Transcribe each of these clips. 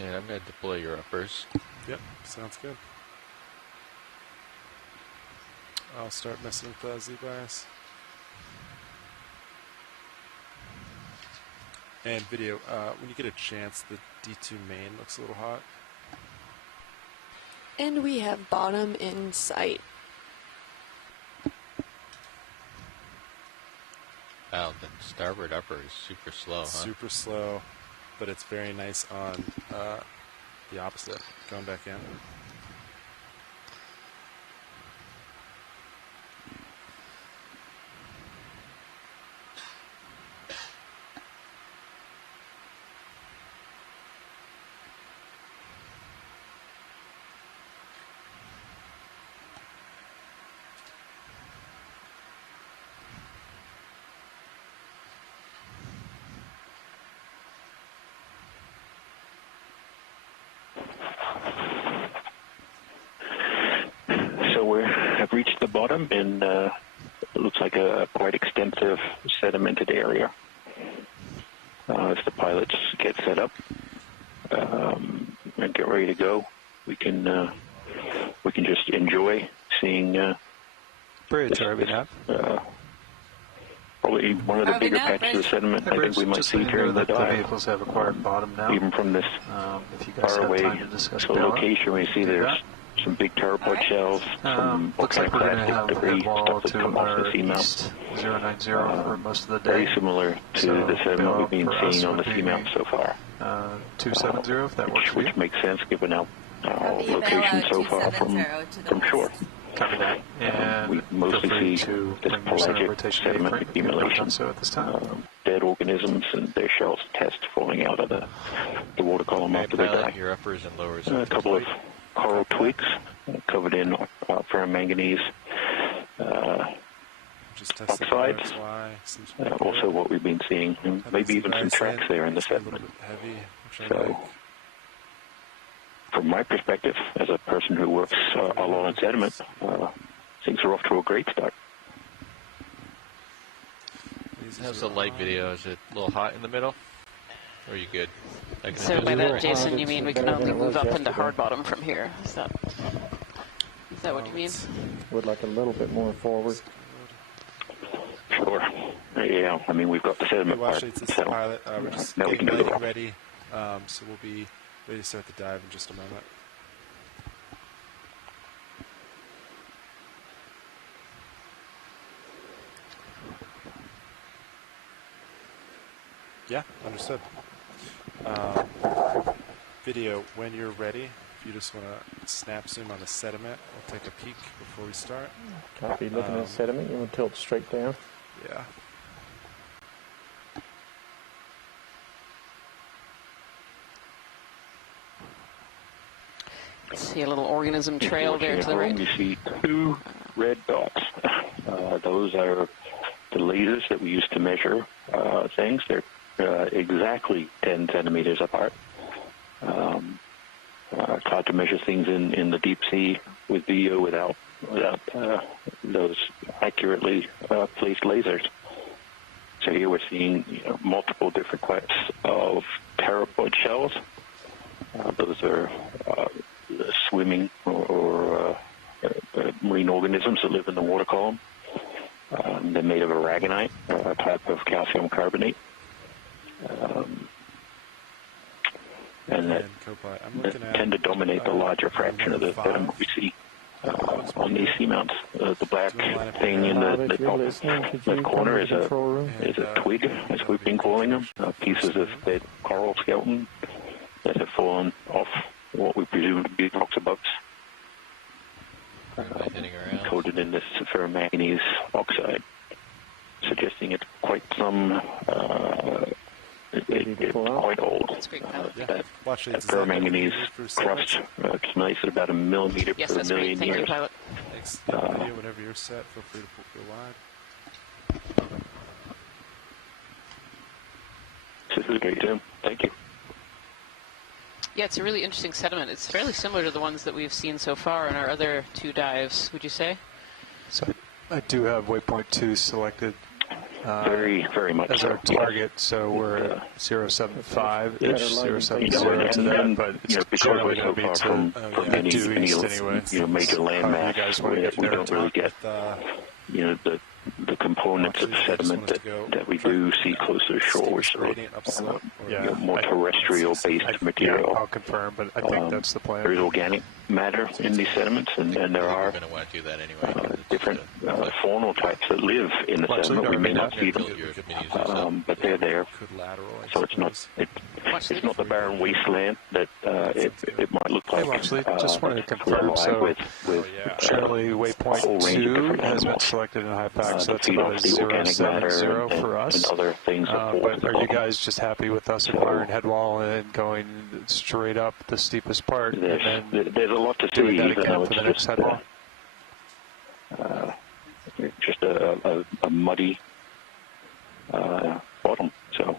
And I'm going to deploy your uppers. Yep, sounds good. I'll start messing with the Z-bias. And video, when you get a chance, the D2 main looks a little hot. And we have bottom in sight. Wow, the starboard upper is super slow, huh? Super slow, but it's very nice on the opposite, going back in. Have reached the bottom, and it looks like a quite extensive sedimented area. As the pilots get set up and get ready to go, we can just enjoy seeing. Bridge, ROV nav. Probably one of the bigger patches of sediment I think we might see during the dive. The vehicles have acquired bottom now. Even from this if you guys far have away time to discuss location, we see there's some big pteropod shells, some looks like we're going to have debris, head wall stuff that to come off our the seamount. east 090 for most of the day. Very similar to the sediment we've been seeing on the seamount so far. 270 if that works for you. Which makes sense given our location so far from shore. Copy that. And we mostly see this pelagic sediment accumulation, so at this time. dead organisms and their shells test falling out of the water column after they die. Your uppers and lowers. A couple of coral twigs covered in ferromanganese oxides. Also what we've been seeing, and maybe even some tracks there in the sediment. So, from my perspective, as a person who works a lot on sediment, things are off to a great start. How's the light video? Is it a little hot in the middle? Or are you good? So by that, Jason, you mean we can only move up into hard bottom from here? Is that what you mean? Would like a little bit more forward. Sure. Yeah, I mean, we've got the sediment part. So pilot, we're just now we can do getting it. ready. So we'll be ready to start the dive in just a moment. Yeah, understood. Video, when you're ready, if you just want to snap zoom on the sediment, we'll take a peek before we start. Copy. Looking at sediment, you want to tilt straight down. Yeah. See a little organism trail there to the right. You see two red dots. Those are the lasers that we use to measure things. They're exactly 10 centimeters apart. It's hard to measure things in the deep sea with video without those accurately placed lasers. So here we're seeing multiple different types of pteropod shells. Those are swimming or marine organisms that live in the water column. They're made of aragonite, a type of calcium carbonate. And that tend to dominate the larger fraction of the sediment we see on these seamounts. The black thing in the top left corner is a twig, as we've been calling them, pieces of dead coral skeleton that have fallen off what we presume to be rocks above us, coated in this ferromanganese oxide, suggesting it's quite some. It's quite old. That ferromanganese crust accumulates at about 1 millimeter per million years. Thanks. Whenever you're set, feel free to go wide. This is great, Tim. Thank you. Yeah, it's a really interesting sediment. It's fairly similar to the ones that we've seen so far in our other two dives, would you say? So I do have waypoint 2 selected. very much as so. our target. So we're at 075-ish, 070 today, but it's because generally we're going to so be far to from any due east anyway. major However you landmass, guys want to we get there. don't really get the components of sediment that we do see closer to shore. So more terrestrial-based material. Yeah, I'll confirm, but I think that's the plan. There is organic matter in these sediments, and there are We're going to want to do that anyway. different faunal types that live in the sediment. We may not see them, but they're there. So it's not the barren wasteland that it might look like. Hey, Watchley, just wanted to confirm. So Shirley Waypoint 2 has been selected in HIPAC, so that's about a 070 for us. And other things but are you guys just happy with us acquiring headwall and going straight up the steepest part? There's a lot to doing see, that even again though for the it's next headwall? just a muddy bottom. So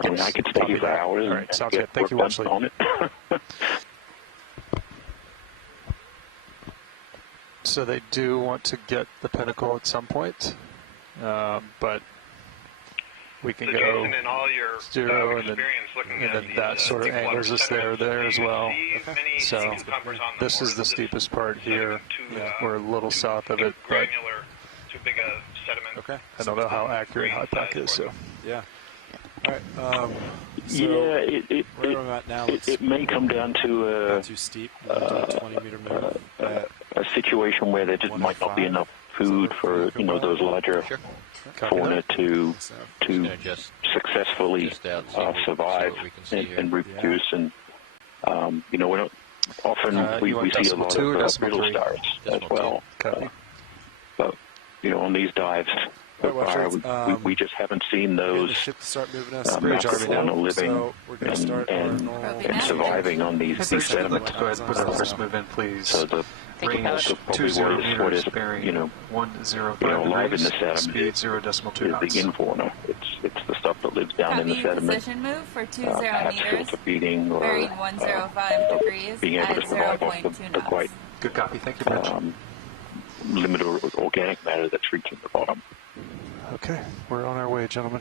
I mean, I could stay here for hours. All right, sounds good. Thank you, Watchley. On it. So they do want to get the pinnacle at some point, but we can go Jason, in all your zero, and then that sort of angles us there as well. So this is the steepest part here. We're a little south of it, but I don't know how accurate HIPAC is. So Yeah. All right. So yeah, where I'm at now, it may come down to not too steep. 20-meter move. a situation where there just might not be enough food for those larger fauna to successfully survive and reproduce. And we're not, often we see a lot of brittle stars as well. But on these dives, we just haven't seen those fauna living and surviving on these sediments. go ahead and put our first move in, please. So the range 20 meters, bearing 105 alive in the degrees, sediment speed 0.2 knots. the infauna. It's the stuff that lives down in the sediment. Position move for 20 Perhaps meters, filter feeding or bearing 105 degrees being able at to survive off 0.2 the knots. quite Good copy. Thank you, Mitch. limited organic matter that's reaching the bottom. Okay, we're on our way, gentlemen.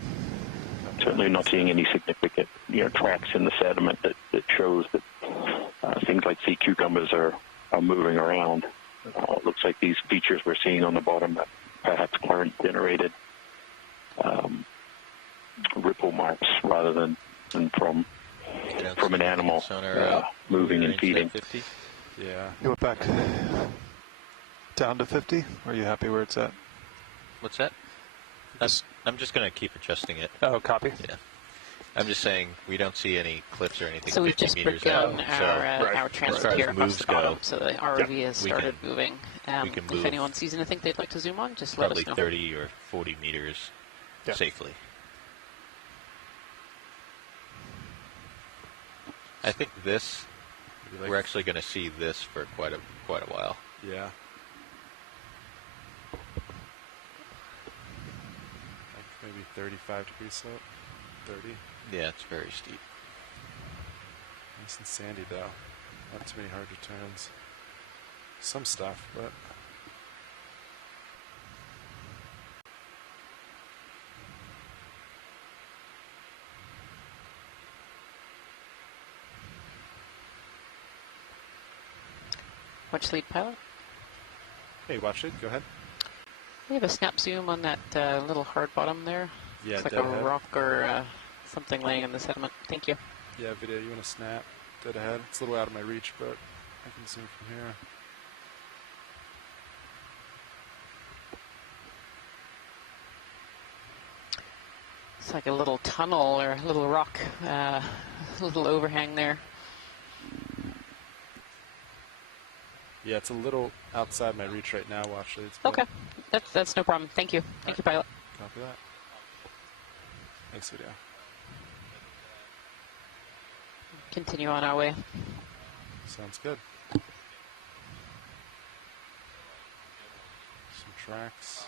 Certainly not seeing any significant tracks in the sediment that shows that things like sea cucumbers are moving around. It looks like these features we're seeing on the bottom are perhaps current generated ripple marks rather than from an animal moving and feeding. Yeah. You went back down to 50? Or are you happy where it's at? What's that? I'm just going to keep adjusting it. Oh, copy. Yeah. I'm just saying we don't see any cliffs or anything. So we've 50 just meters out. begun So our transit here across the bottom, so the ROV has we started can- moving. we can If move anyone sees anything they'd like to zoom on, just let probably us know. 30 or 40 meters safely. I think this, we're actually going to see this for quite a while. Yeah. Like maybe 35 degree slope. 30. Yeah, it's very steep. Nice and sandy though. Not too many hard returns. Some stuff, but Watch lead pilot. hey, watch it. Go ahead. We have a snap zoom on that little hard bottom there. Yeah, It's like dead a ahead. rock or something laying in the sediment. Thank you. Yeah, video. You want to snap? Dead ahead. It's a little out of my reach, but I can zoom from here. It's like a little tunnel or a little rock, a little overhang there. Yeah, it's a little outside my reach right now. Watch it. Okay, that's no problem. Thank you. Thank you, pilot. Copy that. Thanks, video. Continue on our way. Sounds good. Some tracks.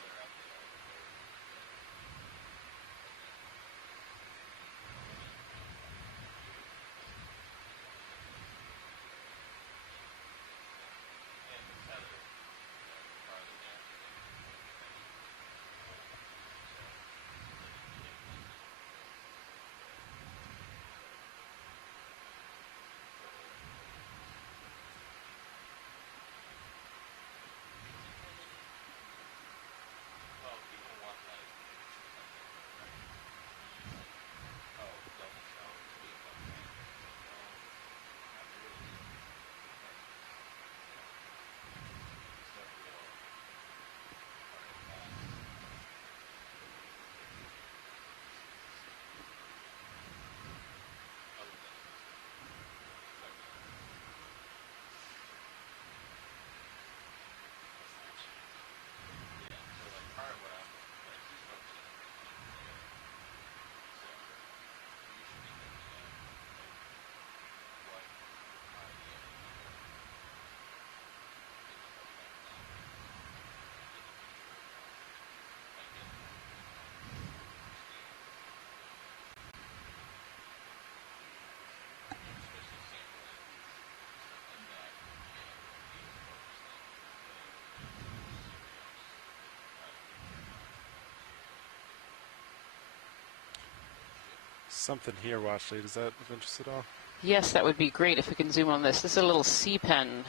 something here, Watchley. Is that of interest at all? Yes, that would be great if we can zoom on this. This is a little sea pen.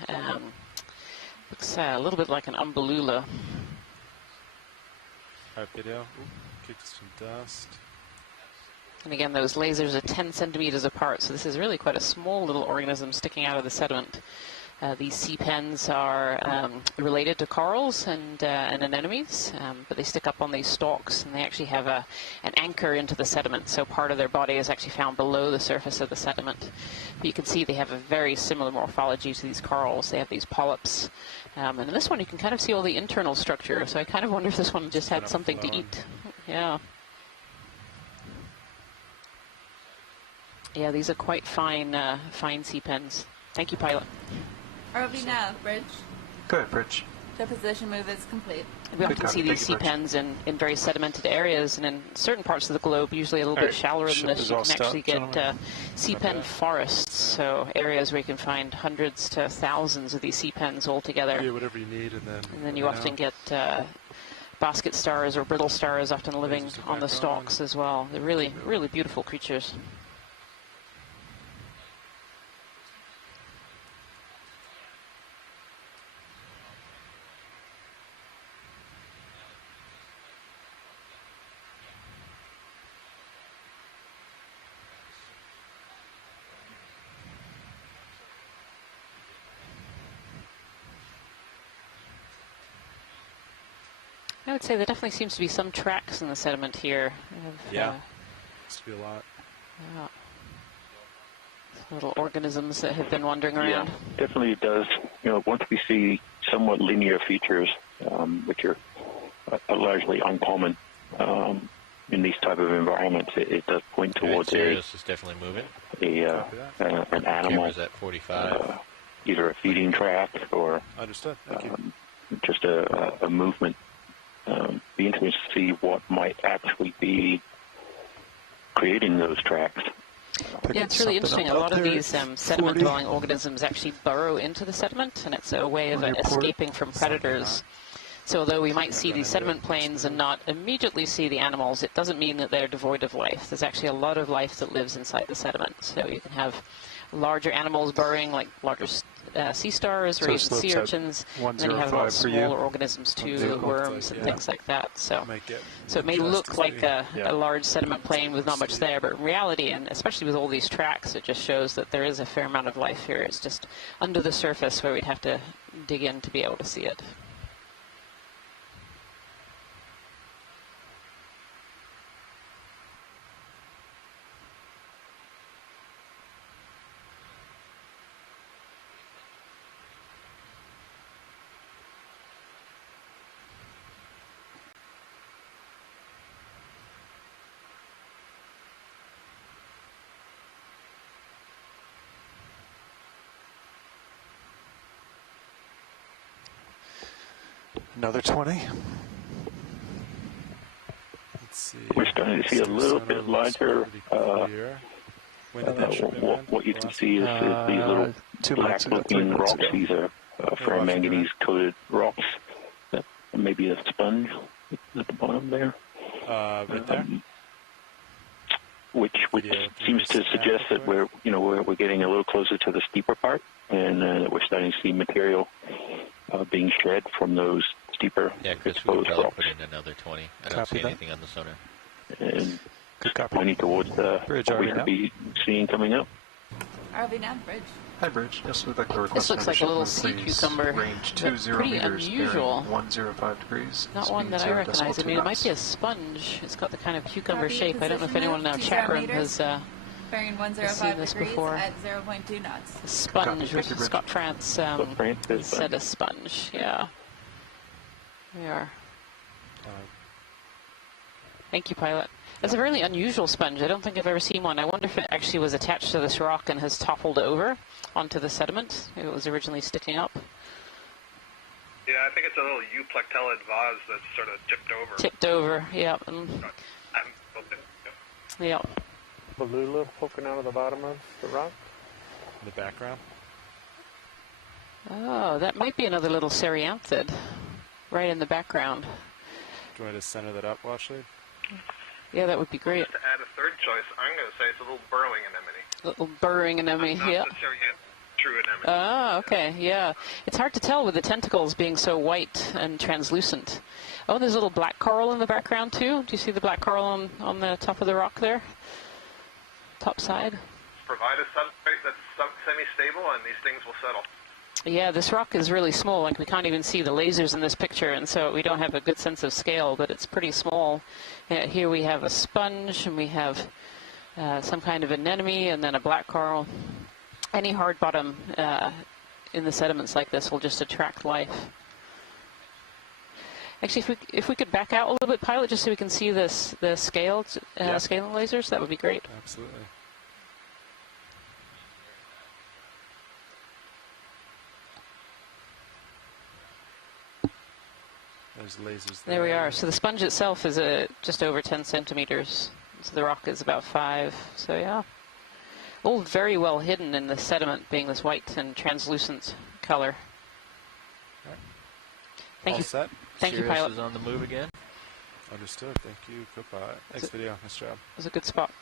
Looks a little bit like an umbellula. Alright, video. Kicked some dust. And again, those lasers are 10 centimeters apart, so this is really quite a small little organism sticking out of the sediment. These sea pens are related to corals and anemones, but they stick up on these stalks, and they actually have an anchor into the sediment, so part of their body is actually found below the surface of the sediment. But you can see they have a very similar morphology to these corals. They have these polyps. And in this one, you can kind of see all the internal structure, so I kind of wonder if this one just had something to eat. Yeah. Yeah, these are quite fine, fine sea pens. Thank you, pilot. ROV now, bridge. Go ahead, Bridge. The position move is complete. We often see these sea pens in very sedimented areas, and in certain parts of the globe, usually a little bit shallower than this, you can actually get sea pen forests, so areas where you can find hundreds to thousands of these sea pens all together. Yeah, whatever you need, and then you often get basket stars or brittle stars often living on the stalks as well. They're really, really beautiful creatures. I would say there definitely seems to be some tracks in the sediment here. Yeah, seems to be a lot. Yeah. Little organisms that have been wandering around. Yeah, definitely it does. You know, once we see somewhat linear features, which are largely uncommon in these type of environments, it does point towards Sirius is definitely moving. An animal. Camera's at 45. Either a feeding track or Understood. Thank you. just a movement. Be interesting to see what might actually be creating those tracks. Yeah, it's really interesting. A lot of these sediment-dwelling organisms actually burrow into the sediment, and it's a way of escaping from predators. So although we might see these sediment plains and not immediately see the animals, it doesn't mean that they're devoid of life. There's actually a lot of life that lives inside the sediment. So you can have larger animals burrowing, like larger sea stars or even sea urchins, and then you have a lot of smaller organisms too, worms and things like that. So it may look like a large sediment plain with not much there, but in reality, and especially with all these tracks, it just shows that there is a fair amount of life here. It's just under the surface where we'd have to dig in to be able to see it. Another 20. Let's see. We're starting to see a little bit larger. What you can see is these little black-looking rocks. These are ferromanganese-coated rocks. Maybe a sponge at the bottom there. Right there. Which seems to suggest that we're getting a little closer to the steeper part, and we're starting to see material being shed from those steeper exposed rocks. Put in another 20. I don't see anything on the sonar. And pointing towards what we could be seeing coming up. ROV now, bridge. Hi, Bridge. Yes, we'd like to request this looks like a little sea please. cucumber. Range That's 20 pretty meters, unusual. 105 degrees. Not one that I recognize. I mean, it might be a sponge. It's got the kind of cucumber shape. I don't know if anyone in our chat room has bearing 105 seen this degrees before. at 0.2 knots. A sponge, which Scott France said a sponge. Yeah. We are. Thank you, pilot. It's a really unusual sponge. I don't think I've ever seen one. I wonder if it actually was attached to this rock and has toppled over onto the sediment. It was originally sticking up. Yeah, I think it's a little euplectellid vase that's sort of tipped over. Tipped over, yeah. Yeah. Belula poking out of the bottom of the rock? In the background? Oh, that might be another little cereanthid right in the background. Do you want to center that up, Washley? Yeah, that would be great. Just to add a third choice, I'm going to say it's a little burrowing anemone. A little burrowing anemone, Not yeah. necessarily a true anemone. Ah, okay, yeah. It's hard to tell with the tentacles being so white and translucent. Oh, there's a little black coral in the background too. Do you see the black coral on the top of the rock there? Top side. Provide a substrate that's semi-stable and these things will settle. Yeah, this rock is really small. Like, we can't even see the lasers in this picture, and so we don't have a good sense of scale, but it's pretty small. Here we have a sponge, and we have some kind of anemone, and then a black coral. Any hard bottom in the sediments like this will just attract life. Actually, if we could back out a little bit, Pilot, just so we can see the scaling lasers, that would be great. Absolutely. There's lasers there. There we are. So the sponge itself is just over 10 centimeters. So the rock is about 5. So yeah, all very well hidden in the sediment, being this white and translucent color. All right. Thank All you. set. Thank you, Pilot. is on the move again. Understood. Thank you, Copilot. Next video. Nice job. It was a good spot.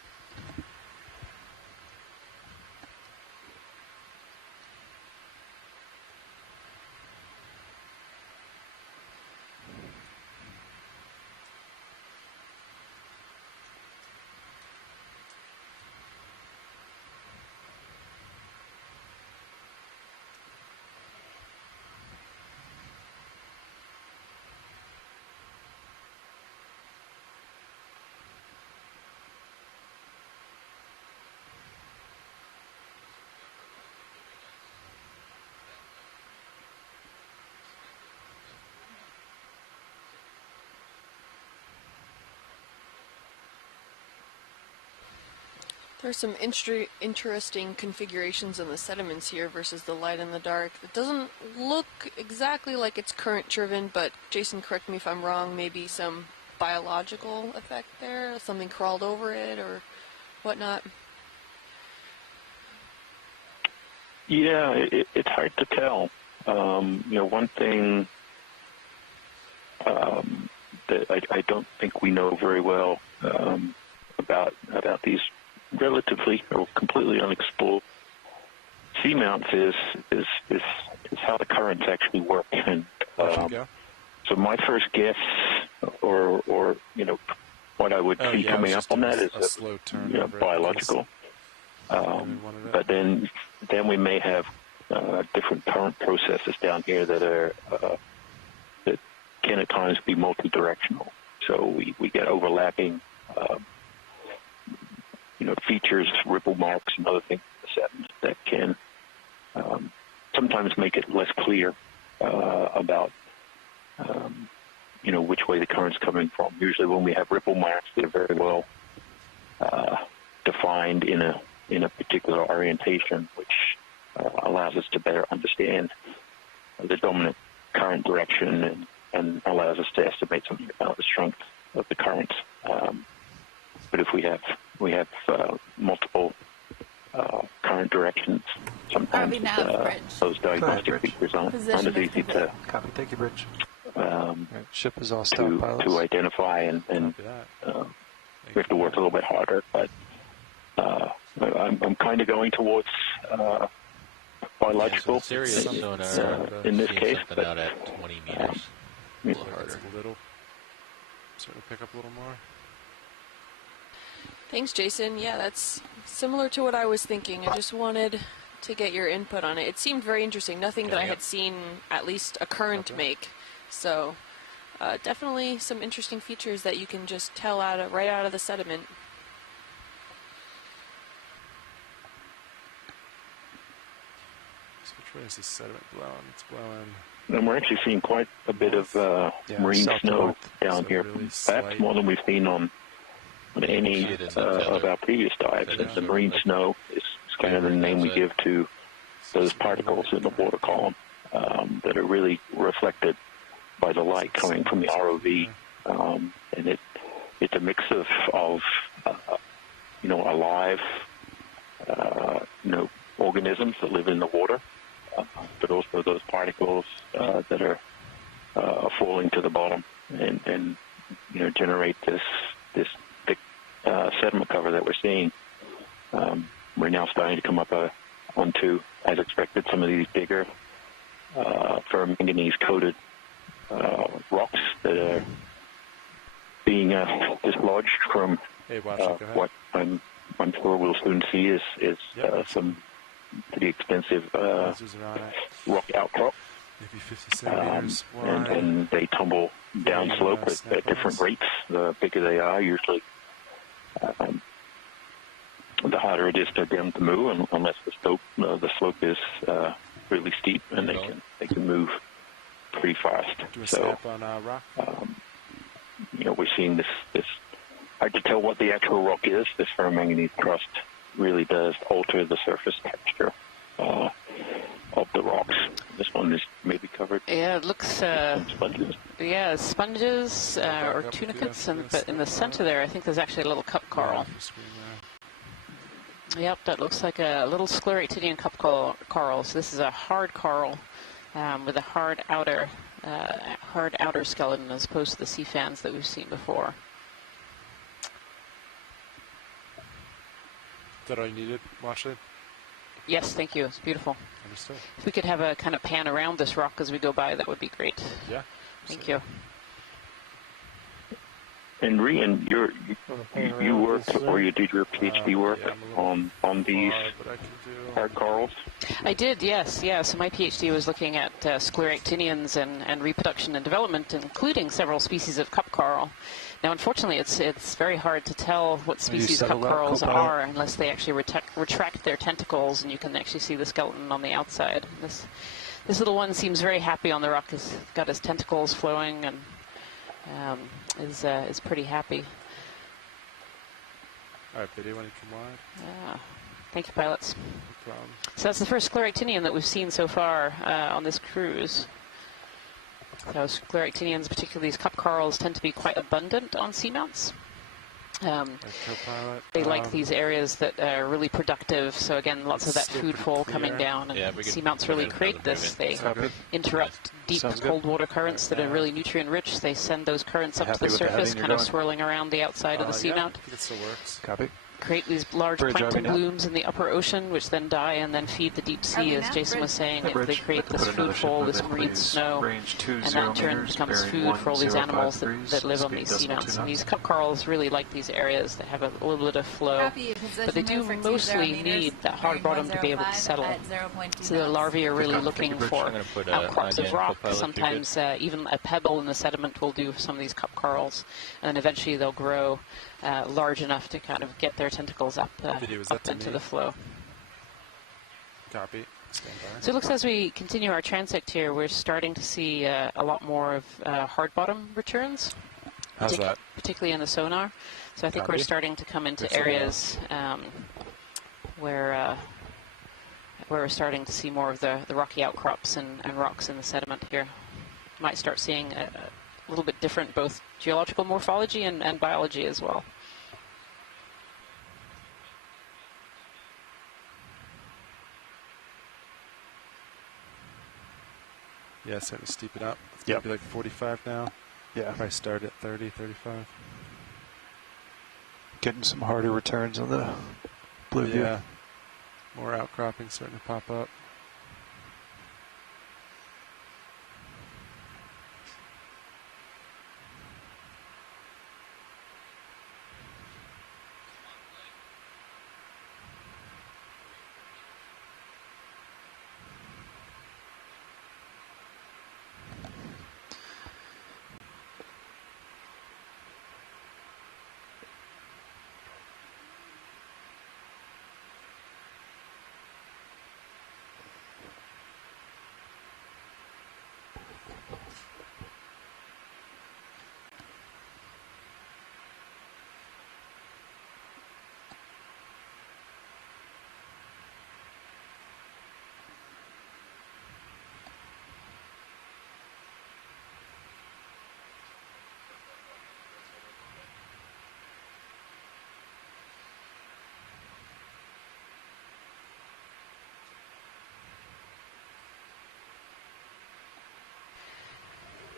There's some interesting configurations in the sediments here versus the light and the dark. It doesn't look exactly like it's current driven, but Jason, correct me if I'm wrong, maybe some biological effect there, something crawled over it or whatnot. Yeah, it's hard to tell. One thing that I don't think we know very well about these relatively or completely unexplored seamounts is how the currents actually work. And so my first guess, or what I would see coming up on that is a slow turn biological. But then we may have different current processes down here that can at times be multi-directional. So we get overlapping features, ripple marks, and other things in the sediment that can sometimes make it less clear about which way the current's coming from. Usually when we have ripple marks, they're very well defined in a particular orientation, which allows us to better understand the dominant current direction and allows us to estimate something about the strength of the currents. But if we have multiple current directions, sometimes those diagnostic features aren't as easy to Copy. Thank you, Bridge. Ship is all stopped, pilots. to identify, and we have to work a little bit harder. But I'm kind of going towards biological in this case. But out at 20 meters. A little harder. Starting to pick up a little more. Thanks, Jason. Yeah, that's similar to what I was thinking. I just wanted to get your input on it. It seemed very interesting. Nothing that I had seen, at least a current make. So definitely some interesting features that you can just tell right out of the sediment. So which way is this sediment blowing? It's blowing. And we're actually seeing quite a bit of marine snow down here. Really perhaps more than we've seen on any of our previous dives. The marine snow is kind of the name we give to those particles in the water column that are really reflected by the light coming from the ROV. And it's a mix of alive organisms that live in the water, but also those particles that are falling to the bottom and generate this thick sediment cover that we're seeing. We're now starting to come up onto, as expected, some of these bigger ferromanganese-coated rocks that are being dislodged from what I'm sure we'll soon see is some pretty extensive rock outcrop. Maybe 50 centimeters wide. And they tumble downslope at different rates. The bigger they are, usually the harder it is for them to move, unless the slope is really steep, and they can move pretty fast. So, we're seeing this. Hard to tell what the actual rock is. This ferromanganese crust really does alter the surface texture of the rocks. This one is maybe covered. Yeah, it looks. Sponges. Yeah, sponges or tunicates, but in the center there, I think there's actually a little cup coral. Yep, that looks like a little scleractinian cup coral. So this is a hard coral with a hard outer skeleton, as opposed to the sea fans that we've seen before. Is that all you needed, Washley? Yes, thank you. It's beautiful. Understood. If we could have a kind of pan around this rock as we go by, that would be great. Yeah. Thank you. And Rian, you worked or you did your PhD work on these hard corals? I did, yes. So my PhD was looking at scleractinians and reproduction and development, including several species of cup coral. Now, unfortunately, it's very hard to tell what species cup corals are unless they actually retract their tentacles, and you can actually see the skeleton on the outside. This little one seems very happy on the rock. He's got his tentacles flowing and is pretty happy. All right, video when you come wide. Yeah. Thank you, pilots. No problem. So that's the first scleractinian that we've seen so far on this cruise. So scleractinians, particularly these cup corals, tend to be quite abundant on seamounts. They like these areas that are really productive. So again, lots of that food fall coming down, and seamounts really create this. They interrupt deep cold water currents that are really nutrient rich. They send those currents up to the surface, kind of swirling around the outside of the seamount. It still works. Copy. Create these large plankton blooms in the upper ocean, which then die and then feed the deep sea, as Jason was saying. If they create this food fall, this marine snow, and that in turn becomes food for all these animals that live on these seamounts. And these cup corals really like these areas that have a little bit of flow, but they do mostly need that hard bottom to be able to settle. So the larvae are really looking for outcrops of rock. Sometimes even a pebble in the sediment will do for some of these cup corals, and then eventually they'll grow large enough to kind of get their tentacles up into the flow. Copy. Stand by. So it looks as we continue our transect here, we're starting to see a lot more of hard bottom returns. How's that? Particularly in the sonar. So I think we're starting to come into areas where we're starting to see more of the rocky outcrops and rocks in the sediment here. Might start seeing a little bit different both geological morphology and biology as well. Yeah, it's starting to steepen up. It's going to be like 45 now. Yeah. If I start at 30, 35. Getting some harder returns on the blue view. Yeah. More outcropping starting to pop up.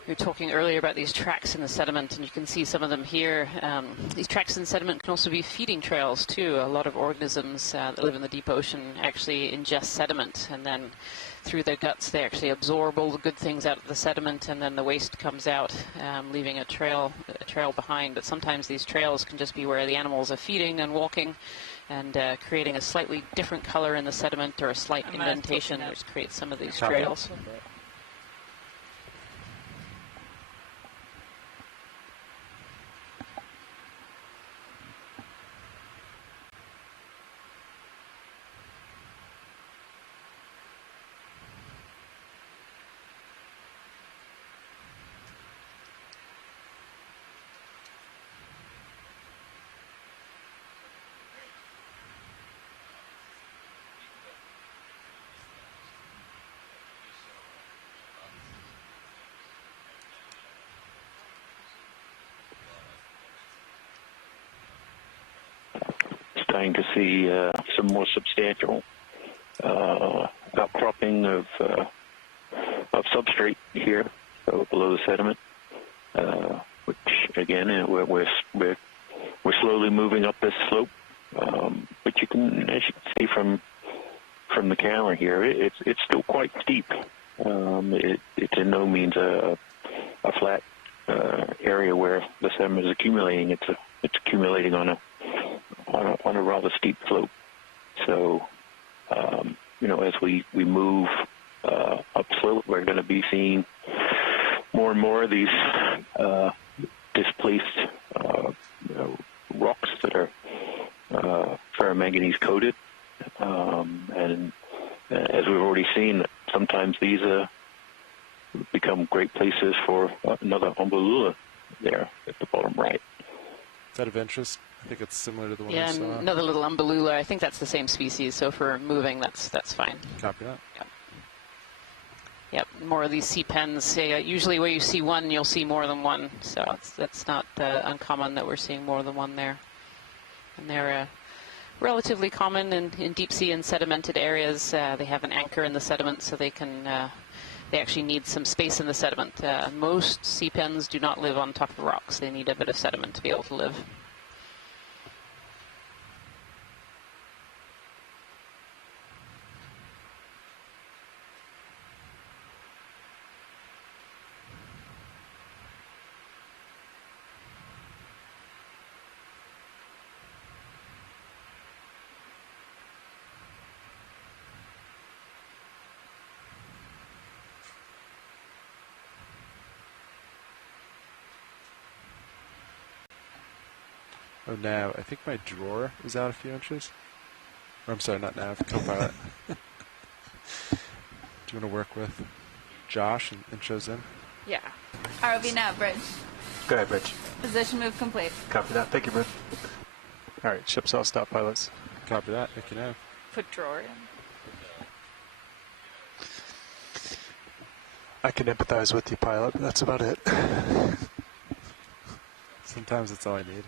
We were talking earlier about these tracks in the sediment, and you can see some of them here. These tracks in sediment can also be feeding trails too. A lot of organisms that live in the deep ocean actually ingest sediment, and then through their guts they actually absorb all the good things out of the sediment, and then the waste comes out, leaving a trail behind. But sometimes these trails can just be where the animals are feeding and walking, and creating a slightly different color in the sediment or a slight indentation, which creates some of these trails. Starting to see some more substantial outcropping of substrate here, so below the sediment, which again we're slowly moving up this slope. But you can, as you can see from the camera here, it's still quite steep. It's in no means a flat area where the sediment is accumulating. It's accumulating on a rather steep slope. So, as we move upslope, we're going to be seeing more and more of these displaced rocks that are ferromanganese coated. And as we've already seen, sometimes these become great places for another umbellula there at the bottom right. Is that of interest? I think it's similar to the one yeah, we saw. Another little umbellula. I think that's the same species, so for moving, that's fine. Copy that. Yep, more of these sea pens. Usually where you see one, you'll see more than one, so that's not uncommon that we're seeing more than one there. And they're relatively common in deep sea and sedimented areas. They have an anchor in the sediment, so they can. They actually need some space in the sediment. Most sea pens do not live on top of rocks. They need a bit of sediment to be able to live. Oh, Nav, I think my drawer is out a few inches. Or I'm sorry, not Nav, Copilot. Do you want to work with Josh and shows in? Yeah. ROV now, bridge. Go ahead, Bridge. Position move complete. Copy that. Thank you, Bridge. All right, ship's all stop, pilots. Copy that. Thank you, Nav. Put drawer in. I can empathize with you, pilot, but that's about it. Sometimes that's all I need.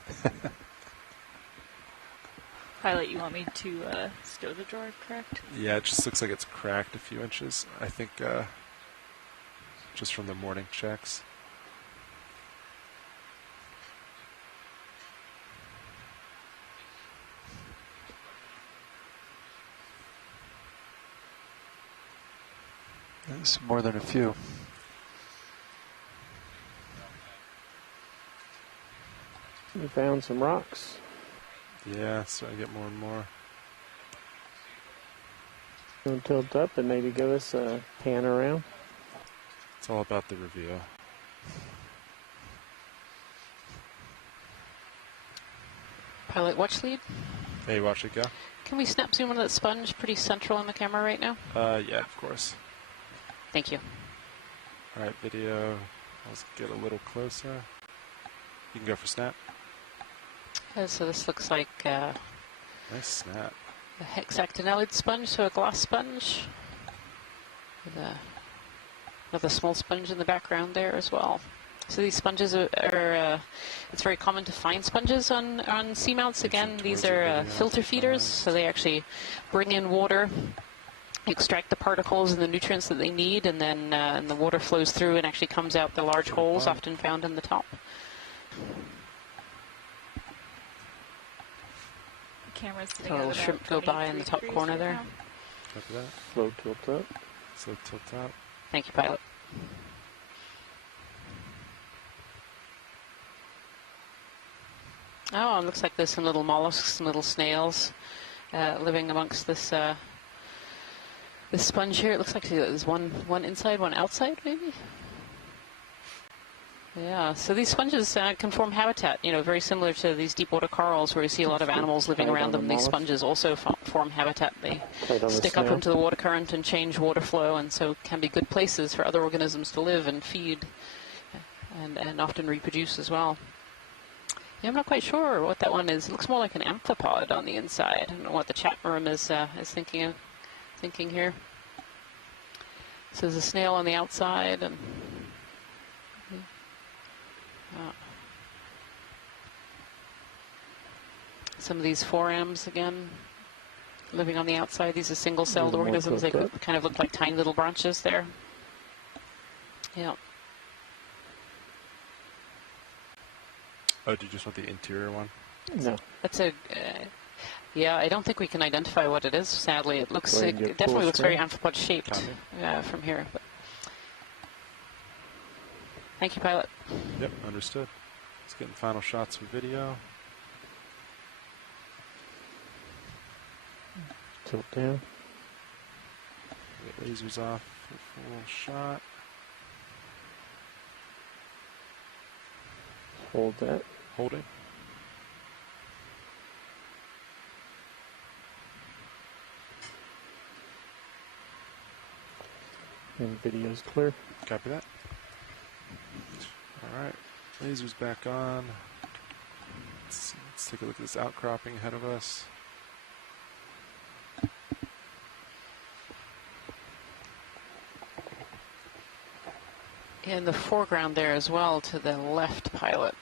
Pilot, you want me to stow the drawer, correct? Yeah, it just looks like it's cracked a few inches. I think just from the morning checks. That's more than a few. We found some rocks. Yeah, so I get more and more. Gonna tilt up and maybe give us a pan around. It's all about the reveal. Pilot watch lead. Hey, watch it go. Can we snap zoom on that sponge pretty central in the camera right now? Yeah, of course. Thank you. All right, video. Let's get a little closer. You can go for snap. So this looks like Nice snap. a hexactinellid sponge, so a glass sponge. With another small sponge in the background there as well. So these sponges are it's very common to find sponges on seamounts. Again, these are filter feeders, so they actually bring in water extract the particles and the nutrients that they need, and then and the water flows through and actually comes out the large holes often found in the top. The camera's sitting So a little shrimp go by in the top corner there. Copy that. Slow tilt up. Slow tilt up. Thank you, pilot. Oh, it looks like there's some little mollusks, some little snails living amongst this this sponge here. It looks like there's one inside, one outside, maybe. Yeah, so these sponges can form habitat, you know, very similar to these deep water corals where you see a lot of animals living around them. These sponges also form habitat. They stick up into the water current and change water flow, and so can be good places for other organisms to live and feed and often reproduce as well. Yeah, I'm not quite sure what that one is. It looks more like an amphipod on the inside. I don't know what the chat room is thinking here. So there's a snail on the outside, and some of these forams again, living on the outside. These are single-celled organisms. They kind of look like tiny little branches there. Yeah. Oh, do you just want the interior one? No. That's a... yeah, I don't think we can identify what it is, sadly. It looks... It definitely looks very amphipod-shaped from here. But thank you, pilot. Yep, understood. Let's get the final shots for video. Tilt down. Get lasers off for full shot. Hold that. Hold it. And video's clear. Copy that. All right, lasers back on. Let's take a look at this outcropping ahead of us. In the foreground there as well, to the left, pilot.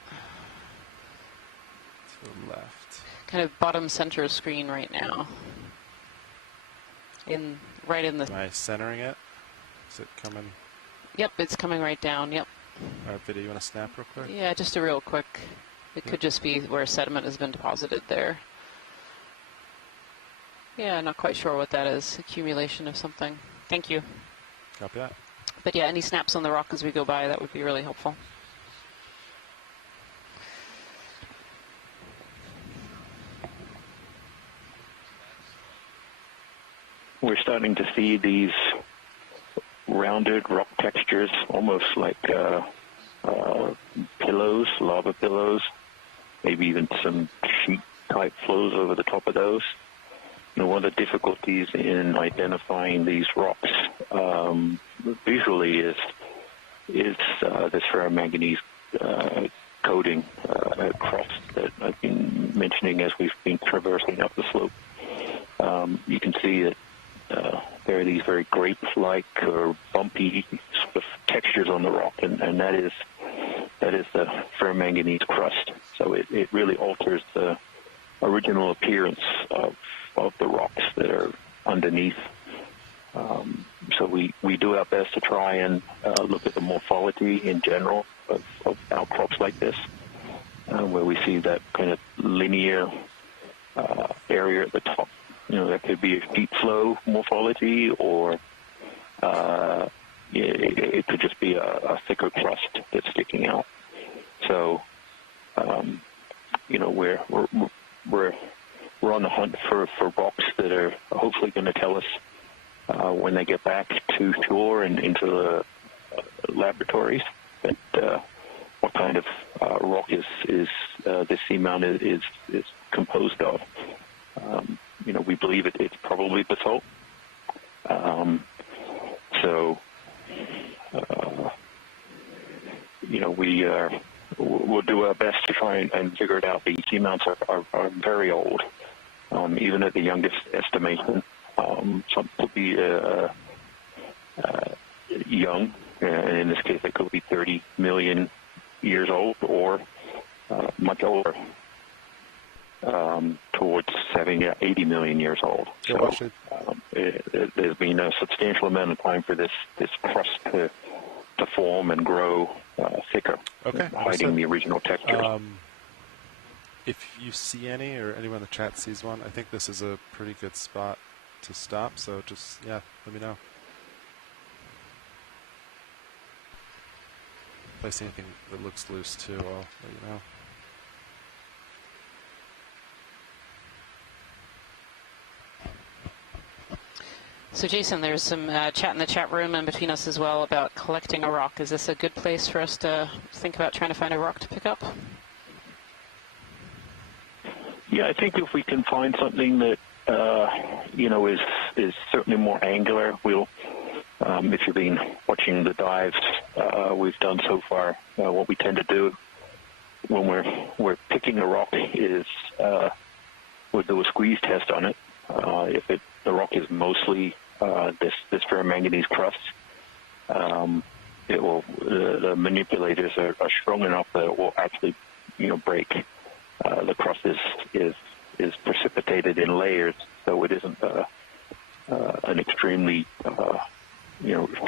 To the left. Kind of bottom center screen right now. Right in the... Am I centering it? Is it coming? Yep, it's coming right down, yep. All right, video, you want to snap real quick? Yeah, just a real quick. It could just be where sediment has been deposited there. Yeah, not quite sure what that is. Accumulation of something. Thank you. Copy that. But yeah, any snaps on the rock as we go by, that would be really helpful. We're starting to see these rounded rock textures, almost like pillows, lava pillows, maybe even some sheet-type flows over the top of those. You know, one of the difficulties in identifying these rocks visually is this ferromanganese coating crust that I've been mentioning as we've been traversing up the slope. You can see that there are these very grape-like or bumpy sort of textures on the rock, and that is the ferromanganese crust. So it really alters the original appearance of the rocks that are underneath. So we do our best to try and look at the morphology in general of outcrops like this, where we see that kind of linear area at the top. You know, that could be a sheet flow morphology, or it could just be a thicker crust that's sticking out. So, you know, we're on the hunt for rocks that are hopefully going to tell us when they get back to shore and into the laboratories that what kind of rock is this seamount is composed of. You know, we believe it's probably basalt. You know, we'll do our best to try and figure it out. The seamounts are very old, even at the youngest estimation. Some could be young, and in this case, it could be 30 million years old, or much older. Towards 70 or 80 million years old. So There's been a substantial amount of time for this crust to form and grow thicker, hiding the original texture. If you see any, or anyone in the chat sees one, I think this is a pretty good spot to stop. So just, yeah, let me know. If I see anything that looks loose too, I'll let you know. So Jason, there's some chat in the chat room and between us as well about collecting a rock. Is this a good place for us to think about trying to find a rock to pick up? Yeah, I think if we can find something that is certainly more angular, we'll. If you've been watching the dives we've done so far, what we tend to do when we're picking a rock is we'll do a squeeze test on it. If the rock is mostly this ferromanganese crust, the manipulators are strong enough that it will actually break. The crust is precipitated in layers, so it isn't an extremely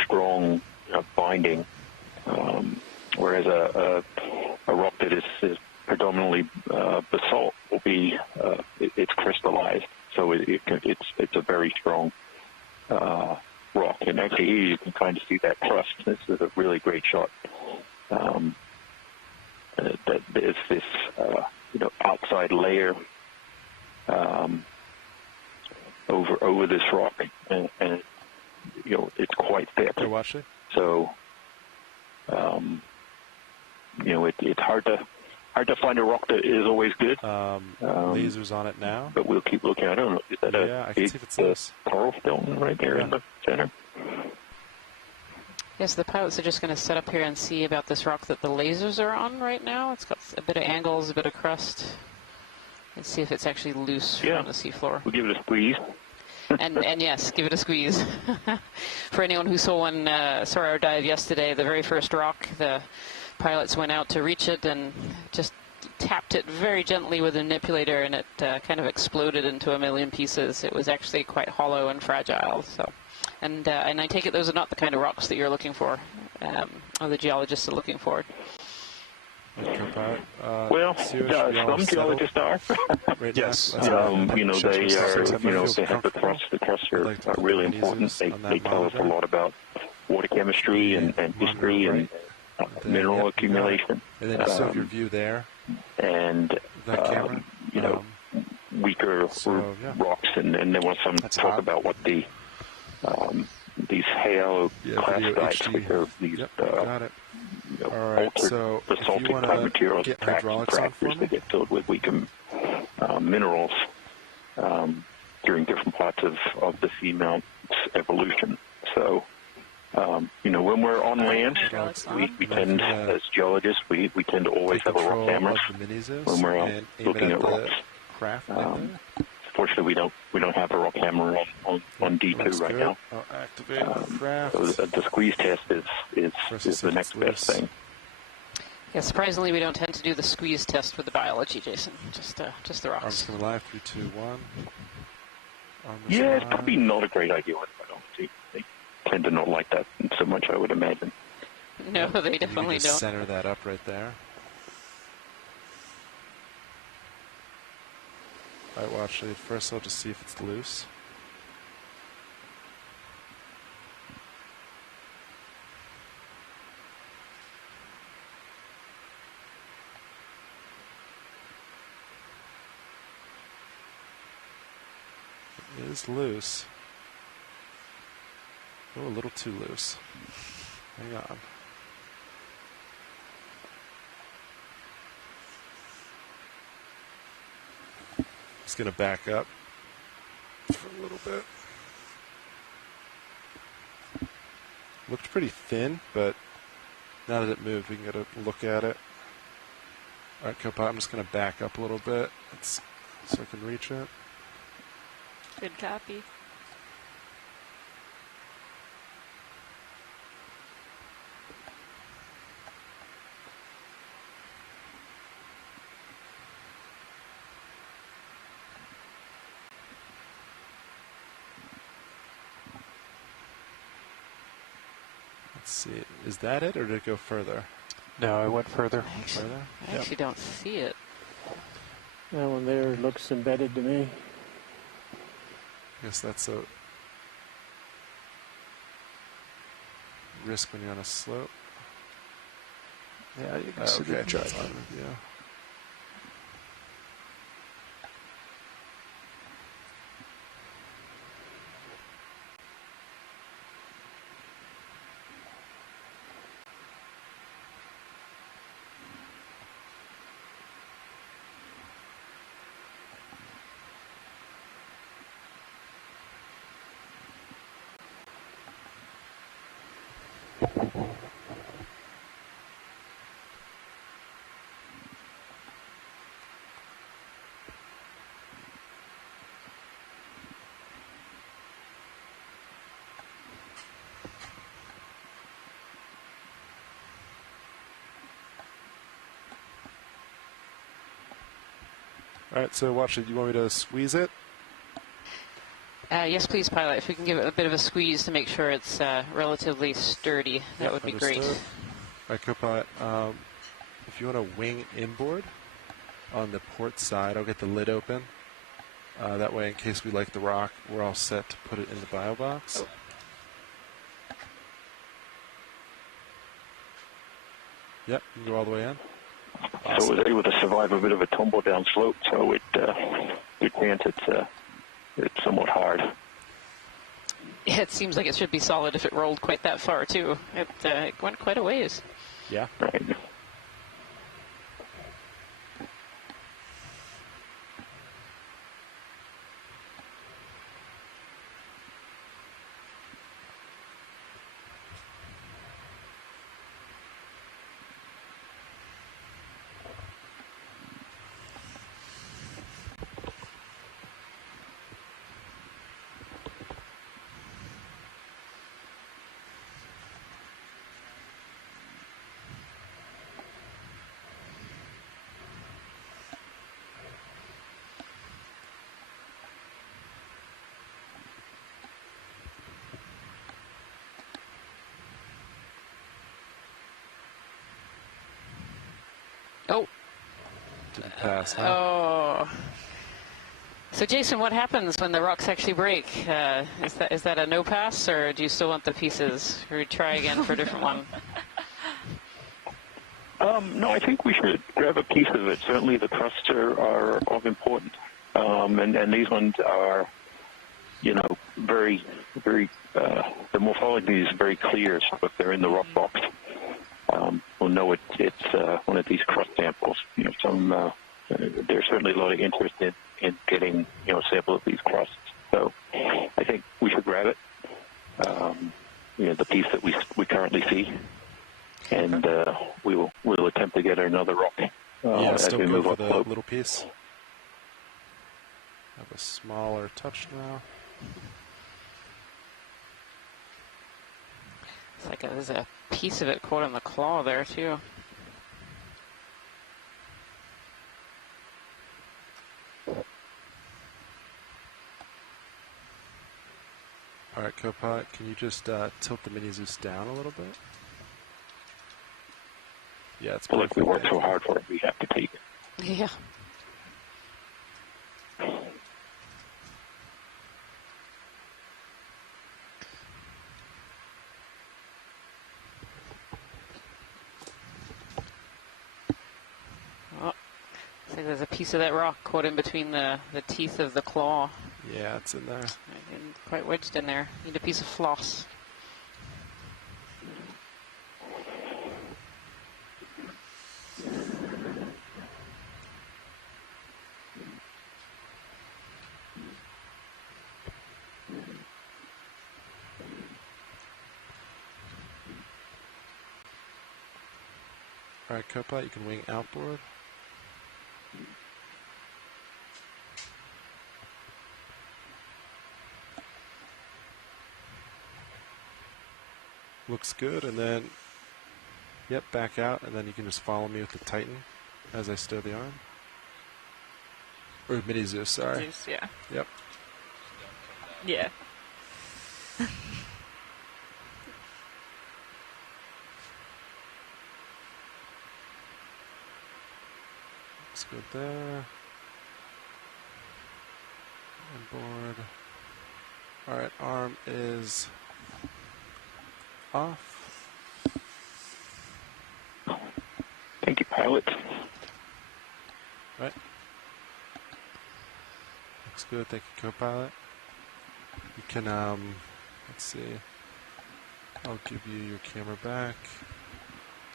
strong binding. Whereas a rock that is predominantly basalt will be it's crystallized, so it's a very strong rock. And actually here you can kind of see that crust. This is a really great shot. That there's this outside layer over this rock, and it's quite thick. So it's hard to find a rock that is always good. Lasers on it now, but we'll keep looking. I don't know. Is that I can see if it's this coral stone right there in the center? Yes, the pilots are just going to set up here and see about this rock that the lasers are on right now. It's got a bit of angles, a bit of crust. Let's see if it's actually loose from the seafloor. We'll give it a squeeze. and yes, give it a squeeze. For anyone who saw our dive yesterday, the very first rock, the pilots went out to reach it and just tapped it very gently with a manipulator, and it kind of exploded into a million pieces. It was actually quite hollow and fragile. So, and I take it those are not the kind of rocks that you're looking for, or the geologists are looking for. Well, some geologists are. Yes. They have the thrust. The thrusts are really important. They tell us a lot about water chemistry and history and mineral accumulation. And then you saw your view there. And weaker rocks, and there was some talk about what these haloclastites, which are these Alright, so basaltic type materials, fractures that get filled with weaker minerals during different parts of the seamount's evolution. So, when we're on land, we tend, as geologists, we tend to always have a rock hammer when we're out looking at rocks. Fortunately, we don't have a rock hammer on D2 right now. So the squeeze test is the next best thing. Yeah, surprisingly, we don't tend to do the squeeze test with the biology, Jason. Just the rocks. Arms coming live, 3, 2, 1. Yeah, it's probably not a great idea with biology. They tend to not like that so much, I would imagine. No, they definitely don't. Center that up right there. Alright, well, actually, first I'll just see if it's loose. It is loose. Oh, a little too loose. Hang on. Just going to back up for a little bit. Looked pretty thin, but now that it moved, we can get a look at it. All right, Copilot, I'm just going to back up a little bit so I can reach it. Good copy. Let's see. Is that it, or did it go further? No, I went further. I actually don't see it. That one there looks embedded to me. I guess that's a risk when you're on a slope. Yeah, you can see the giant. Yeah. All right, so watch it. You want me to squeeze it? Yes, please, pilot. If we can give it a bit of a squeeze to make sure it's relatively sturdy, that would be great. All right, co-pilot. If you want to wing inboard on the port side, I'll get the lid open. That way, in case we like the rock, we're all set to put it in the bio box. Oh. Yep, you can go all the way in. Awesome. So it was able to survive a bit of a tumble down slope, so it grants it's somewhat hard. Yeah, it seems like it should be solid if it rolled quite that far, too. It went quite a ways. Yeah. Right. Oh. Didn't pass, huh? Oh. So, Jason, what happens when the rocks actually break? Is that a no pass, or do you still want the pieces? Or we try again for a different one? No, I think we should grab a piece of it. Certainly the crusts are of importance. And these ones are, very, very, the morphology is very clear. So if they're in the rock box, we'll know it's one of these crust samples. There's certainly a lot of interest in getting, a sample of these crusts. So I think we should grab it, the piece that we currently see. And we'll attempt to get another rock as we move up the slope. Little piece. Have a smaller touch now. It's like there's a piece of it caught in the claw there, too. All right, co-pilot, can you just tilt the mini Zeus down a little bit? Yeah, it's Look, we worked so hard for it, we have to take it. Yeah. Oh, I think there's a piece of that rock caught in between the teeth of the claw. Yeah, it's in there. And quite wedged in there. Need a piece of floss. All right, co-pilot, you can wing outboard. Looks good, and then, yep, back out, and then you can just follow me with the Titan as I stow the arm. Or mini Zeus, sorry. Zeus, yeah. Yep. Yeah. Looks good there. Inboard. Alright, arm is off. Thank you, pilot. Right. Looks good. Thank you, co-pilot. You can, let's see. I'll give you your camera back.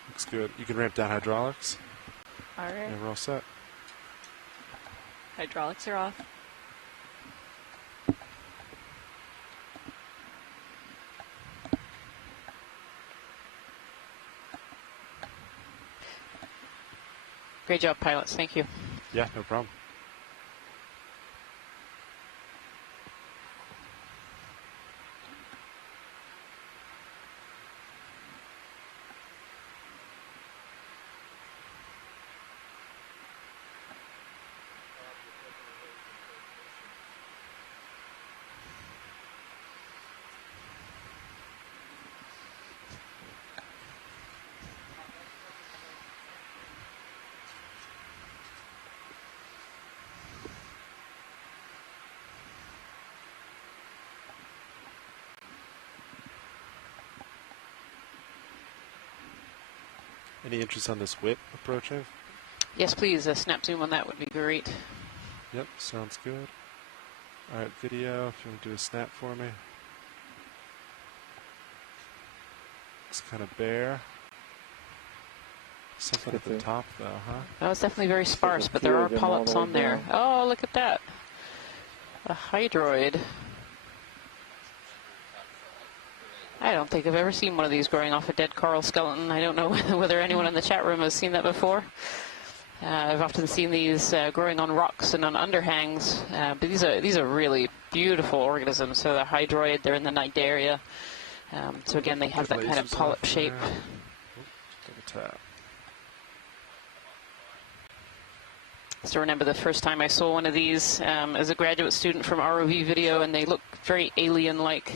Looks good. You can ramp down hydraulics. All right. And we're all set. Hydraulics are off. Great job, pilots. Thank you. Yeah, no problem. Any interest on this whip approaching? Yes, please. A snap zoom on that would be great. Yep, sounds good. All right, video, if you want to do a snap for me. Looks kind of bare. Something at the top, though, huh? Oh, it's definitely very sparse, but there are polyps on there. Oh, look at that. A hydroid. I don't think I've ever seen one of these growing off a dead coral skeleton. I don't know whether anyone in the chat room has seen that before. I've often seen these growing on rocks and on underhangs, but these are really beautiful organisms. So they're hydroid, they're in the Cnidaria. So again, they have that kind of polyp shape. So remember the first time I saw one of these as a graduate student from ROV video, and they look very alien-like.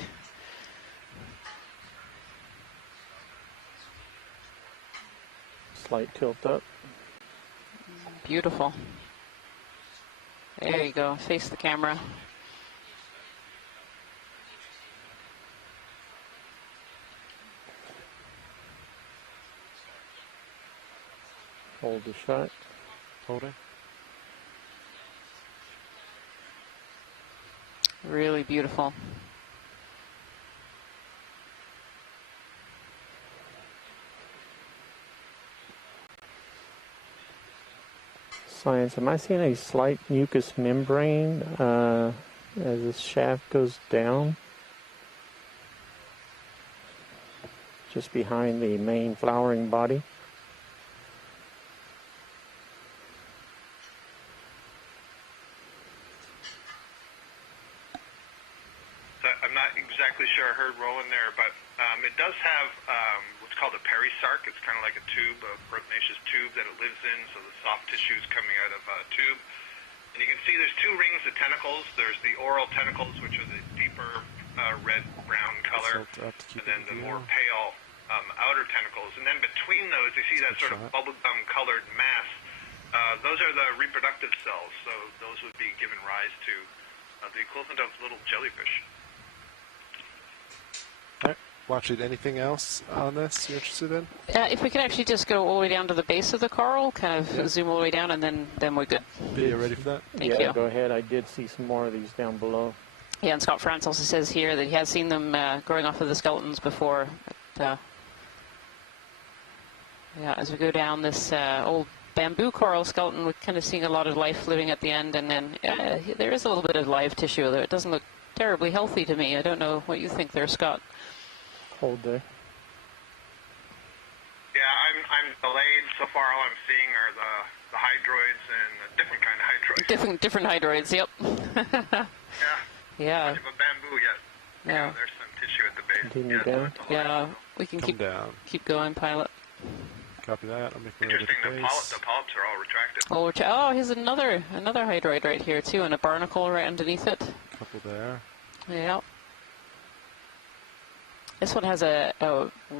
Slight tilt up. Beautiful. There you go. Face the camera. Hold the shot. Holding. Really beautiful. Science, am I seeing a slight mucous membrane as the shaft goes down? Just behind the main flowering body? I'm not exactly sure I heard Roland there, but it does have what's called a perisarc. It's kind of like a tube, a proteinaceous tube that it lives in, so the soft tissue is coming out of a tube. And you can see there's two rings of tentacles. There's the oral tentacles, which are the deeper red-brown color, and then the more pale outer tentacles. And then between those, you see that sort of bubblegum-colored mass. Those are the reproductive cells, so those would be given rise to the equivalent of little jellyfish. All right. Watch it. Anything else on this you're interested in? If we could actually just go all the way down to the base of the coral, kind of zoom all the way down, and then we're good. Video ready for that? Thank you. Go ahead. I did see some more of these down below. Yeah, and Scott France also says here that he has seen them growing off of the skeletons before. But, yeah, as we go down this old bamboo coral skeleton, we're kind of seeing a lot of life living at the end, and then there is a little bit of live tissue, although it doesn't look terribly healthy to me. I don't know what you think there, Scott. Hold there. Yeah, I'm delayed. So far, all I'm seeing are the hydroids and a different kind of hydroids. Different hydroids, yep. Yeah. Yeah. Much of a bamboo yet. Yeah. There's some tissue at the base. Continue down. Yeah, we can keep going, pilot. Copy that. I'm making Interesting. The polyps are all retracted. Oh, here's another hydroid right here too, and a barnacle right underneath it. Couple there. Yeah. This one has a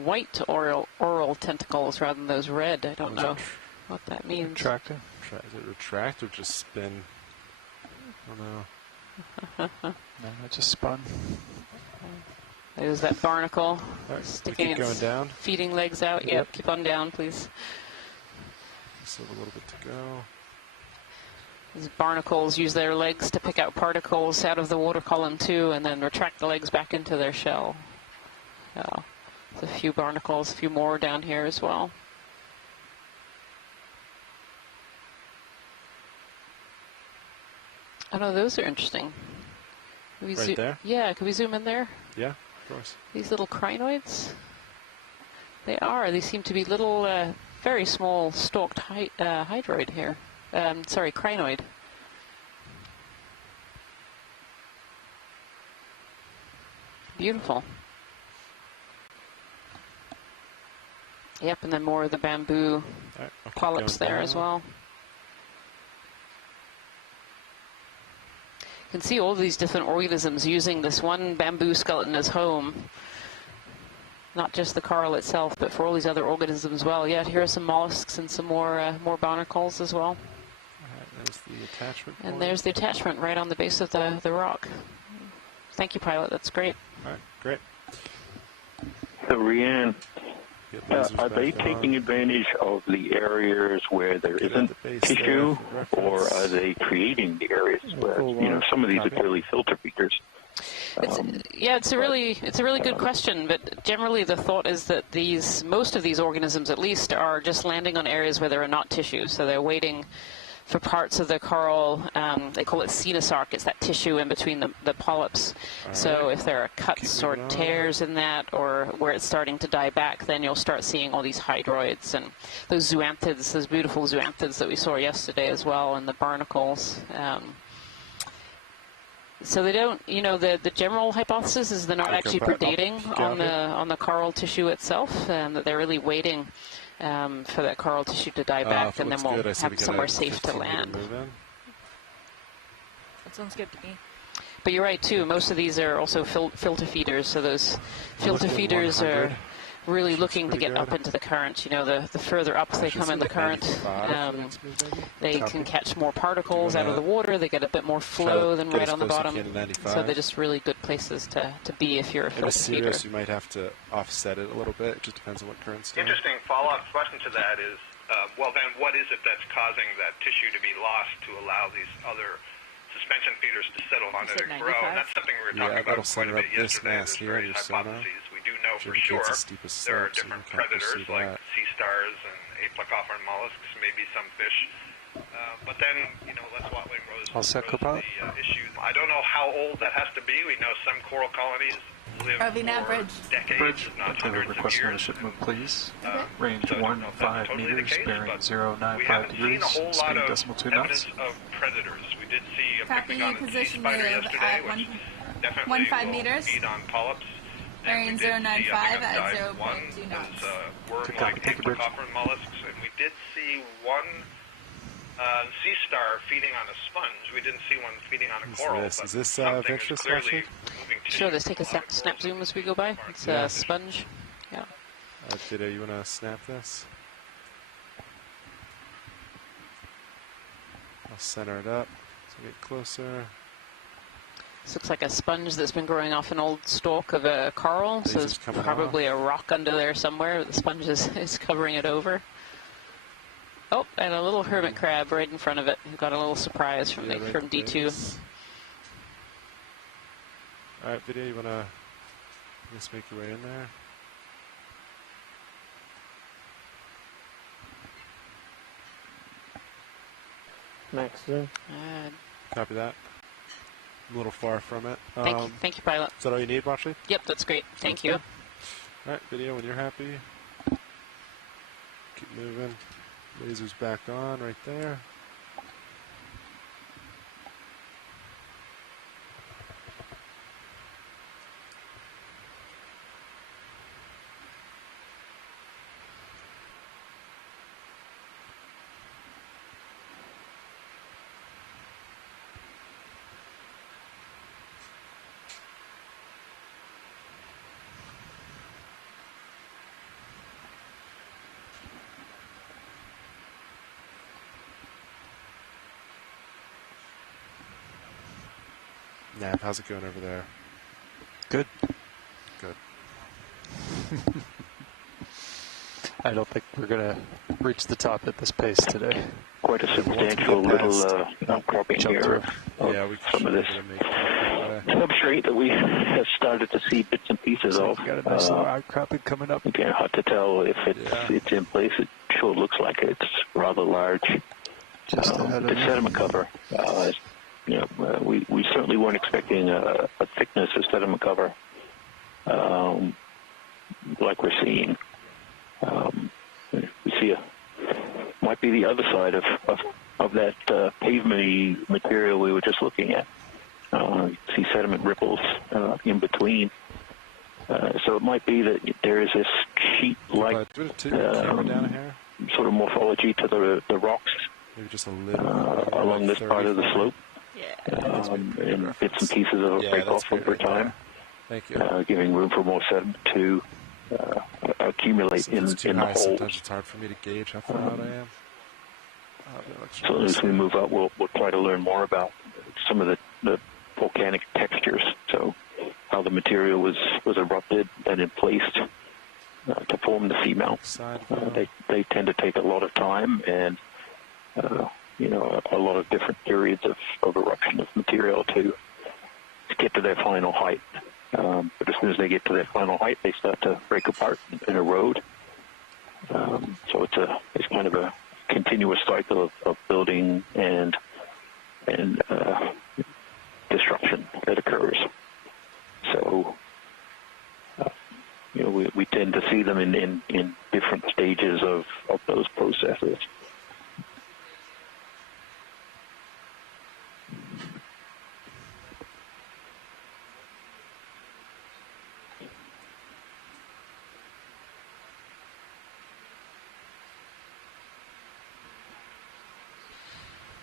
white oral tentacles rather than those red. I don't know. what that means. Retracting. Is it retract or just spin? I don't know. No, it just spun. There's that barnacle Right, sticking keep its going down. feeding legs out. Yep, keep on down, please. Still a little bit to go. These barnacles use their legs to pick out particles out of the water column too, and then retract the legs back into their shell. So, there's a few barnacles, a few more down here as well. Oh no, those are interesting. Right there? Yeah, can we zoom in there? Yeah, of course. These little crinoids? They are. They seem to be little, very small stalked hydroid here. Sorry, crinoid. Beautiful. Yep, and then more of the bamboo polyps there as well. You can see all these different organisms using this one bamboo skeleton as home. Not just the coral itself, but for all these other organisms as well. Yeah, here are some mollusks and some more barnacles as well. There's the attachment point. And there's the attachment right on the base of the rock. Thank you, pilot. That's great. All right, great. So, Rianne, are they taking advantage of the areas where there isn't tissue, or are they creating the areas where, you know, some of these are clearly filter feeders? Yeah, it's a really good question, but generally the thought is that most of these organisms at least are just landing on areas where there are not tissues, so they're waiting for parts of the coral. They call it cenosarc. It's that tissue in between the polyps. So if there are cuts or tears in that, or where it's starting to die back, then you'll start seeing all these hydroids and those zoanthids, those beautiful zoanthids that we saw yesterday as well, and the barnacles. So they don't, you know, the general hypothesis is they're not actually predating on the coral tissue itself, that they're really waiting for that coral tissue to die back, and then we'll have somewhere safe to land. That sounds good to me. But you're right too, most of these are also filter feeders, so those filter feeders are really looking to get up into the current. You know, the further up they come in the current, they can catch more particles out of the water, they get a bit more flow than right on the bottom. So they're just really good places to be if you're a filter feeder. You might have to offset it a little bit. It just depends on what current's doing. Interesting follow-up question to that is, well then, what is it that's causing that tissue to be lost to allow these other suspension feeders to settle on it and grow? And that's something we were talking about quite a bit yesterday. There's various hypotheses. We do know for sure there are different predators like sea stars and aplecophoran mollusks, maybe some fish. But then, you know, Les Watling rose the issue. I don't know how old that has to be. We know some coral colonies live for decades, if not hundreds of years. Ship move, please. Range 15 meters, bearing 095 degrees, speed decimal 2 knots. Of predators. We did see a Copy, picnic position spider move yesterday, at which definitely 15 meters. feed on polyps. Bearing 095 at 0.2 knots. Worm-like aplecophoran mollusks, and we did see one sea star feeding on a sponge. We didn't see one feeding on a coral. Is this of interest, actually? Sure, let's take a snap zoom as we go by. It's a sponge. Yeah. Dido, you want to snap this? I'll center it up so we get closer. This looks like a sponge that's been growing off an old stalk of a coral, so there's probably a rock under there somewhere. The sponge is covering it over. Oh, and a little hermit crab right in front of it. We got a little surprise from from D2. All right, Video, you want to just make your way in there? Max zoom. Copy that. I'm a little far from it. Thank you, pilot. Is that all you need, Washley? Yep, that's great. Thank you. All right, Video, when you're happy, keep moving. Laser's back on right there. Nav, how's it going over there? Good. Good. I don't think we're going to reach the top at this pace today. Quite a substantial little outcropping here. Yeah, we some of this substrate that we have started to see bits and pieces of. We got a nice little outcropping coming up. Again, hard to tell if it's in place. It sure looks like it's rather large. Just ahead of the sediment cover. We certainly weren't expecting a thickness of sediment cover like we're seeing. We see might be the other side of that pavement-y material we were just looking at. You see sediment ripples in between. So it might be that there is this sheet-like sort of morphology to the rocks. Maybe just a little along this part of the slope. And bits and pieces of it break off over time. Thank you. Giving room for more sediment to accumulate in the holes. Sometimes it's hard for me to gauge how far out I am. So as we move up, we'll try to learn more about some of the volcanic textures. So how the material was erupted and then placed to form the seamount. They tend to take a lot of time and a lot of different periods of eruption of material to get to their final height. But as soon as they get to their final height, they start to break apart and erode. So it's kind of a continuous cycle of building and destruction that occurs. So we tend to see them in different stages of those processes.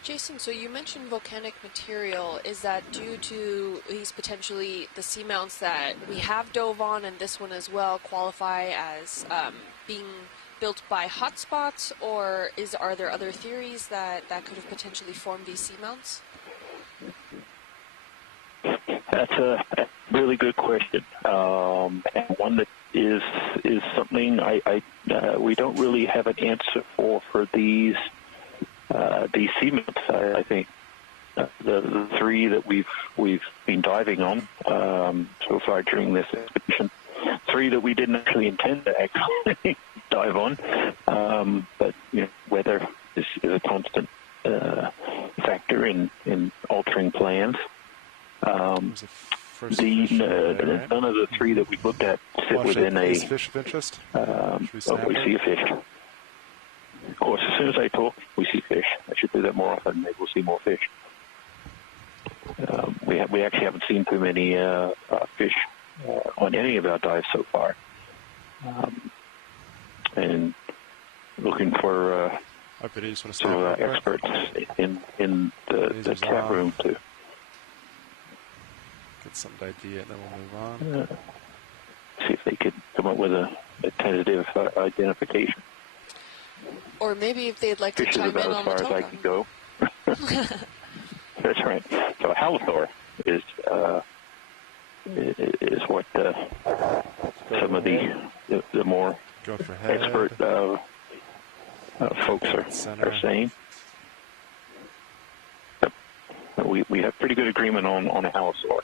Jason, so you mentioned volcanic material. Is that due to these potentially the seamounts that we have dove on and this one as well qualify as being built by hotspots, or are there other theories that could have potentially formed these seamounts? That's a really good question, and one that is something we don't really have an answer for these seamounts. I think the three that we've been diving on so far during this expedition, three that we didn't actually intend to actually dive on, but weather is a constant factor in altering plans. None of the three that we looked at sit within a fish of interest. We see a fish. Of course, as soon as I talk, we see fish. I should do that more often. Maybe we'll see more fish. We actually haven't seen too many fish on any of our dives so far. And looking for some of our experts in the chat room to get some idea, and then we'll move on. See if they could come up with a tentative identification. Or maybe if they'd like to chime in on the token. Fish is about as far as I can go. That's right. So halosaur is what some of the more expert folks are saying. We have pretty good agreement on a halosaur.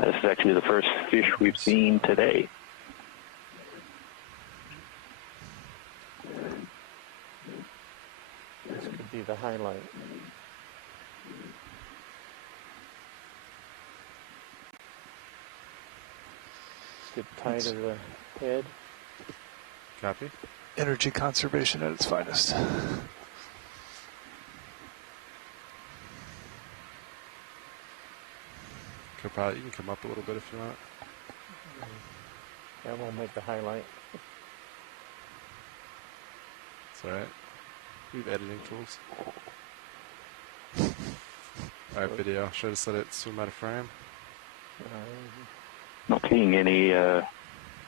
This is actually the first fish we've seen today. This could be the highlight. Get tight of the head. Copy. Energy conservation at its finest. Co-pilot, you can come up a little bit if you want. That won't make the highlight. It's alright. We have editing tools. Alright, video. Should I just let it swim out of frame? Not seeing any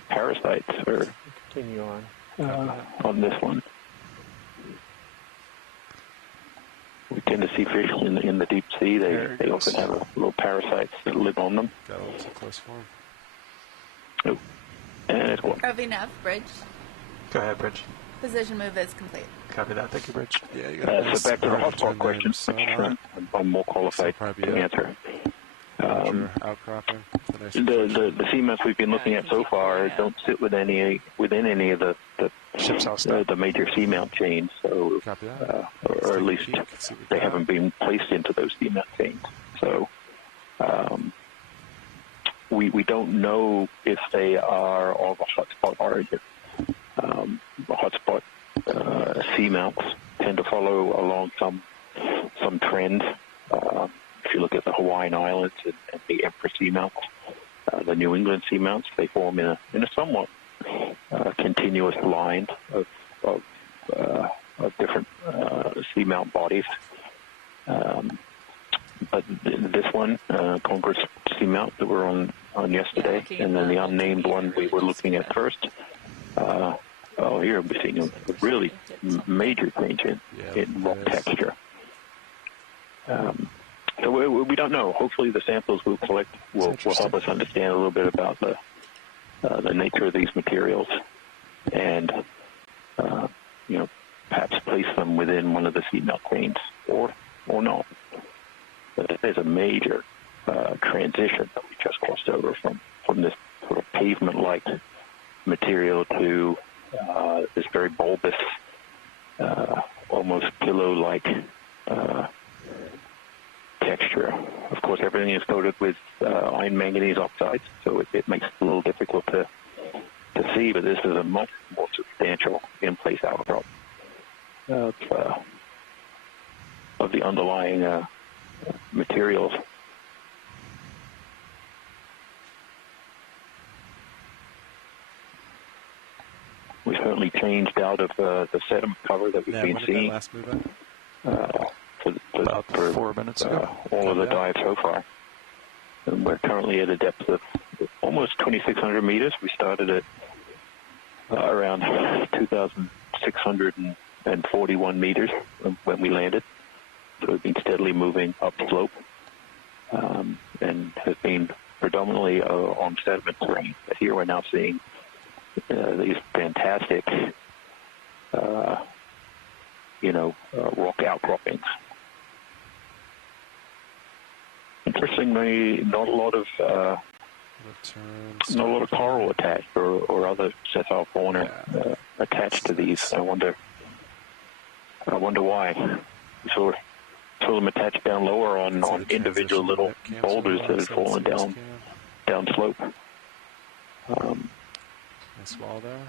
parasites or continue on this one. We tend to see fish in the deep sea. They often have little parasites that live on them. Got a little too close for him. Oh, and it's what? ROV nav, bridge. Go ahead, Bridge. Position move is complete. Copy that. Thank you, Bridge. Yeah, you got so back to the hotspot question, which I'm more qualified to answer. Outcropping. The seamounts we've been looking at so far don't sit within any of the major seamount chains, so or at least they haven't been placed into those seamount chains. So we don't know if they are of a hotspot origin. The hotspot seamounts tend to follow along some trend. If you look at the Hawaiian Islands and the Emperor seamounts, the New England seamounts, they form in a somewhat continuous line of different seamount bodies. But this one, Congress seamount that we're on yesterday, and then the unnamed one we were looking at first. Here we're seeing a really major change in rock texture. So we don't know. Hopefully the samples we'll collect will help us understand a little bit about the nature of these materials and, perhaps place them within one of the seamount chains or not. But there's a major transition that we just crossed over from this sort of pavement-like material to this very bulbous, almost pillow-like texture. Of course, everything is coated with iron manganese oxides, so it makes it a little difficult to see, but this is a much more substantial in-place outcrop of the underlying materials. We certainly changed out of the sediment cover that we've been seeing. For 4 minutes ago. All of the dives so far. And we're currently at a depth of almost 2,600 meters. We started at around 2,641 meters when we landed. So we've been steadily moving upslope and has been predominantly on sediment terrain. But here we're now seeing these fantastic, rock outcroppings. Interestingly, not a lot of coral attached or other sessile fauna attached to these. I wonder why. We saw them attached down lower on individual little boulders that had fallen down slope. Swallow there.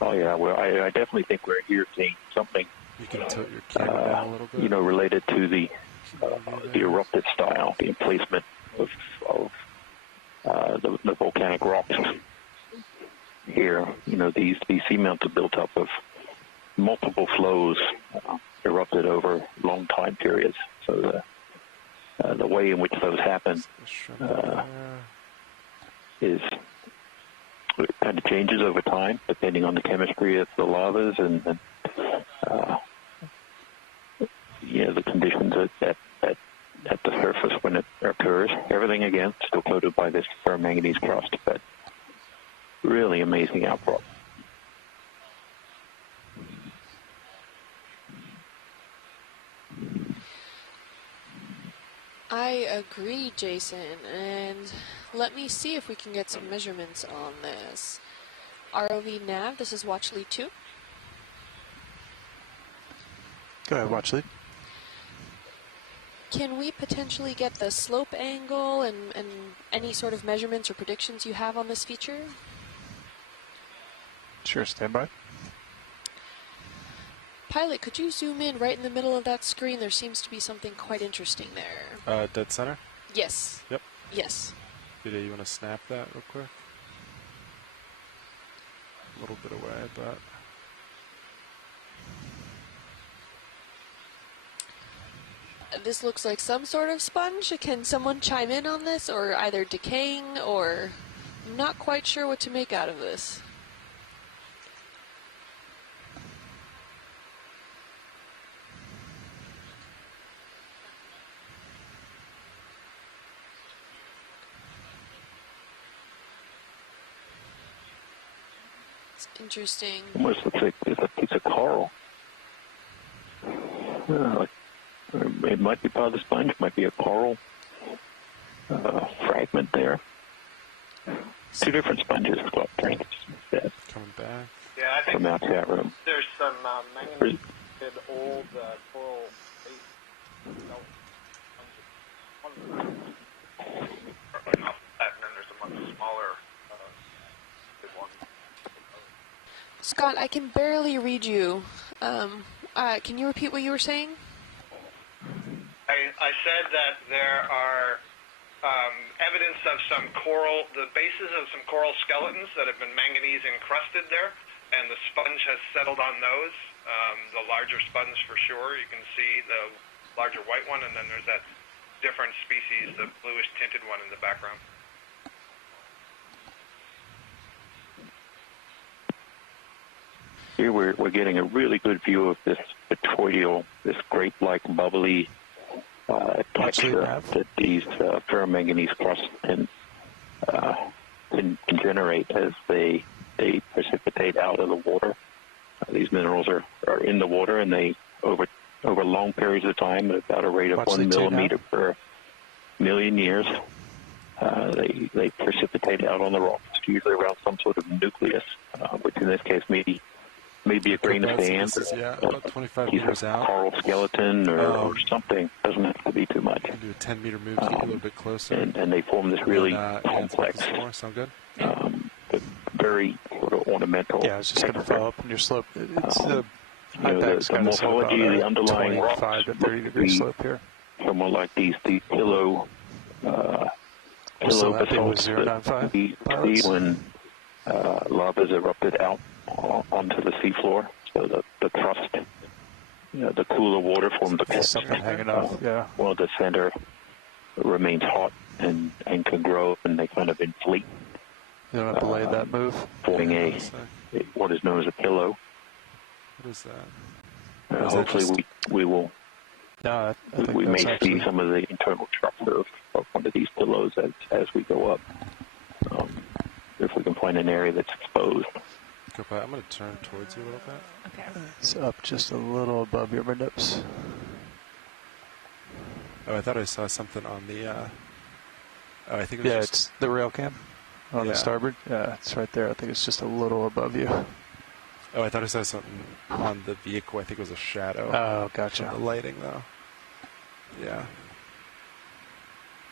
Oh yeah, well, I definitely think we're here seeing something. You can tilt your camera down a little bit. Related to the eruptive style, the emplacement of the volcanic rocks. Here, these seamounts are built up of multiple flows erupted over long time periods. So the way in which those happen is it kind of changes over time depending on the chemistry of the lavas and the conditions at the surface when it occurs. Everything, again, still coated by this ferromanganese crust, but really amazing outcrop. I agree, Jason, and let me see if we can get some measurements on this. ROV nav, this is watch lead 2. Go ahead, watch lead. Can we potentially get the slope angle and any sort of measurements or predictions you have on this feature? Sure, stand by. Pilot, could you zoom in right in the middle of that screen? There seems to be something quite interesting there. Dead center? Yes. Yep. Yes. Video, you want to snap that real quick? A little bit away, but... This looks like some sort of sponge. Can someone chime in on this, or either decaying, or... I'm not quite sure what to make out of this. It's interesting. Almost looks like it's a piece of coral. It might be part of the sponge, might be a coral fragment there. Two different sponges, Scott Prince said. Coming back. Yeah, I think from out chat room. There's some manganese old coral base. And then there's a much smaller one. Scott, I can barely read you. Can you repeat what you were saying? I said that there are evidence of some coral, the bases of some coral skeletons that have been manganese encrusted there, and the sponge has settled on those. The larger sponge for sure, you can see the larger white one, and then there's that different species, the bluish tinted one in the background. Here we're getting a really good view of this pitoidal, this grape-like bubbly texture that these ferromanganese crusts can generate as they precipitate out of the water. These minerals are in the water, and they over long periods of time, at about a rate of 1 millimeter per million years, they precipitate out on the rocks, usually around some sort of nucleus, which in this case may be a grain of sand, about 25 meters out. Coral skeleton or something. Doesn't have to be too much. Do a 10-meter move to get a little bit closer. And they form this really complex, sound good? but very sort of ornamental. Yeah, I was just going to follow up on your slope. It's the the morphology, the underlying 25 to 30 degree slope here. Somewhat like these pillow basalts that we see when lava is erupted out onto the seafloor. So the crust, the cooler water forms the crust. Something hanging off, yeah. While the center remains hot and can grow, and they kind of inflate. You don't have to lay that move. Forming what is known as a pillow. What is that? Hopefully we will. No, we may see some of the internal structure of one of these pillows as we go up. If we can find an area that's exposed. I'm going to turn towards you a little bit. Okay. It's up just a little above your nips. Oh, I thought I saw something on the. I think it was it's the rail cam on the starboard. Yeah, it's right there. I think it's just a little above you. Oh, I thought I saw something on the vehicle. I think it was a shadow. Oh, gotcha. The lighting, though. Yeah.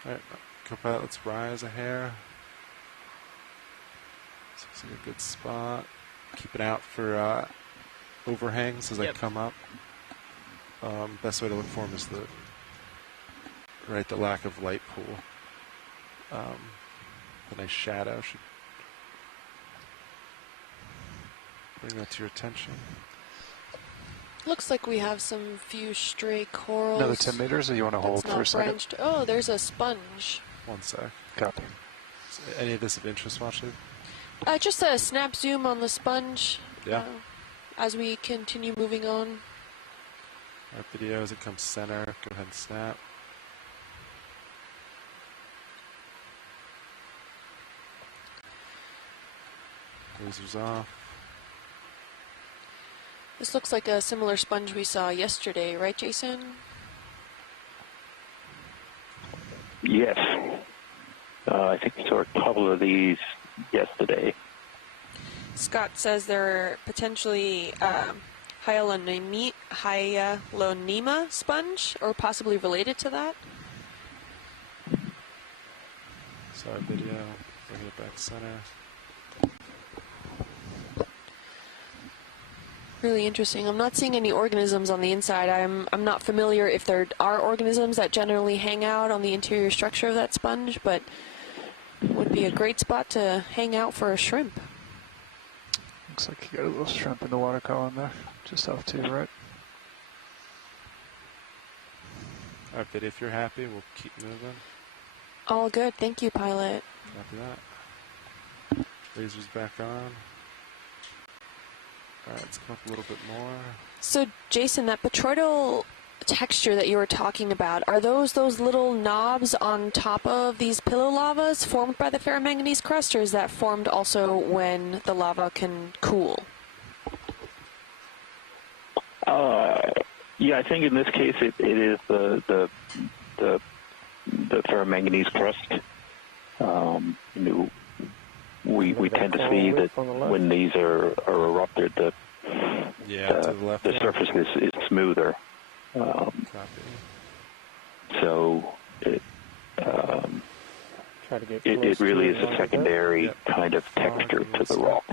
All right, co-pilot, let's rise a hair. This looks like a good spot. Keep it out for overhangs as they come up. Best way to look for them is the lack of light pool. The nice shadow should bring that to your attention. Looks like we have some few stray corals. Another 10 meters, or you want to hold for a second? Branched. Oh, there's a sponge. One sec. Copy. Is any of this of interest, Washley? Just a snap zoom on the sponge. Yeah. As we continue moving on. Our video as it comes center. Go ahead and snap. Lasers off. This looks like a similar sponge we saw yesterday, right, Jason? Yes. I think we saw a couple of these yesterday. Scott says they're potentially hyalonema sponge, or possibly related to that. Sorry, video. Bring it back center. Really interesting. I'm not seeing any organisms on the inside. I'm not familiar if there are organisms that generally hang out on the interior structure of that sponge, but would be a great spot to hang out for a shrimp. Looks like you got a little shrimp in the water column there, just off to your right. All right, Biddy, if you're happy, we'll keep moving. All good. Thank you, pilot. Copy that. Lasers back on. All right, let's come up a little bit more. So, Jason, that pterodal texture that you were talking about, are those little knobs on top of these pillow lavas formed by the ferromanganese crust, or is that formed also when the lava can cool? Yeah, I think in this case it is the ferromanganese crust. We tend to see that when these are erupted, the surface is smoother. So it really is a secondary kind of texture to the rock,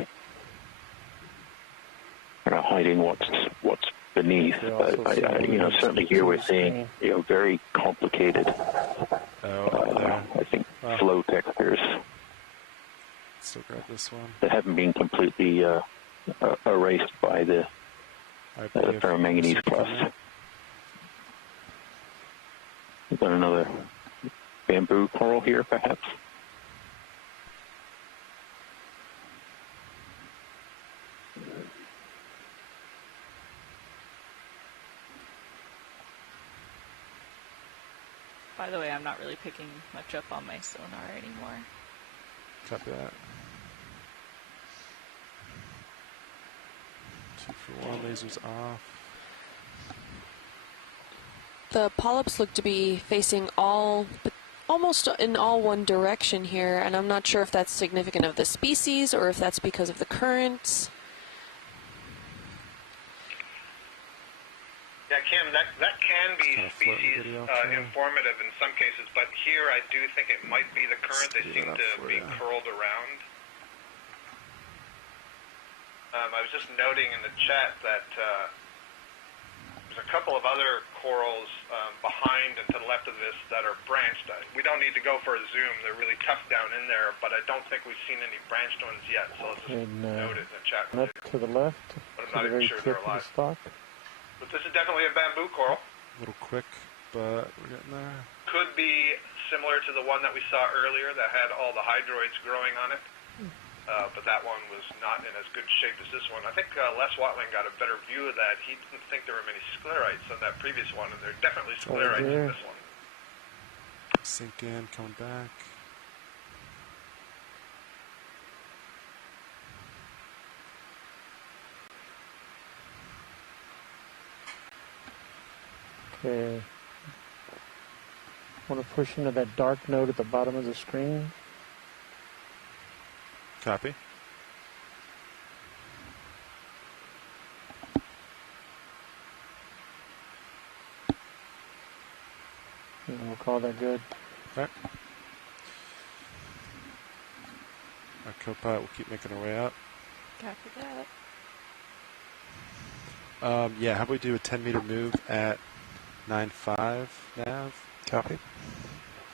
hiding what's beneath. But certainly here we're seeing very complicated, I think, flow textures. Still grab this one. That haven't been completely erased by the ferromanganese crust. We've got another bamboo coral here, perhaps. By the way, I'm not really picking much up on my sonar anymore. Copy that. 2 for 1, lasers off. The polyps look to be facing almost in all one direction here, and I'm not sure if that's significant of the species or if that's because of the currents. Yeah, Kim, that can be species informative in some cases, but here I do think it might be the current. They seem to be curled around. I was just noting in the chat that there's a couple of other corals behind and to the left of this that are branched. We don't need to go for a zoom. They're really tough down in there, but I don't think we've seen any branched ones yet, so let's just note it in the chat. Left to the left, but I'm not even sure they're alive. But this is definitely a bamboo coral. A little quick, but we're getting there. Could be similar to the one that we saw earlier that had all the hydroids growing on it. But that one was not in as good shape as this one. I think Les Watling got a better view of that. He didn't think there were many sclerites on that previous one, and there are definitely sclerites in this one. Sink in, coming back. Okay. Want to push into that dark node at the bottom of the screen. Copy. And we'll call that good. Okay. Our co-pilot will keep making our way up. Copy that. Yeah, how about we do a 10-meter move at 9.5 nav? Copy.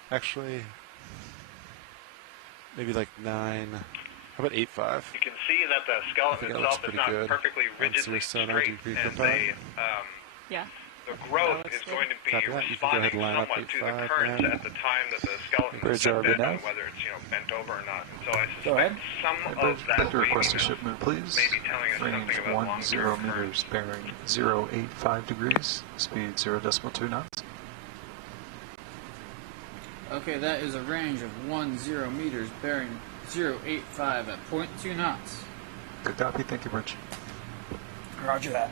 Actually, maybe like 9. How about 8.5? You can see that the skeleton itself is not perfectly rigidly straight, and the growth is going to be responding somewhat to the currents at the time that the skeleton is set in, whether it's bent over or not. And so I suspect some of that request a ship move, please. Maybe telling us something about 10 meters, bearing 085 degrees, speed 0.2 knots. Okay, that is a range of 10 meters, bearing 085 at 0.2 knots. Good copy, thank you, Rich. Roger that.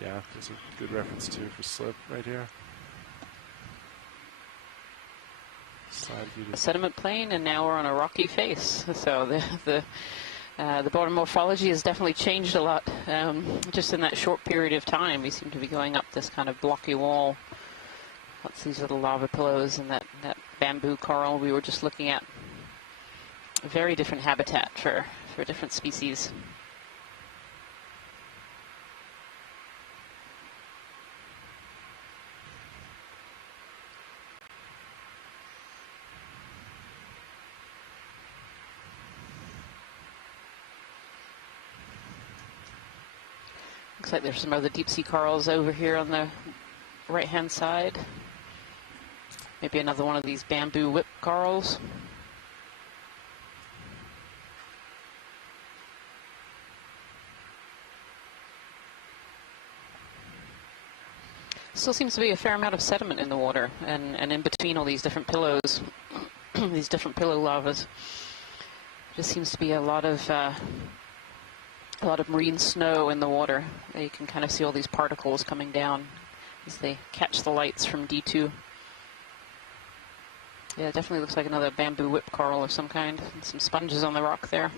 Yeah, there's a good reference too for slip right here. Side view. Sediment plain, and now we're on a rocky face. So the bottom morphology has definitely changed a lot just in that short period of time. We seem to be going up this kind of blocky wall. Lots of these little lava pillows and that bamboo coral we were just looking at. A very different habitat for different species. Looks like there's some other deep sea corals over here on the right-hand side. Maybe another one of these bamboo whip corals. Still seems to be a fair amount of sediment in the water, and in between all these different pillows, these different pillow lavas, just seems to be a lot of marine snow in the water. You can kind of see all these particles coming down as they catch the lights from D2. Yeah, it definitely looks like another bamboo whip coral of some kind, and some sponges on the rock there.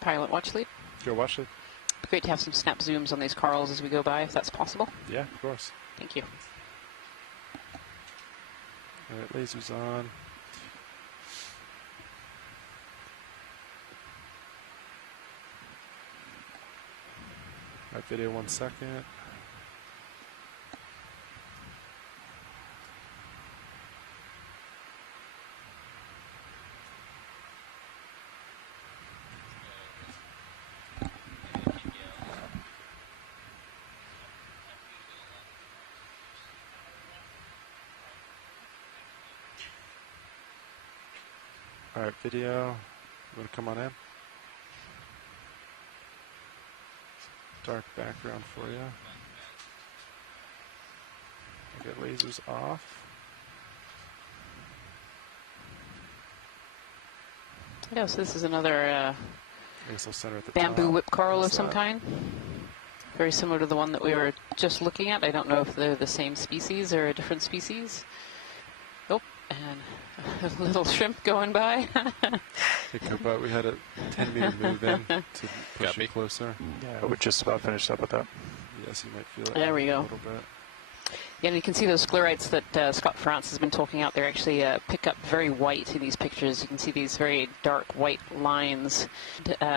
Pilot watch lead. Go watch it. It'd be great to have some snap zooms on these corals as we go by, if that's possible. Yeah, of course. Thank you. All right, lasers on. All right, video 1 second. All right, video. You want to come on in? Dark background for you. I'll get lasers off. Yeah, so this is another center at the bamboo top. whip coral of some kind. Very similar to the one that we were just looking at. I don't know if they're the same species or a different species. Oh, and a little shrimp going by. Hey, Cooper, we had a 10-meter move in to push you closer. Yeah, we're just about finished up with that. Yes, you might feel it. There we go. A little bit. Yeah, and you can see those sclerites that Scott France has been talking out. They actually pick up very white in these pictures. You can see these very dark white lines.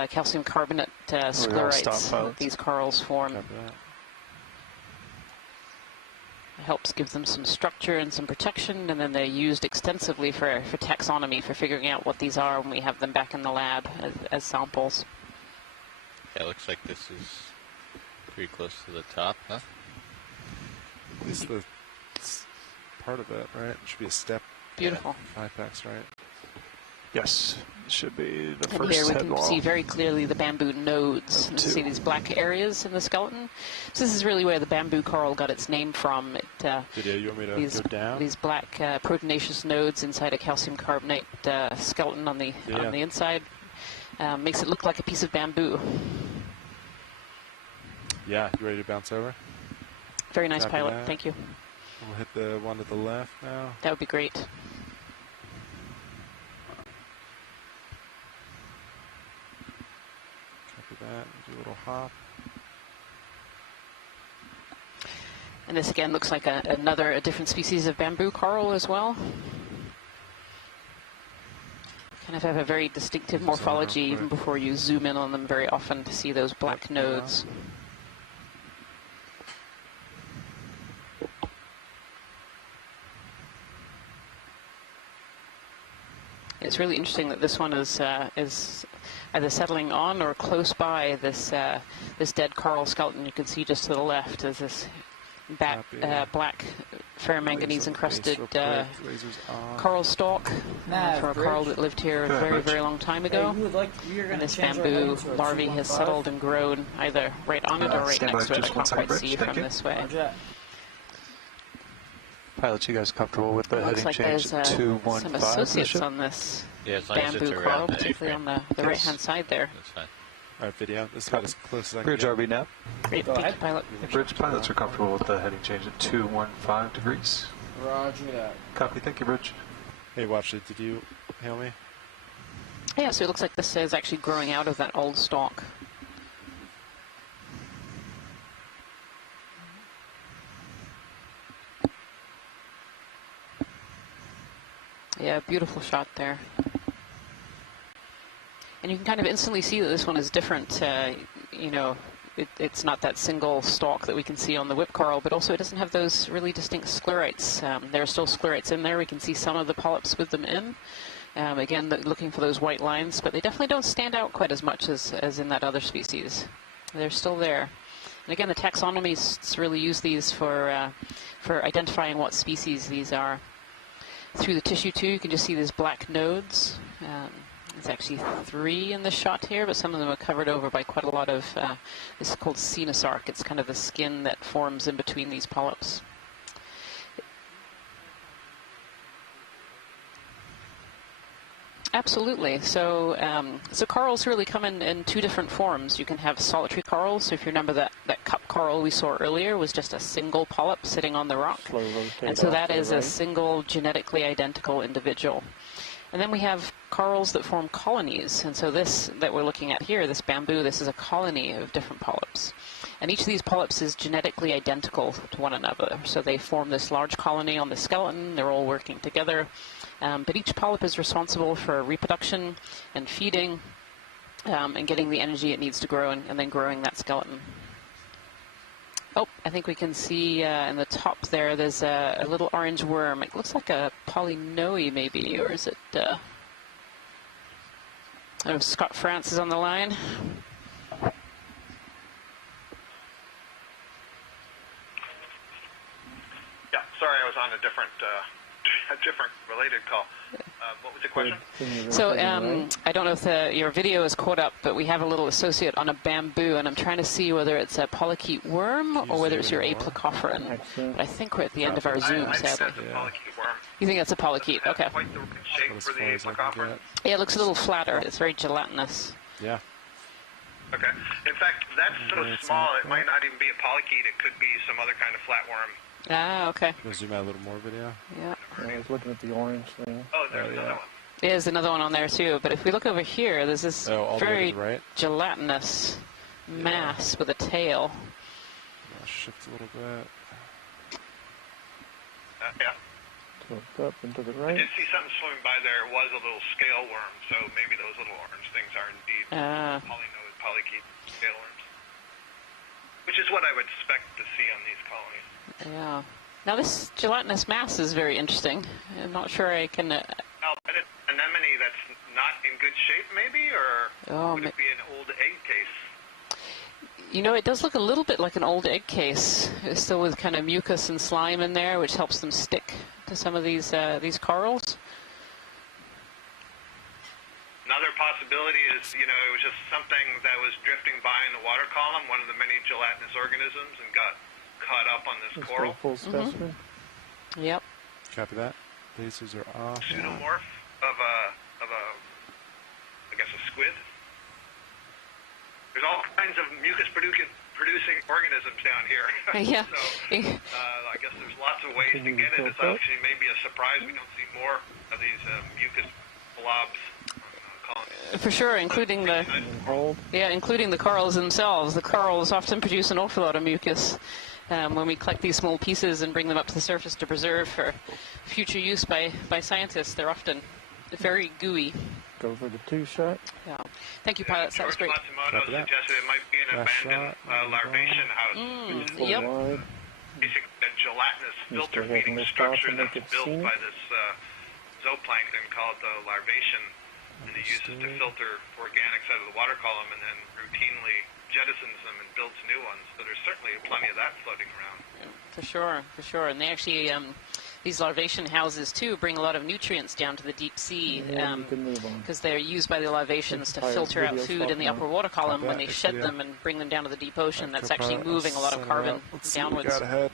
Calcium carbonate sclerites that these corals form. It helps give them some structure and some protection, and then they're used extensively for taxonomy, for figuring out what these are when we have them back in the lab as samples. Yeah, it looks like this is pretty close to the top, huh? At least the part of it, right? It should be a step. Beautiful. 5 packs, right? Yes, it should be the and first here we head can wall. see very clearly the bamboo nodes. You see these black areas in the skeleton. So this is really where the bamboo coral got its name from. Video, you want me to go down? These black proteinaceous nodes inside a calcium carbonate skeleton on the inside makes it look like a piece of bamboo. Yeah, you ready to bounce over? Very nice, pilot. Thank you. We'll hit the one to the left now. That would be great. Copy that. Do a little hop. And this again looks like a different species of bamboo coral as well. Kind of have a very distinctive morphology even before you zoom in on them very often to see those black nodes. It's really interesting that this one is either settling on or close by this dead coral skeleton. You can see just to the left is this black ferromanganese encrusted coral stalk for a coral that lived here a very, very long time ago. And this bamboo larvae has settled and grown either right on it or right next to it. I can't quite see from this way. Pilots, you guys comfortable with the heading like change there's to 215? some associates on this bamboo coral, particularly on the right-hand side there. That's fine. All right, video. This is about as close as I can Bridge get. RB now. Great, thank you, pilot. Bridge pilots are comfortable with the heading change at 215 degrees. Roger that. Copy, thank you, Bridge. Hey, watch it. Did you hail me? Yeah, so it looks like this is actually growing out of that old stalk. Yeah, beautiful shot there. And you can kind of instantly see that this one is different, you know, it's not that single stalk that we can see on the whip coral, but also it doesn't have those really distinct sclerites. There are still sclerites in there. We can see some of the polyps with them in. Again, looking for those white lines, but they definitely don't stand out quite as much as in that other species. They're still there. And again, the taxonomists really use these for identifying what species these are. Through the tissue too, you can just see these black nodes. There's actually 3 in the shot here, but some of them are covered over by quite a lot of, this is called cenosarc. It's kind of the skin that forms in between these polyps. Absolutely. So, so corals really come in 2 different forms. You can have solitary corals. So if you remember that cup coral we saw earlier was just a single polyp sitting on the rock. And so that is a single genetically identical individual. And then we have corals that form colonies. And so this that we're looking at here, this bamboo, this is a colony of different polyps. And each of these polyps is genetically identical to one another. So they form this large colony on the skeleton. They're all working together. But each polyp is responsible for reproduction and feeding and getting the energy it needs to grow and then growing that skeleton. Oh, I think we can see in the top there, there's a little orange worm. It looks like a polynoe maybe, or is it... oh, Scott France is on the line. Yeah, sorry, I was on a different related call. What was the question? So I don't know if your video is caught up, but we have a little associate on a bamboo, and I'm trying to see whether it's a polychaete worm or whether it's your aplicophoran. But I think we're at the end of our zoom, sadly. You think that's a polychaete? Okay. Quite the shape for the aplicophoran. Yeah, it looks a little flatter. It's very gelatinous. Yeah. Okay. In fact, that's so small, it might not even be a polychaete. It could be some other kind of flatworm. Ah, okay. Can I zoom out a little more video? Yeah. I was looking at the orange thing. Oh, there's another one. There's another one on there too, but if we look over here, there's this very gelatinous mass with a tail. I'll shift a little bit. Yeah. Tilt up and to the right. I did see something swimming by there. It was a little scale worm, so maybe those little orange things are indeed polynoid polychaete scale worms, which is what I would expect to see on these colonies. Yeah. Now this gelatinous mass is very interesting. I'm not sure I can... anemone that's not in good shape, maybe, or would it be an old egg case? You know, it does look a little bit like an old egg case, still with kind of mucus and slime in there, which helps them stick to some of these corals. Another possibility is, you know, it was just something that was drifting by in the water column, one of the many gelatinous organisms, and got caught up on this coral. Full specimen. Yep. Copy that. Lasers are off. Pseudomorph of a I guess a squid. There's all kinds of mucus producing organisms down here. Yeah. So I guess there's lots of ways to get it. It's actually maybe a surprise we don't see more of these mucus blobs. For sure, including including the corals themselves. The corals often produce an awful lot of mucus. When we collect these small pieces and bring them up to the surface to preserve for future use by scientists, they're often very gooey. Go for the 2-shot. Yeah. Thank you, pilots. That was great. Matsumoto suggested it might be an abandoned larvation house. Yep. Basically, a gelatinous filter feeding structure that's built by this zooplankton called the larvation, and it uses to filter organics out of the water column and then routinely jettisons them and builds new ones. So there's certainly plenty of that floating around. Yeah, for sure, for sure. And they actually, these larvation houses too bring a lot of nutrients down to the deep sea because they're used by the larvations to filter out food in the upper water column. When they shed them and bring them down to the deep ocean, that's actually moving a lot of carbon downwards. Got ahead.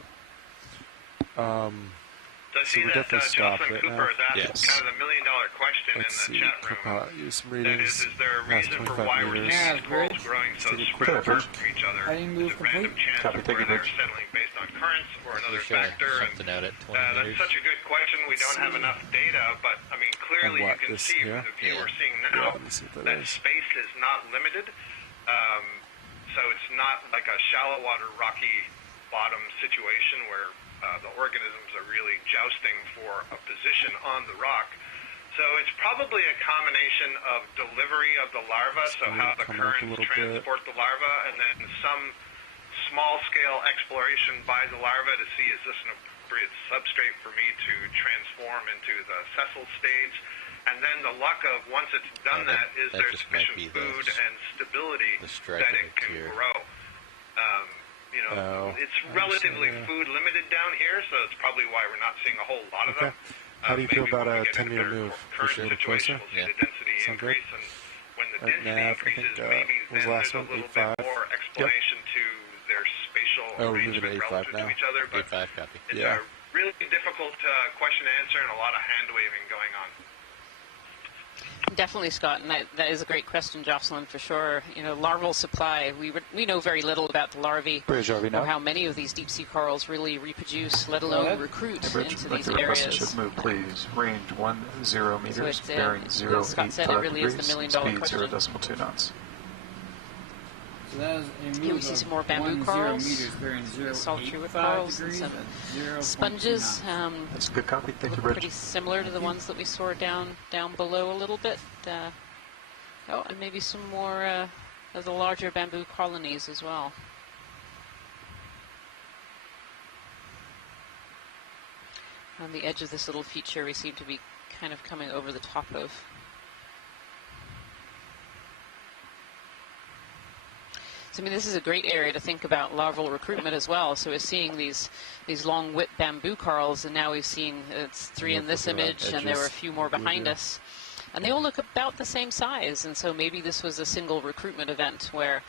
So I see that Jocelyn Cooper has asked kind of the million-dollar question in the chat room. That is there a reason for why we're seeing corals growing so spread apart from each other? Is it random chance of where they're settling based on currents or another factor? That's such a good question. We don't have enough data, but I mean, clearly you can see from the view we're seeing now that space is not limited. So it's not like a shallow water, rocky bottom situation where the organisms are really jousting for a position on the rock. So it's probably a combination of delivery of the larva, so how the currents transport the larva, and then some small-scale exploration by the larva to see is this an appropriate substrate for me to transform into the sessile stage. And then the luck of, once it's done is there sufficient food and stability that it can grow. You know, it's relatively food limited down here, so it's probably why we're not seeing a whole lot of them. How do you feel about a 10-meter move? Current situation, we'll see the density increase, and when the density increases, maybe then there's a little bit more explanation to their spatial arrangement relative to each other. But it's a really difficult question to answer, and a lot of hand-waving going on. Definitely, Scott, and that is a great question, Jocelyn, for sure. You know, larval supply, we know very little about the larvae or how many of these deep-sea corals really reproduce, let alone recruit into these areas. Should move, please. Range 10 meters, So bearing 0.85 Scott said it really is the million-dollar question. Speed 0.2 knots. So that is a Here we see some more bamboo corals, saltwater corals, and some sponges. That's a good copy. Thank you, Rich. Pretty similar to the ones that we saw down below a little bit. And maybe some more of the larger bamboo colonies as well. On the edge of this little feature, we seem to be kind of coming over the top of. I mean, this is a great area to think about larval recruitment as well. So we're seeing these long whip bamboo corals, and now we've seen it's 3 in this image, and there were a few more behind us. And they all look about the same size, and so maybe this was a single recruitment event where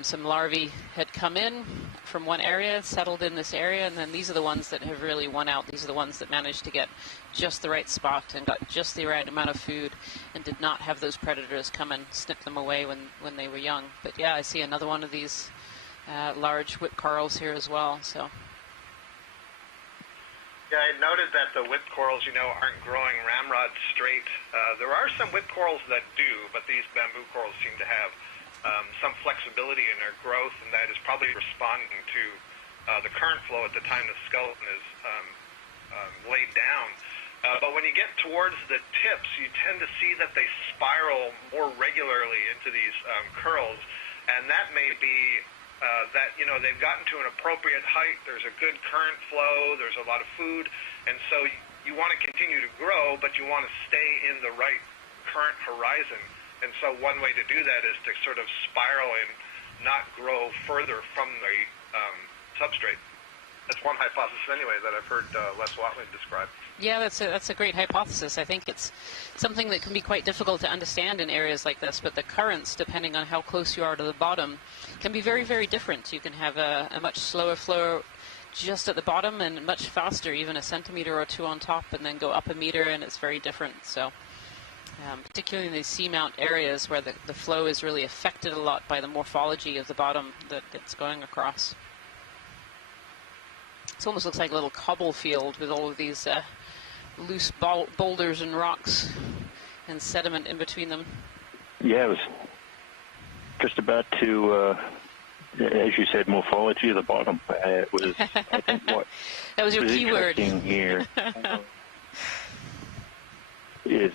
some larvae had come in from one area, settled in this area, and then these are the ones that have really won out. These are the ones that managed to get just the right spot and got just the right amount of food and did not have those predators come and snip them away when they were young. But yeah, I see another one of these large whip corals here as well. So. Yeah, I noted that the whip corals, aren't growing ramrod straight. There are some whip corals that do, but these bamboo corals seem to have some flexibility in their growth, and that is probably responding to the current flow at the time the skeleton is laid down. But when you get towards the tips, you tend to see that they spiral more regularly into these curls, and that may be that they've gotten to an appropriate height. There's a good current flow. There's a lot of food, and so you want to continue to grow, but you want to stay in the right current horizon. And so one way to do that is to sort of spiral and not grow further from the substrate. That's one hypothesis anyway that I've heard Les Watley describe. Yeah, that's a great hypothesis. I think it's something that can be quite difficult to understand in areas like this, but the currents, depending on how close you are to the bottom, can be very, very different. You can have a much slower flow just at the bottom and much faster, even a centimeter or two on top, and then go up a meter, and it's very different. So particularly in these seamount areas where the flow is really affected a lot by the morphology of the bottom that it's going across. It almost looks like a little cobble field with all of these loose boulders and rocks and sediment in between them. Yeah, I was just about to, as you said, morphology of the bottom. It was, I think, what that was your key word here is,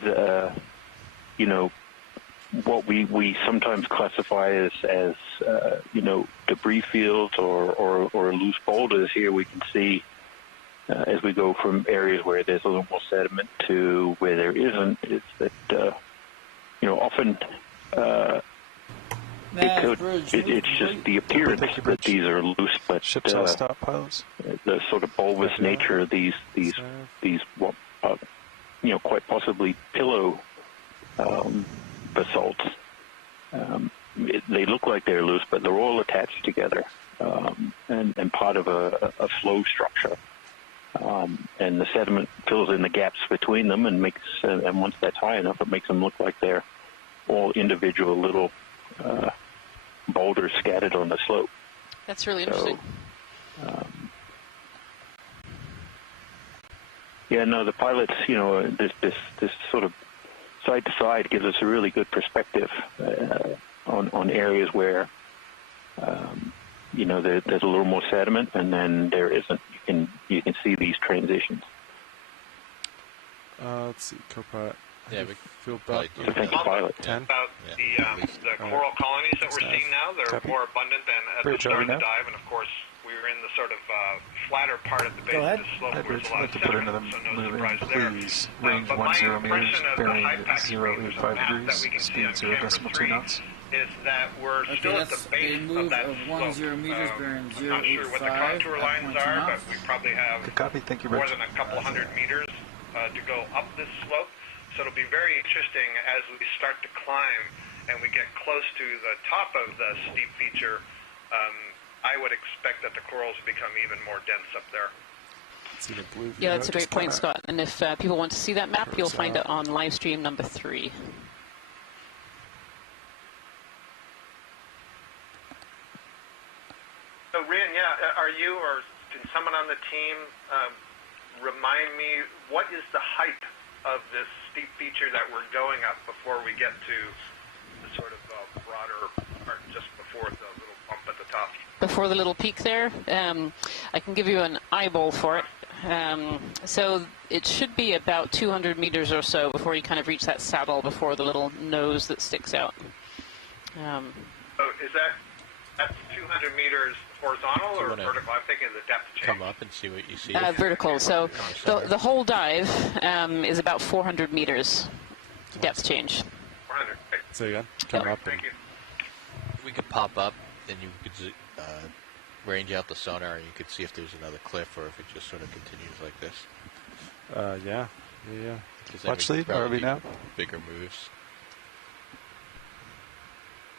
what we sometimes classify as debris fields or loose boulders. Here we can see as we go from areas where there's a little more sediment to where there isn't, is that often it's just the appearance that these are loose, but the sort of bulbous nature of these quite possibly pillow basalts. They look like they're loose, but they're all attached together and part of a flow structure. And the sediment fills in the gaps between them and once that's high enough, it makes them look like they're all individual little boulders scattered on the slope. That's really interesting. The pilots, this sort of side to side gives us a really good perspective on areas where there's a little more sediment, and then there isn't. You can see these transitions. Let's see, Copilot. Yeah, we feel about Thank you, pilot. 10. About the coral colonies that we're seeing now, they're more abundant than at the start of the dive, and of course, we were in the sort of flatter part of the base of the slope where there's a lot of sediment, so no surprise there. Please, range But my 10 meters, impression of the bearing high pack 0.85 degrees, speed 0.2 knots. is that we're still at the base of that slope. 10 meters, bearing I'm not sure what the 0.85 contour lines are, but we probably have Good copy. Thank you, more Rich. than a couple hundred meters to go up this slope. So it'll be very interesting as we start to climb and we get close to the top of the steep feature. I would expect that the corals will become even more dense up there. Yeah, that's a great point, Scott. And if people want to see that map, you'll find it on live stream number 3. So, Rian, are you or can someone on the team remind me what is the height of this steep feature that we're going up before we get to the sort of broader part just before the little bump at the top? Before the little peak there, I can give you an eyeball for it. So it should be about 200 meters or so before you kind of reach that saddle before the little nose that sticks out. So is that's 200 meters horizontal or vertical? I'm thinking of the depth change. Come up and see what you see. Vertical. So the whole dive is about 400 meters depth change. 400. So again, come up. Thank you. We could pop up, then you could range out the sonar, and you could see if there's another cliff or if it just sort of continues like this. Yeah. Watch lead, ROV now. Bigger moves.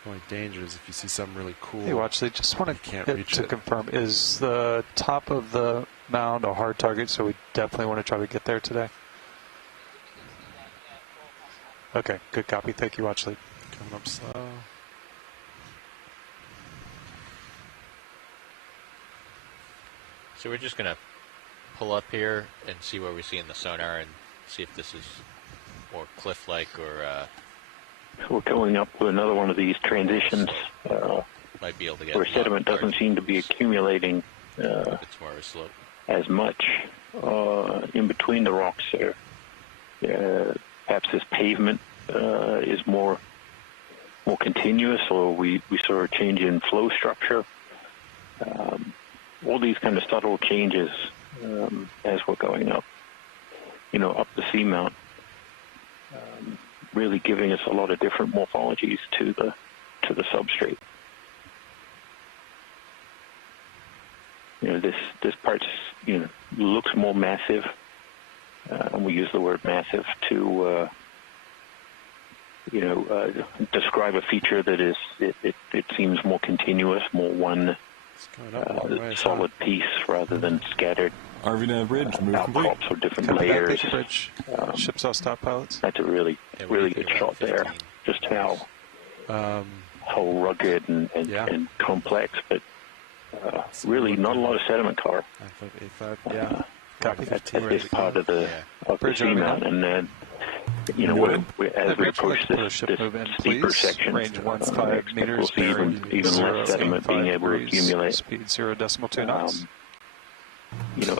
Only danger is if you see something really cool. Hey, watch lead. Just want to it. confirm: is the top of the mound a hard target? So we definitely want to try to get there today. Okay, good copy. Thank you, watch lead. Coming up slow. So we're just going to pull up here and see what we see in the sonar and see if this is more cliff-like or... So we're going up with another one of these transitions might be able to get where sediment doesn't seem to be accumulating it's more of a slope. As much in between the rocks there. Perhaps this pavement is more continuous, or we saw a change in flow structure. All these kind of subtle changes as we're going up, up the seamount, really giving us a lot of different morphologies to the substrate. This part looks more massive, and we use the word massive to describe a feature that is it seems more continuous, more one solid piece rather than scattered RV Bridge, move outcrops or different layers. Bridge. Ships all stop, pilots. That's a really good shot there. Just how rugged and complex, but really not a lot of sediment cover. 9585, yeah. Copy. That's part of the seamount, and then as we approach this steeper section, range 15 meters, we'll see even less sediment being able to accumulate. Speed 0.2 knots.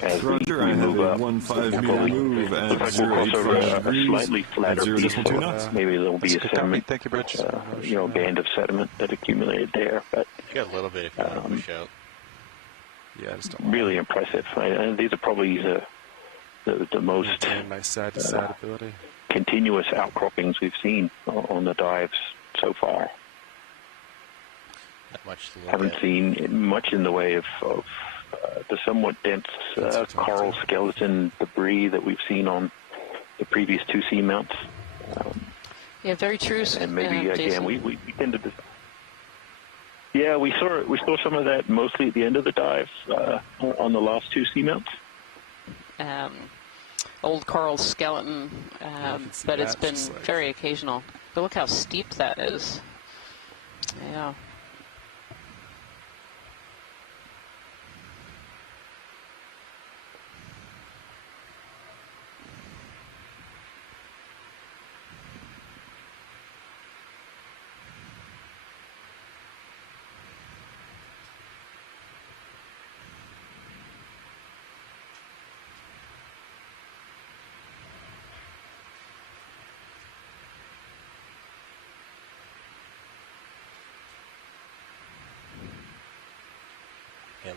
As Roger, we I move have up, a 15 meter move at if I cross over 0.85 a degrees slightly at flatter piece, 0.2 knots. maybe there'll be a sediment, Thank you, Bridge. a band of sediment that accumulated there. But You got a little bit if you want to push out. Yeah, just don't really impressive. These are probably the most my side-to-side ability. Continuous outcroppings we've seen on the dives so far. Not much to look Haven't at. seen much in the way of the somewhat dense coral skeleton debris that we've seen on the previous two seamounts. Yeah, very true. And maybe again, Jason. we tended to. Yeah, we saw some of that mostly at the end of the dive on the last two seamounts. Old coral skeleton, but it's been very occasional. But look how steep that is. Yeah.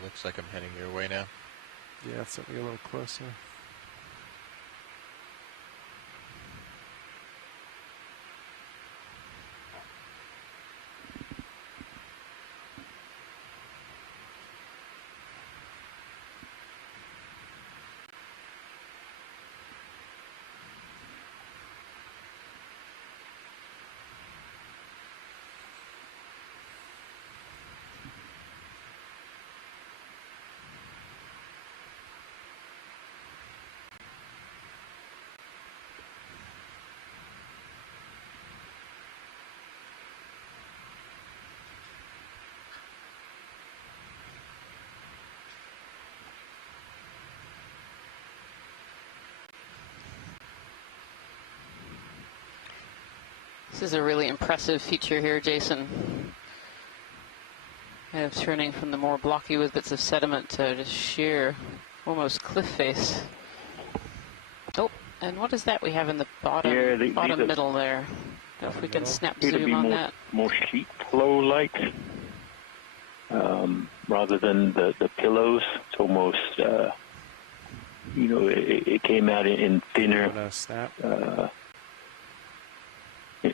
looks like I'm heading your way now. Yeah, it's getting a little closer. This is a really impressive feature here, Jason. Kind of turning from the more blocky with bits of sediment to just sheer, almost cliff face. Oh, and what is that we have in the bottom, bottom middle there? I don't know if we can snap zoom on that. More sheet flow-like, rather than the pillows. It's almost, you know, it came out in thinner.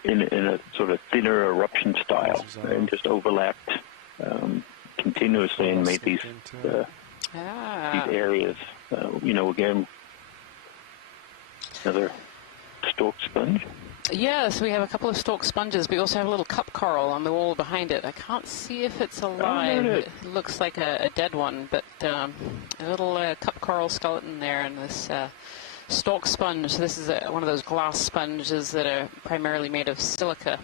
In a sort of thinner eruption style, and just overlapped continuously and made these areas. You know, again, another stalk sponge. Yes, we have a couple of stalk sponges. We also have a little cup coral on the wall behind it. I can't see if it's alive. It looks like a dead one, but a little cup coral skeleton there, and this stalk sponge. This is one of those glass sponges that are primarily made of silica.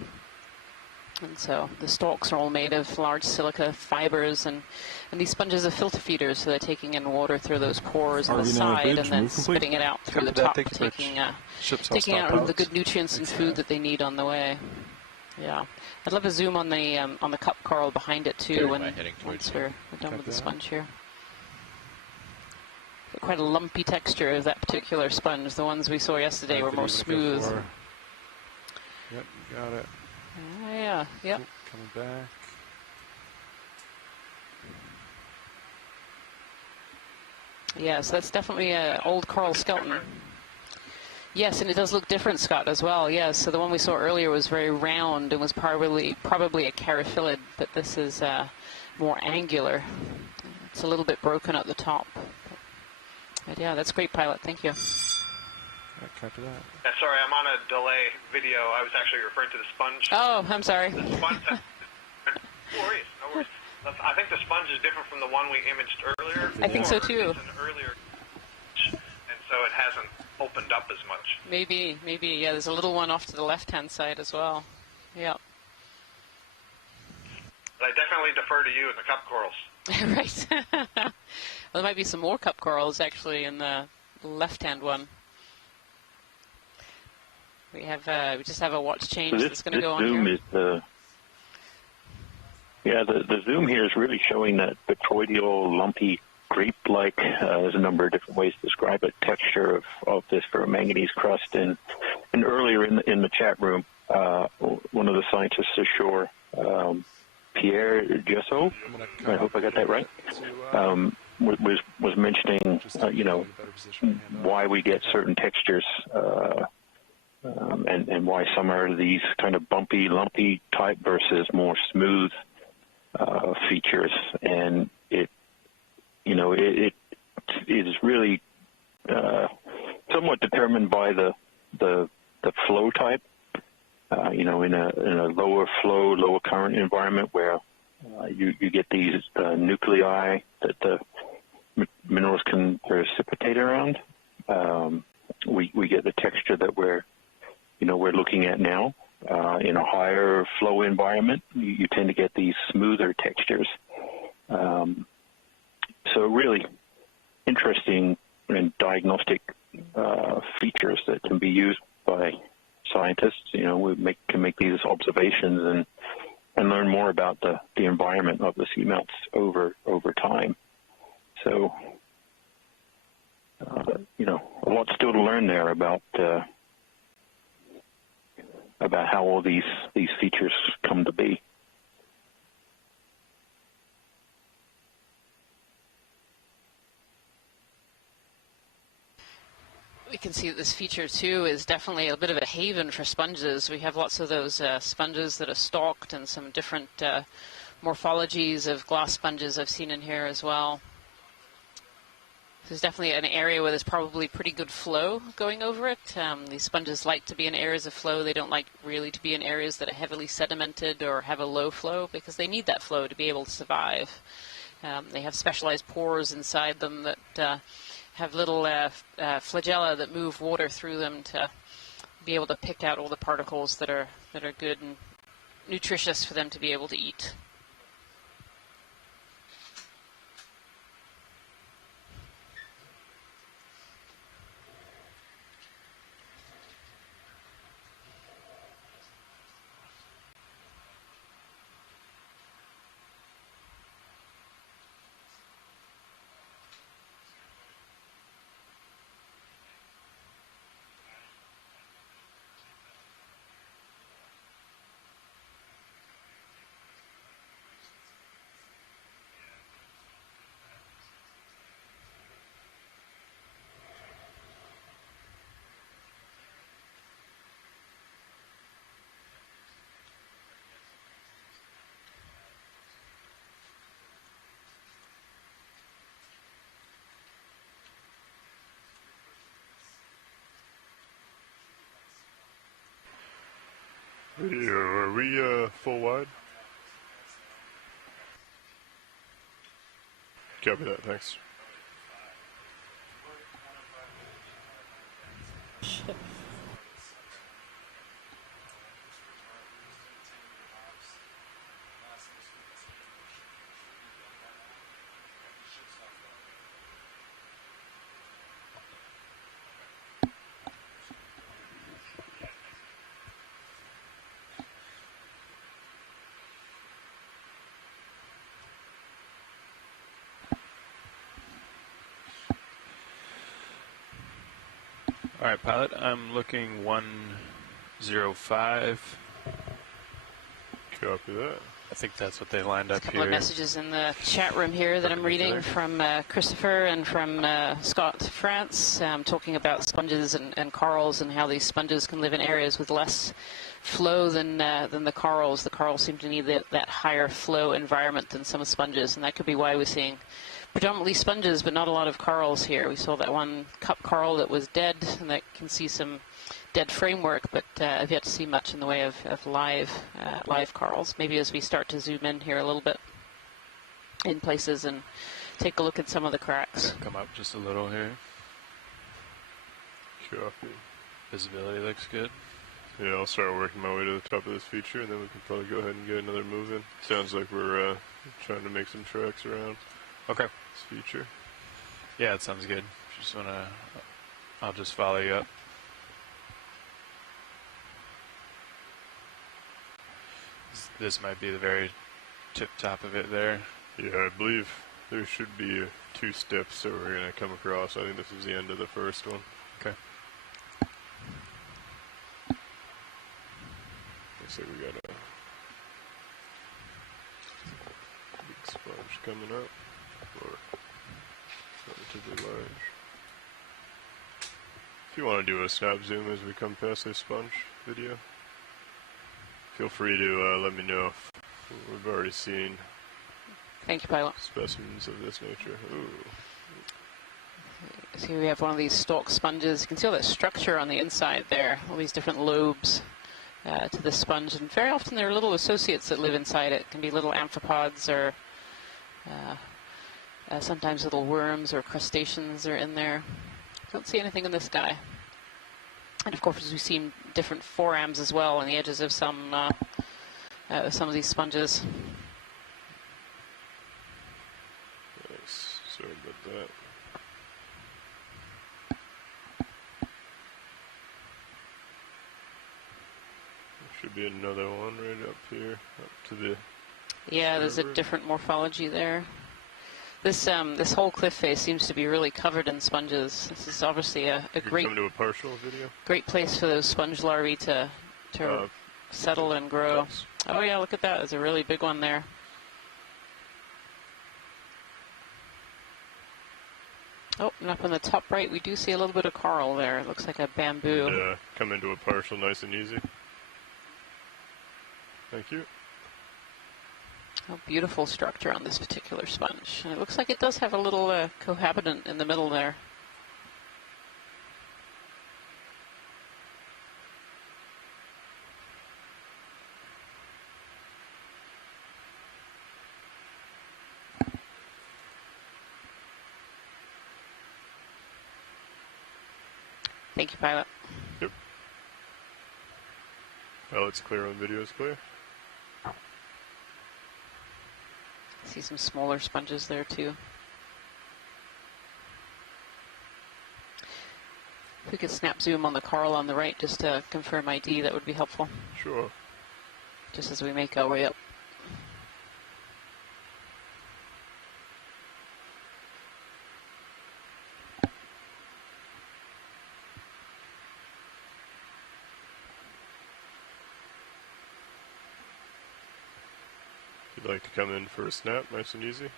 And so the stalks are all made of large silica fibers, and these sponges are filter feeders, so they're taking in water through those pores on the side and then spitting it out through the top, taking out all the good nutrients and food that they need on the way. Yeah, I'd love a zoom on the cup coral behind it too once we're done with the sponge here. Quite a lumpy texture of that particular sponge. The ones we saw yesterday were more smooth. Yep, you got it. Oh, yeah, yep. Coming back. Yes, that's definitely an old coral skeleton. Yes, and it does look different, Scott, as well. Yes, so the one we saw earlier was very round and was probably a charaphylid, but this is more angular. It's a little bit broken at the top. But yeah, that's great, Pilot. Thank you. Copy that. Yeah, sorry, I'm on a delay video. I was actually referring to the sponge. Oh, I'm sorry. The sponge. No worries, no worries. I think the sponge is different from the one we imaged earlier. I think so too. It's an earlier, and so it hasn't opened up as much. Maybe. Yeah, there's a little one off to the left-hand side as well. Yeah. But I definitely defer to you and the cup corals. Right. Well, there might be some more cup corals actually in the left-hand one. We just have a watch change that's going to go on here. The zoom here is really showing that botryoidal, lumpy, grape-like. There's a number of different ways to describe it. Texture of this ferromanganese crust, and earlier in the chat room, one of the scientists ashore, Pierre Gesso, I hope I got that right, was mentioning, you know, why we get certain textures. And why some are these kind of bumpy, lumpy type versus more smooth features, and it is really somewhat determined by the flow type. You know, in a lower flow, lower current environment where you get these nuclei that the minerals can precipitate around. We get the texture that we're looking at now. In a higher flow environment, you tend to get these smoother textures. So really interesting and diagnostic features that can be used by scientists. You know, we can make these observations and learn more about the environment of the seamounts over time. So, you know, a lot still to learn there about how all these features come to be. see that this feature too is definitely a bit of a haven for sponges. We have lots of those sponges that are stalked, and some different morphologies of glass sponges I've seen in here as well. There's definitely an area where there's probably pretty good flow going over it. These sponges like to be in areas of flow. They don't like really to be in areas that are heavily sedimented or have a low flow, because they need that flow to be able to survive. They have specialized pores inside them that have little flagella that move water through them to be able to pick out all the particles that are good and nutritious for them to be able to eat. Video, are we full wide? Copy that, thanks. Shit. All right, pilot, I'm looking 105. Copy that. I think that's what they lined up A couple here. of messages in the chat room here that I'm reading from Christopher and from Scott, France, talking about sponges and corals, and how these sponges can live in areas with less flow than the corals. The corals seem to need that higher flow environment than some sponges, and that could be why we're seeing predominantly sponges, but not a lot of corals here. We saw that one cup coral that was dead, and that can see some dead framework, but I've yet to see much in the way of live corals. Maybe as we start to zoom in here a little bit in places and take a look at some of the cracks. Yeah, come up just a little here. Copy. Visibility looks good. Yeah, I'll start working my way to the top of this feature, and then we can probably go ahead and get another move in. Sounds like we're trying to make some tracks around. Okay. This feature. Yeah, it sounds good. Just wanna, I'll just follow you up. This might be the very tip top of it there. Yeah, I believe there should be 2 steps that we're gonna come across. I think this is the end of the first one. Okay. Looks like we got a big sponge coming up. Or relatively large. If you want to do a snap zoom as we come past this sponge video, feel free to let me know if we've already seen. Thank you, pilot. Specimens of this nature. Ooh. So here we have one of these stalk sponges. You can see all that structure on the inside there, all these different lobes to the sponge, and very often there are little associates that live inside it. It can be little amphipods or sometimes little worms or crustaceans are in there. Don't see anything in this guy. And of course, we've seen different forams as well on the edges of some of these sponges. Nice. Sorry about that. There should be another one right up here, up to the. Yeah, there's a different morphology there. This whole cliff face seems to be really covered in sponges. This is obviously a great come to a partial video. Great place for those sponge larvae to settle and grow. Oh yeah, look at that. There's a really big one there. Oh, and up on the top right, we do see a little bit of coral there. It looks like a bamboo. Yeah, come into a partial nice and easy. Thank you. Oh, beautiful structure on this particular sponge. And it looks like it does have a little cohabitant in the middle there. Thank you, pilot. Yep. Pilot's clear on video's clear. See some smaller sponges there too. If we could snap zoom on the coral on the right just to confirm ID, that would be helpful. Sure. Just as we make our way up. If you'd like to come in for a snap, nice and easy.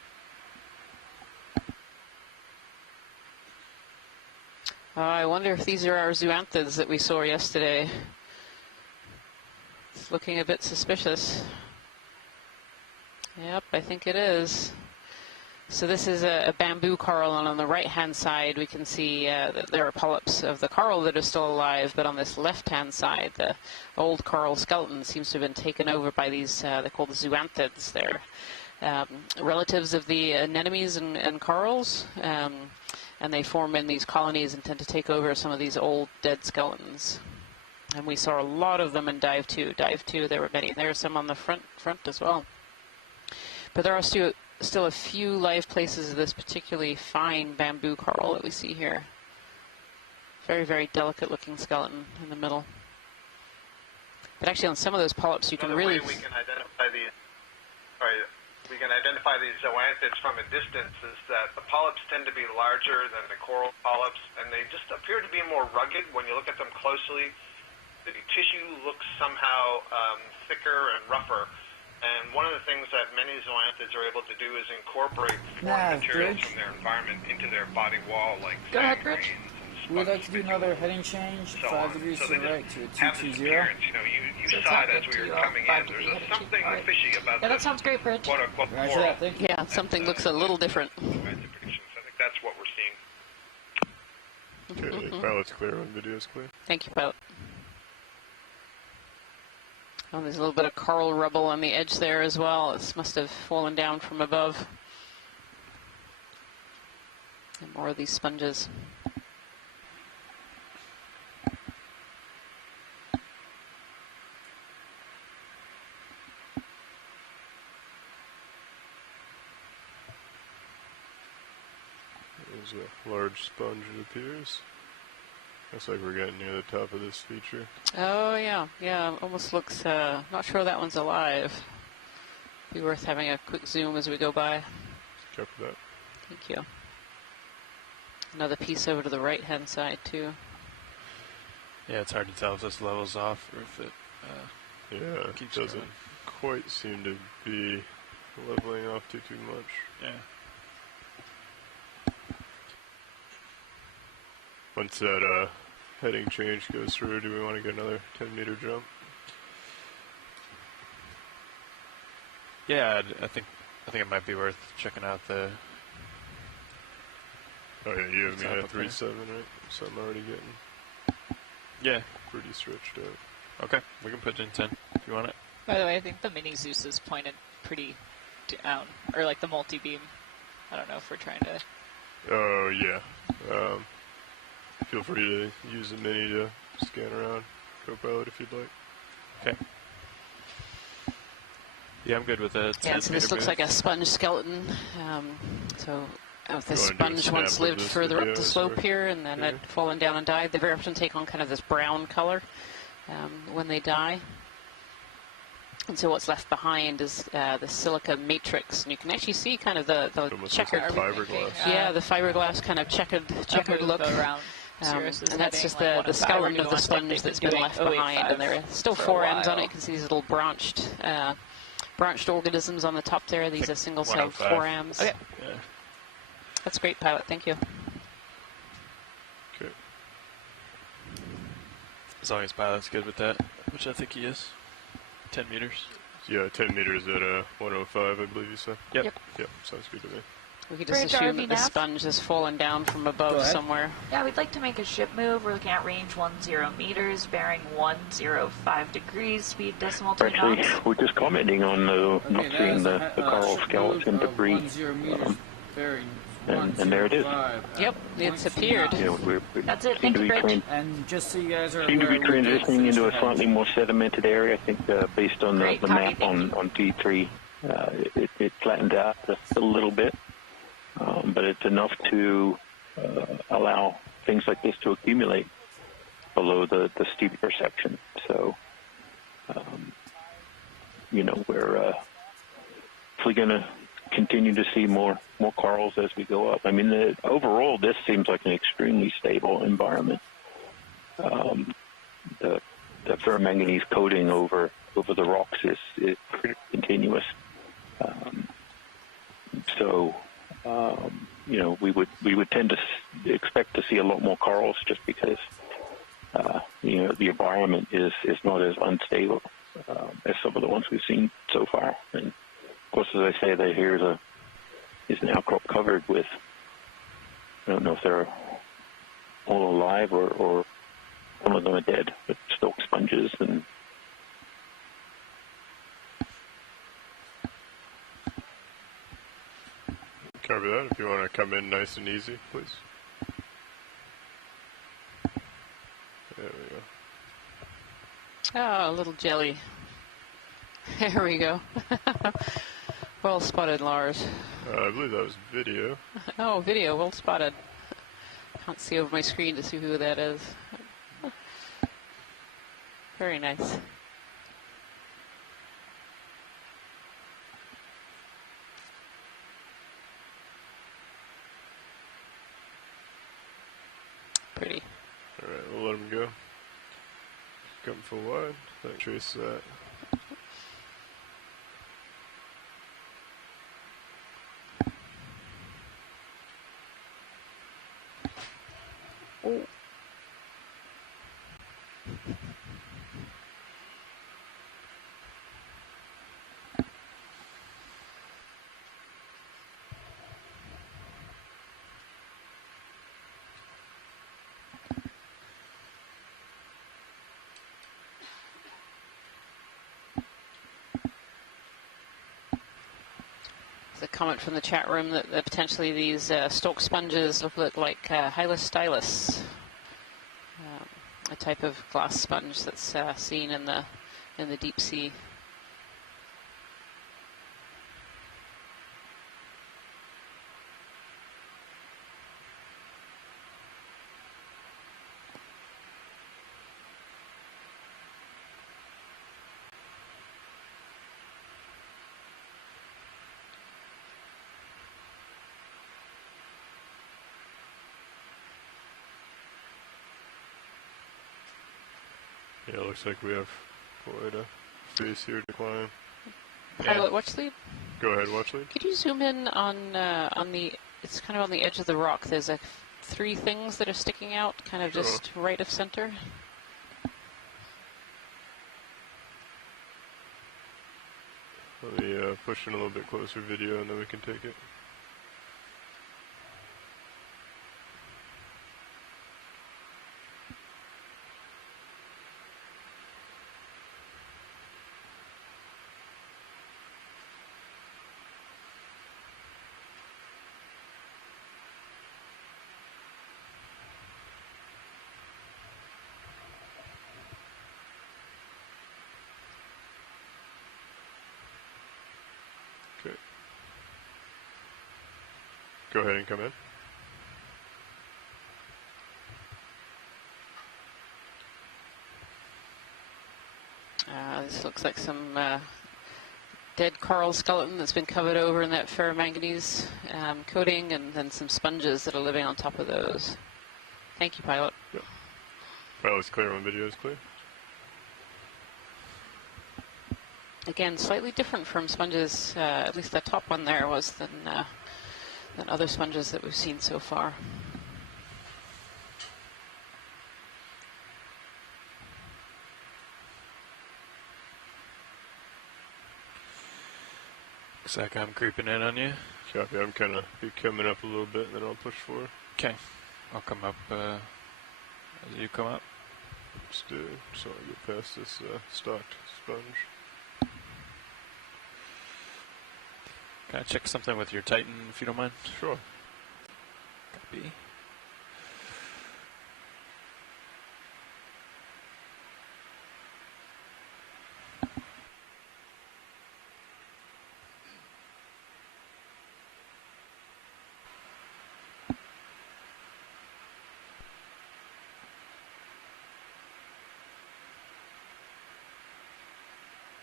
I wonder if these are our zoanthids that we saw yesterday. It's looking a bit suspicious. Yep, I think it is. So this is a bamboo coral, and on the right-hand side we can see that there are polyps of the coral that are still alive, but on this left-hand side, the old coral skeleton seems to have been taken over by these, they're called zoanthids. They're relatives of the anemones and corals, and they form in these colonies and tend to take over some of these old dead skeletons. And we saw a lot of them in Dive 2. Dive 2, there were many. There are some on the front as well. But there are still a few live places of this particularly fine bamboo coral that we see here. Very, very delicate looking skeleton in the middle. But actually on some of those polyps you can really... we can identify these, we can identify these zoanthids from a distance is that the polyps tend to be larger than the coral polyps, and they just appear to be more rugged when you look at them closely. The tissue looks somehow thicker and rougher. And one of the things that many zoanthids are able to do is incorporate foreign materials from their environment into their body wall, like sand grains. We'd like to do another heading change, 5 degrees to the right to a 220. You know, you saw it as we were coming in. There's something fishy about that sounds great, Bridge. quote-unquote Roger coral. that, thank you. Yeah, something looks a little different. I think that's what we're seeing. Okay, pilot's clear on video's clear. Thank you, pilot. Oh, there's a little bit of coral rubble on the edge there as well. This must have fallen down from above. And more of these sponges. There's a large sponge, it appears. Looks like we're getting near the top of this feature. Oh, yeah. Yeah, almost looks, not sure that one's alive. Be worth having a quick zoom as we go by. Copy that. Thank you. Another piece over to the right-hand side, too. Yeah, it's hard to tell if this levels off or if it yeah, keeps it doesn't going. quite seem to be leveling off too much. Yeah. Once that heading change goes through, do we want to get another 10-meter jump? Yeah, I think it might be worth checking out the... Oh yeah, you have me top at up there. 3.7, right? So I'm already getting Yeah. pretty stretched out. Okay, we can put it in 10 if you want it. By the way, I think the mini Zeus is pointed pretty down, or like the multi-beam. I don't know if we're trying to... Oh yeah. Feel free to use the mini to scan around Copilot if you'd like. Okay. Yeah, I'm good with it. Yeah, so this looks like a sponge skeleton. This sponge once lived further up the slope here, and then had fallen down and died. They very often take on kind of this brown color when they die. And so what's left behind is the silica matrix, and you can actually see kind of the checkered fiberglass. Yeah, the fiberglass kind of checkered look. Around. And that's just the skeleton of the sponge that's been left behind, and there are still four ends on it. You can see these little branched organisms on the top there. These are single-celled forams. Okay. Yeah. That's great, pilot. Thank you. As long as pilot's good with that, which I think he is. 10 meters. Yeah, 10 meters at 105, I believe you said. Yep. Yep, sounds good to me. We could just assume that the sponge has fallen down from above somewhere. Yeah, we'd like to make a ship move. We're looking at range 10 meters, bearing 105 degrees, speed decimal 2 Actually, knots. we're just commenting on not seeing the coral skeleton debris. And there it is. Yep, it's appeared. That's it. Thank you, Rich. And just so you guys are Seem to be aware, transitioning into a slightly more sedimented area. I think based on the map on D3, it flattened out just a little bit, but it's enough to allow things like this to accumulate below the steeper section. So, you know, we're probably going to continue to see more corals as we go up. I mean, overall, this seems like an extremely stable environment. The ferromanganese coating over the rocks is pretty continuous. So, you know, we would tend to expect to see a lot more corals just because you know, the environment is not as unstable as some of the ones we've seen so far. And of course, as I say, that here is an outcrop covered with, I don't know if they're all alive or some of them are dead, but stalk sponges and Copy that. If you want to come in nice and easy, please. There we go. Oh, a little jelly. There we go. Well spotted, Lars. I believe that was video. Oh, video. Well spotted. Can't see over my screen to see who that is. Very nice. Pretty. All right, we'll let him go. Come full wide. Then trace that. Oh. There's a comment from the chat room that potentially these stalk sponges look like Hylas stylus, a type of glass sponge that's seen in the deep sea. Yeah, it looks like we have quite a face here to climb. Pilot watch lead? Go ahead, watch lead. Could you zoom in on the, it's kind of on the edge of the rock. There's three things that are sticking out, kind of just right of center. Let me push in a little bit closer video and then we can take it. Okay. Go ahead and come in. This looks like some dead coral skeleton that's been covered over in that ferromanganese coating, and then some sponges that are living on top of those. Thank you, pilot. Yep. Pilot's clear on video is clear. Again, slightly different from sponges, at least the top one there was, than other sponges that we've seen so far. Looks like I'm creeping in on you. Copy. I'm kind of be coming up a little bit, and then I'll push forward. Okay. I'll come up as you come up. Just so I get past this stocked sponge. Can I check something with your Titan, if you don't mind? Sure. Copy.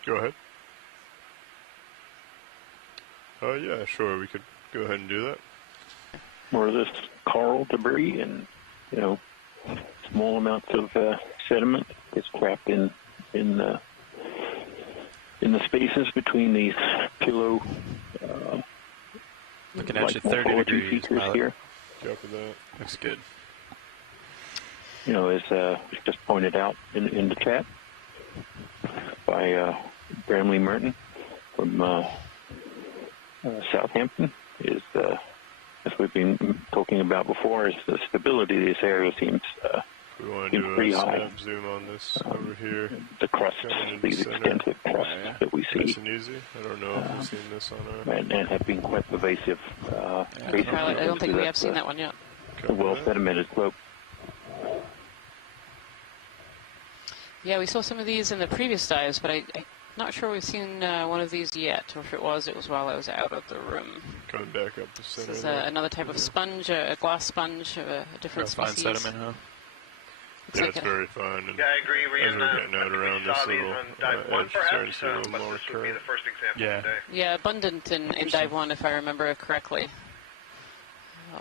Go ahead. Yeah, sure. We could go ahead and do that. More of this coral debris and, small amounts of sediment is trapped in the spaces between these pillow. Looking at you 30 degrees here. Copy that. Looks good. As just pointed out in the chat by Bramley Merton from Southampton, is as we've been talking about before, is the stability of this area seems we want to do pretty a high. snap zoom on this over here. The crusts, these extensive crusts that we see. Nice and easy. I don't know if we've seen this on our... And have been quite pervasive. Pilot, I don't think we have seen that one yet. The well-sedimented slope. Yeah, we saw some of these in the previous dives, but I'm not sure we've seen one of these yet, or if it was while I was out of the room. Coming back up the center. This is another type of sponge, a glass sponge of a different species. Fine sediment, huh? Yeah, it's very fine. And yeah, I agree, Rian. As we're getting out around this little one, edge, starting to see a perhaps, little but more this would be current. the first example Yeah. today. Yeah, abundant in dive 1, if I remember correctly. I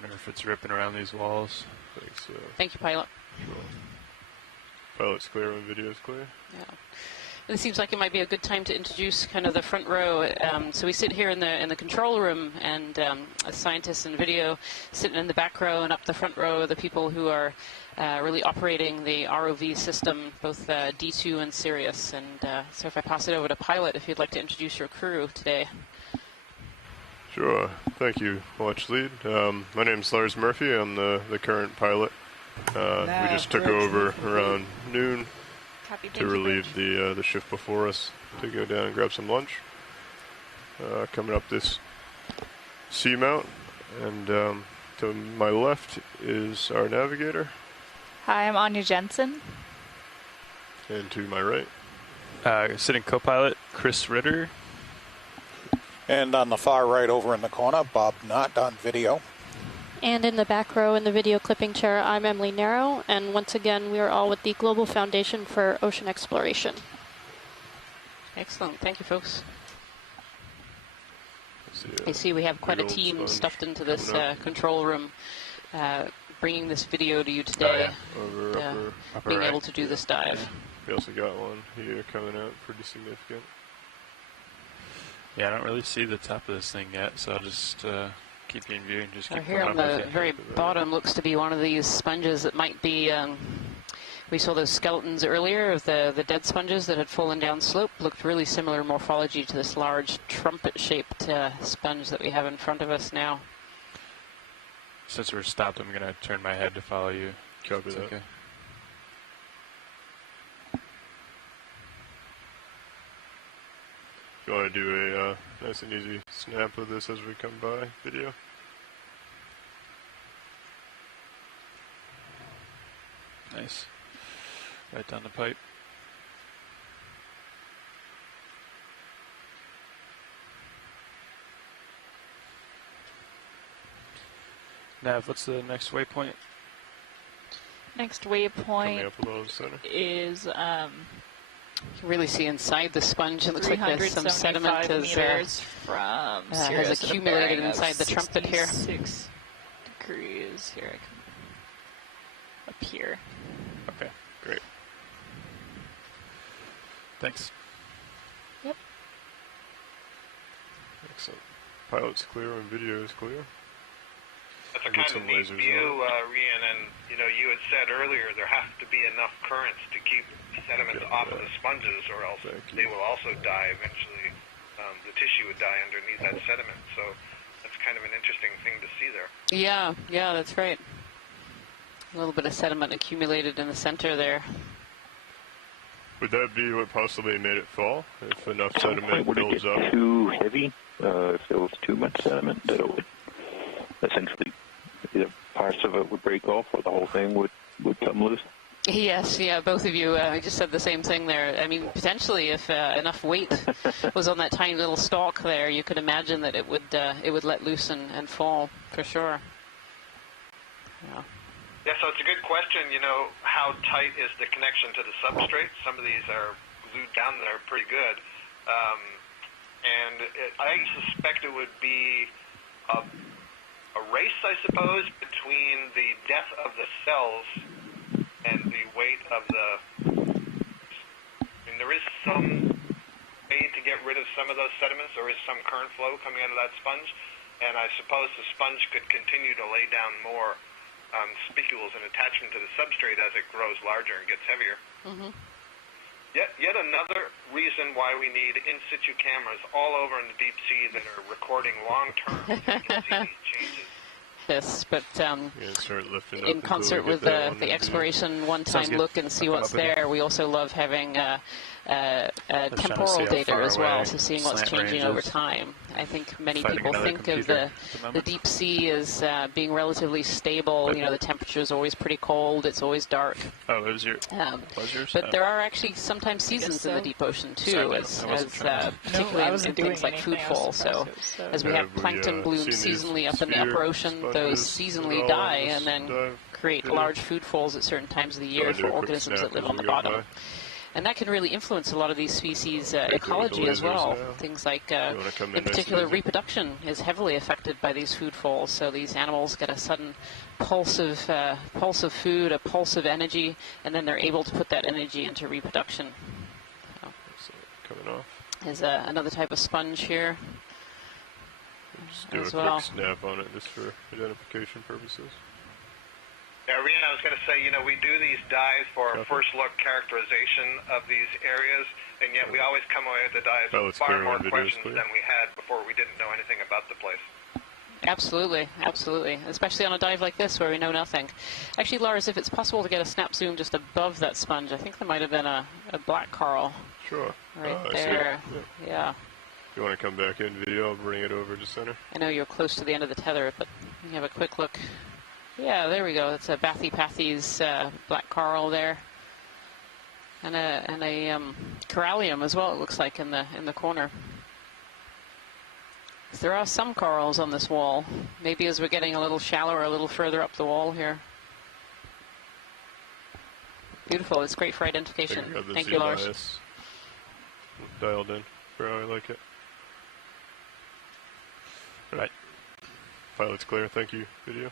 wonder if it's ripping around these walls. I think so. Thank you, Pilot. Sure. Pilot's clear when video's clear. Yeah. It seems like it might be a good time to introduce kind of the front row. So we sit here in the control room, and scientists in video sitting in the back row, and up the front row are the people who are really operating the ROV system, both D2 and Sirius. And so if I pass it over to Pilot, if you'd like to introduce your crew today. Sure. Thank you, Watch Lead. My name's Lars Murphy. I'm the current pilot. We just took over around noon to relieve the shift before us to go down and grab some lunch. Coming up this Seamount, and to my left is our navigator. Hi, I'm Anya Jensen. And to my right, sitting co-pilot Chris Ritter. And on the far right over in the corner, Bob Knott on video. And in the back row in the video clipping chair, I'm Emily Narrow, and once again, we are all with the Global Foundation for Ocean Exploration. Excellent. Thank you, folks. I see we have quite a team stuffed into this control room, bringing this video to you today, being able to do this dive. We also got one here coming out, pretty significant. Yeah, I don't really see the top of this thing yet, so I'll just keep you in view and just keep here on the very bottom looks to be one of these sponges that might be, we saw those skeletons earlier of the dead sponges that had fallen down slope. Looked really similar morphology to this large trumpet-shaped sponge that we have in front of us now. Since we're stopped, I'm going to turn my head to follow you. Copy that. Okay. You want to do a nice and easy snap of this as we come by video? Nice. Right down the pipe. Nav, what's the next waypoint? Next waypoint is you can really see inside the sponge. It looks like there's some sediment has accumulated inside the trumpet here. 6 degrees here. Up here. Okay, great. Thanks. Yep. Excellent. Pilot's clear and video is clear. That's a kind of neat view, Rian, and you had said earlier there has to be enough currents to keep sediments off of the sponges, or else they will also die eventually. the tissue would die underneath that sediment. So that's kind of an interesting thing to see there. Yeah, yeah, that's right. A little bit of sediment accumulated in the center there. Would that be what possibly made it fall? If enough sediment builds up? Would it get too heavy? If there was too much sediment, that it would essentially, either parts of it would break off or the whole thing would come loose? Yes, yeah, both of you just said the same thing there. I mean, potentially, if enough weight was on that tiny little stalk there, you could imagine that it would let loose and fall, for sure. Yeah. Yeah, so it's a good question, you know, how tight is the connection to the substrate? Some of these are glued down that are pretty good. I suspect it would be a race, I suppose, between the death of the cells and the weight of the... I mean, there is some way to get rid of some of those sediments. There is some current flow coming out of that sponge, and I suppose the sponge could continue to lay down more spicules and attachment to the substrate as it grows larger and gets heavier. Mm-hmm. Yet another reason why we need in-situ cameras all over in the deep sea that are recording long-term so you can see these changes. Yes, but in concert with the exploration one-time look and see what's there, we also love having temporal data as well, so seeing what's changing over time. I think many people think of the deep sea as being relatively stable. You know, the temperature is always pretty cold, it's always dark. Oh, it was yours? But there are actually sometimes seasons in the deep ocean too, particularly in things like food fall. So as we have plankton blooms seasonally up in the upper ocean, those seasonally die and then create large food falls at certain times of the year for organisms that live on the bottom. And that can really influence a lot of these species' ecology as well. Things like, in particular, reproduction is heavily affected by these food falls. So these animals get a sudden pulse of food, a pulse of energy, and then they're able to put that energy into reproduction. So, coming off. There's another type of sponge here. Just do a quick snap on it just for identification purposes. Yeah, Ryan, I was going to say, you know, we do these dives for a first look characterization of these areas, and yet we always come away with the dives with far more questions than we had before we didn't know anything about the place. Absolutely, absolutely. Especially on a dive like this where we know nothing. Actually, Lars, if it's possible to get a snap zoom just above that sponge, I think there might have been a black coral. Sure. Right there. Yeah. If you want to come back in video, I'll bring it over to center. I know you're close to the end of the tether, but you can have a quick look. Yeah, there we go. It's a Bathypathes black coral there, and a corallium as well. It looks like in the corner. There are some corals on this wall. Maybe as we're getting a little shallower, a little further up the wall here. Beautiful. It's great for identification. Thank you, Lars. Dialed in for how I like it. Right. Pilot's clear. Thank you. Video.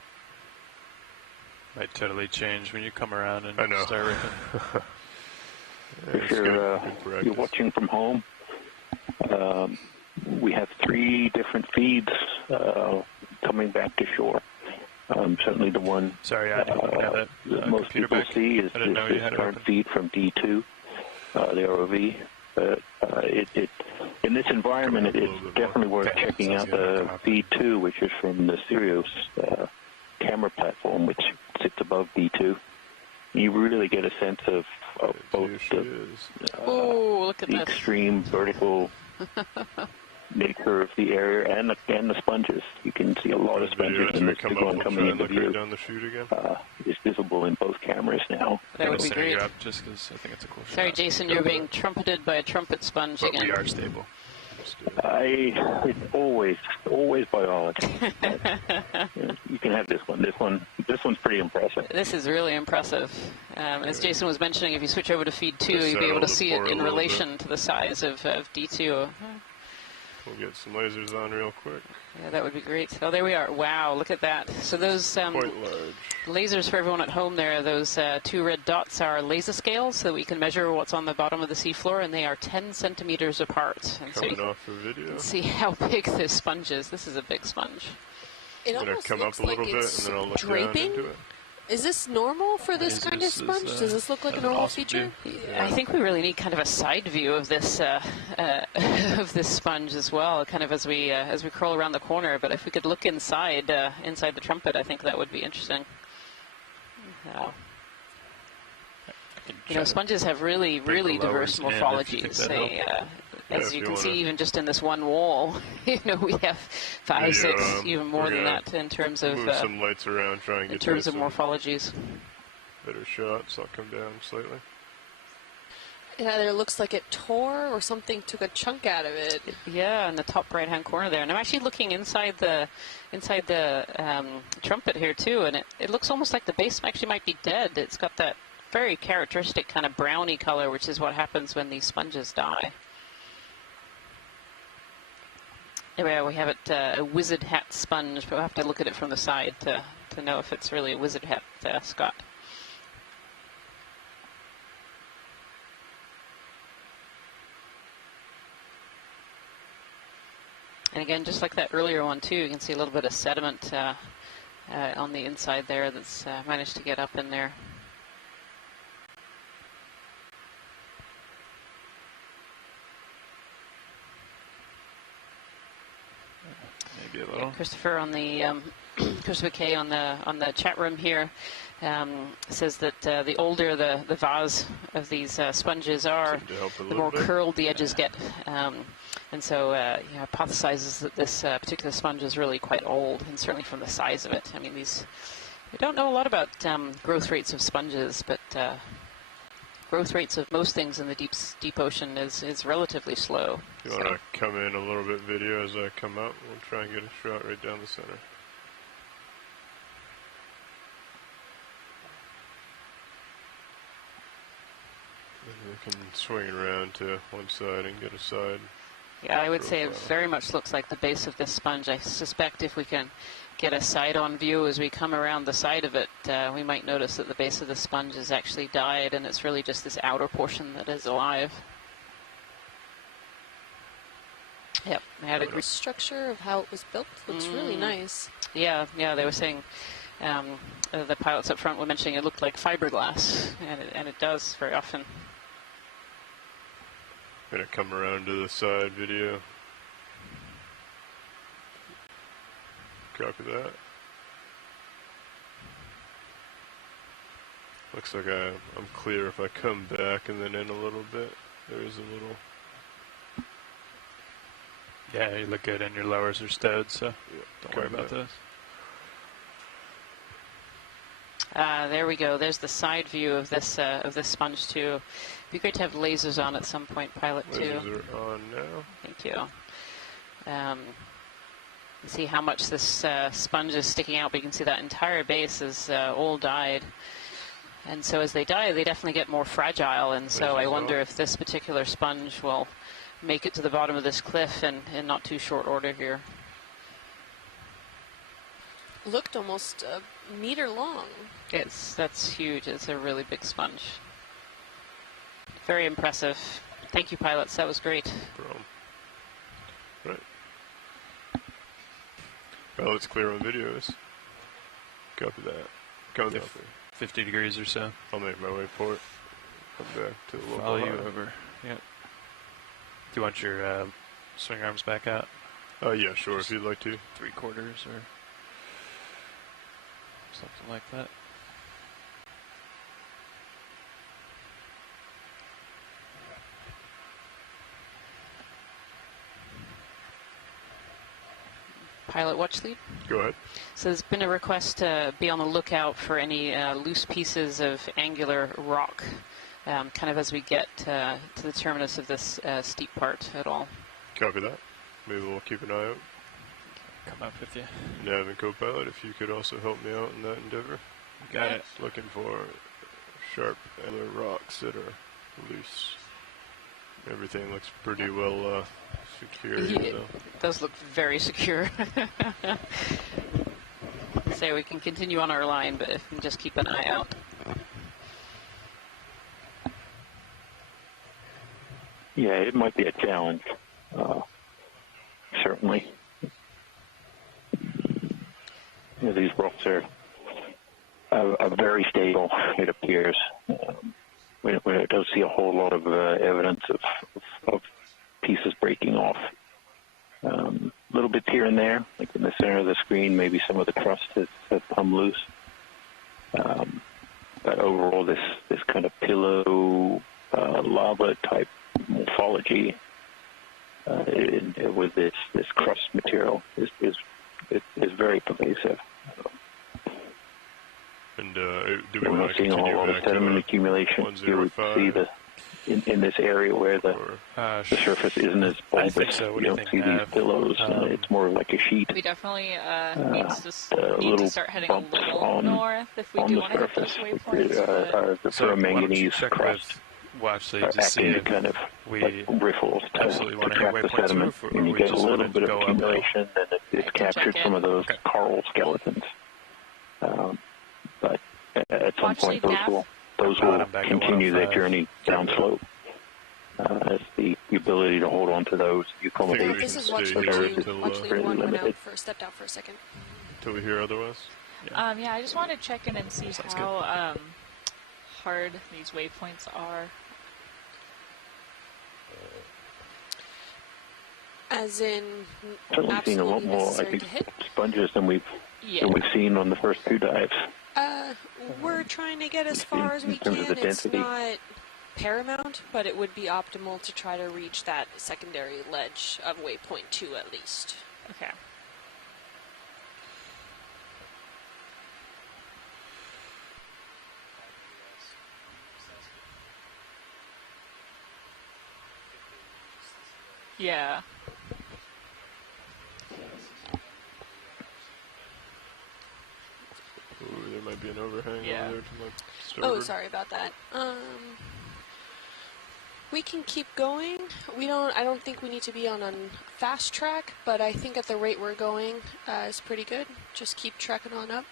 Might totally change when you come around and start ripping. If you're watching from home, we have 3 different feeds coming back to shore. Certainly the one that most people see is this current feed from D2, the ROV. In this environment, it's definitely worth checking out the feed 2, which is from the Sirius camera platform, which sits above D2. You really get a sense of both the extreme vertical nature of the area and the sponges. You can see a lot of sponges in this one coming into view. It's visible in both cameras now. That would be great. Just because I think it's a cool shot. Sorry, Jason, you're being trumpeted by a trumpet sponge again. We are stable. It's always biology. You can have this one. This one's pretty impressive. This is really impressive. As Jason was mentioning, if you switch over to feed 2, you'll be able to see it in relation to the size of D2. We'll get some lasers on real quick. Yeah, that would be great. Oh, there we are. Wow, look at that. So those lasers for everyone at home there, those 2 red dots are laser scales, so we can measure what's on the bottom of the seafloor, and they are 10 centimeters apart. And coming off for video. Can see how big this sponge is. This is a big sponge. It almost looks like it's draping Is this normal for this kind of sponge? Does this look like a normal feature? I think we really need kind of a side view of this of this sponge as well, kind of as we crawl around the corner. But if we could look inside inside the trumpet, I think that would be interesting. You know, sponges have really diverse morphologies. They, as you can see, even just in this one wall, you know, we have 5, 6, even more than that in terms of move some lights around, try and get in terms of morphologies. Better shots. I'll come down slightly. It either looks like it tore or something took a chunk out of it. Yeah, in the top right-hand corner there. And I'm actually looking inside the trumpet here too, and it looks almost like the base actually might be dead. It's got that very characteristic kind of browny color, which is what happens when these sponges die. Anyway, we have it a wizard hat sponge, but we'll have to look at it from the side to know if it's really a wizard hat, Scott. And again, just like that earlier one too, you can see a little bit of sediment on the inside there that's managed to get up in there. Maybe a little. Christopher on the Christopher K on the chat room here says that the older the vase of these sponges are, the more curled the edges get, and so he hypothesizes that this particular sponge is really quite old, and certainly from the size of it. I mean, we don't know a lot about growth rates of sponges, but growth rates of most things in the deep ocean is relatively slow. If you want to come in a little bit video as I come up, we'll try and get a shot right down the center. And we can swing around to one side and get a side. Yeah, I would say it very much looks like the base of this sponge. I suspect if we can get a side-on view as we come around the side of it, we might notice that the base of the sponge is actually died, and it's really just this outer portion that is alive. Yep, I had a structure of how it was built looks really nice. Yeah, they were saying the pilots up front were mentioning it looked like fiberglass, and it does very often. Gonna come around to the side video. Copy that. Looks like I'm clear if I come back and then in a little bit. There is a little. Yeah, you look good and your lowers are stowed, so don't worry about this. There we go. There's the side view of this sponge too. It'd be great to have lasers on at some point, pilot too. Lasers are on now. Thank you. See how much this sponge is sticking out, but you can see that entire base is all died. And so as they die, they definitely get more fragile, and so I wonder if this particular sponge will make it to the bottom of this cliff in not too short order here. Looked almost a meter long. That's huge. It's a really big sponge. Very impressive. Thank you, pilots. That was great. Right. Well, it's clear on videos. Copy that. Come down. 50 degrees or so. I'll make my way for it. Come back to the local. Follow you over. Yep. Do you want your swing arms back out? Oh, yeah, sure, if you'd like to. 3/4 or something like that. Pilot watch lead. Go ahead. So there's been a request to be on the lookout for any loose pieces of angular rock, kind of as we get to the terminus of this steep part at all. Copy that. Maybe we'll keep an eye out. Come up with you. Nav and co-pilot, if you could also help me out in that endeavor. Got it. Looking for sharp angular rocks that are loose. Everything looks pretty well secure. Yeah, it does look very secure. So we can continue on our line, but if we can just keep an eye out. Yeah, it might be a challenge, certainly. These rocks are very stable, it appears. We don't see a whole lot of evidence of pieces breaking off. A little bit here and there, like in the center of the screen, maybe some of the crust has come loose. But overall, this kind of pillow lava type morphology with this crust material is very pervasive. And do we We're want to seeing a continue lot of back sediment to accumulation. You would see in this area where the surface isn't as bulbous. I think so. What you do don't you see think, these pillows. It's more like a sheet. We definitely need to start heading a bumps little north if we do want to hit those waypoints. The So why don't you ferromanganese check crust with Watchley to see acting if kind of we like riffles absolutely to want to hit track the waypoint 2, sediment, or and you we get a just little want to bit of go uphill. accumulation, and it's captured some of those coral skeletons. But at some point, those will continue their journey downslope. As the ability to hold on to those, the accommodation. This is Watchley 2. Watchley 1 stepped out for a second. Until we hear otherwise? Yeah, I just want to check in and see how hard these waypoints are. As in, Certainly seeing a lot more, I think, sponges than we've seen on the first 2 dives. We're trying to get as far as we terms of can. the It's density. not paramount, but it would be optimal to try to reach that secondary ledge of waypoint 2 at least. Okay. Yeah. Ooh, there might be an overhang over there to my Oh, sorry about that. We can keep going. I don't think we need to be on a fast track, but I think at the rate we're going is pretty good. Just keep trekking on up.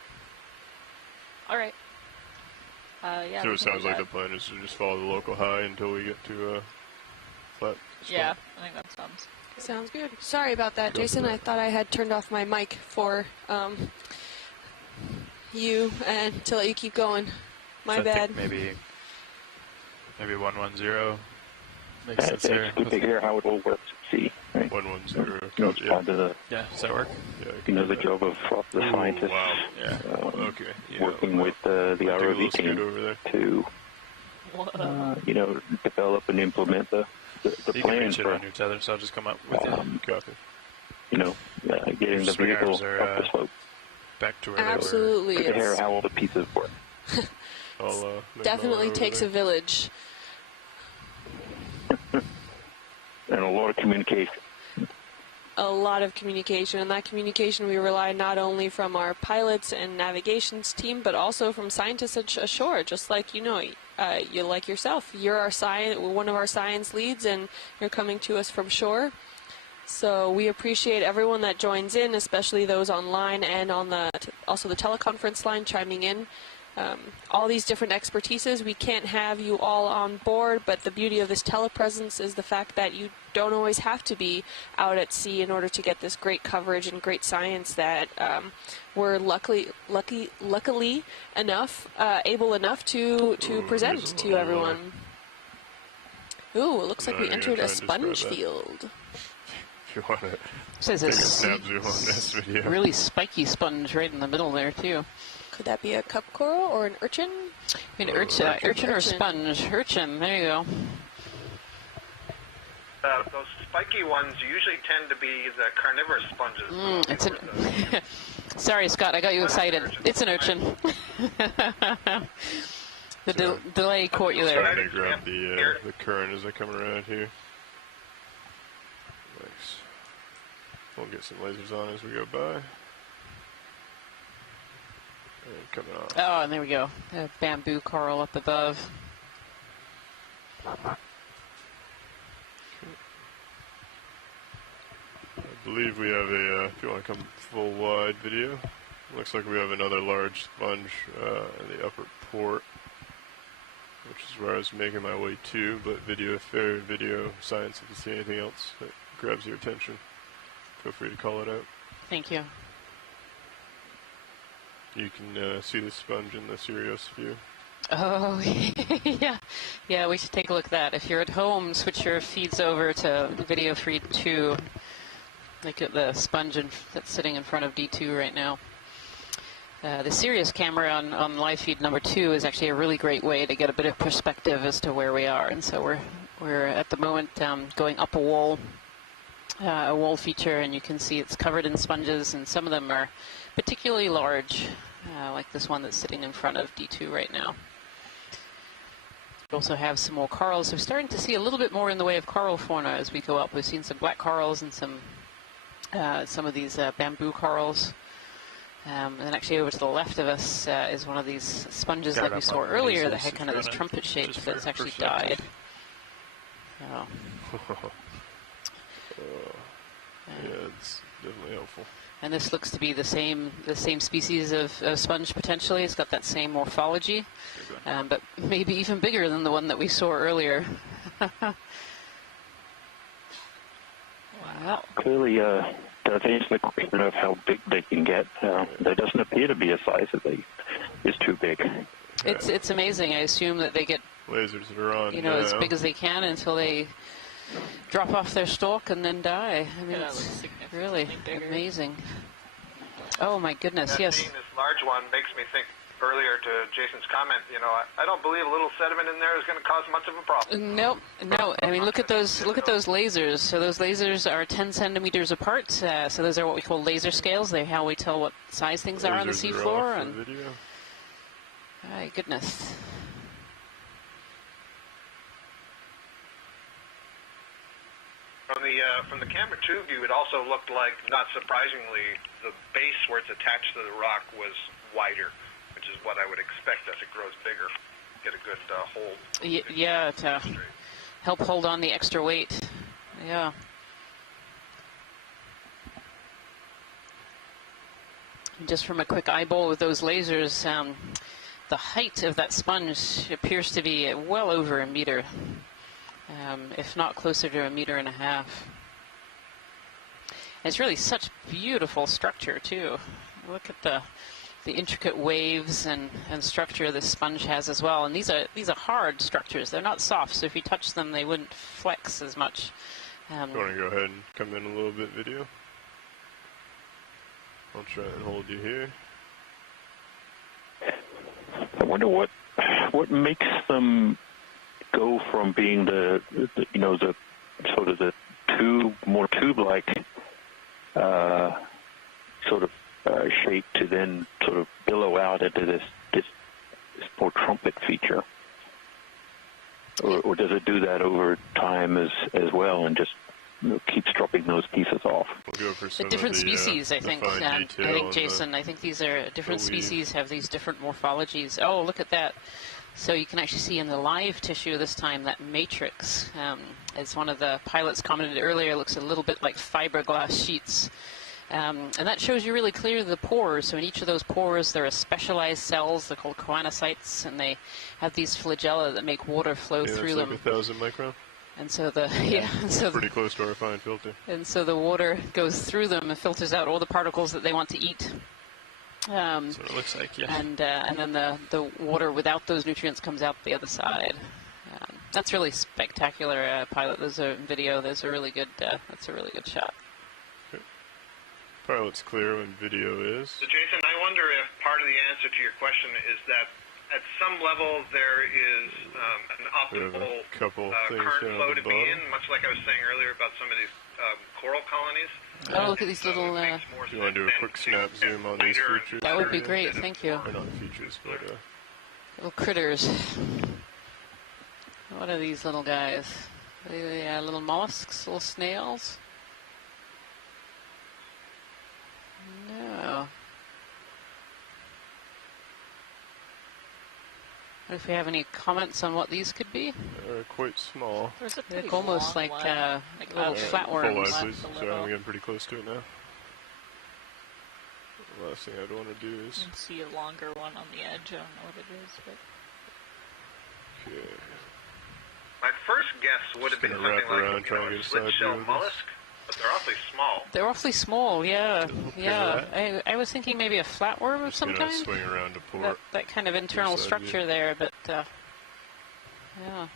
All right. Yeah. So it sounds like the plan is to just follow the local high until we get to a flat spot. Yeah, I think that sounds good. Sorry about that, Jason. I thought I had turned off my mic for you and to let you keep going. My so bad. I think maybe 110 makes sense It's there. good to hear how it all works at sea. Right? 110. Yeah, does that work? Yeah, the job of the scientists working with the ROV team to develop and implement the you can plan reach it for on your tether, so I'll just come up with getting the vehicle up the slope. Back to where Absolutely. Good to hear how all the pieces work. Definitely takes a village. And a lot of communication. A lot of communication, and that communication we rely not only from our pilots and navigations team, but also from scientists ashore, just like you like yourself. You're one of our science leads, and you're coming to us from shore. So we appreciate everyone that joins in, especially those online and on also the teleconference line chiming in. All these different expertises, we can't have you all on board, but the beauty of this telepresence is the fact that you don't always have to be out at sea in order to get this great coverage and great science that we're luckily enough, able enough to present to everyone. Ooh, it looks like we entered a sponge field. If you want to Says take a this snap zoom on this video. really spiky sponge right in the middle there too. Could that be a cup coral or an urchin? An urchin or sponge? Urchin, there you go. Those spiky ones usually tend to be the carnivorous sponges. Sorry, Scott, I got you excited. It's an urchin. The delay caught you there. I'm going to grab the current as I come around here. Nice. We'll get some lasers on as we go by. And coming off. Oh, and there we go. A bamboo coral up above. I believe we have if you want to come full wide video, looks like we have another large sponge in the upper port, which is where I was making my way to, but video science, if you see anything else that grabs your attention, feel free to call it out. Thank you. you can see the sponge in the Sirius view. Oh, yeah. Yeah, we should take a look at that. If you're at home, switch your feeds over to video feed 2. Look at the sponge that's sitting in front of D2 right now. The Sirius camera on live feed number 2 is actually a really great way to get a bit of perspective as to where we are. And so we're at the moment going up a wall feature, and you can see it's covered in sponges, and some of them are particularly large, like this one that's sitting in front of D2 right now. We also have some more corals. We're starting to see a little bit more in the way of coral fauna as we go up. We've seen some black corals and some of these bamboo corals. And then actually over to the left of us is one of these sponges like we saw earlier that had kind of this trumpet shape that's actually died. Oh. Yeah, it's definitely helpful. And this looks to be the same species of sponge potentially. It's got that same morphology, but maybe even bigger than the one that we saw earlier. Wow. Clearly, that answers the question of how big they can get. There doesn't appear to be a size that is too big. It's amazing. I assume that they get lasers that are on, as big as they can until they drop off their stalk and then die. I mean, it's really amazing. Oh my goodness, yes. Seeing this large one makes me think earlier to Jason's comment, I don't believe a little sediment in there is going to cause much of a problem. Nope, no. I mean, look at those lasers. So those lasers are 10 centimeters apart. So those are what we call laser scales. They're how we tell what size things are on the seafloor. And my goodness. From the camera 2 view, it also looked like, not surprisingly, the base where it's attached to the rock was wider, which is what I would expect as it grows bigger. Get a good hold. Yeah, to help hold on the extra weight. Yeah. Just from a quick eyeball with those lasers, the height of that sponge appears to be well over a meter. If not closer to 1.5 meters. It's really such beautiful structure too. Look at the intricate waves and structure this sponge has as well. And these are hard structures. They're not soft, so if you touch them, they wouldn't flex as much. You want to go ahead and come in a little bit, video? I'll try and hold you here. I wonder what makes them go from being the sort of the more tube-like sort of shape to then sort of billow out into this more trumpet feature, or does it do that over time as well and just keeps dropping those pieces off? We'll go for some different species, I think. Jason, I think these are different species have these different morphologies. Oh, look at that. So you can actually see in the live tissue this time that matrix, as one of the pilots commented earlier, looks a little bit like fiberglass sheets. And that shows you really clearly the pores. So in each of those pores there are specialized cells, they're called choanocytes, and they have these flagella that make water flow through them. Like 1,000 micron? And so pretty close to our fine filter. And so the water goes through them and filters out all the particles that they want to eat. That's what it looks like, yeah. And then the water without those nutrients comes out the other side. That's really spectacular, pilot. There's a video. There's a really good. That's a really good shot. Okay. Pilot's clear when video is. So Jason, I wonder if part of the answer to your question is that at some level there is an optimal current flow to be in, much like I was saying earlier about some of these coral colonies. Oh, look at these little... Do you want to do a quick snap zoom on these features? That would be great, thank you. Or not features, but... little critters. What are these little guys? Are they little mollusks, little snails? No. If we have any comments on what these could be? They're quite small. They're almost like little flatworms. Full eye, please. So I'm getting pretty close to it now. The last thing I'd want to do is... You can see a longer one on the edge. I don't know what it is, but... Okay. My first guess would have been something like a slit shell mollusk, But they're awfully small. They're awfully small, yeah. Yeah. I was thinking maybe a flatworm of some kind. Swing around to port. That kind of internal structure there, but yeah.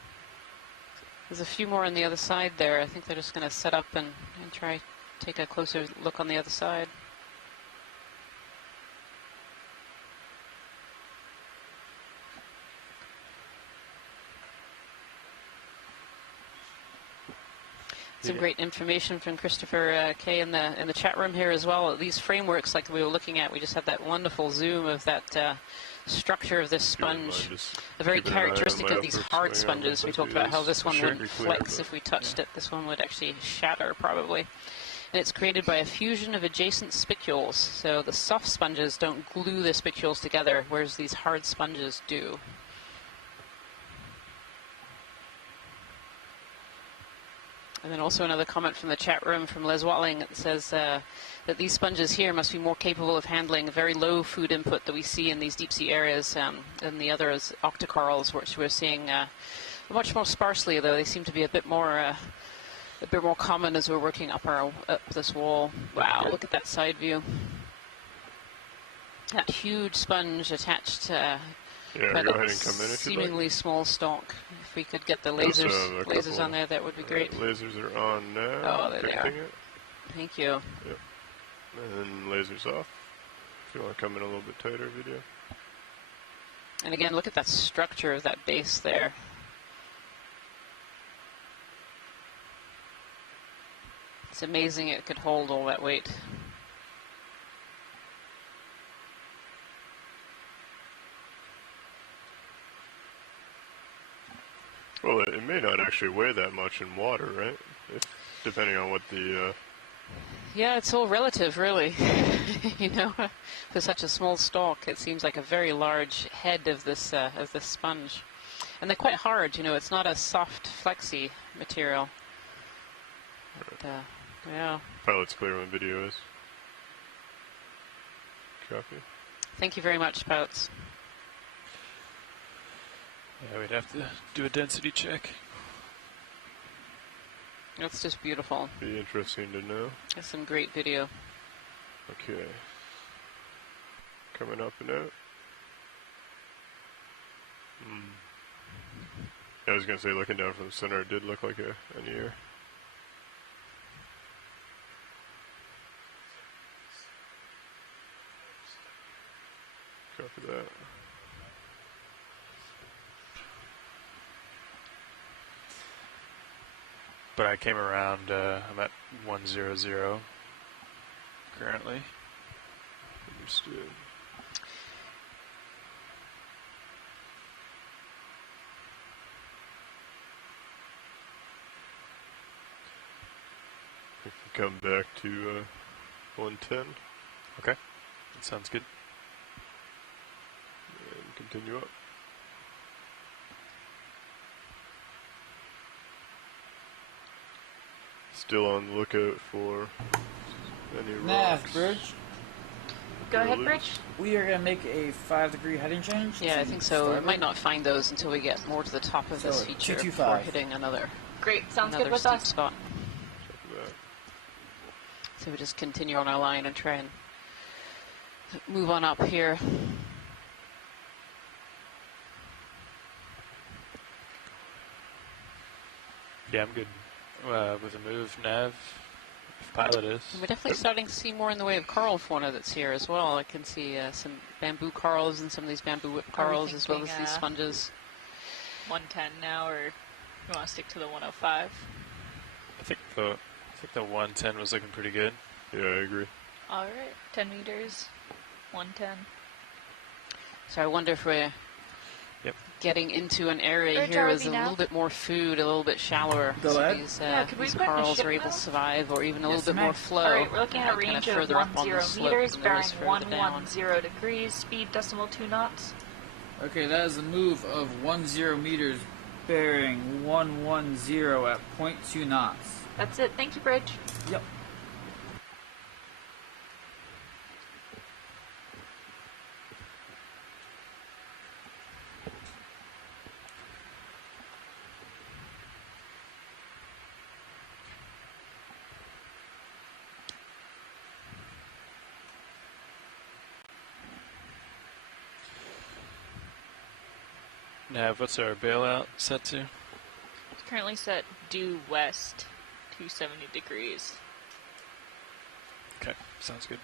There's a few more on the other side there. I think they're just going to set up and try take a closer look on the other side. Some great information from Christopher K in the chat room here as well. These frameworks, like we were looking at, we just had that wonderful zoom of that structure of this sponge. A very characteristic of these hard sponges. We talked about how this one wouldn't flex if we touched it. This one would actually shatter probably. And it's created by a fusion of adjacent spicules. So the soft sponges don't glue the spicules together, whereas these hard sponges do. And then also another comment from the chat room from Les Watling that says that these sponges here must be more capable of handling very low food input that we see in these deep sea areas than the others, octocorals, which we're seeing much more sparsely, though they seem to be a bit more common as we're working up this wall. Wow, look at that side view. That huge sponge attached by that seemingly small stalk. If we could get the lasers on there, that would be great. Lasers are on now. Oh, there they are. Thank you. Yep. And lasers off. If you want to come in a little bit tighter, video. And again, look at that structure of that base there. It's amazing it could hold all that weight. Well, it may not actually weigh that much in water, right? Depending on what the... Yeah, it's all relative, really. You know, for such a small stalk, it seems like a very large head of this sponge. And they're quite hard, you know, it's not a soft, flexy material. But, yeah. Pilot's clear when video is. Copy. Thank you very much, pilots. Yeah, we'd have to do a density check. That's just beautiful. Be interesting to know. That's some great video. Okay. Coming up and out. Yeah, I was going to say, looking down from the center, it did look like an ear. Copy that. But I came around, I'm at 100 currently. Understood. We can come back to 110. Okay, that sounds good. And continue up. Still on the lookout for any rocks. Bridge. Go ahead, Bridge. We are going to make a 5-degree heading change. Yeah, I think so. We might not find those until we get more to the top of this feature before hitting another. Great, sounds good with steep us. Spot. So we just continue on our line and try and move on up here. Yeah, I'm good. With a move, Nav, if pilot is. We're definitely starting to see more in the way of coral fauna that's here as well. I can see some bamboo corals and some of these bamboo whip corals as well as these sponges. 110 now, or you want to stick to the 105? I think the 110 was looking pretty good. Yeah, I agree. All right, 10 meters, 110. So I wonder if we're getting into an area here with a little bit more food, a little bit shallower. So these corals are able to survive, or even a little bit more flow. All right, we're looking at a range of 10 meters, bearing 110 degrees, speed decimal 2 knots. Okay, that is a move of 10 meters, bearing 110 at 0.2 knots. That's it. Thank you, Bridge. Yep. Nav, what's our bailout set to? It's currently set due west, 270 degrees. Okay, sounds good.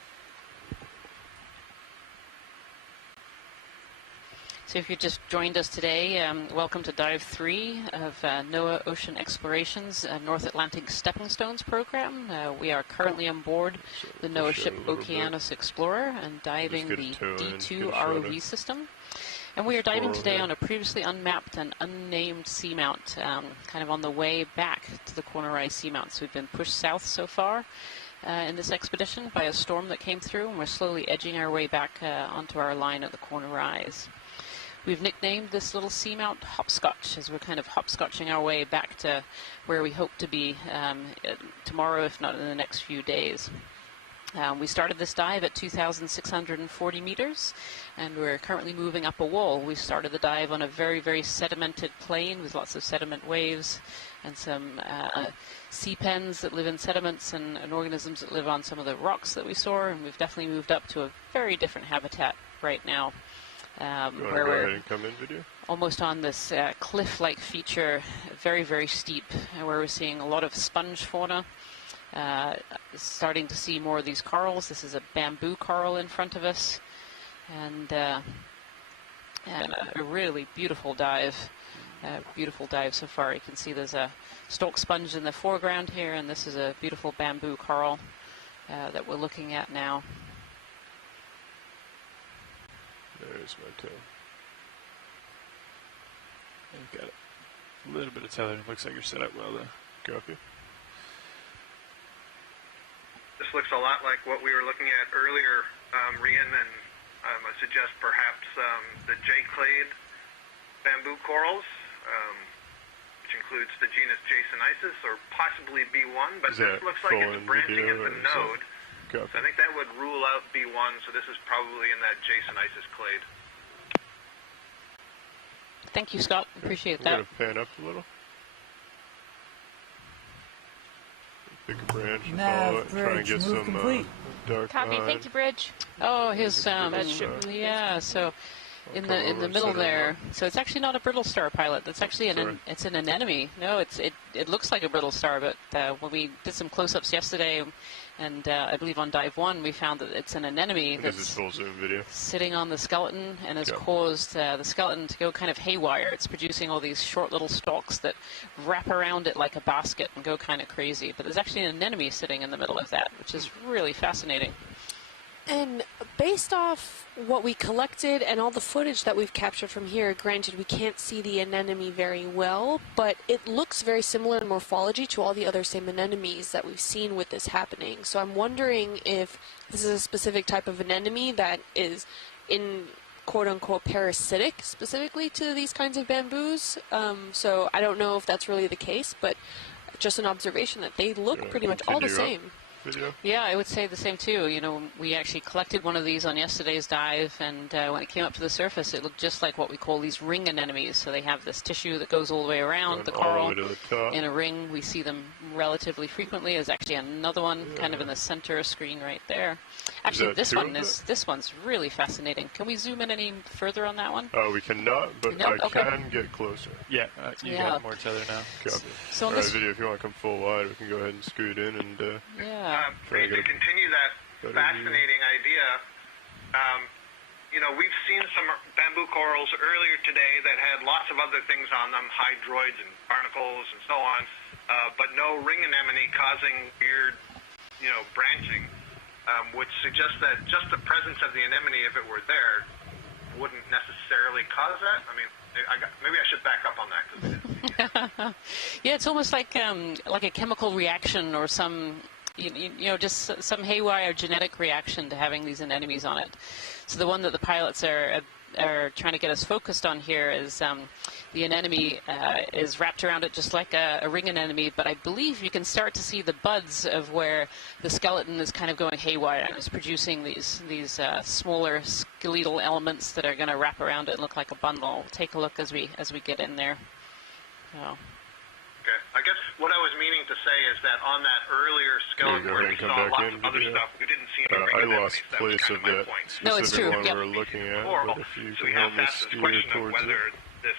So if you just joined us today, welcome to Dive 3 of NOAA Ocean Exploration's North Atlantic Stepping Stones program. We are currently on board the NOAA ship Okeanos Explorer and diving the D2 ROV system. And we are diving today on a previously unmapped and unnamed seamount, kind of on the way back to the Corner Rise Seamounts. We've been pushed south so far in this expedition by a storm that came through, and we're slowly edging our way back onto our line at the Corner Rise. We've nicknamed this little seamount Hopscotch, as we're kind of hopscotching our way back to where we hope to be tomorrow, if not in the next few days. We started this dive at 2,640 meters, and we're currently moving up a wall. We started the dive on a very, very sedimented plain with lots of sediment waves and some sea pens that live in sediments and organisms that live on some of the rocks that we saw, and we've definitely moved up to a very different habitat right now. Where we're almost on this cliff-like feature, very, very steep, where we're seeing a lot of sponge fauna. Starting to see more of these corals. This is a bamboo coral in front of us, and a really beautiful dive. Beautiful dive so far. You can see there's a stalk sponge in the foreground here, and this is a beautiful bamboo coral that we're looking at now. There's my toe. You've got it. A little bit of tether. Looks like you're set up well, though. Copy. This looks a lot like what we were looking at earlier, Rian, and I suggest perhaps the J-clade bamboo corals, which includes the genus Jasonisis, or possibly B1, but this looks like it's branching at the node. So I think that would rule out B1, so this is probably in that Jasonisis clade. Thank you, Scott. Appreciate that. I'm going to pan up a little. Pick a branch and follow it, try and get some dark Copy. Thank you, Bridge. Oh, his yeah. So in the middle there. So it's actually not a brittle star, pilot. That's actually it's an anemone. No, it looks like a brittle star, but when we did some close-ups yesterday, and I believe on Dive 1, we found that it's an anemone that's full zoom video. Sitting on the skeleton and has caused the skeleton to go kind of haywire. It's producing all these short little stalks that wrap around it like a basket and go kind of crazy. But there's actually an anemone sitting in the middle of that, which is really fascinating. And based off what we collected and all the footage that we've captured from here, granted we can't see the anemone very well, but it looks very similar in morphology to all the other same anemones that we've seen with this happening. So I'm wondering if this is a specific type of anemone that is in quote-unquote parasitic specifically to these kinds of bamboos. So I don't know if that's really the case, but just an observation that they look pretty much all the same. Video? Yeah, I would say the same too. You know, we actually collected one of these on yesterday's dive, and when it came up to the surface, it looked just like what we call these ring anemones. So they have this tissue that goes all the way around the coral in a ring. We see them relatively frequently. There's actually another one kind of in the center screen right there. Actually, this one's really fascinating. Can we zoom in any further on that one? We cannot, but I can get closer. Yeah, you got more tether now. Copy. So on this video, if you want to come full wide, we can go ahead and scoot in and to continue that fascinating idea, you know, we've seen some bamboo corals earlier today that had lots of other things on them, hydroids and barnacles and so on, but no ring anemone causing weird, you know, branching, which suggests that just the presence of the anemone, if it were there, wouldn't necessarily cause that. I mean, maybe I should back up on that. Yeah, it's almost like a chemical reaction or some... You know, just some haywire genetic reaction to having these anemones on it. So the one that the pilots are trying to get us focused on here is the anemone is wrapped around it just like a ring anemone, but I believe you can start to see the buds of where the skeleton is kind of going haywire and is producing these smaller skeletal elements that are going to wrap around it and look like a bundle. We'll take a look as we get in there. So. Okay. I guess what I was meaning to say is that on that earlier skeleton where we saw lots of other stuff, we didn't see any ring anemones. That was kind of my point. No, it's true. One we're looking at, but if you can help me steer towards whether it. this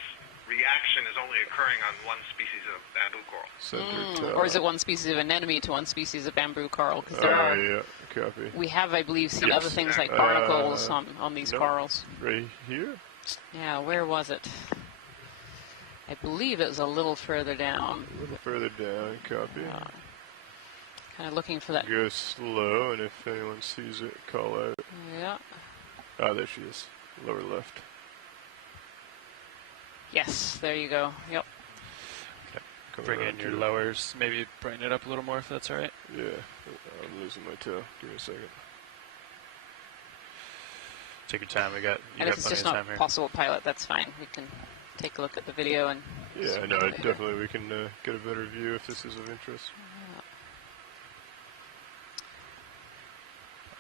reaction is only occurring on one species of bamboo coral. Or is it one species of anemone to one species of bamboo coral? Because there are. Yeah, copy. We have, I believe, seen other things like barnacles on these corals. Right here? Yeah, where was it? I believe it was a little further down. A little further down, copy. Kind of looking for that. Go slow, and if anyone sees it, call out. Yeah. Ah, there she is. Lower left. Yes, there you go. Yep. Okay. Bring in your lowers. Maybe brighten it up a little more if that's all right. Yeah, I'm losing my tail. Give me a second. Take your time. You got and if it's just not possible, pilot, that's fine. We can take a look at the video and. Yeah, no, definitely we can get a better view if this is of interest.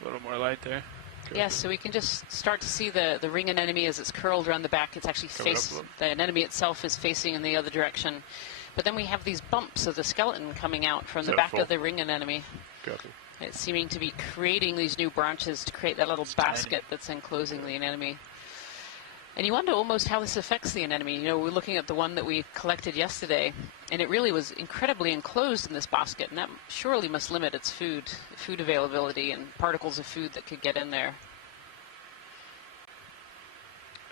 A little more light there. Okay. Yes, so we can just start to see the ring anemone as it's curled around the back. It's actually the anemone itself is facing in the other direction. But then we have these bumps of the skeleton coming out from the back of the ring anemone. Copy. It's seeming to be creating these new branches to create that little basket that's enclosing the anemone. And you wonder almost how this affects the anemone. You know, we're looking at the one that we collected yesterday, and it really was incredibly enclosed in this basket, and that surely must limit its food availability and particles of food that could get in there.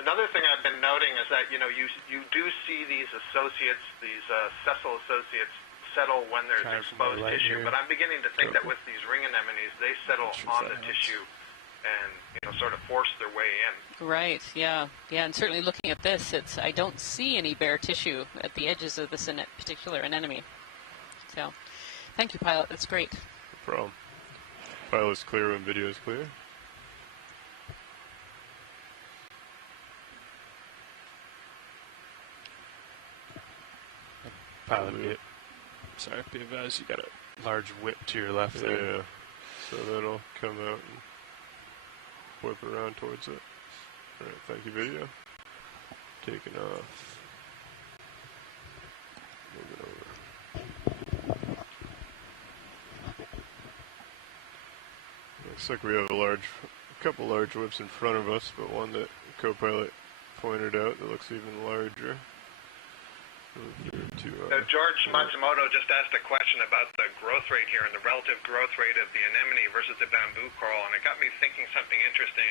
Another thing I've been noting is that, you know, you do see these associates, these sessile associates, settle when there's exposed tissue, but I'm beginning to think that with these ring anemones, they settle on the tissue and, you know, sort of force their way in. Right, yeah. Yeah, and certainly looking at this, I don't see any bare tissue at the edges of this particular anemone. So, thank you, pilot. That's great. No problem. Pilot's clear when video is clear. Pilot, be advised, you got a large whip to your left there. Yeah, so that'll come out and whip around towards it. Alright, thank you, video. Taking off. Moving over. Looks like we have a couple large whips in front of us, but one that co-pilot pointed out that looks even larger. George Matsumoto just asked a question about the growth rate here and the relative growth rate of the anemone versus the bamboo coral, and it got me thinking something interesting.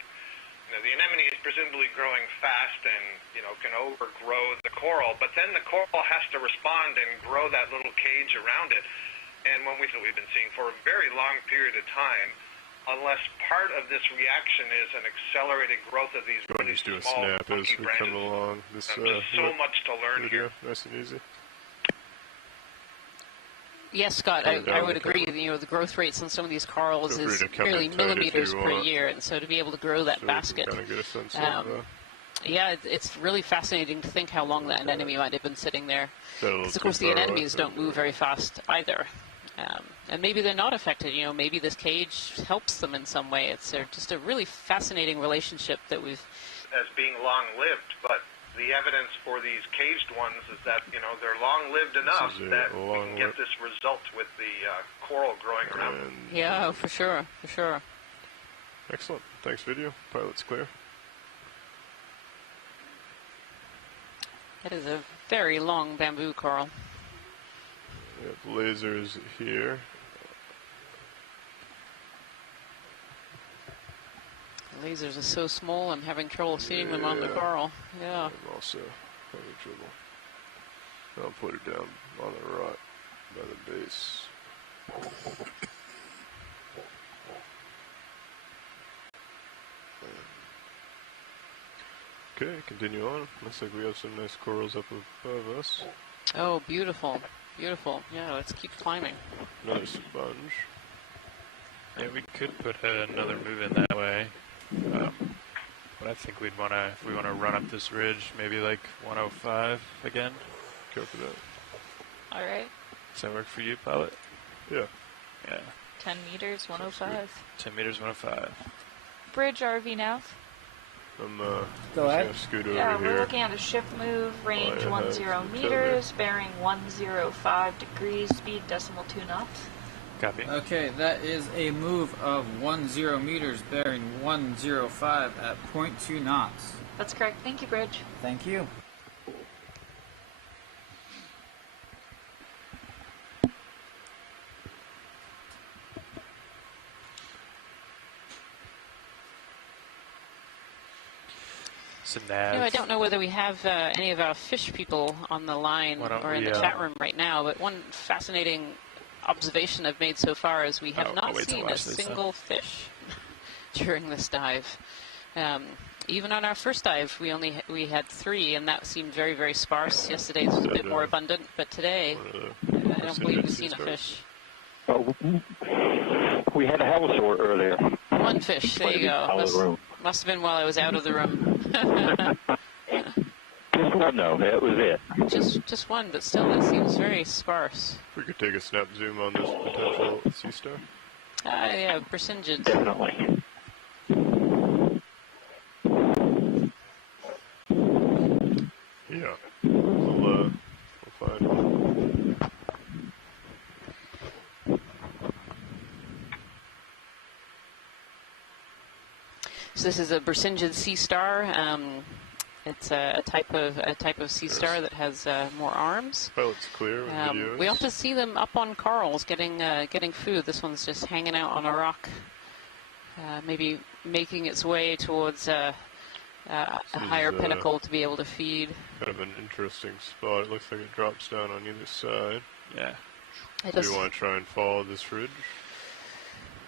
You know, the anemone is presumably growing fast and, you know, can overgrow the coral, but then the coral has to respond and grow that little cage around it. And when we've been seeing for a very long period of time, unless part of this reaction is an accelerated growth of these really small, funky branches. Come along. There's so much to learn here. Nice and easy. Yes, Scott, I would agree. You know, the growth rates on some of these corals is barely millimeters per year, and so to be able to grow that basket, kind of get a sense of, yeah, it's really fascinating to think how long that anemone might have been sitting there. Because of course the anemones don't move very fast either, and maybe they're not affected. You know, maybe this cage helps them in some way. It's just a really fascinating relationship that we've as being long-lived, but the evidence for these caged ones is that, you know, they're long-lived enough that we can get this result with the coral growing around them. Yeah, for sure, for sure. Excellent. Thanks, video. Pilot's clear. That is a very long bamboo coral. We have lasers here. Lasers are so small, I'm having trouble seeing them on the coral. Yeah. I'm also having trouble. I'll put it down on the rock by the base. Okay, continue on. Looks like we have some nice corals up above us. Oh, beautiful. Beautiful. Yeah, let's keep climbing. Another sponge. Yeah, we could put another move in that way. But I think we'd want to, if we want to run up this ridge, maybe like 105 again. Go for that. All right. Does that work for you, pilot? Yeah. Yeah. 10 meters, 105. 10 meters, 105. Bridge RV now. I'm Go ahead. Gonna scoot over yeah, here. we're looking at a shift move, range 10 meters, bearing 105 degrees, speed decimal 2 knots. Copy. Okay, that is a move of 10 meters, bearing 105 at 0.2 knots. That's correct. Thank you, Bridge. Thank you. Some nabs. I don't know whether we have any of our fish people on the line or in the chat room right now, but one fascinating observation I've made so far is we have not seen a single fish during this dive. Even on our first dive, we had 3, and that seemed very, very sparse. Yesterday it was a bit more abundant, but today I don't believe we've seen a fish. Oh, we had a halosaur earlier. One fish, there you go. Must have been while I was out of the room. Just one, though. That was it. Just one, but still, it seems very sparse. If we could take a snap zoom on this potential sea star. Yeah, Bersingids. Definitely. Yeah. We'll find one. So this is a Bersingid sea star. It's a type of sea star that has more arms. Oh, it's clear with videos. We often see them up on corals getting food. This one's just hanging out on a rock, maybe making its way towards a higher pinnacle to be able to feed. Kind of an interesting spot. It looks like it drops down on either side. Yeah. Do you want to try and follow this ridge?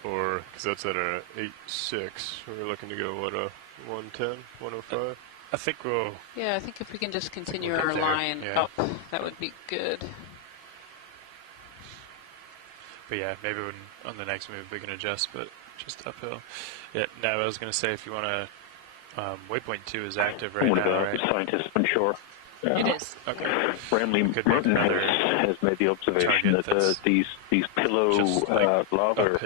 Or, because that's at a 8.6, we're looking to go, what, a 110, 105? I think we'll... Yeah, I think if we can just continue our line up, that would be good. But yeah, maybe on the next move we can adjust, but just uphill. Yeah, now I was going to say, if you want to... waypoint 2 is active right now, right? Scientists on shore. It is. Okay. Ramley Merton has made the observation that these pillow lava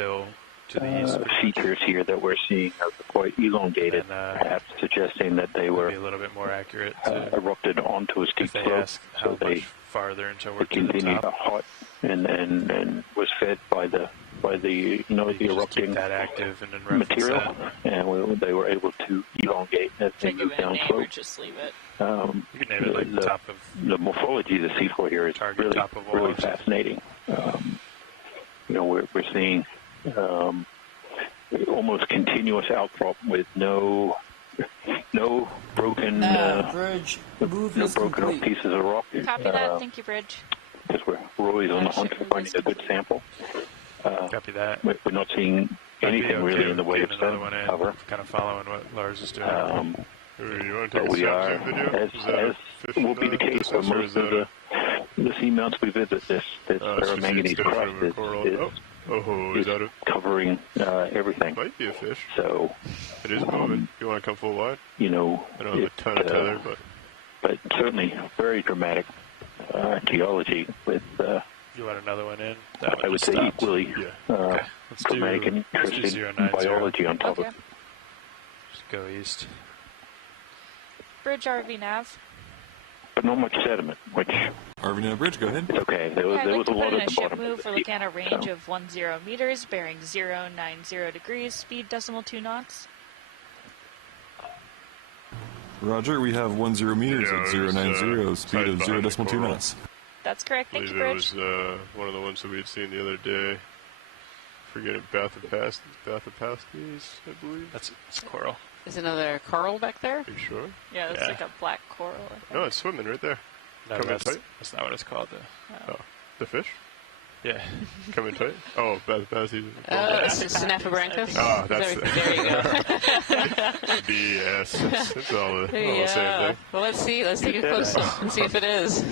to the east features here that we're seeing are quite elongated, perhaps suggesting that they were a little bit more accurate erupted onto a steep slope, so they farther into where continued hot and was fed by the erupting that active and material, and they were able to elongate as they moved down slope. Just leave it. You can name it like top of the morphology of the seafloor here is really fascinating. We're seeing almost continuous outcrop with no broken bridge. No broken off pieces of rock. Copy that. Thank you, Bridge. Because we're always on the hunt for finding a good sample. Copy that. We're not seeing anything really in the way of sediment cover. Kind of following what Lars is doing. You want to take we a are, video? as will be the case for most of the seamounts we visit, this ferromanganese crust is covering everything. Might be a fish. So it is moving. You want to come full wide? I don't have a ton of tether, but certainly very dramatic geology with. You want another one in? I would say equally dramatic and interesting biology on top of it. Just go east. Bridge RV nav. But not much sediment, which... RV nav bridge, go ahead. It's okay. There was a lot at the bottom. Move. We're looking at a range of 10 meters, bearing 090 degrees, speed .2 knots. Roger, we have 10 meters at 090, speed of 0.2 knots. That's correct. Thank you, It Bridge. was one of the ones that we had seen the other day. Forget it, Bathopastes, I believe. It's coral. Is another coral back there? Are you sure? Yeah, it's like a black coral. I think. No, it's swimming right there. No, Coming tight? That's not what it's called, though. Oh, the fish? Yeah. Coming tight? Oh, Bathopastes. Synaphobranchus? Oh, that's there you go. BS. It's all the same thing. Well, let's see. Let's take a close look and see if it is. It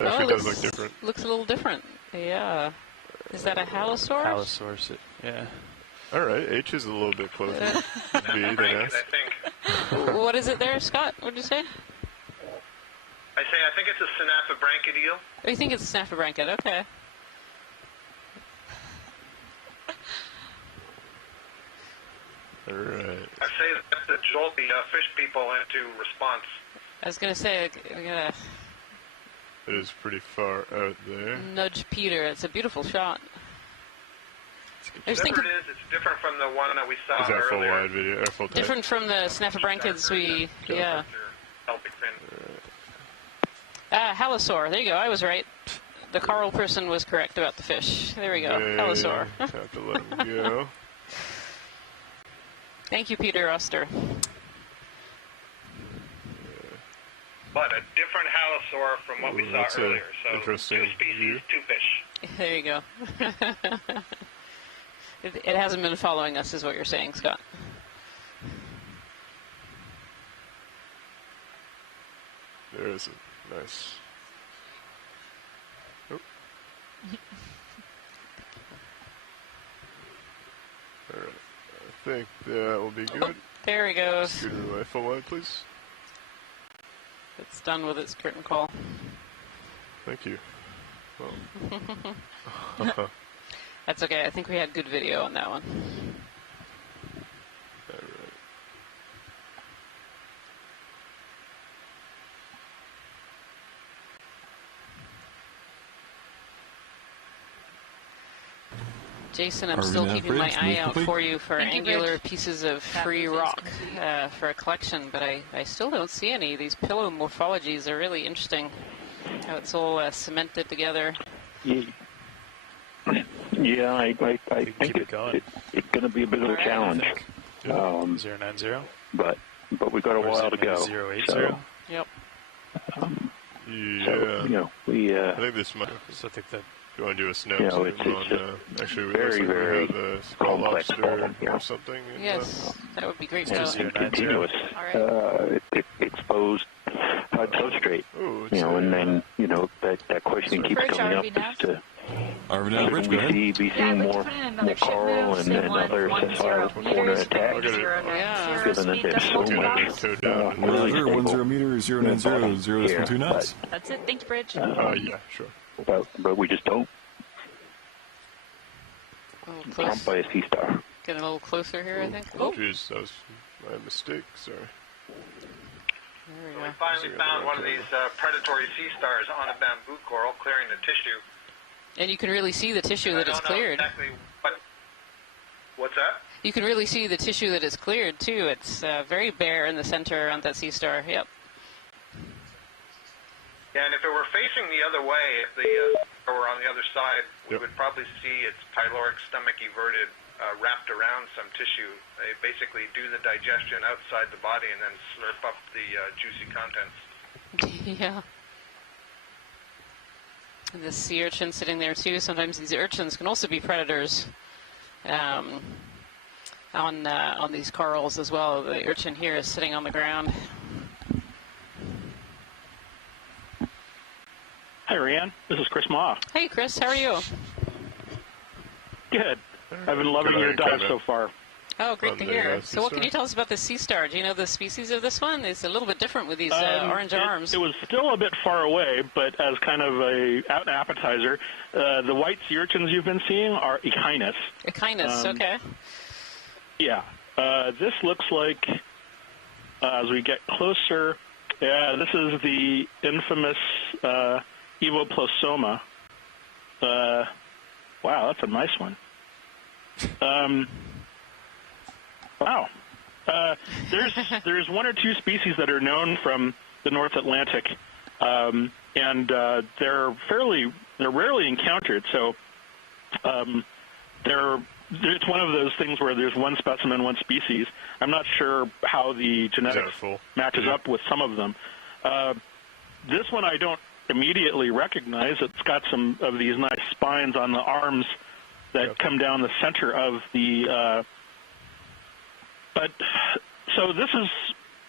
actually does look different. Looks a little different. Yeah. Is that a halosaurus? Halosaurus, yeah. All right, H is a little bit closer to B than S. What is it there, Scott? What did you say? I think it's a synaphobranchid eel. Oh, you think it's a synaphobranchid? Okay. All right. I say that to jolt the fish people into response. I was going to say, we got It is pretty far out there. Nudge Peter. It's a beautiful shot. Whatever it is, it's different from the one that we saw earlier. Is that full earlier. wide video? Or full Different from the synaphobranchids yeah. Halosaur. There you go. I was right. The coral person was correct about the fish. There we go. Halosaur. Have to let him go. Thank you, Peter Oster. But a different halosaur from what we saw earlier. So interesting 2 species, 2 fish. There you go. It hasn't been following us, is what you're saying, Scott. There is a nice. Oh. All right. I think that will be good. Oh, there he goes. Scooter rifle wide, please. It's done with its curtain call. Thank you. Well. That's okay. I think we had good video on that one. All right. Jason, I'm still keeping my eye out for you for angular pieces of free rock for a collection, but I still don't see any. These pillow morphologies are really interesting, how it's all cemented together. Yeah, I think it's going to be a bit of a challenge. 090. But we got a while to go. 080. So, yep. Yeah. So, you know, I think this might. So I think that. You want to do a snap? You know, it's actually, very, very we have a complex lobster problem, or something. Yes, that would be great. And continuous, exposed substrate. Oh, you know, and then that question keeps coming up as to Rich, we be seeing more coral and other SSR corner attacks, given that there's so much really 10 meters, 090, 0.2 knots. That's it. Thank you, Bridge. Yeah, sure. But we just don't. Pumped by a sea star. Getting a little closer here, I think. Oh, jeez, that was my mistake. Sorry. We finally found one of these predatory sea stars on a bamboo coral, clearing the tissue. And you can really see the tissue that it's cleared. Exactly what's that? You can really see the tissue that is cleared, too. It's very bare in the center around that sea star. Yep. Yeah, and if it were facing the other way, if the were on the other side, we would probably see its pyloric stomach everted, wrapped around some tissue. They basically do the digestion outside the body and then slurp up the juicy contents. Yeah. And the sea urchin sitting there too. Sometimes these urchins can also be predators on these corals as well. The urchin here is sitting on the ground. Hi, Rianne. This is Chris Ma. Hey, Chris. How are you? Good. I've been loving your dive so far. Oh, great to hear. So what can you tell us about the sea star? Do you know the species of this one? It's a little bit different with these orange arms. It was still a bit far away, but as kind of an appetizer, the white sea urchins you've been seeing are echinus. Echinus, okay. Yeah. This looks like, as we get closer, this is the infamous Evoplosoma. Wow, that's a nice one. Wow. There's one or two species that are known from the North Atlantic, and they're rarely encountered. So it's one of those things where there's one specimen, one species. I'm not sure how the genetics matches up with some of them. This one I don't immediately recognize. It's got some of these nice spines on the arms that come down the center of the. But so this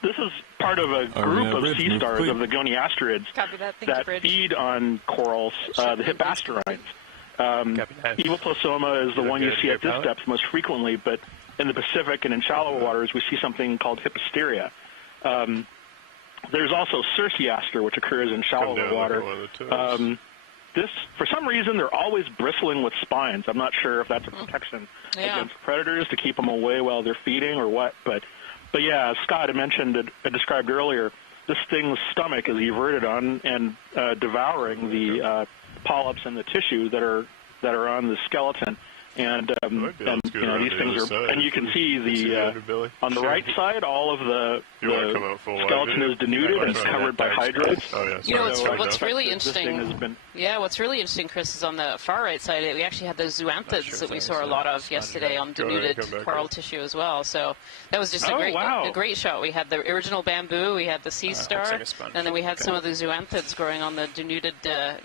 is part of a group of sea stars of the goniastrids that feed on corals, the hippasterines. Evoplosoma is the one you see at this depth most frequently, but in the Pacific and in shallow waters, we see something called hippasteria. There's also Circeaster, which occurs in shallow water. This, for some reason, they're always bristling with spines. I'm not sure if that's a protection against predators to keep them away while they're feeding or what. But yeah, as Scott had mentioned, described earlier, this thing's stomach is everted on and devouring the polyps and the tissue that are on the skeleton. And, you know, these things are, and you can see the on the right side, all of the skeleton is denuded and covered by hydroids. You know, what's really interesting? Yeah, what's really interesting, Chris, is on the far right side. We actually had those zoanthids that we saw a lot of yesterday on denuded coral tissue as well. So that was just a great shot. We had the original bamboo, we had the sea star, and then we had some of the zoanthids growing on the denuded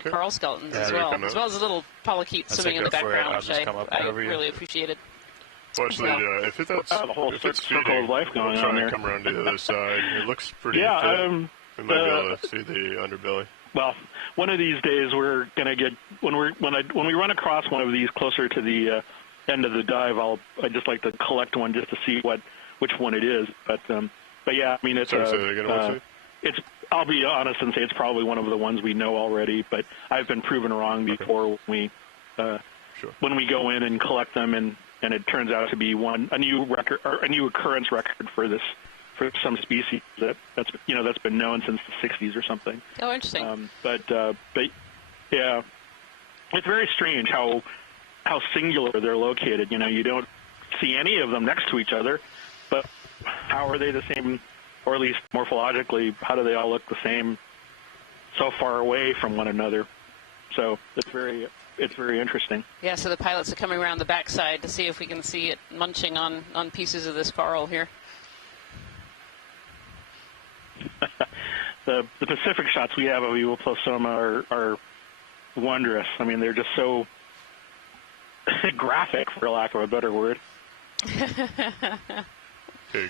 coral skeletons as well as a little polychaete swimming in the background, which I really appreciated. Well, actually, if that's the whole circle of life going on there. Come around to the other side. It looks pretty fit. We might be able to see the underbelly. Well, one of these days we're gonna get when we run across one of these closer to the end of the dive. I'd just like to collect one just to see which one it is. But yeah, I mean it's I'll be honest and say it's probably one of the ones we know already. But I've been proven wrong before when we go in and collect them and it turns out to be a new record or a new occurrence record for some species that's been known since the 60s or something. Oh, interesting. But yeah, it's very strange how singular they're located. You know, you don't see any of them next to each other, but how are they the same, or at least morphologically, how do they all look the same so far away from one another? So it's very interesting. Yeah, so the pilots are coming around the backside to see if we can see it munching on pieces of this coral here. The Pacific shots we have of Evoplosoma are wondrous. I mean, they're just so graphic, for lack of a better word. Okay,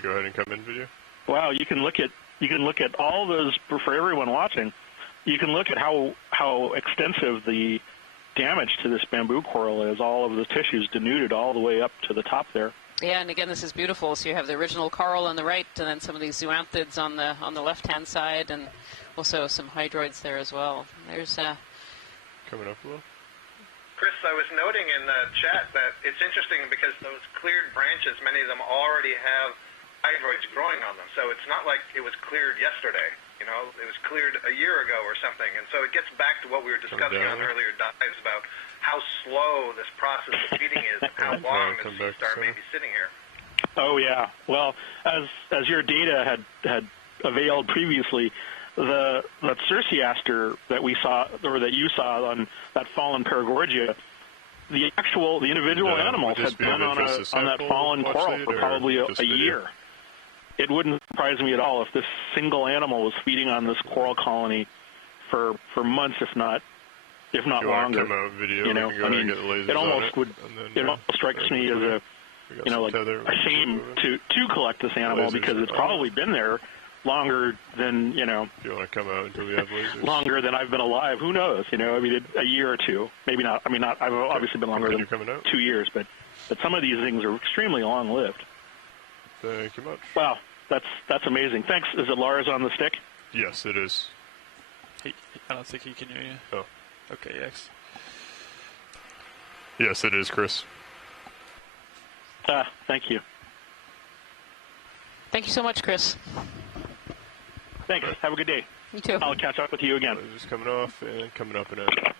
go ahead and come in, video. Wow, you can look at all those for everyone watching. You can look at how extensive the damage to this bamboo coral is. All of the tissues denuded all the way up to the top there. Yeah, and again, this is beautiful. So you have the original coral on the right, and then some of these zoanthids on the left-hand side, and also some hydroids there as well. There's coming up a little. Chris, I was noting in the chat that it's interesting because those cleared branches, many of them already have hydroids growing on them. So it's not like it was cleared yesterday. You know, it was cleared a year ago or something. And so it gets back to what we were discussing on earlier dives about how slow this process of feeding is and how long the sea star may be sitting here. Oh, yeah. Well, as your data had availed previously, that Circeaster that we saw, or that you saw on that fallen Paragorgia, the individual animals had been on that fallen coral for probably a year. It wouldn't surprise me at all if this single animal was feeding on this coral colony for months, if not longer. Video, you know, I mean, it almost strikes me as a shame to collect this animal because it's probably been there longer than Do you want to come out until we have lasers? Longer than I've been alive. Who knows? You know, I mean, a year or two, maybe not. I mean, I've obviously been longer than 2 years, but some of these things are extremely long-lived. Thank you much. Wow, that's amazing. Thanks. Is it Lars on the stick? Yes, it is. I don't think he can hear you. Oh. Okay, X. Yes, it is, Chris. Thank you. Thank you so much, Chris. Thanks. Have a good day. You too. I'll catch up with you again. Just coming off and coming up and out.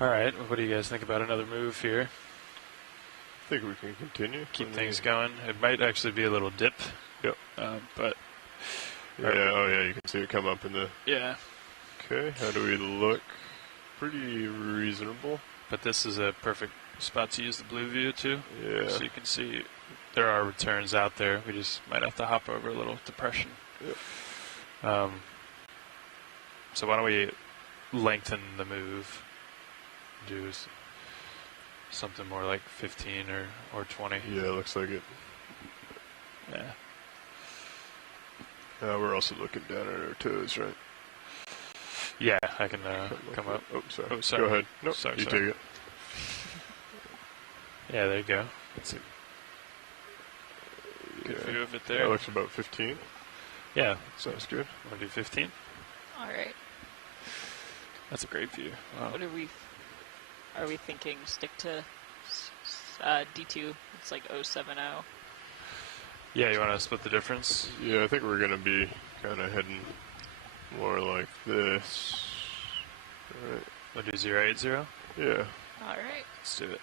All right, what do you guys think about another move here? I think we can continue. Keep things going. It might actually be a little dip. Yep. But yeah, oh yeah, you can see it come up in the. Yeah. Okay, how do we look? Pretty reasonable. But this is a perfect spot to use the blue view too. Yeah. So you can see there are returns out there. We just might have to hop over a little depression. Yep. So why don't we lengthen the move? Do something more like 15 or 20. Yeah, it looks like it. Yeah. We're also looking down at our toes, right? Yeah, I can come up. Oh, sorry. Oh, sorry. Go ahead. Nope, sorry, you take it. Yeah, there you go. That's a good view of it there. That looks about 15. Yeah. Sounds good. Want to do 15? All right. That's a great view. Wow. What are we thinking? Stick to D2. It's like 070. Yeah, you want to split the difference? Yeah, I think we're going to be kind of heading more like this. All right. We'll do 080? Yeah. All right. Let's do it.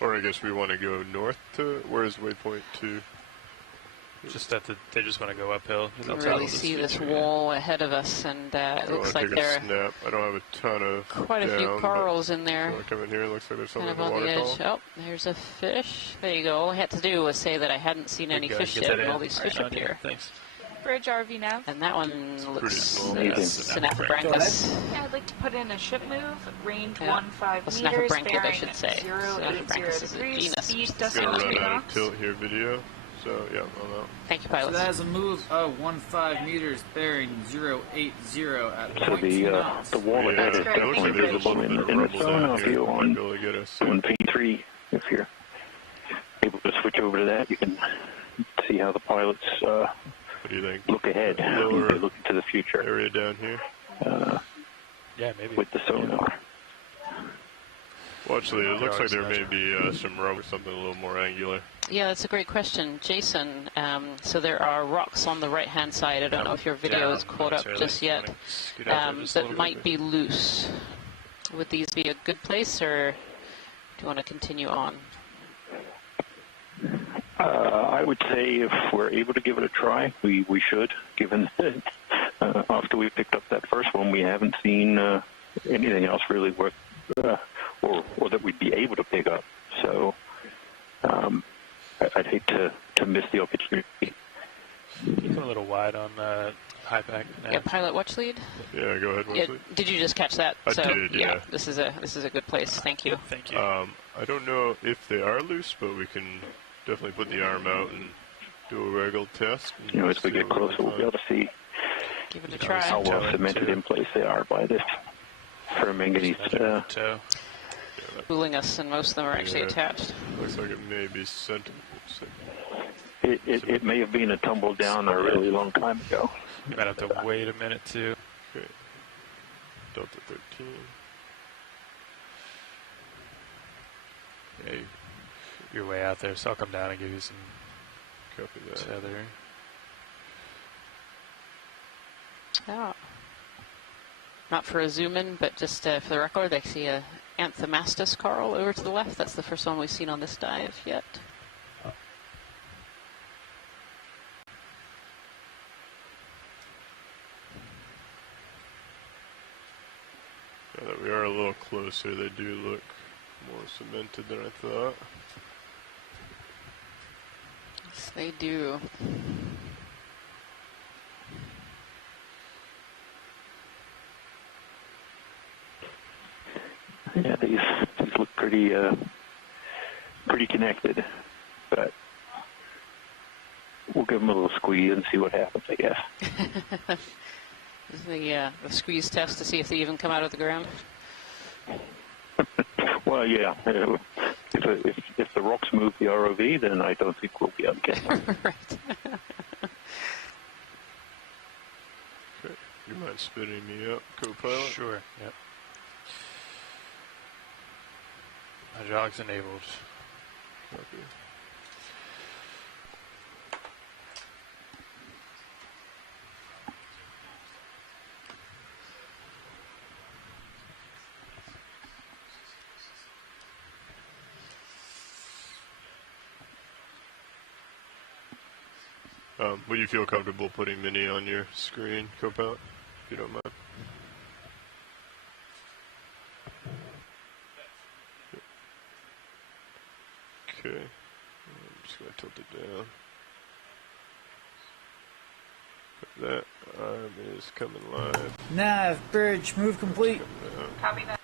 Or I guess we want to go north to, where's waypoint 2? Just that they just want to go uphill. You can really see this wall ahead of us, and it looks like there are I don't have a ton of quite a few corals in there. Come in here, it looks like there's something kind of in the on the water edge. column. Oh, there's a fish. There you go. All I had to do was say that I hadn't seen any fish yet, and all these fish up here. Thanks. Bridge RV now. And that one looks Synaphobrancus. Yeah, I'd like to put in a ship move, range 15 meters, Synaphobrancus, I bearing should say. 080 degrees, speed It's going to run out of tilt here video, so yeah, I'm out. Thank you, pilot. So that has a move of 15 meters, bearing 080 at So the wall ahead is definitely visible in the sonar view on P3. If you're able to switch over to that, you can see how the pilots what do you think? look ahead, look into the future. Area down here? Yeah, maybe. With the sonar. Well, actually, it looks like there may be some rock or something a little more angular. Yeah, that's a great question, Jason. So there are rocks on the right-hand side. I don't know if your video is caught up just yet. That might be loose. Would these be a good place, or do you want to continue on? I would say if we're able to give it a try, we should, given that after we picked up that first one, we haven't seen anything else really worth, or that we'd be able to pick up. So I'd hate to miss the opportunity. Keep a little wide on high back. Yeah, pilot watch lead. Yeah, go ahead. Watch lead. Did you just catch that? I did. Yeah. This is a good place. Thank you. Thank you. I don't know if they are loose, but we can definitely put the arm out and do a regular test. As we get closer, we'll be able to see Give it a try. how well cemented in place they are by this ferromanganese. Fooling us, and most of them are actually attached. Looks like it may be centimeters. It may have been a tumble down a really long time ago. You might have to wait a minute too. Okay. Delta 13. Yeah, you're way out there, so I'll come down and give you some tether. Yeah. Not for a zoom in, but just for the record, I see a Anthomastus coral over to the left. That's the first one we've seen on this dive yet. Now that we are a little closer, they do look more cemented than I thought. Yes, they do. Yeah, these look pretty connected, but we'll give them a little squeeze and see what happens, I guess. The squeeze test to see if they even come out of the ground. Well, yeah. If the rocks move the ROV, then I don't think we'll be able to get them. Right. Okay. You mind spinning me up, co-pilot? Sure. Yep. Hydraulics enabled. Copy. Would you feel comfortable putting Mini on your screen, co-pilot, if you don't mind? Okay, I'm just going to tilt it down. That arm is coming live. Nav, bridge, move complete. Copy that.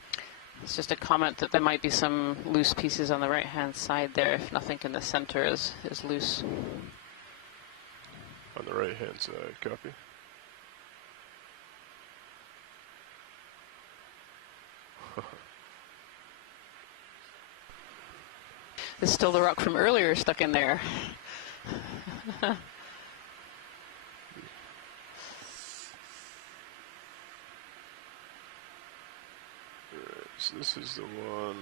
It's just a comment that there might be some loose pieces on the right-hand side there, if nothing in the center is loose. On the right-hand side, copy. There's still the rock from earlier stuck in there. So this is the one.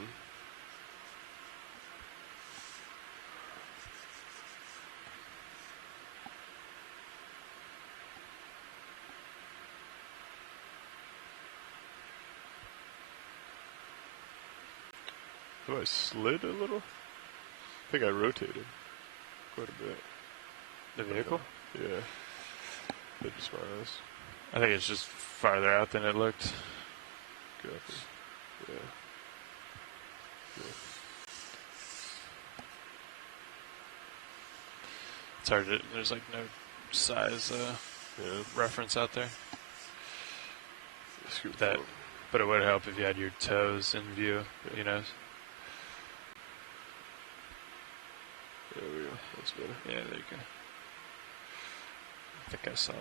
Have I slid a little? I think I rotated quite a bit. The vehicle? Yeah. That just minus. I think it's just farther out than it looked. Copy. Yeah. It's hard to, there's like no size reference out there. That, but it would help if you had your toes in view, you know. There we go. That's better. Yeah, there you go. I think I saw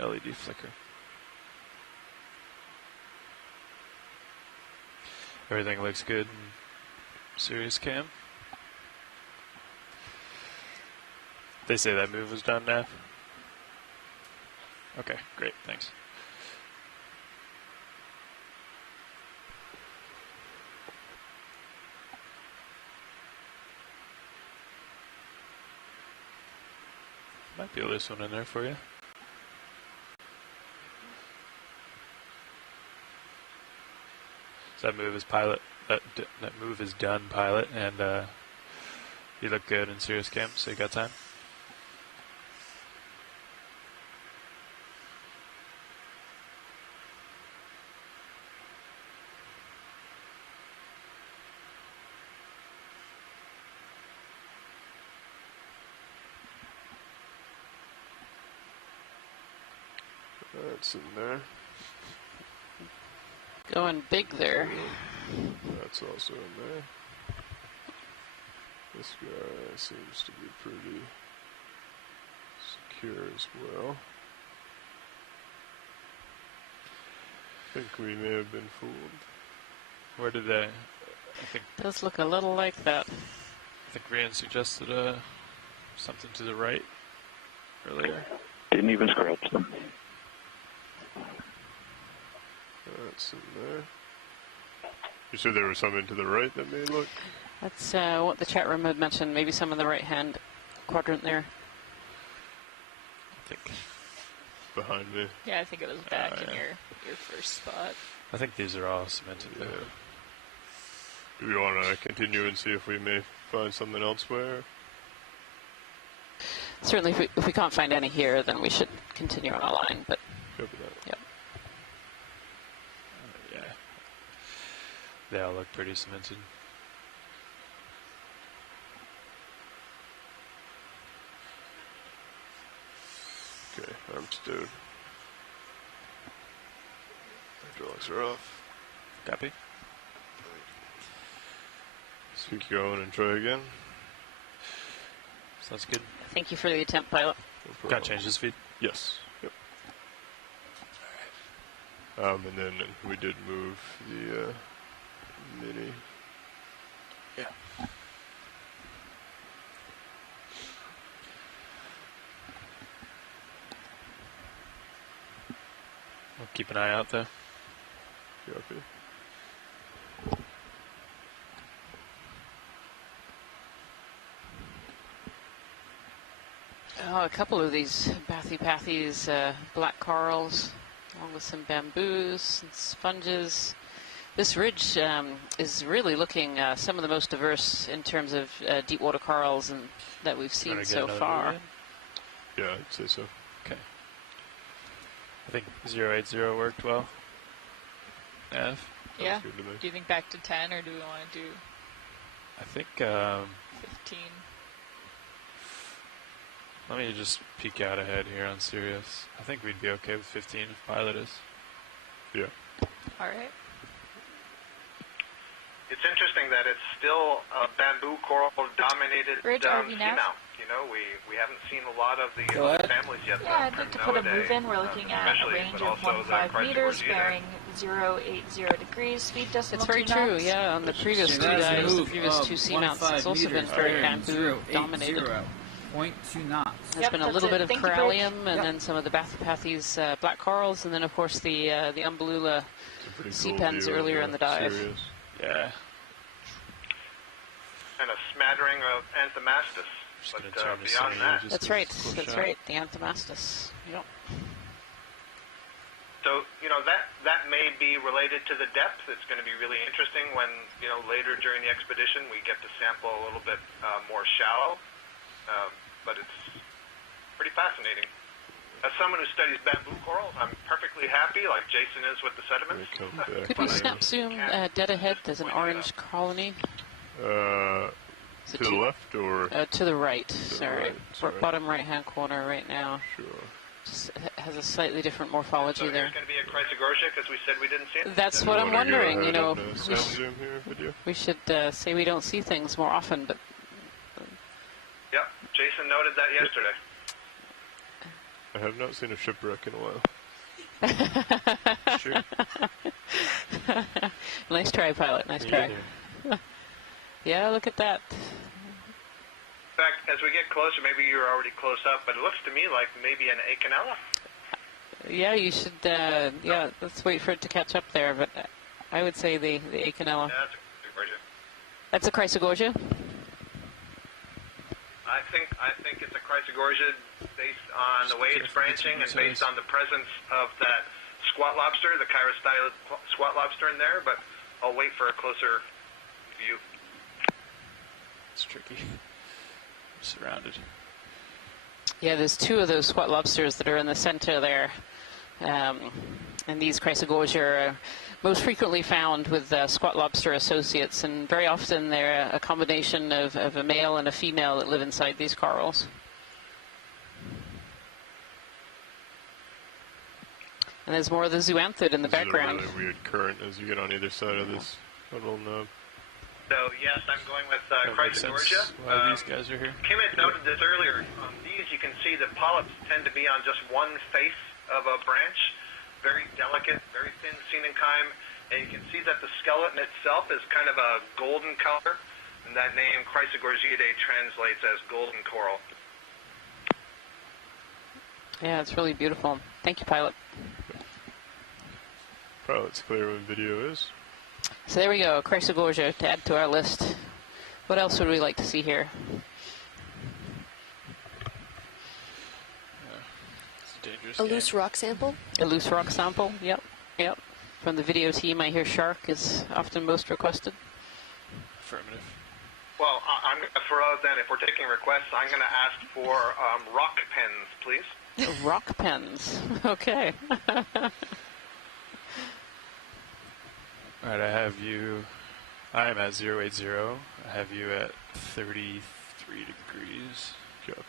LED flicker. Everything looks good in Sirius Cam. They say that move was done now? Okay, great, thanks. Might be this one in there for you. So that move is pilot. That move is done, pilot, and you look good in Sirius Cam, so you got time. That's in there. Going big there. That's also in there. This guy seems to be pretty secure as well. I think we may have been fooled. Where did they? I think Does look a little like that. I think Rian suggested something to the right earlier. Didn't even scratch them. That's in there. You said there was something to the right that may look? That's what the chat room had mentioned. Maybe some in the right-hand quadrant there. I think behind me. Yeah, I think it was back in your first spot. I think these are all cemented. Yeah. Do we want to continue and see if we may find something elsewhere? Certainly, if we can't find any here, then we should continue on a line. But Copy that. Yep. Yeah. They all look pretty cemented. Okay, I'm stowed. Hydraulics are off. Copy. So we can go in and try again. Sounds good. Thank you for the attempt, pilot. No Got to change the speed? Yes. Yep. And then we did move the mini. Yeah. We'll keep an eye out though. Copy. Oh, a couple of these bathypathies, black corals, along with some bamboos and sponges. This ridge is really looking some of the most diverse in terms of deep water corals that we've seen so far. Yeah, I'd say so. Okay. I think 080 worked well. F. Yeah. Do you think back to 10, or do we want to do? I think 15. Let me just peek out ahead here on Sirius. I think we'd be okay with 15 if pilot is. Yeah. All right. It's interesting that it's still a bamboo coral dominated seamount. You know, we haven't seen a lot of the other families yet. Yeah, I'd like to put a move in. We're looking at a range of 15 meters, bearing 080 degrees, speed decimal. It's very true, yeah. On the previous two guys, the previous two seamounts, it's also been very bamboo dominated. 0.2 knots. There's been a little bit of corallium, and then some of the bathypathes, black corals, and then of course the umbellula Pretty cool pens earlier in the dive. Sirius. Yeah. And a smattering of Anthomastus. But beyond that... That's right. That's right. The Anthomastus. Yep. So, that may be related to the depth. It's going to be really interesting when, later during the expedition we get to sample a little bit more shallow. But it's pretty fascinating. As someone who studies bamboo corals, I'm perfectly happy, like Jason is with the sediments. Could we snap zoom dead ahead? There's an orange colony. To the left or? To the right. Sorry. Bottom right-hand corner right now. Sure. Just has a slightly different morphology there. There's going to be a Chrysogorgia because we said we didn't see it? That's what I'm wondering. We we should say we don't see things more often, but... Yep, Jason noted that yesterday. I have not seen a shipwreck in a while. Sure. Nice try, pilot. Nice try. Yeah, look at that. In fact, as we get closer, maybe you're already close up, but it looks to me like maybe an Acanella. Yeah, you should, yeah, let's wait for it to catch up there, but I would say the Acanella. Yeah, that's a Chrysogorgia. That's a Chrysogorgia? I think it's a Chrysogorgia based on the way it's branching and based on the presence of that squat lobster, the Chirostyla squat lobster in there, but I'll wait for a closer view. It's tricky. I'm surrounded. Yeah, there's two of those squat lobsters that are in the center there. And these Chrysogorgia are most frequently found with squat lobster associates, and very often they're a combination of a male and a female that live inside these corals. And there's more of the zoanthid in the background. There's a really weird current as you get on either side of this little nub. So, yes, I'm going with Chrysogorgia. Why these guys are here. Kim had noted this earlier. On these, you can see the polyps tend to be on just one face of a branch. Very delicate, very thin coenenchyme, and you can see that the skeleton itself is kind of a golden color, and that name Chrysogorgiidae translates as golden coral. Yeah, it's really beautiful. Thank you, pilot. Pilot's clear when video is. So there we go, Chrysogorgia to add to our list. What else would we like to see here? A loose rock sample? A loose rock sample, yep. From the video team, I hear shark is often most requested. Affirmative. Well, I'm going to throw out then, if we're taking requests, I'm going to ask for rock pens, please. Rock pens, okay. Alright, I have you, I am at 080, I have you at 33 degrees. Copy.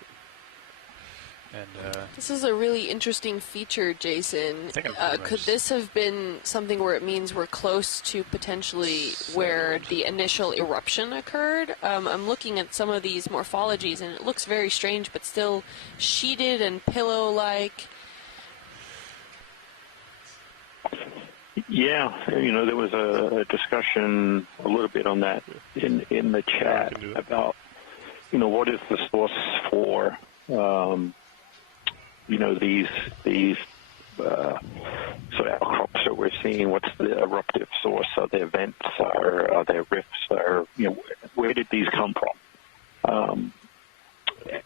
And, this is a really interesting feature, Jason. Could this have been something where it means we're close to potentially where the initial eruption occurred? I'm looking at some of these morphologies, and it looks very strange, but still sheeted and pillow-like. Yeah, there was a discussion a little bit on that in the chat about, what is the source for, these sort of outcrops that we're seeing. What's the eruptive source? Are there vents? Are there rifts? Where did these come from?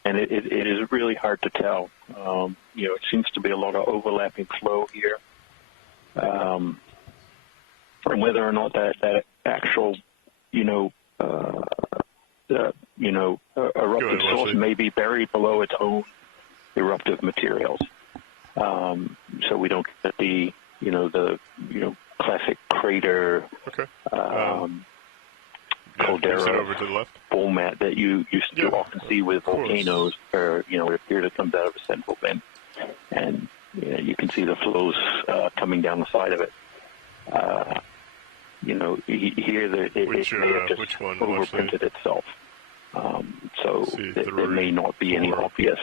And it is really hard to tell. It seems to be a lot of overlapping flow here. And whether or not that actual, eruptive source may be buried below its own eruptive materials. So we don't get the classic crater, caldera format that you often see with volcanoes, where it appears it comes out of a central vent, and you can see the flows coming down the side of it. Here it just overprinted itself. So there may not be any obvious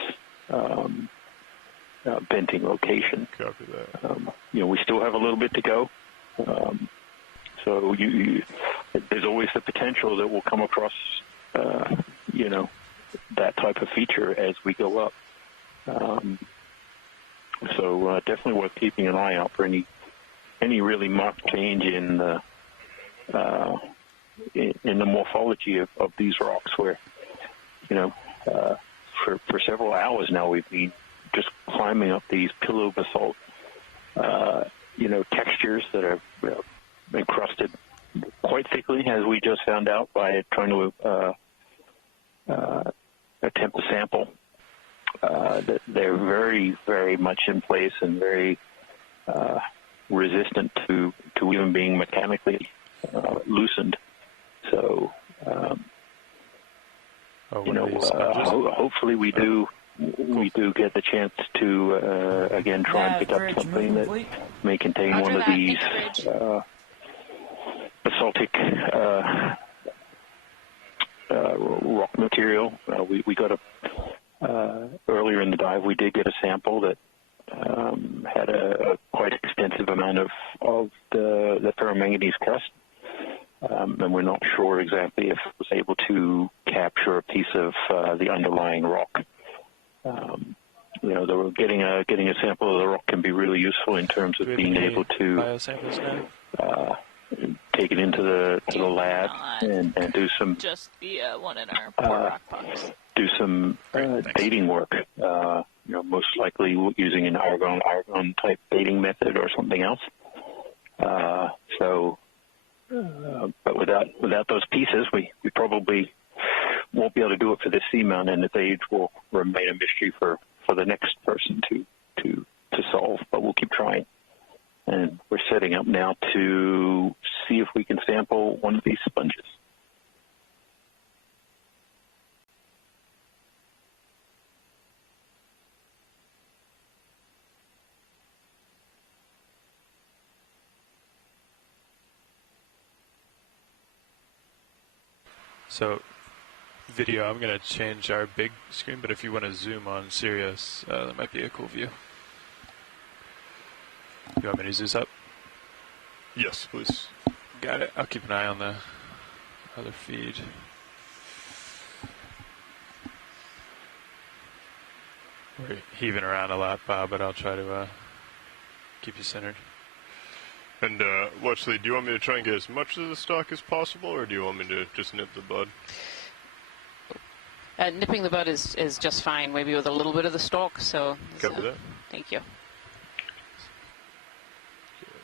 venting location. Copy that. We still have a little bit to go. So there's always the potential that we'll come across, that type of feature as we go up. So definitely worth keeping an eye out for any any really marked change in the morphology of these rocks, where for several hours now we've been just climbing up these pillow basalt textures that are encrusted quite thickly, as we just found out by trying to attempt a sample. They're very, very much in place and very resistant to even being mechanically loosened. So, hopefully we do get the chance to again try and pick up something that may contain one of these basaltic rock material. We got earlier in the dive, we did get a sample that had a quite extensive amount of the ferromanganese crust, and we're not sure exactly if it was able to capture a piece of the underlying rock. Getting a sample of the rock can be really useful in terms of being able to take it into the lab and do some just the one in our port rock box. Do some dating work. Most likely using an argon type dating method or something else. But without those pieces, we probably won't be able to do it for this seamount, and its age will remain a mystery for the next person to solve. But we'll keep trying. And we're setting up now to see if we can sample one of these sponges. So, video, I'm going to change our big screen, but if you want to zoom on Sirius, that might be a cool view. You want me to zoom up? Yes, please. Got it. I'll keep an eye on the other feed. We're heaving around a lot, Bob, but I'll try to keep you centered. And, Watchley, do you want me to try and get as much of the stock as possible, or do you want me to just nip the bud? Nipping the bud is just fine, maybe with a little bit of the stalk, so... Copy that. Thank you.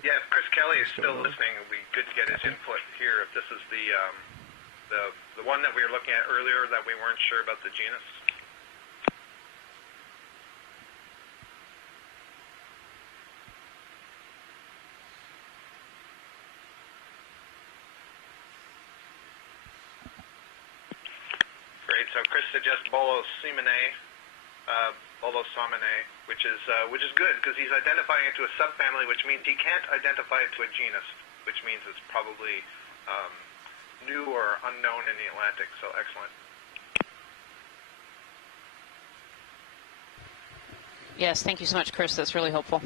Yeah, if Chris Kelly is still listening, it would be good to get his input here. If this is the one that we were looking at earlier that we weren't sure about the genus. Great. So Chris suggests Bolosomene, which is good because he's identifying it to a subfamily, which means he can't identify it to a genus, which means it's probably new or unknown in the Atlantic. So excellent. Yes, thank you so much, Chris. That's really helpful.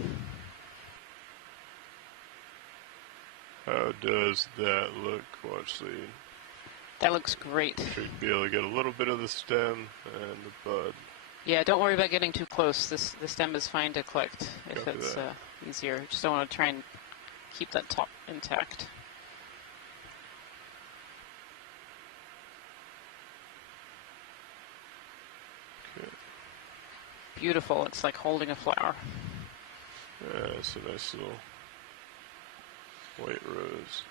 How does that look, Watchley? That looks great. Should be able to get a little bit of the stem and the bud. Yeah, don't worry about getting too close. The stem is fine to collect if it's easier. Just don't want to try and keep that top intact. Okay. Beautiful. It's like holding a flower. Yeah, it's a nice little white rose.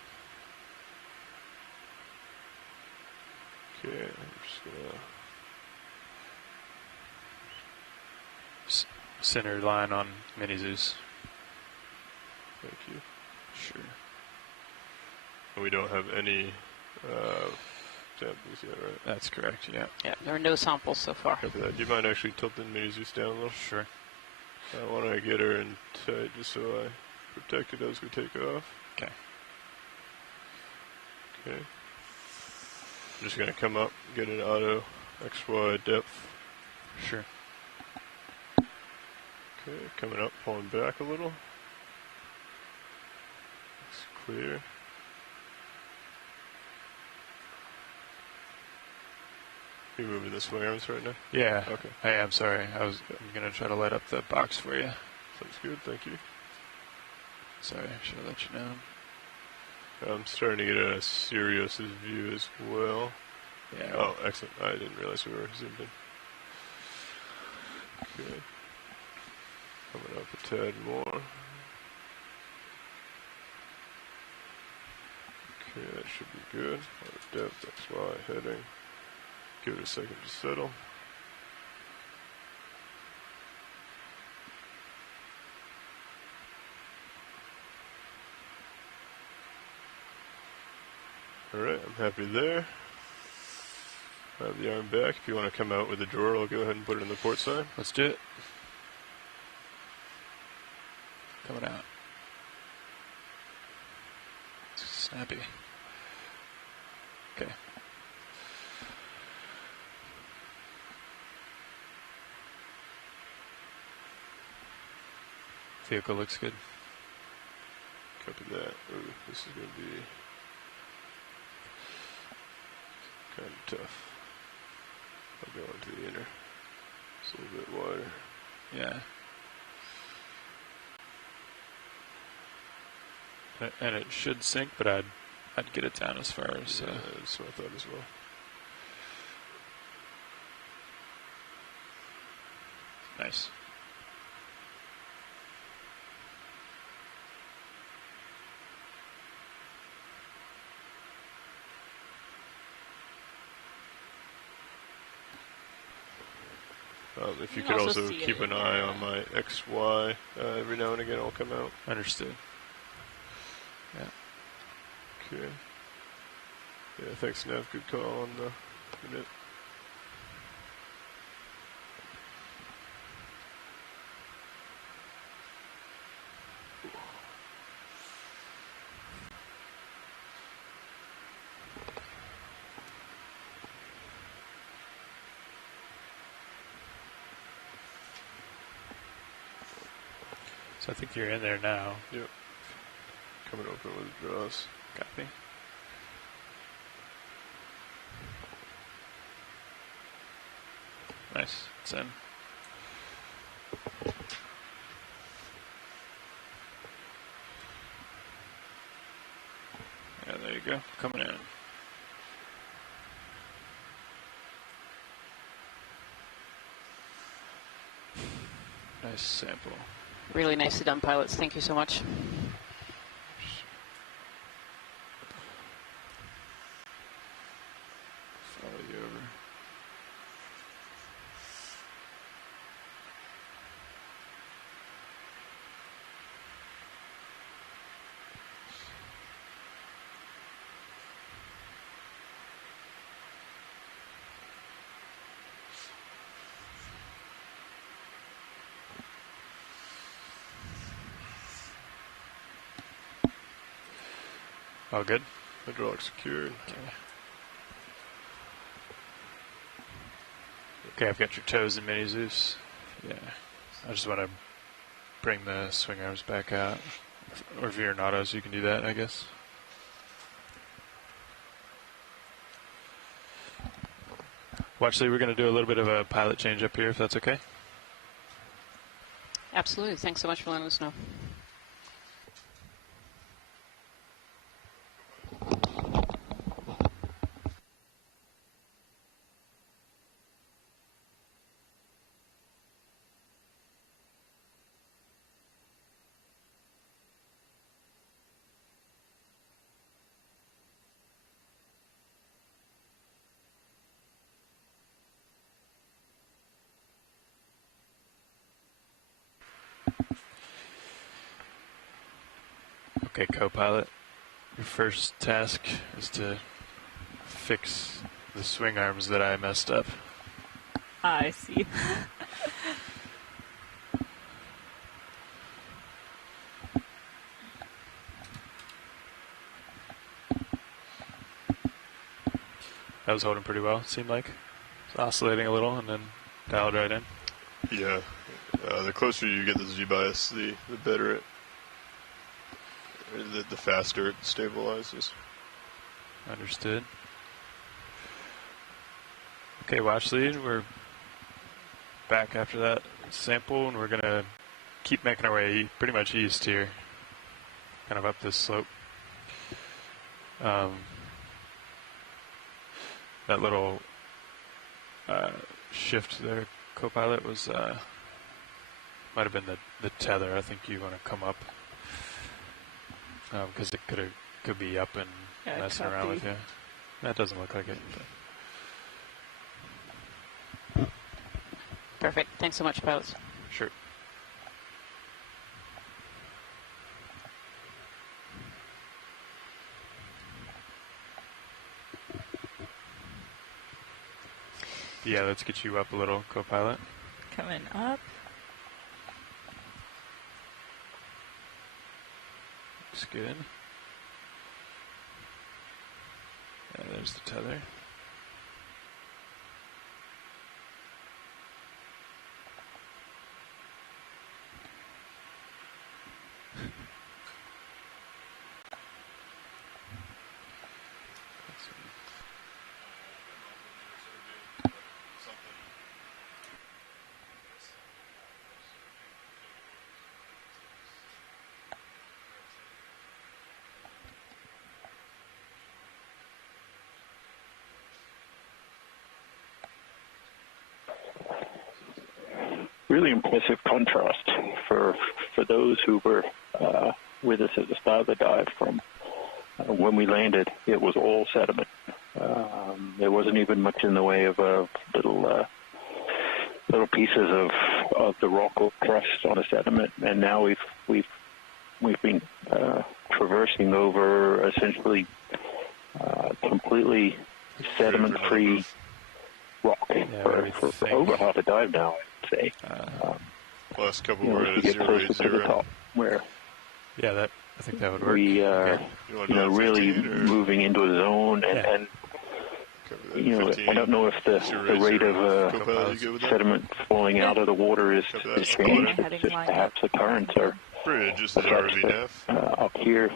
Okay, I'm just gonna... Center line on Mini Zeus. Thank you. Sure. And we don't have any samples yet, right? That's correct, yeah. Yeah, there are no samples so far. Copy that. Do you mind actually tilting Mini Zeus down a little? Sure. I want to get her in tight just so I protect it as we take off. Okay. Okay. I'm just going to come up, get an auto XY depth. Sure. Okay, coming up, pulling back a little. It's clear. You moving the swing arms right now? Yeah. Okay. Hey, I'm sorry. I'm going to try to light up the box for you. Sounds good, thank you. Sorry, I should have let you know. I'm starting to get a Sirius's view as well. Yeah. Oh, excellent. I didn't realize we were zoomed in. Okay. Coming up a tad more. Okay, that should be good. Out of depth, XY heading. Give it a second to settle. Alright, I'm happy there. I have the arm back. If you want to come out with a drawer, I'll go ahead and put it in the port side. Let's do it. Coming out. Snappy. Okay. Vehicle looks good. Copy that. Ooh, this is going to be kind of tough. I'll go into the inner. It's a little bit wider. Yeah. And it should sink, but I'd get it down as far as... Yeah, that's what I thought as well. Nice. If you could also keep an eye on my XY, every now and again I'll come out. Understood. Yeah. Okay. Yeah, thanks, Nev. Good call on the unit. So I think you're in there now. Yep. Coming open with draws. Copy. Nice. It's in. Yeah, there you go. Coming in. Nice sample. Really nicely done, pilots. Thank you so much. Follow you over. All good? Hydraulic secured. Okay, I've got your toes and mini Zeus. Yeah. I just want to bring the swing arms back out. Or if you're in autos, you can do that, I guess. Watchley, we're going to do a little bit of a pilot change up here, if that's okay. Absolutely. Thanks so much for letting us know. Okay, co-pilot, your first task is to fix the swing arms that I messed up. I see. That was holding pretty well, it seemed like. It's oscillating a little and then dialed right in. Yeah. The closer you get to the Z-bias, the better it, the faster it stabilizes. Understood. Okay, watch lead. We're back after that sample, and we're going to keep making our way pretty much east here. kind of up this slope. That little shift there, co-pilot, was might have been the tether. I think you want to come up because it could be up and messing around with you. That doesn't look like it. But. Perfect. Thanks so much, pilots. Sure. Yeah, let's get you up a little, co-pilot. Coming up. Looks good. Yeah, there's the tether. Really impressive contrast for those who were with us at the start of the dive. From when we landed, it was all sediment. There wasn't even much in the way of little pieces of the rock or crust on a sediment, and now we've been traversing over essentially completely sediment-free rock for over half a dive now. Say. Last couple were at 080. Where I think that would work. We are, really moving into a zone, and I don't know if the rate of sediment falling out of the water is changed. It's just perhaps the currents are up here,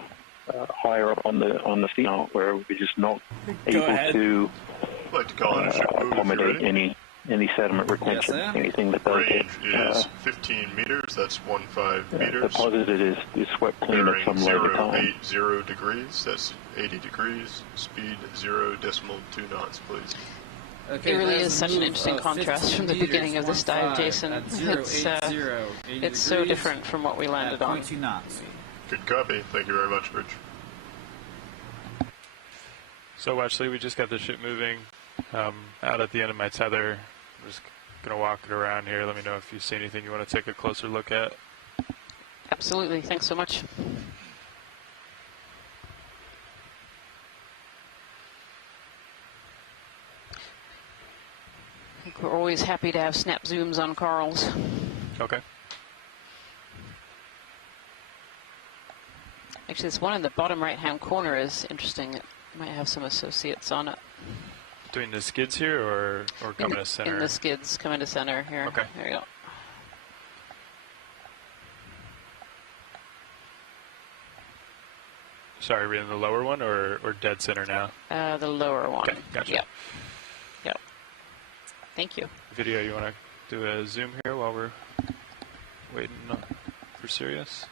higher up on the Seamount, where we're just not able to accommodate any sediment retention. Anything that does range is 15 meters. That's 15 meters. Deposited is swept clean at some later time. 080 degrees. That's 80 degrees. Speed 0.2 knots, please. Okay, it really is such an interesting contrast from the beginning of this dive, Jason. It's so different from what we landed on. Good copy. Thank you very much, Rich. So, Watchley, we just got the ship moving out at the end of my tether. I'm just going to walk it around here. Let me know if you see anything you want to take a closer look at. Absolutely. Thanks so much. I think we're always happy to have snap zooms on corals. Okay. Actually, this one in the bottom right-hand corner is interesting. It might have some associates on it. Doing the skids here or coming to center? In the skids, coming to center here. Okay. There you go. Sorry, are we in the lower one or dead center now? The lower one. Okay, gotcha. Yep. Thank you. Video, you want to do a zoom here while we're waiting for Sirius?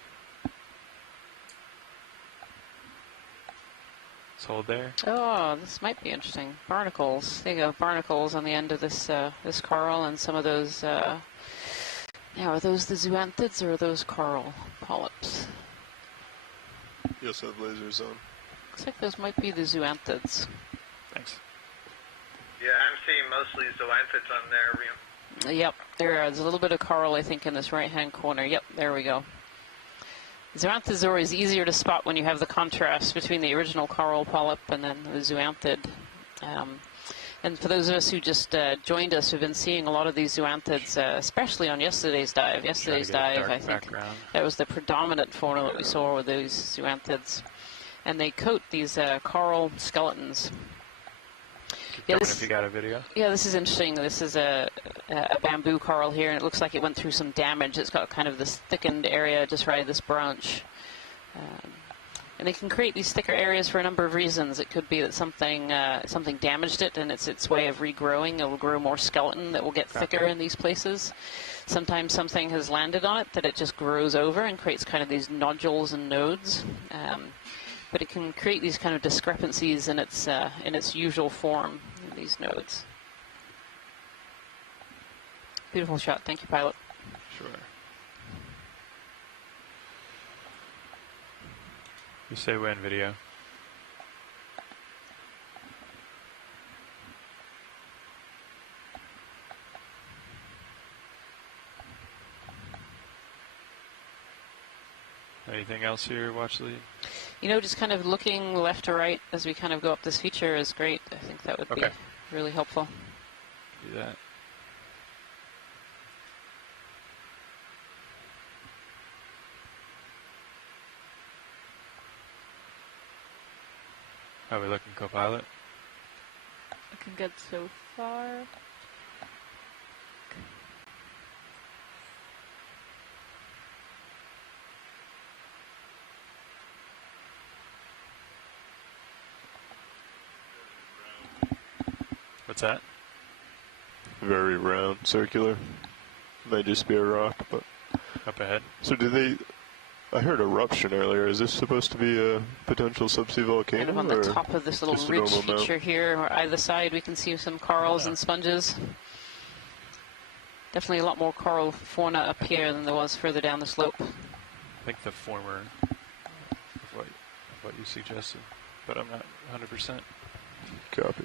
Let's hold there. Oh, this might be interesting. Barnacles. There you go. Barnacles on the end of this this coral, and some of those. Now, are those the zoanthids or are those coral polyps? You also have lasers on. Looks like those might be the zoanthids. Thanks. Yeah, I'm seeing mostly zoanthids on there. Yep, there's a little bit of coral, I think, in this right-hand corner. Yep, there we go. Zoanthids are always easier to spot when you have the contrast between the original coral polyp and then the zoanthid. And for those of us who just joined us, we've been seeing a lot of these zoanthids, especially on yesterday's dive. Yesterday's dive, I think, that was the predominant fauna that we saw with those zoanthids. And they coat these coral skeletons. Yeah, if you got a video. Yeah, this is interesting. This is a bamboo coral here, and it looks like it went through some damage. It's got kind of this thickened area just right at this branch. And they can create these thicker areas for a number of reasons. It could be that something damaged it, and it's its way of regrowing. It will grow more skeleton that will get thicker in these places. Sometimes something has landed on it that it just grows over and creates kind of these nodules and nodes. But it can create these kind of discrepancies in its usual form in these nodes. Beautiful shot. Thank you, pilot. Sure. You say when, video. Anything else here, watch lead? You know, just kind of looking left to right as we kind of go up this feature is great. I think that would be really helpful. Do that. How are we looking, co-pilot? Looking good so far. What's that? Very round, circular. Might just be a rock, but... Up ahead. So did they... I heard eruption earlier. Is this supposed to be a potential subsea volcano? Kind of on the top of this little ridge feature here, or either side we can see some corals and sponges. Definitely a lot more coral fauna up here than there was further down the slope. I think the former of what you suggested, but I'm not 100%. Copy.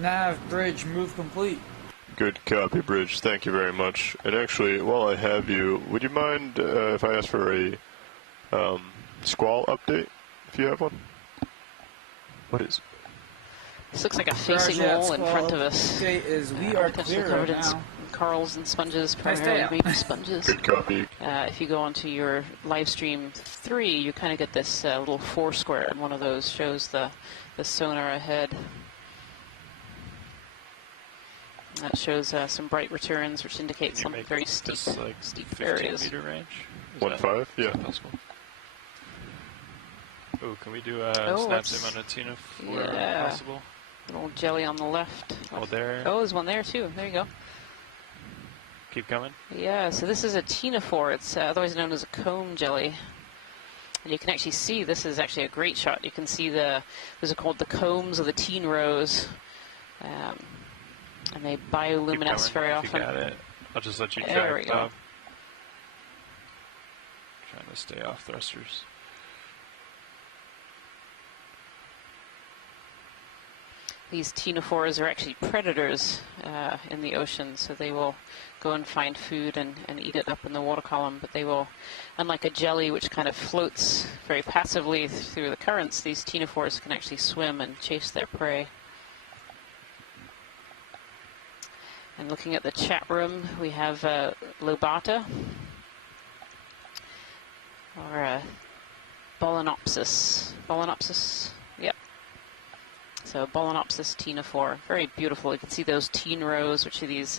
Nav bridge move complete. Good copy, Bridge. Thank you very much. And actually, while I have you, would you mind if I ask for a squall update, if you have one? What is... This looks like a facing wall in front of us. Is we are clear covered right in now. corals and sponges, primarily baby sponges. Good copy. If you go onto your live stream 3, you kind of get this little foursquare, and one of those shows the sonar ahead. That shows some bright returns, which indicate some very steep, steep areas. 15 meter range? 1.5? Yeah. Possible. Oh, can we do a snap zoom on a Tina for possible? Little jelly on the left. Oh, there. Oh, there's one there too. There you go. Keep coming. Yeah, so this is a ctenophore. It's otherwise known as a comb jelly. And you can actually see, this is actually a great shot. You can see those are called the combs of the teen rows. And they bioluminesce very often. You got it. I'll just let you there we track, go. Bob. Trying to stay off thrusters. These ctenophores are actually predators in the ocean, so they will go and find food and eat it up in the water column. But they will, unlike a jelly which kind of floats very passively through the currents, these ctenophores can actually swim and chase their prey. And looking at the chat room, we have lobata, or Balanopsis. Balanopsis, yep. So Balanopsis ctenophore, very beautiful. You can see those teen rows, which are these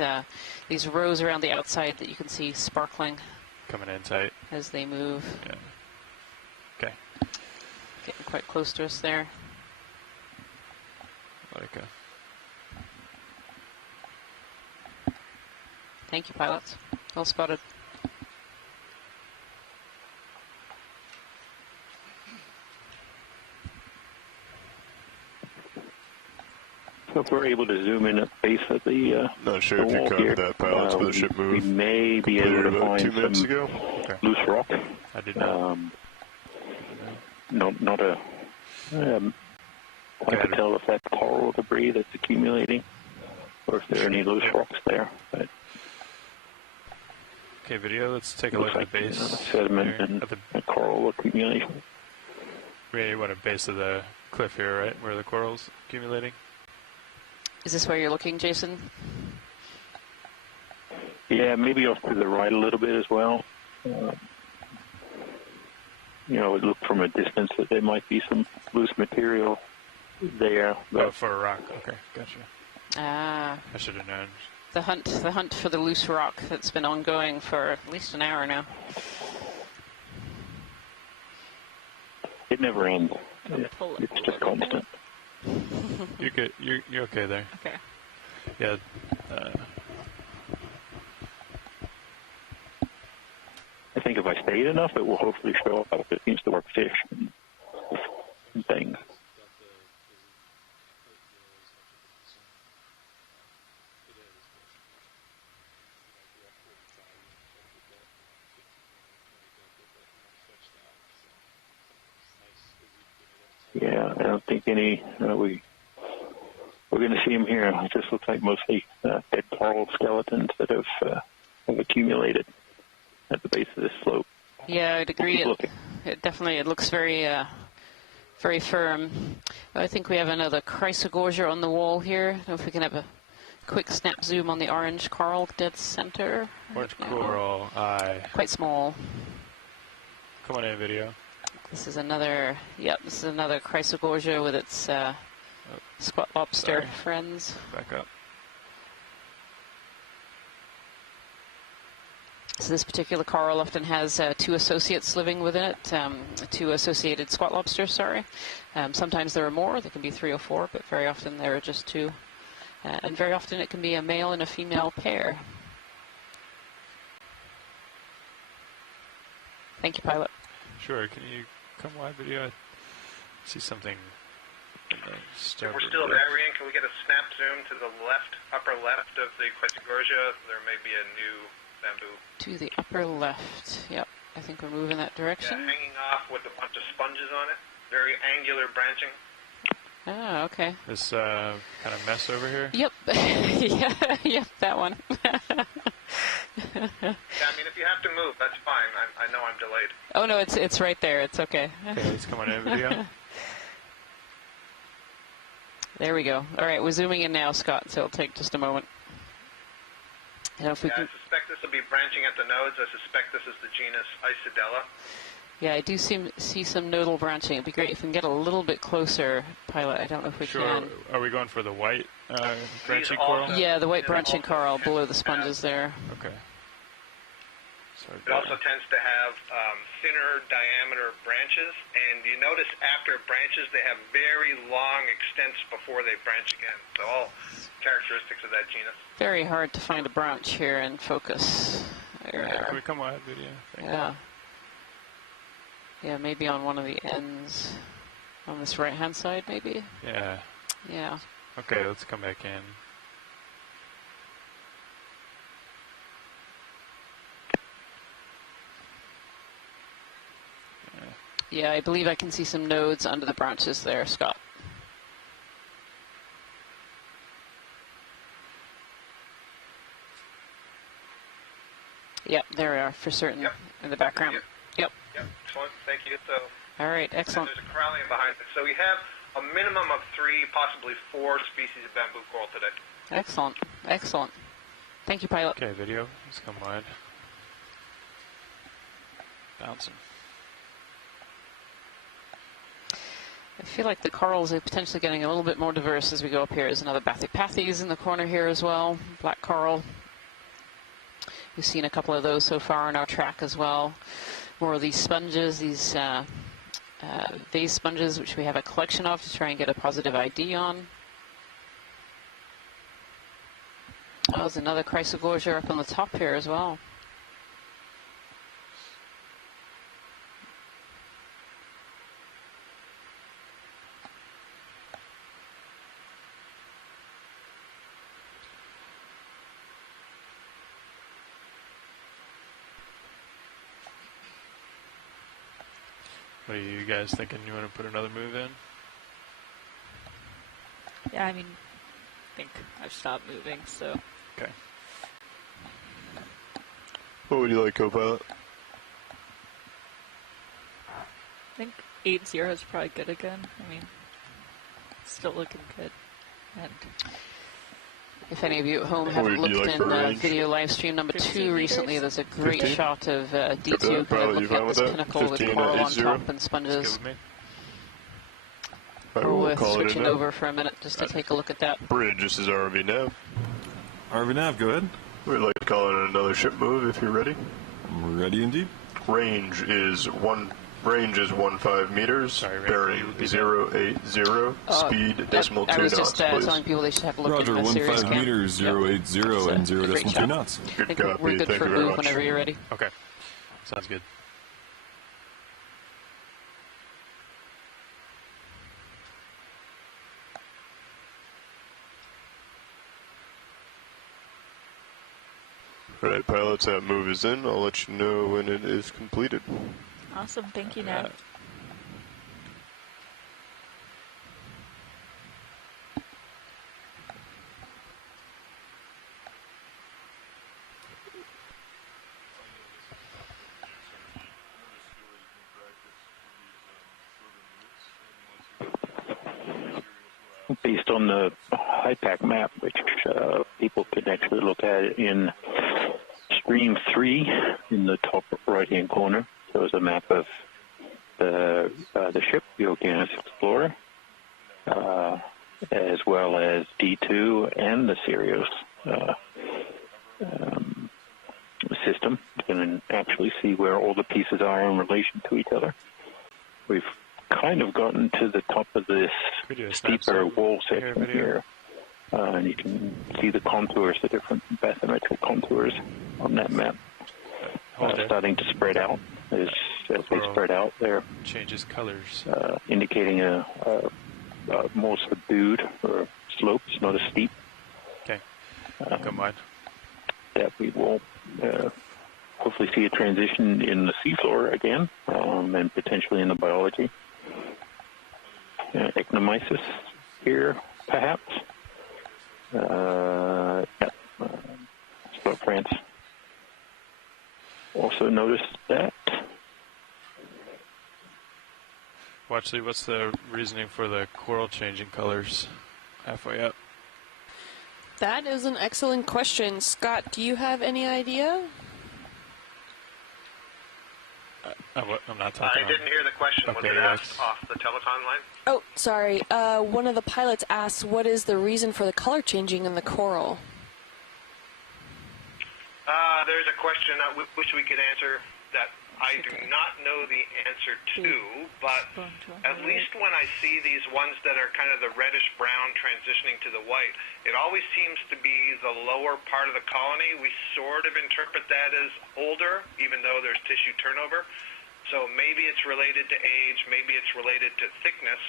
rows around the outside that you can see sparkling. Coming in tight. As they move. Yeah. Okay. Getting quite close to us there. Like a... Thank you, pilots. Well spotted. So if we're able to zoom in at the base of the not sure if you covered that, pilots, but the ship moved. We may be able to find 2 minutes some ago. loose rock. I did not. Not a. I can tell if that's coral debris that's accumulating, or if there are any loose rocks there. But okay, video. Let's take a look at the base. Sediment and coral accumulation. We want a base of the cliff here, right, where the coral's accumulating. Is this where you're looking, Jason? Yeah, maybe off to the right a little bit as well. It looked from a distance that there might be some loose material there. Oh, for a rock. Okay, gotcha. Ah. I should have known. The hunt for the loose rock that's been ongoing for at least an hour now. It never ends. It's just constant. You're good. You're okay there. Okay. Yeah. I think if I stayed enough, it will hopefully show up. It seems to work fish and things. Yeah, I don't think any. We're going to see them here. It just looks like mostly dead coral skeletons that have accumulated at the base of this slope. Yeah, I'd agree. It definitely looks very, very firm. I think we have another chrysogorgia on the wall here. I don't know if we can have a quick snap zoom on the orange coral dead center. Orange coral, quite small. Come on in, video. This is another. Yep, this is another chrysogorgia with its squat lobster friends. Back up. So this particular coral often has two associates living within it, two associated squat lobsters, sorry. Sometimes there are more, there can be 3 or 4, but very often there are just 2. And very often it can be a male and a female pair. Thank you, pilot. Sure, can you come live video? I see something in the If we're still varying, can we get a snap zoom to the left, upper left of the chrysogorgia? There may be a new bamboo. To the upper left. Yep, I think we're moving that direction. Yeah, hanging off with a bunch of sponges on it. Very angular branching. Ah, okay. This kind of mess over here? Yep. Yep, that one. Yeah, I mean, if you have to move, that's fine. I know I'm delayed. Oh, no, it's right there. It's okay. Okay, let's come on in video. There we go. All right, we're zooming in now, Scott, so it'll take just a moment. I suspect this will be branching at the nodes. I suspect this is the genus Isidella. Yeah, I do see some nodal branching. It'd be great if we can get a little bit closer, pilot. I don't know if we can. Are we going for the white branching coral? Yeah, the white branching coral below the sponges there. Okay. Sorry, it also tends to have thinner diameter branches, and you notice after it branches, they have very long extents before they branch again. So all characteristics of that genus. Very hard to find a branch here in focus. Can we come on video? Yeah. Yeah, maybe on one of the ends. On this right-hand side, maybe? Yeah. Yeah. Okay, let's come back in. Yeah, I believe I can see some nodes under the branches there, Scott. Yep, there we are, for certain, in the background. Yep. Excellent, thank you. So, all right, excellent. There's a corallium behind it. So we have a minimum of 3, possibly 4 species of bamboo coral today. Excellent, excellent. Thank you, pilot. Okay, video, let's come wide. Bouncing. I feel like the corals are potentially getting a little bit more diverse as we go up here. There's another Bathypathes in the corner here as well, black coral. We've seen a couple of those so far on our track as well. More of these sponges, these vase sponges, which we have a collection of to try and get a positive ID on. Oh, there's another chrysogorgia up on the top here as well. What are you guys thinking? You want to put another move in? Yeah, I mean, I think I've stopped moving, so. Okay. What would you like, co-pilot? I think 8-0 is probably good again. I mean, still looking good. And if any of you at home haven't looked in video live stream number 2 recently, there's a great 15? shot of D2 kind of looking at this pinnacle with coral on top and sponges. We're switching over for a minute just to take a look at that. Bridge, this is ROV Nav. ROV Nav, go ahead. We'd like to call it another ship move if you're ready. I'm ready indeed. Range is 1 range is 15 meters, bearing 080, speed decimal 2 knots, I was just please. telling people they should have a look Roger, in the series 15 cam. meters, 080, and 0.2 knots. Good copy. We're good Thank for you very move much. whenever you're ready. Okay. Sounds good. All right, pilots, that move is in. I'll let you know when it is completed. Awesome. Thank you, Ned. Based on the HIPAC map, which people can actually look at in Stream 3 in the top right-hand corner. So it's a map of the ship, the Okeanos Explorer, as well as D2 and the Sirius system. You can actually see where all the pieces are in relation to each other. We've kind of gotten to the top of this steeper wall section here, and you can see the contours, the different bathymetric contours on that map, starting to spread out. As they spread out, they're changes colors, indicating a more subdued slope. It's not as steep. Okay, come on. That we will hopefully see a transition in the seafloor again, and potentially in the biology. Ecnomysis here, perhaps. Slope France. Also noticed that. Watchley, what's the reasoning for the coral changing colors halfway up? That is an excellent question. Scott, do you have any idea? I'm not talking. I didn't hear the question. Was it asked off the telecom line? Oh, sorry. One of the pilots asked, what is the reason for the color changing in the coral? There's a question I wish we could answer that I do not know the answer to, but at least when I see these ones that are kind of the reddish-brown transitioning to the white, it always seems to be the lower part of the colony. We sort of interpret that as older, even though there's tissue turnover. So maybe it's related to age, maybe it's related to thickness,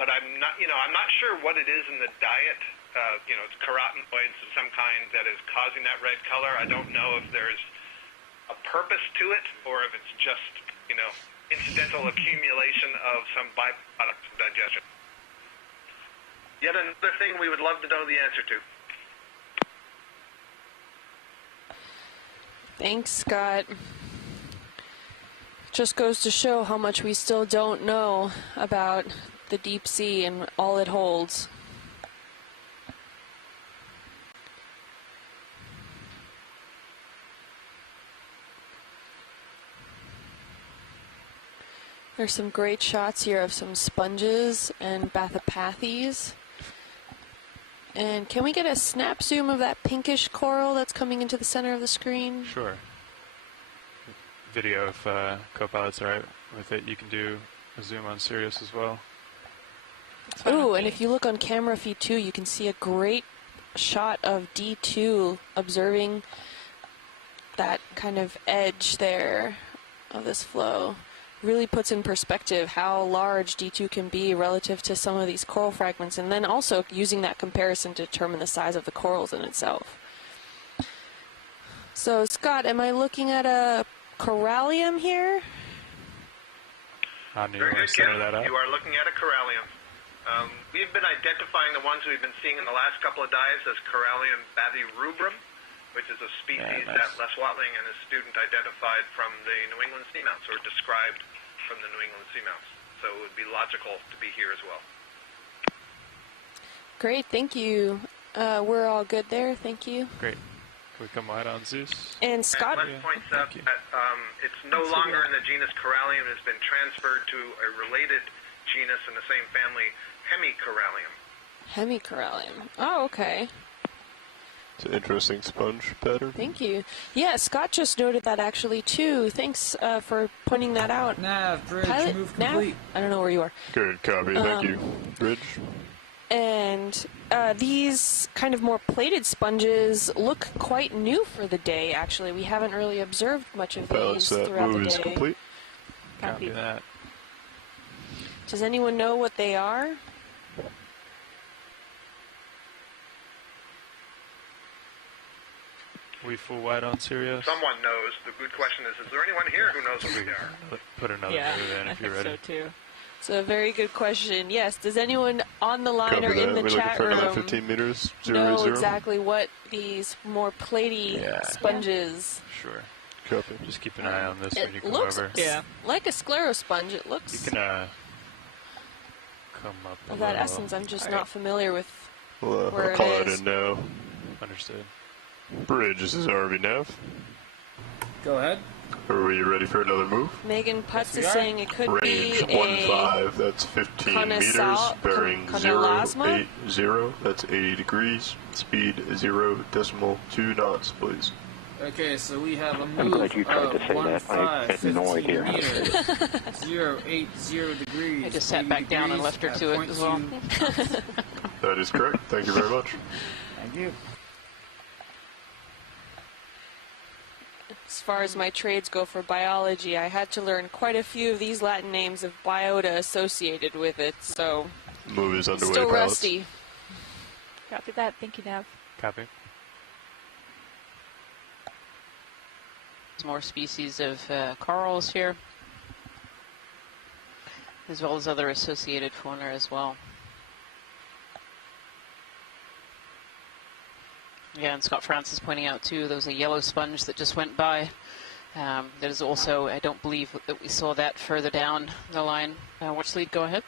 but I'm not sure what it is in the diet. It's carotenoids of some kind that is causing that red color. I don't know if there's a purpose to it or if it's just, incidental accumulation of some byproduct of digestion. Yet another thing we would love to know the answer to. Thanks, Scott. Just goes to show how much we still don't know about the deep sea and all it holds. There's some great shots here of some sponges and Bathopathes. And can we get a snap zoom of that pinkish coral that's coming into the center of the screen? Sure. Video, if co-pilot's alright with it, you can do a zoom on Sirius as well. Ooh, and if you look on camera feed 2, you can see a great shot of D2 observing that kind of edge there of this flow. Really puts in perspective how large D2 can be relative to some of these coral fragments, and then also using that comparison to determine the size of the corals in itself. So, Scott, am I looking at a corallium here? Very good, Kim. You are looking at a corallium. We've been identifying the ones we've been seeing in the last couple of dives as Corallium bathyrubrum, which is a species that Les Watling and his student identified from the New England Seamounts, or described from the New England Seamounts. So it would be logical to be here as well. Great, thank you. We're all good there, thank you. Great. Can we come wide on Zeus? And Scott? Les points out that it's no longer in the genus Corallium. It's been transferred to a related genus in the same family, Hemicorallium. Hemicorallium. Oh, okay. It's an interesting sponge pattern. Thank you. Yeah, Scott just noted that actually too. Thanks for pointing that out. Nav, bridge, Pilot, move complete. Nav? I don't know where you are. Good copy, thank you. Bridge. And these kind of more plated sponges look quite new for the day, actually. We haven't really observed much of these throughout the day. Move is complete. Copy that. Does anyone know what they are? We full wide on Sirius? Someone knows. The good question is there anyone here who knows what they are? Put another move in if you're ready. So too. It's a very good question. Yes. Does anyone on the line or in the chat room 15 meters, know exactly what these more platey sponges? Sure. Copy. Just keep an eye on this when you come looks over. like a sclerosponge. It looks. You can come up. Of that essence, I'm just not familiar with I'll where call it it is. in now. Understood. Bridge, this is RV Nav. Go ahead. Are we ready for another move? Megan Putz is saying it could Range be a 15, that's 15 meters, bearing Conelasma? 080, that's 80 degrees, speed 0.2 knots, please. Okay, so we have a move I'm glad you tried of to say that. I had no idea. Meters, 080 degrees. I just sat back down and left her to it as well. That is correct. Thank you very much. Thank you. As far as my trades go for biology, I had to learn quite a few of these Latin names of biota associated with it, so Move is underway, still pilots. rusty. Copy that. Thank you, Nav. Copy. There's more species of corals here, as well as other associated fauna as well. Yeah, and Scott Francis pointing out too, there was a yellow sponge that just went by. There's also, I don't believe that we saw that further down the line. Watch lead, go ahead.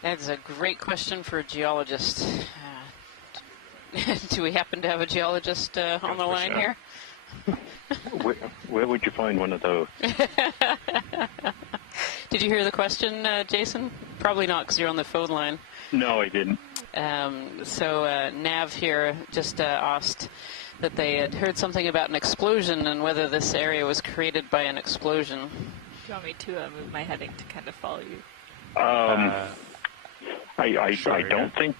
That's a great question for a geologist. Do we happen to have a geologist on the line here? Where would you find one of those? Did you hear the question, Jason? Probably not, because you're on the phone line. No, I didn't. So Nav here just asked that they had heard something about an explosion and whether this area was created by an explosion. Do you want me to move my heading to kind of follow you? I don't think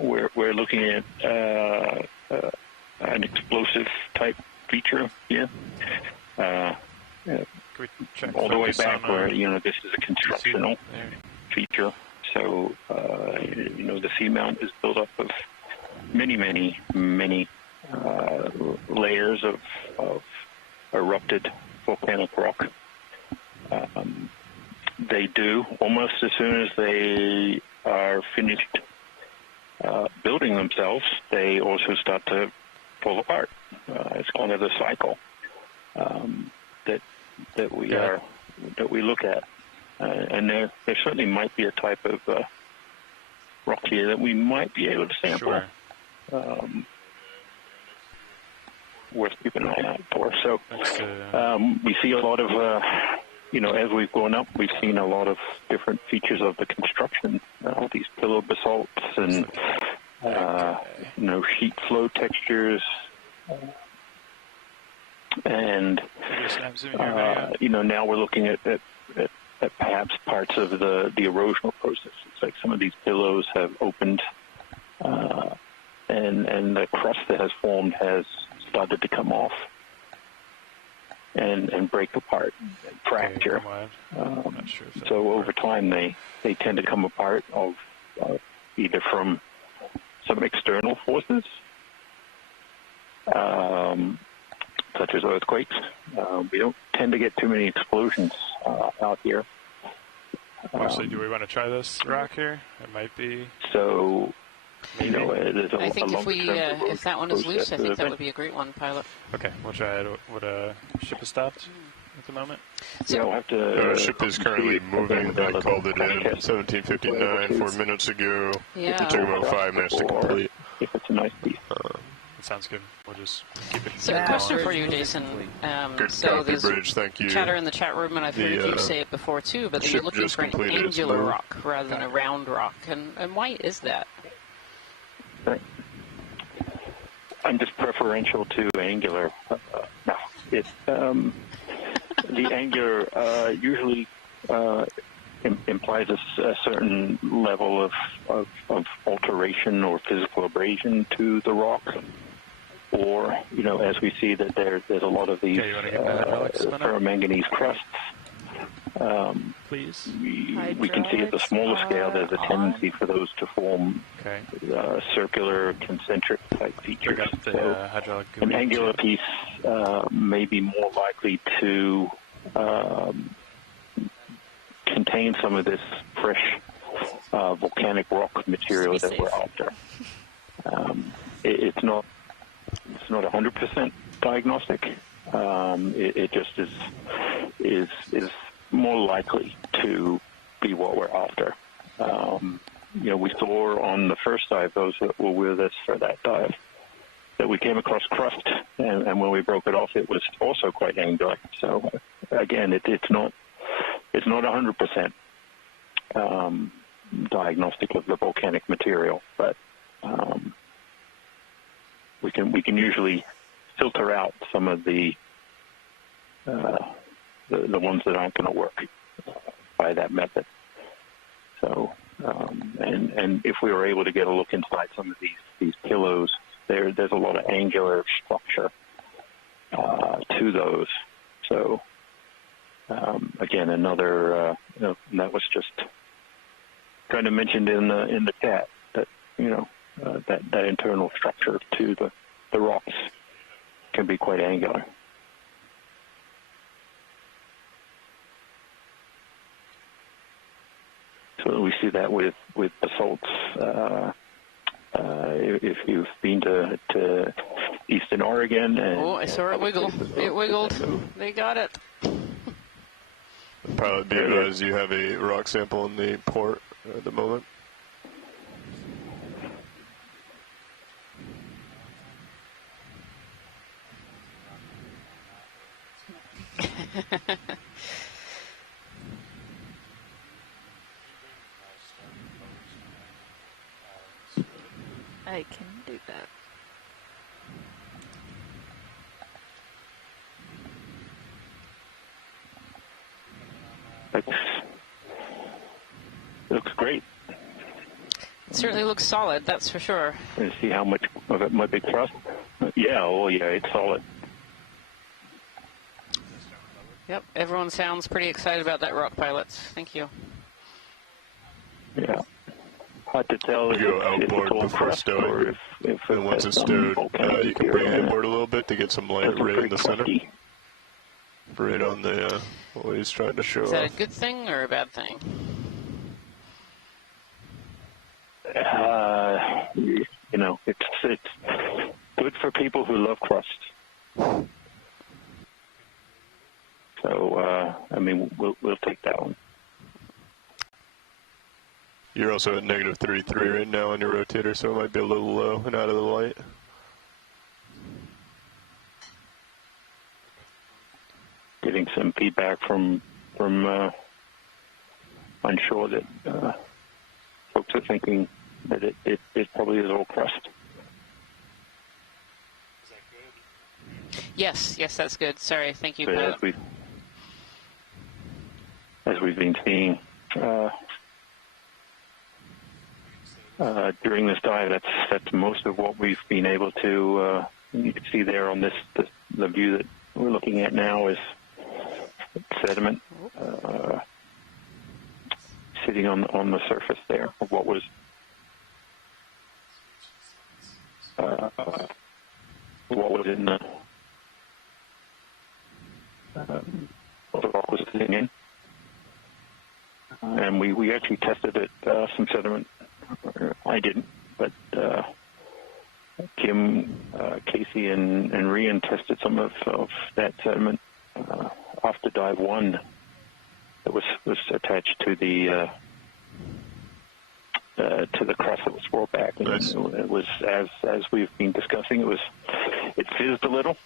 we're looking at an explosive type feature here. All the way back where this is a constructional feature. So the seamount is built up of many layers of erupted volcanic rock. They do, almost as soon as they are finished building themselves, they also start to fall apart. It's kind of the cycle that we look at, and there certainly might be a type of rock here that we might be able to sample. Sure. Worth keeping an eye out for. So we see a lot of. As we've gone up, we've seen a lot of different features of the construction. These pillow basalts and, sheet flow textures. And, now we're looking at perhaps parts of the erosional process. It's like some of these pillows have opened, and the crust that has formed has started to come off. And break apart, and fracture. So over time, they tend to come apart of either from some external forces, such as earthquakes. We don't tend to get too many explosions out here. Actually, do we want to try this rock here? It might be. So. There's I think if that one is loose, I think that would be a great one, pilot. Okay, we'll try it. Would ship is stopped at the moment? So we'll have to. Ship is currently moving. I called it in 17:59 4 minutes ago. Yeah. It took about 5 minutes to complete. If it's a nice piece. Let's Sounds good. We'll just keep it. So a question for you, Jason. Good so copy, there's Bridge. Thank you. chatter in the chat room, and I've heard you say it before too, but you're looking for an angular rock rather than a round rock. And why is that? I'm just preferential to angular. No, the angular usually implies a certain level of alteration or physical abrasion to the rock, or as we see that there's a lot of these ferromanganese crusts. Please. We can see at the smaller scale there's a tendency for those to form circular, concentric type features. So an angular piece may be more likely to contain some of this fresh volcanic rock material that we're after. It's not 100% diagnostic. It just is more likely to be what we're after. We saw on the first dive, those that were with us for that dive, that we came across crust, and when we broke it off, it was also quite angular. So again, it's not 100% diagnostic of the volcanic material, but we can usually filter out some of the ones that aren't going to work by that method. So, and if we were able to get a look inside some of these pillows, there's a lot of angular structure to those. So, again, another that was just kind of mentioned in the chat that that internal structure to the rocks can be quite angular. So we see that with basalts. If you've been to Eastern Oregon, and I saw it wiggle. It wiggled. They got it. Pilot, do you realize you have a rock sample in the port at the moment? I can do that. Looks great. It certainly looks solid, that's for sure. And see how much of it might be crust? Yeah, it's solid. Yep, everyone sounds pretty excited about that rock, pilots. Thank you. Yeah. Hard to tell if it's all crust or if and once it's stowed, you can bring it inboard a little bit to get some light right in the center. Right on the what he's trying to show. Is that a good thing or a bad thing? It's good for people who love crust. So, we'll take that one. You're also at -33 right now on your rotator, so it might be a little low and out of the light. Getting some feedback from onshore that folks are thinking that it probably is all crust. Yes, that's good. Sorry, thank you. So as we've been seeing during this dive, that's most of what we've been able to. You can see there on the view that we're looking at now is sediment sitting on the surface there of what was in the what the rock was sitting in, and we actually tested it some sediment. I didn't, but Kim, Casey, and Rian tested some of that sediment after dive 1 that was attached to the to the crust that was rolled back. And nice. It was, as we've been discussing, it fizzed a little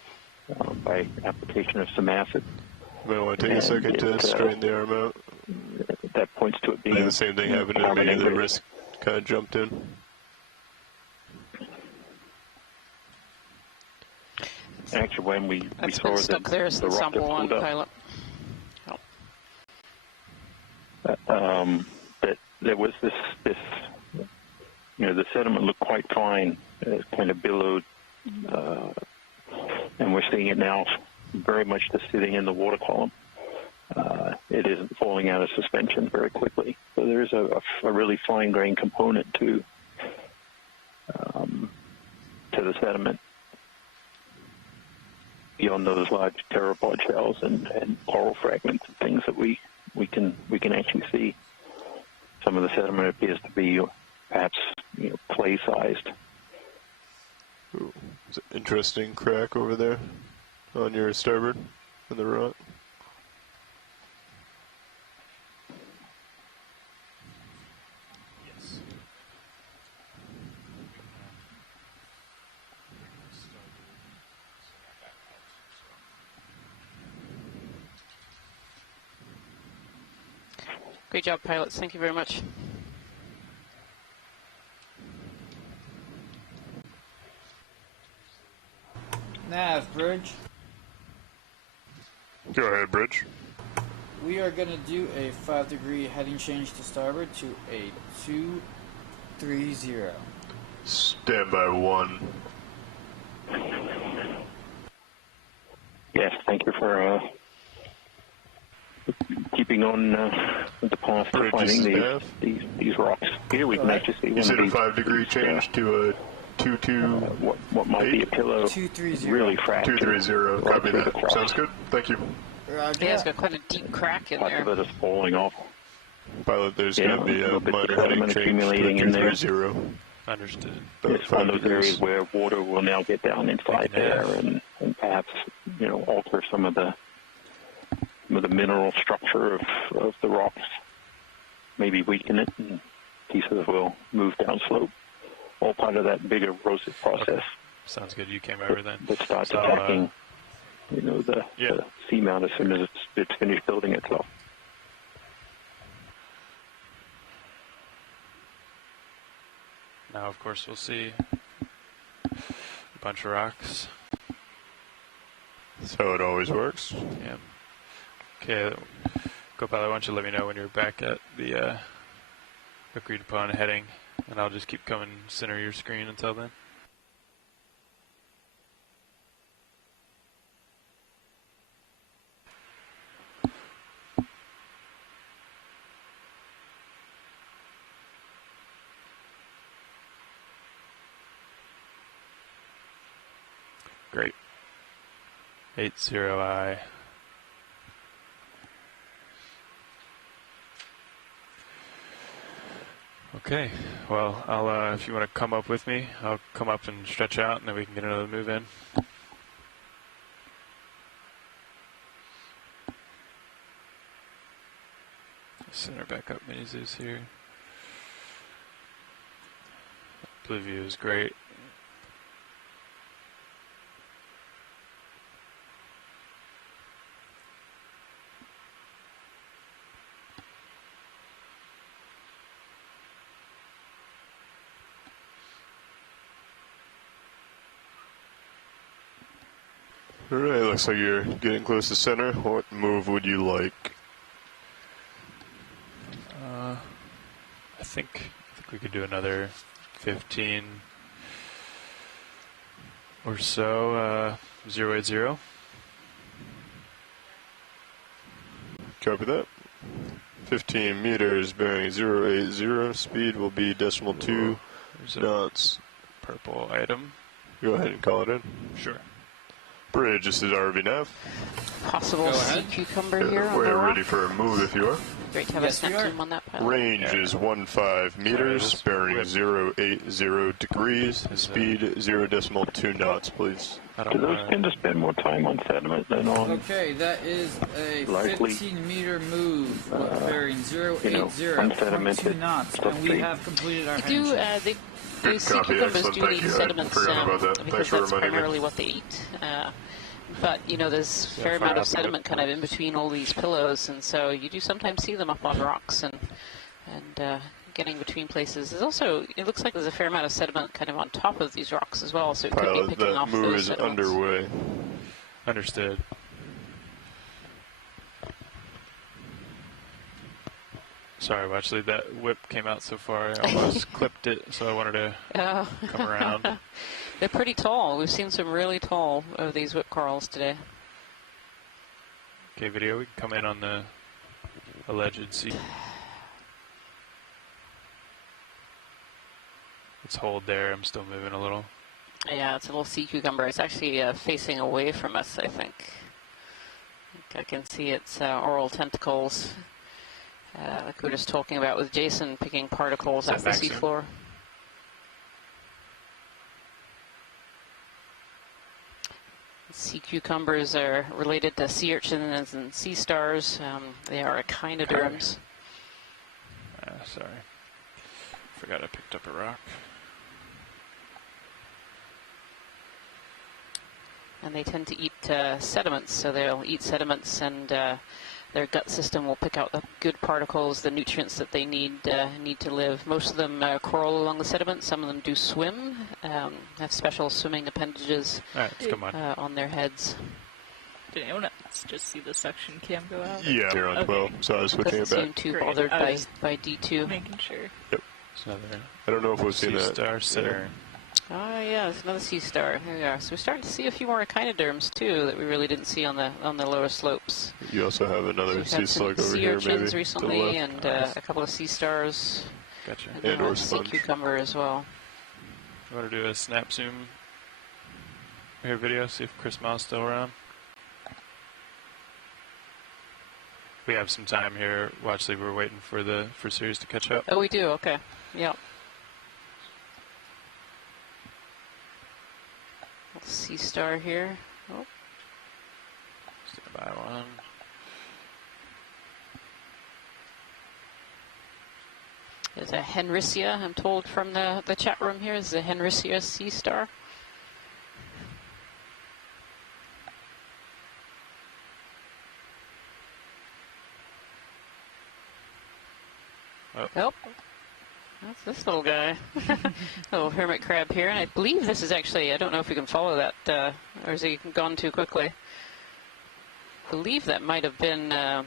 by application of some acid. You might want to take a second to straighten the arm out. That points to it being the same thing happened to me. The wrist kind of jumped in. Actually, when we saw stuck there as the sample one pilot. That there was this, the sediment looked quite fine. It kind of billowed, and we're seeing it now very much just sitting in the water column. It isn't falling out of suspension very quickly. So there's a really fine-grained component to the sediment beyond those large pteropod shells and coral fragments and things that we can actually see. Some of the sediment appears to be perhaps clay-sized. Ooh, there's an interesting crack over there on your starboard in the rock. Great job, pilots. Thank you very much. Nav, Bridge. Go ahead, Bridge. We are going to do a 5-degree heading change to starboard to a 230. Stand by 1. Yes, thank you for keeping on the path to finding these rocks. Here we can actually see you one said of these. a 5-degree change to a 228. What might be a pillow 230. really fractured. 230. Copy that. Sounds good. Thank you. Yeah, it's got quite a deep crack in there. Parts of it is falling off. Pilot, there's going to be a minor heading change accumulating in there. 230. Understood. It's one of those areas where water will now get down inside there and perhaps alter some of the mineral structure of the rocks. Maybe weaken it, and pieces will move downslope. All part of that big erosive process. Okay. Sounds good. You came over then. That starts attacking, the seamount as soon as it's finished building itself. Now, of course, we'll see a bunch of rocks. That's how it always works. Yeah. Okay, co-pilot, why don't you let me know when you're back at the agreed upon heading, and I'll just keep coming center your screen until then. Great. 80I. Okay, well, I'll if you want to come up with me, I'll come up and stretch out, and then we can get another move in. Center back up mini Zeus here. Blue view is great. Alright, looks like you're getting close to center. What move would you like? I think we could do another 15 or so. 080. Copy that. 15 meters bearing 080. Speed will be decimal 2 knots. Purple item. Go ahead and call it in. Sure. Bridge, this is ROV Nav. Possible sea cucumber here. We're ready for a move if you are. Great to have a snap zoom on that pilot. Range is 15 meters, bearing 080 degrees, speed 0.2 knots, please. Do those tend to spend more time on sediment than on... Okay, that is a likely, 15-meter move, bearing 080 unsedimented knots, and we have completed our the sea cucumbers do eat sediments because that's primarily what they eat. But, you know, there's a fair amount of sediment kind of in between all these pillows, and so you do sometimes see them up on rocks and getting between places. There's also, it looks like there's a fair amount of sediment kind of on top of these rocks as well, so it could be picking off those sediments. That move is underway. Understood. Sorry, actually, that whip came out so far, I almost clipped it, so I wanted to come around. They're pretty tall. We've seen some really tall of these whip corals today. Okay, video, we can come in on the alleged sea. Let's hold there. I'm still moving a little. Yeah, it's a little sea cucumber. It's actually facing away from us, I think. I can see its oral tentacles, like we were just talking about with Jason, picking particles off the seafloor. Sea cucumbers are related to sea urchins and sea stars. They are echinoderms. Sorry. Forgot I picked up a rock. And they tend to eat sediments, so they'll eat sediments and their gut system will pick out the good particles, the nutrients that they need to live. Most of them crawl along the sediment. Some of them do swim, have special swimming appendages on their heads. Did anyone else just see the suction cam go out? Yeah, they're on 12, so I was looking at that. Doesn't seem too bothered by D2. Making sure. Yep. I don't know if we'll see that. Star center. Oh yeah, there's another sea star. Here we are. So we're starting to see a few more echinoderms too that we really didn't see on the lower slopes. You also have another sea slug over here, maybe. Sea urchins recently, and a couple of sea stars. Gotcha. And or sea cucumber as well. You want to do a snap zoom here video? See if Chris Miles still around. We have some time here. Watchley, we're waiting for Sirius to catch up. Oh, we do. Okay. Yep. Sea star here. Oh. Stand by one. There's a Henricea, I'm told from the chat room here. Is a Henricea sea star. Oh. That's this little guy. Little hermit crab here. And I believe this is actually, I don't know if we can follow that, or is he gone too quickly? I believe that might have been a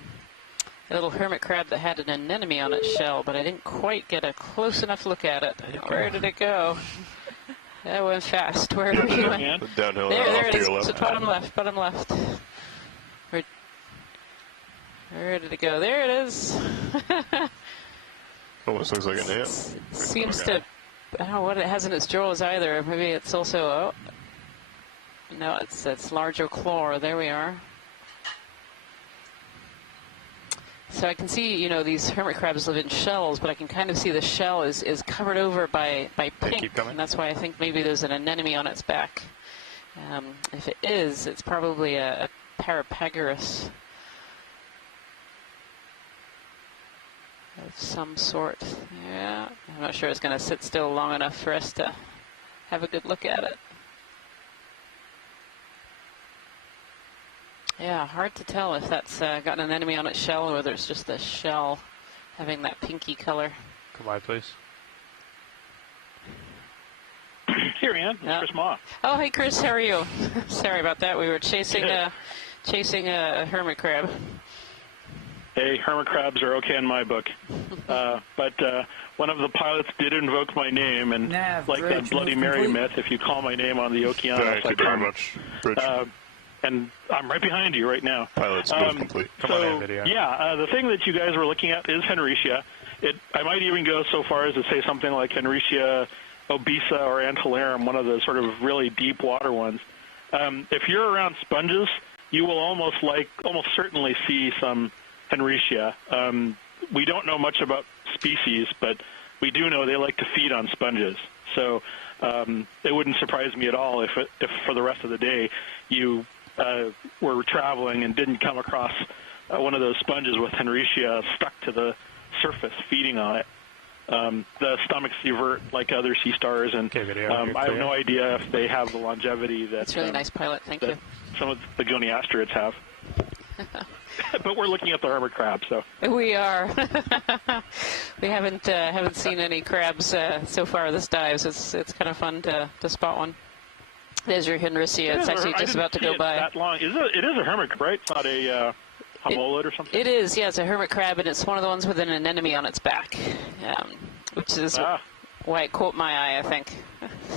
little hermit crab that had an anemone on its shell, but I didn't quite get a close enough look at it. Where did it go? That went fast. Where did it go? Downhill. There it is. So bottom left. Where did it go? There it is. Almost looks like an ant. Seems to, I don't know what it has in its jaws either. Maybe it's also, no, it's larger claw. There we are. So I can see, you know, these hermit crabs live in shells, but I can kind of see the shell is covered over by pink, and that's why I think maybe there's an anemone on its back. If it is, it's probably a Parapagoras of some sort. Yeah, I'm not sure it's going to sit still long enough for us to have a good look at it. Yeah, hard to tell if that's got an anemone on its shell or whether it's just the shell having that pinky color. Come by, please. Here, Ian. It's Chris Ma. Oh, hey, Chris. How are you? Sorry about that. We were chasing a hermit crab. Hey, hermit crabs are okay in my book. But one of the pilots did invoke my name, and like that Bloody Mary myth, if you call my name on the Okeanos, thank you very much. And I'm right behind you right now. Pilot's move complete. Come on in, video. Yeah, the thing that you guys were looking at is Henricea. I might even go so far as to say something like Henricea obesa or antillarum, one of the sort of really deep water ones. If you're around sponges, you will almost certainly see some Henricea. we don't know much about species, but we do know they like to feed on sponges. So it wouldn't surprise me at all if for the rest of the day you were traveling and didn't come across one of those sponges with Henricia stuck to the surface feeding on it. The stomachs evert like other sea stars, and I have no idea if they have the longevity that it's really nice, pilot. Thank you. Some of the goniastrids have. But we're looking at the hermit crab, so we are. We haven't seen any crabs so far this dive, so it's kind of fun to spot one. There's your Henricia. It's actually just about to go by. That long. It is a hermit crab, right? It's not a homolid or something? It is, yeah. It's a hermit crab, and it's one of the ones with an anemone on its back, which is why it caught my eye, I think.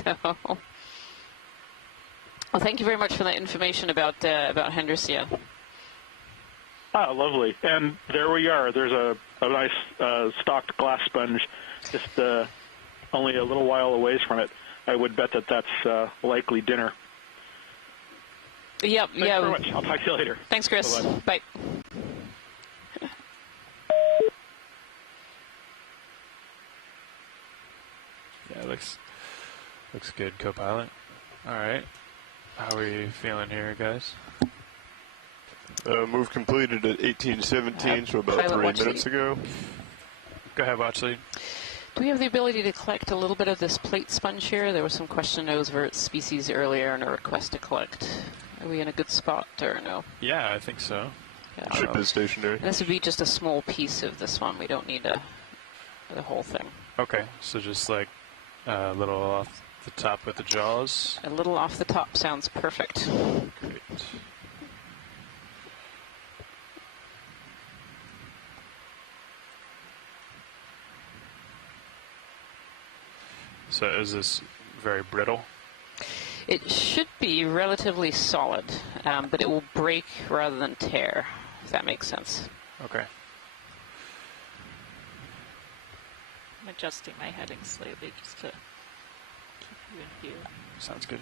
So, well, thank you very much for that information about Henricia. Ah, lovely. And there we are. There's a nice stocked glass sponge just only a little while away from it. I would bet that's likely dinner. Yep. Thanks very much. I'll talk to you later. Thanks, Chris. Bye-bye. Bye. Yeah, looks good, co-pilot. All right. How are you feeling here, guys? Move completed at 1817, so about 3 minutes ago. Go ahead, watch lead. Do we have the ability to collect a little bit of this plate sponge here? There was some question over its species earlier and a request to collect. Are we in a good spot or no? Yeah, I think so. Yeah, ship is stationary. This would be just a small piece of this one. We don't need the whole thing. Okay, so just like a little off the top with the jaws. A little off the top sounds perfect. Great. So is this very brittle? It should be relatively solid, but it will break rather than tear, if that makes sense. Okay. I'm adjusting my heading slightly just to keep you in view. Sounds good.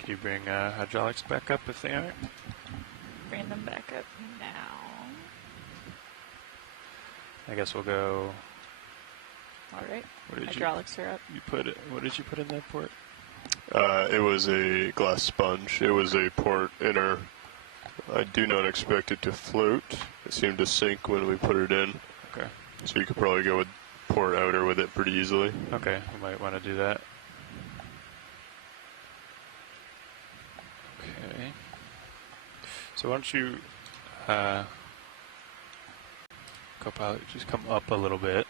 Can you bring hydraulics back up if they aren't? Bring them back up now. I guess we'll go. All right. Hydraulics are up. What did you put in that port? It was a glass sponge. It was a port inner. I do not expect it to float. It seemed to sink when we put it in. Okay. So you could probably go with port outer with it pretty easily. Okay, we might want to do that. Okay. So why don't you, co-pilot, just come up a little bit.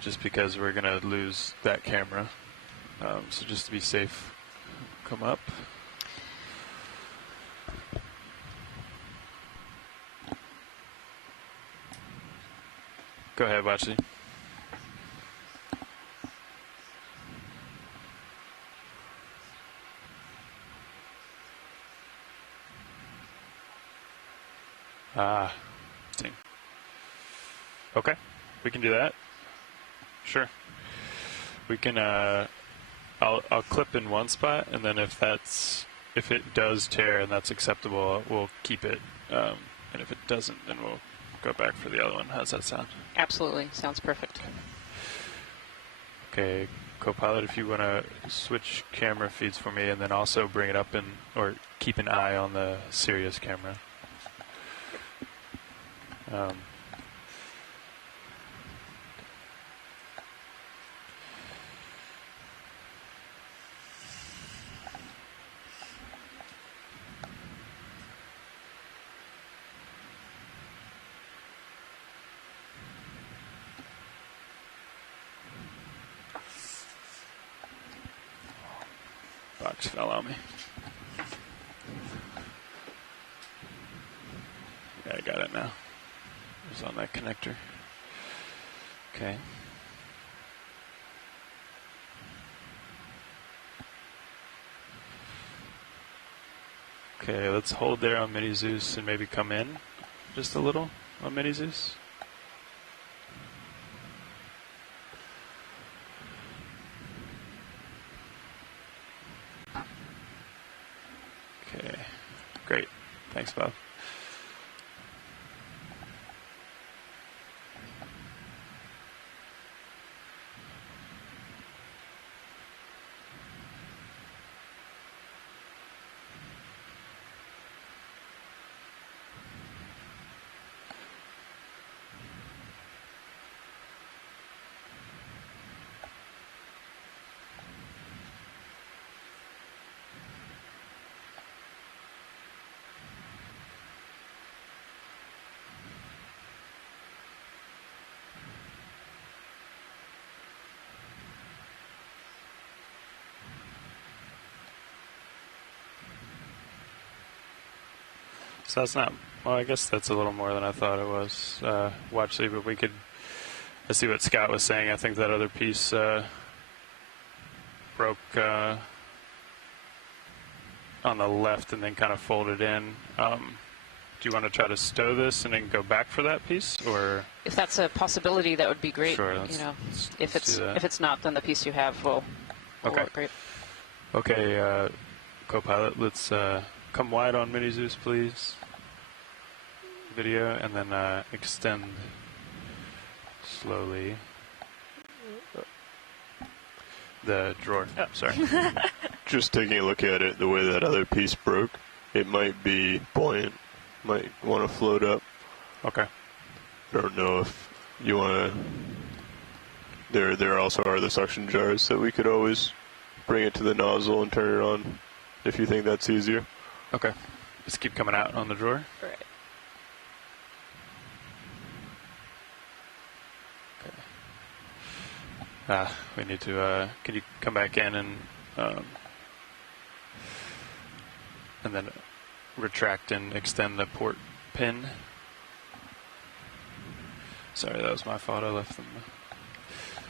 Just because we're going to lose that camera. So just to be safe, come up. Go ahead, Watchley. Dang. Okay, we can do that. Sure. We can. I'll clip in one spot, and then if it does tear and that's acceptable, we'll keep it. And if it doesn't, then we'll go back for the other one. How's that sound? Absolutely, sounds perfect. Okay, co-pilot, if you want to switch camera feeds for me, and then also bring it up or keep an eye on the Sirius camera. Box fell on me. Yeah, I got it now. It was on that connector. Okay. Okay, let's hold there on Mini Zeus and maybe come in just a little on Mini Zeus. Okay, great. Thanks, Bob. So that's not, well, I guess that's a little more than I thought it was. Watch lead, but we could, I see what Scott was saying. I think that other piece broke on the left and then kind of folded in. Do you want to try to stow this and then go back for that piece, or? If that's a possibility, that would be great. Sure. You know, if it's not, then the piece you have will work great. Okay, co-pilot, let's come wide on Mini Zeus, please. Video, and then extend slowly the drawer. Oh, sorry. Just taking a look at it, the way that other piece broke, it might be buoyant. Might want to float up. Okay. I don't know if you want to... There also are the suction jars that we could always bring it to the nozzle and turn it on if you think that's easier. Okay. Just keep coming out on the drawer. Right. Okay. We need to, can you come back in and then retract and extend the port pin? Sorry, that was my fault. I left them.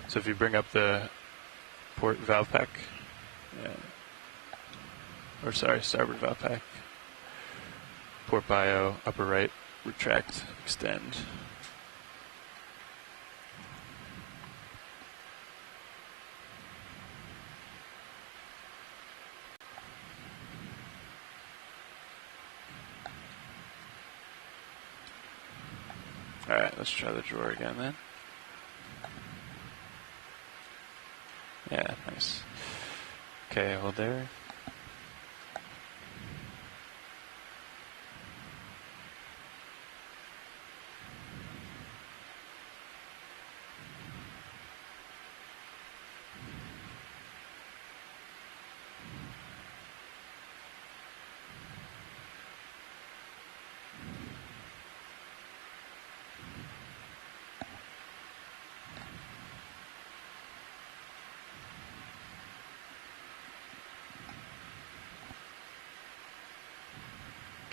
So if you bring up the port valve pack, or sorry, starboard valve pack, port bio, upper right, retract, extend. Alright, let's try the drawer again then. Yeah, nice. Okay, hold there.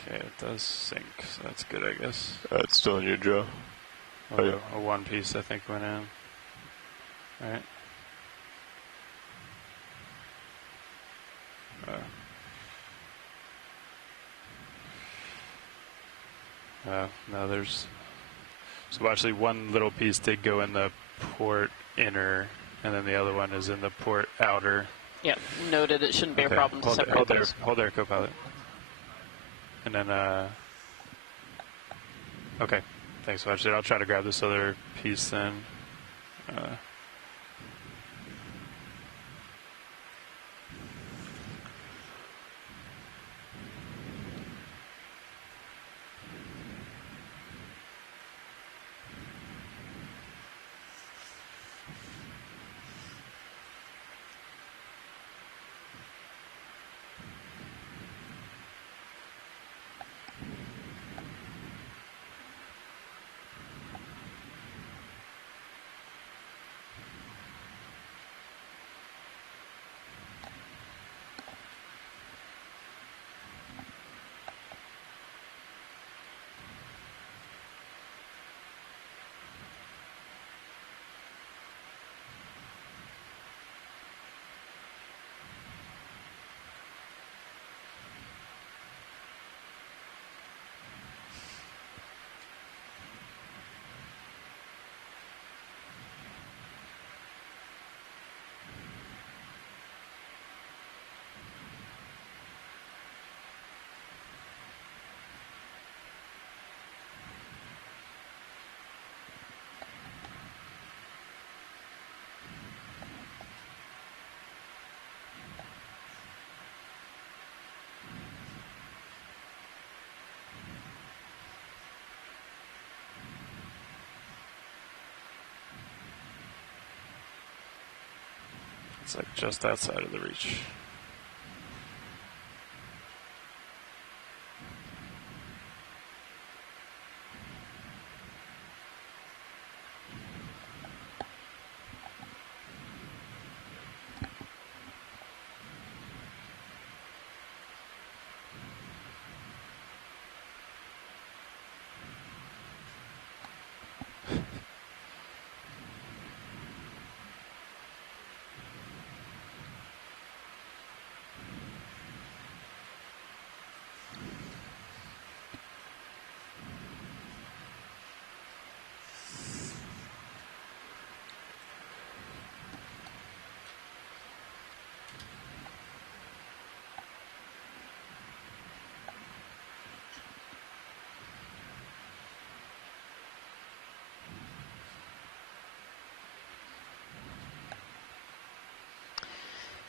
Okay, it does sink, so that's good, I guess. It's still in your jaw. Oh, a one piece, I think, went in. Alright. No, there's... So actually one little piece did go in the port inner, and then the other one is in the port outer. Yep, noted. It shouldn't be a problem to separate those. Hold there, co-pilot. And then, okay, thanks so much. I'll try to grab this other piece then. It's like just outside of the reach.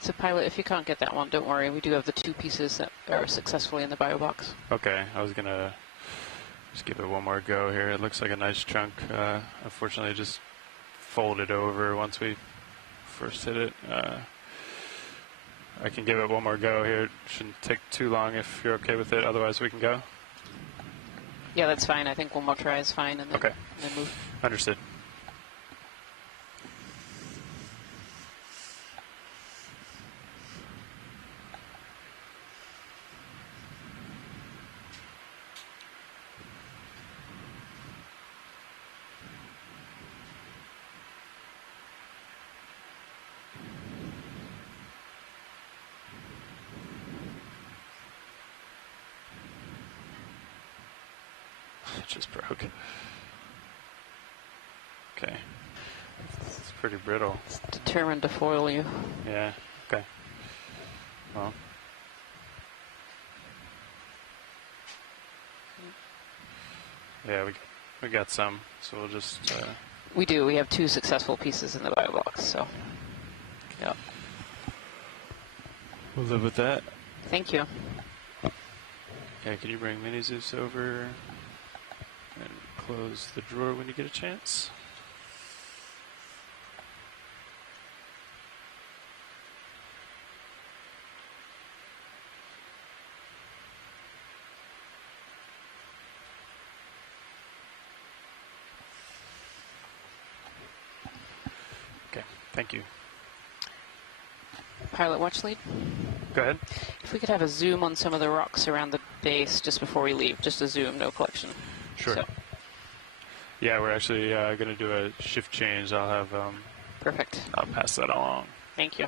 So pilot, if you can't get that one, don't worry. We do have the 2 pieces that are successfully in the bio box. Okay, I was gonna just give it one more go here. It looks like a nice chunk. Unfortunately, it just folded over once we first hit it. I can give it one more go here. It shouldn't take too long if you're okay with it. Otherwise, we can go. Yeah, that's fine. I think one more try is fine, and then, okay. And then move. Understood. It just broke. Okay. It's pretty brittle. It's determined to foil you. Yeah, okay. Well. Yeah, we got some, so we'll just... We do. We have 2 successful pieces in the bio box, so... Yeah. We'll live with that. Thank you. Okay, can you bring Mini Zeus over and close the drawer when you get a chance? Okay, thank you. Pilot watch lead. Go ahead. If we could have a zoom on some of the rocks around the base just before we leave. Just a zoom, no collection. Sure. So. Yeah, we're actually going to do a shift change. I'll have... Perfect. I'll pass that along. Thank you.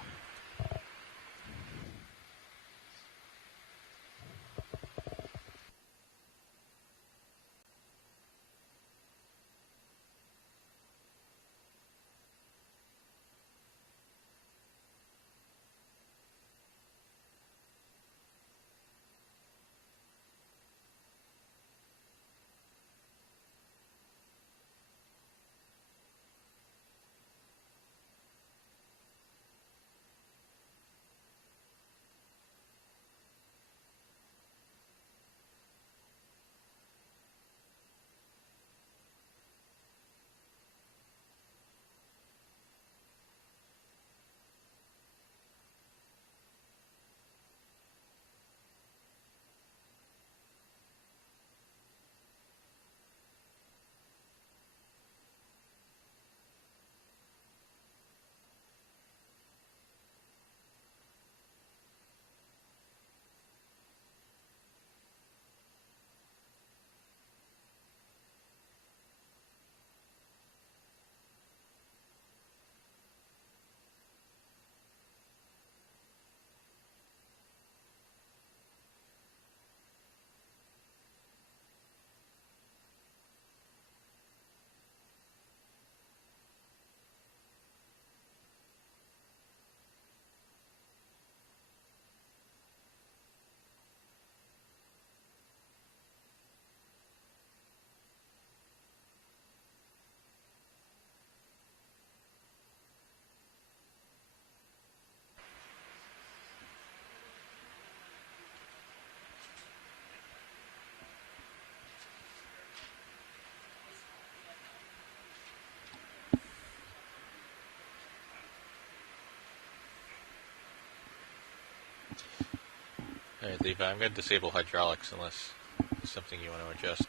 right, Levi, I'm going to disable hydraulics unless there's something you want to adjust.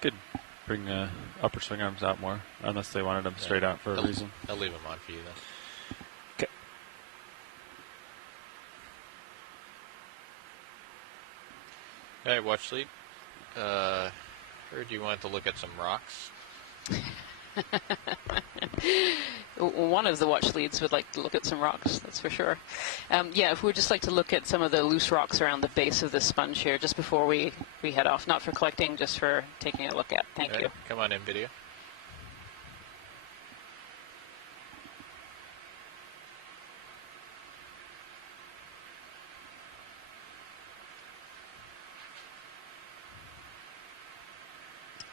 Could bring upper swing arms out more, unless they wanted them straight out for a reason. I'll leave them on for you then. Okay. All right, watch sleep. Heard you wanted to look at some rocks. One of the watch leads would like to look at some rocks, that's for sure. Yeah, if we'd just like to look at some of the loose rocks around the base of the sponge here, just before we head off. Not for collecting, just for taking a look at. Thank you. Come on in, video.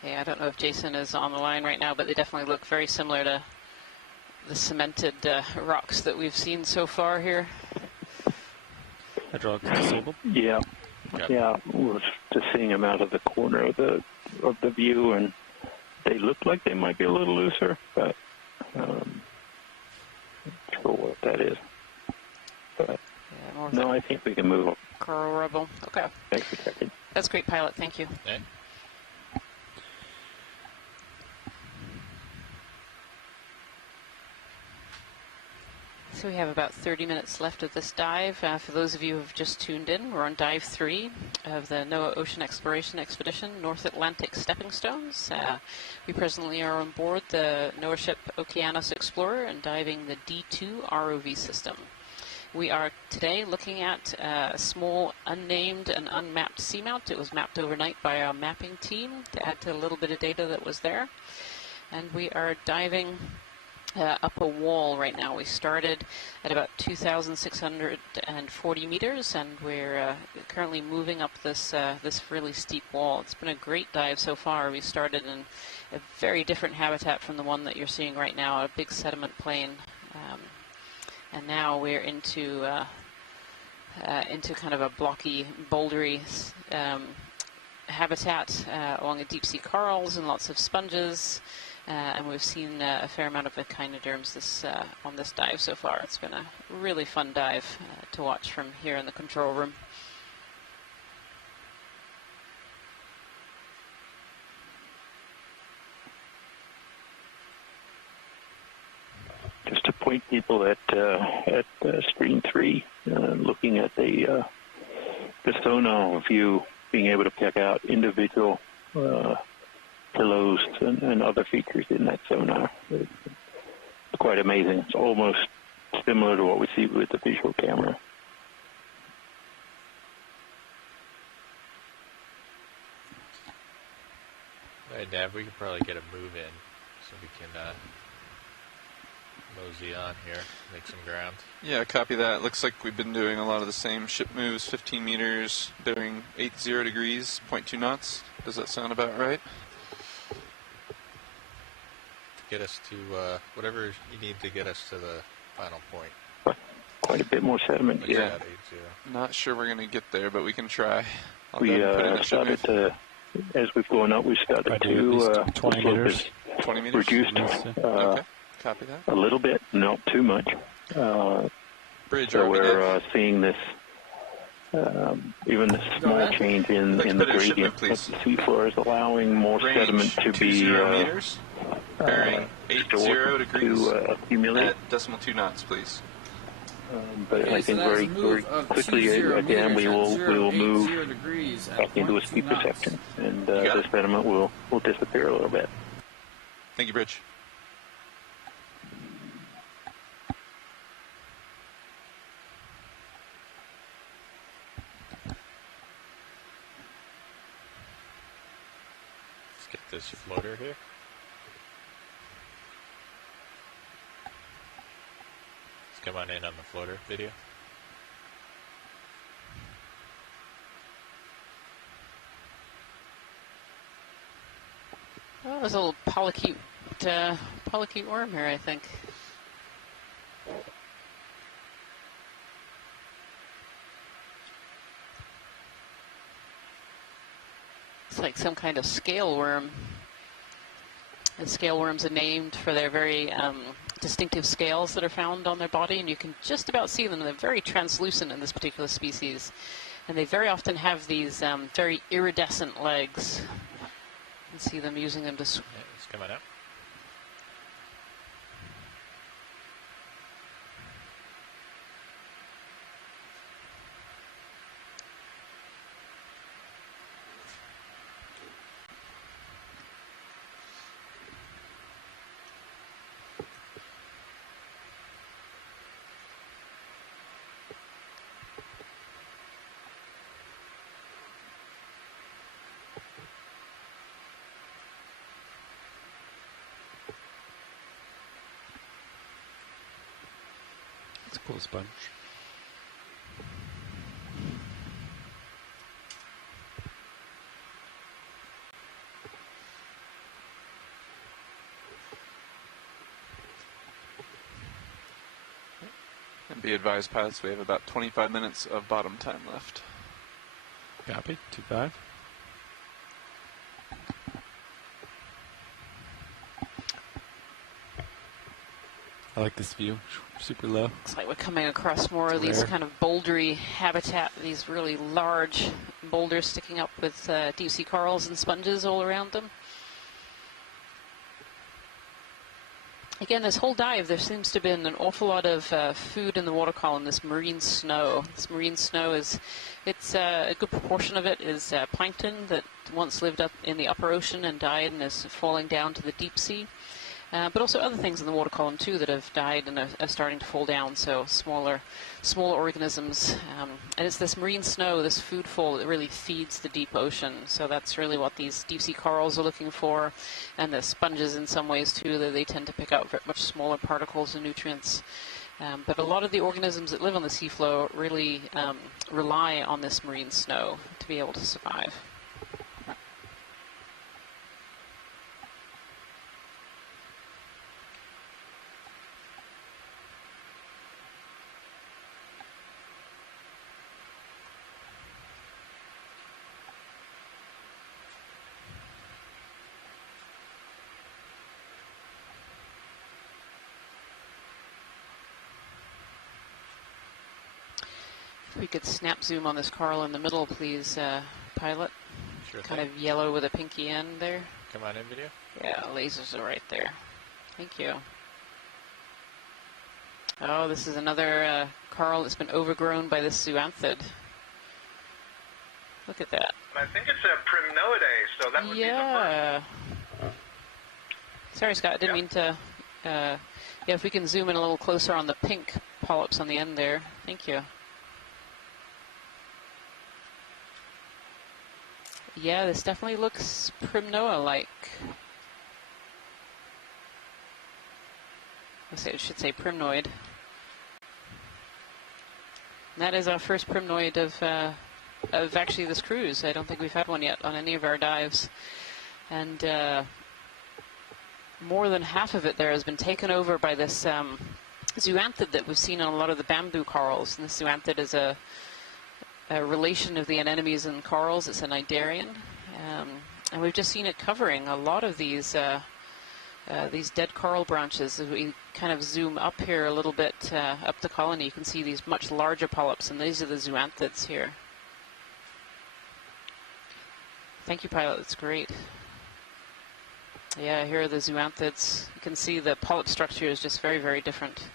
Hey, I don't know if Jason is on the line right now, but they definitely look very similar to the cemented rocks that we've seen so far here. Hydraulics disabled? Yeah. Yeah, was just seeing them out of the corner of the view, and they look like they might be a little looser, but not sure what that is. But no, I think we can move on. Coral Rebel. Okay. Thanks for checking. That's great, pilot. Thank you. Okay. So we have about 30 minutes left of this dive. For those of you who have just tuned in, we're on dive 3 of the NOAA Ocean Exploration Expedition, North Atlantic Stepping Stones. We presently are on board the NOAA ship Okeanos Explorer and diving the D2 ROV system. We are today looking at a small unnamed and unmapped seamount. It was mapped overnight by our mapping team to add to a little bit of data that was there. And we are diving up a wall right now. We started at about 2,640 meters, and we're currently moving up this this really steep wall. It's been a great dive so far. We started in a very different habitat from the one that you're seeing right now, a big sediment plain, and now we're into kind of a blocky, bouldery habitat along the deep sea corals and lots of sponges. And we've seen a fair amount of echinoderms on this dive so far. It's been a really fun dive to watch from here in the control room. Just to point people at screen 3, looking at the sonar view, being able to pick out individual pillows and other features in that sonar. It's quite amazing. It's almost similar to what we see with the visual camera. All right, Dad, we can probably get a move in so we can mosey on here, make some ground. Yeah, copy that. Looks like we've been doing a lot of the same ship moves, 15 meters, bearing 80 degrees, 0.2 knots. Does that sound about right? Get us to whatever you need to get us to the final point. Quite a bit more sediment, yeah. Not sure we're going to get there, but we can try. We started to, as we've gone up, we started to 20 meters. 20 meters? Reduced okay, copy that. a little bit, not too much. Bridge, so we're seeing this, even this small change in the gradient of the seafloor is allowing more sediment to be meters. Bearing 80 degrees to accumulate. At decimal 2 knots, please. But I think very quickly again we will move back into a steeper section, and the sediment will disappear a little bit. Thank you, Bridge. Let's get this floater here. Come on in on the floater video. Oh, there's a little polychaete worm here, I think. It's like some kind of scale worm. And scale worms are named for their very distinctive scales that are found on their body, and you can just about see them. They're very translucent in this particular species, and they very often have these very iridescent legs. You can see them using them to swim. Yeah, it's coming up. It's a cool sponge. And be advised, pilots, we have about 25 minutes of bottom time left. Copy. 2-5. I like this view. Super low. Looks like we're coming across more of these kind of bouldery habitat, these really large boulders sticking up with deep sea corals and sponges all around them. Again, this whole dive, there seems to have been an awful lot of food in the water column, this marine snow. This marine snow is, a good proportion of it is plankton that once lived up in the upper ocean and died and is falling down to the deep sea. But also other things in the water column too that have died and are starting to fall down, so smaller organisms. And it's this marine snow, this food fall, that really feeds the deep ocean. So that's really what these deep sea corals are looking for, and the sponges in some ways too, that they tend to pick out much smaller particles and nutrients. But a lot of the organisms that live on the seafloor really rely on this marine snow to be able to survive. If we could snap zoom on this coral in the middle, please, pilot. Sure kind thing. of yellow with a pinky end there. Come on in, video. Yeah, lasers are right there. Thank you. Oh, this is another coral that's been overgrown by this zoanthid. Look at that. I think it's a primnoidae, so that would be the first. Sorry, Scott, I didn't mean to... yeah, if we can zoom in a little closer on the pink polyps on the end there. Thank you. Yeah, this definitely looks Primnoa-like. I should say primnoid. And that is our first primnoid of actually this cruise. I don't think we've had one yet on any of our dives. And more than half of it there has been taken over by this zoanthid that we've seen on a lot of the bamboo corals. And this zoanthid is a relation of the anemones and corals. It's an idarian, and we've just seen it covering a lot of these dead coral branches. As we kind of zoom up here a little bit up the colony, you can see these much larger polyps, and these are the zoanthids here. Thank you, pilot. That's great. Yeah, here are the zoanthids. You can see the polyp structure is just very, very different.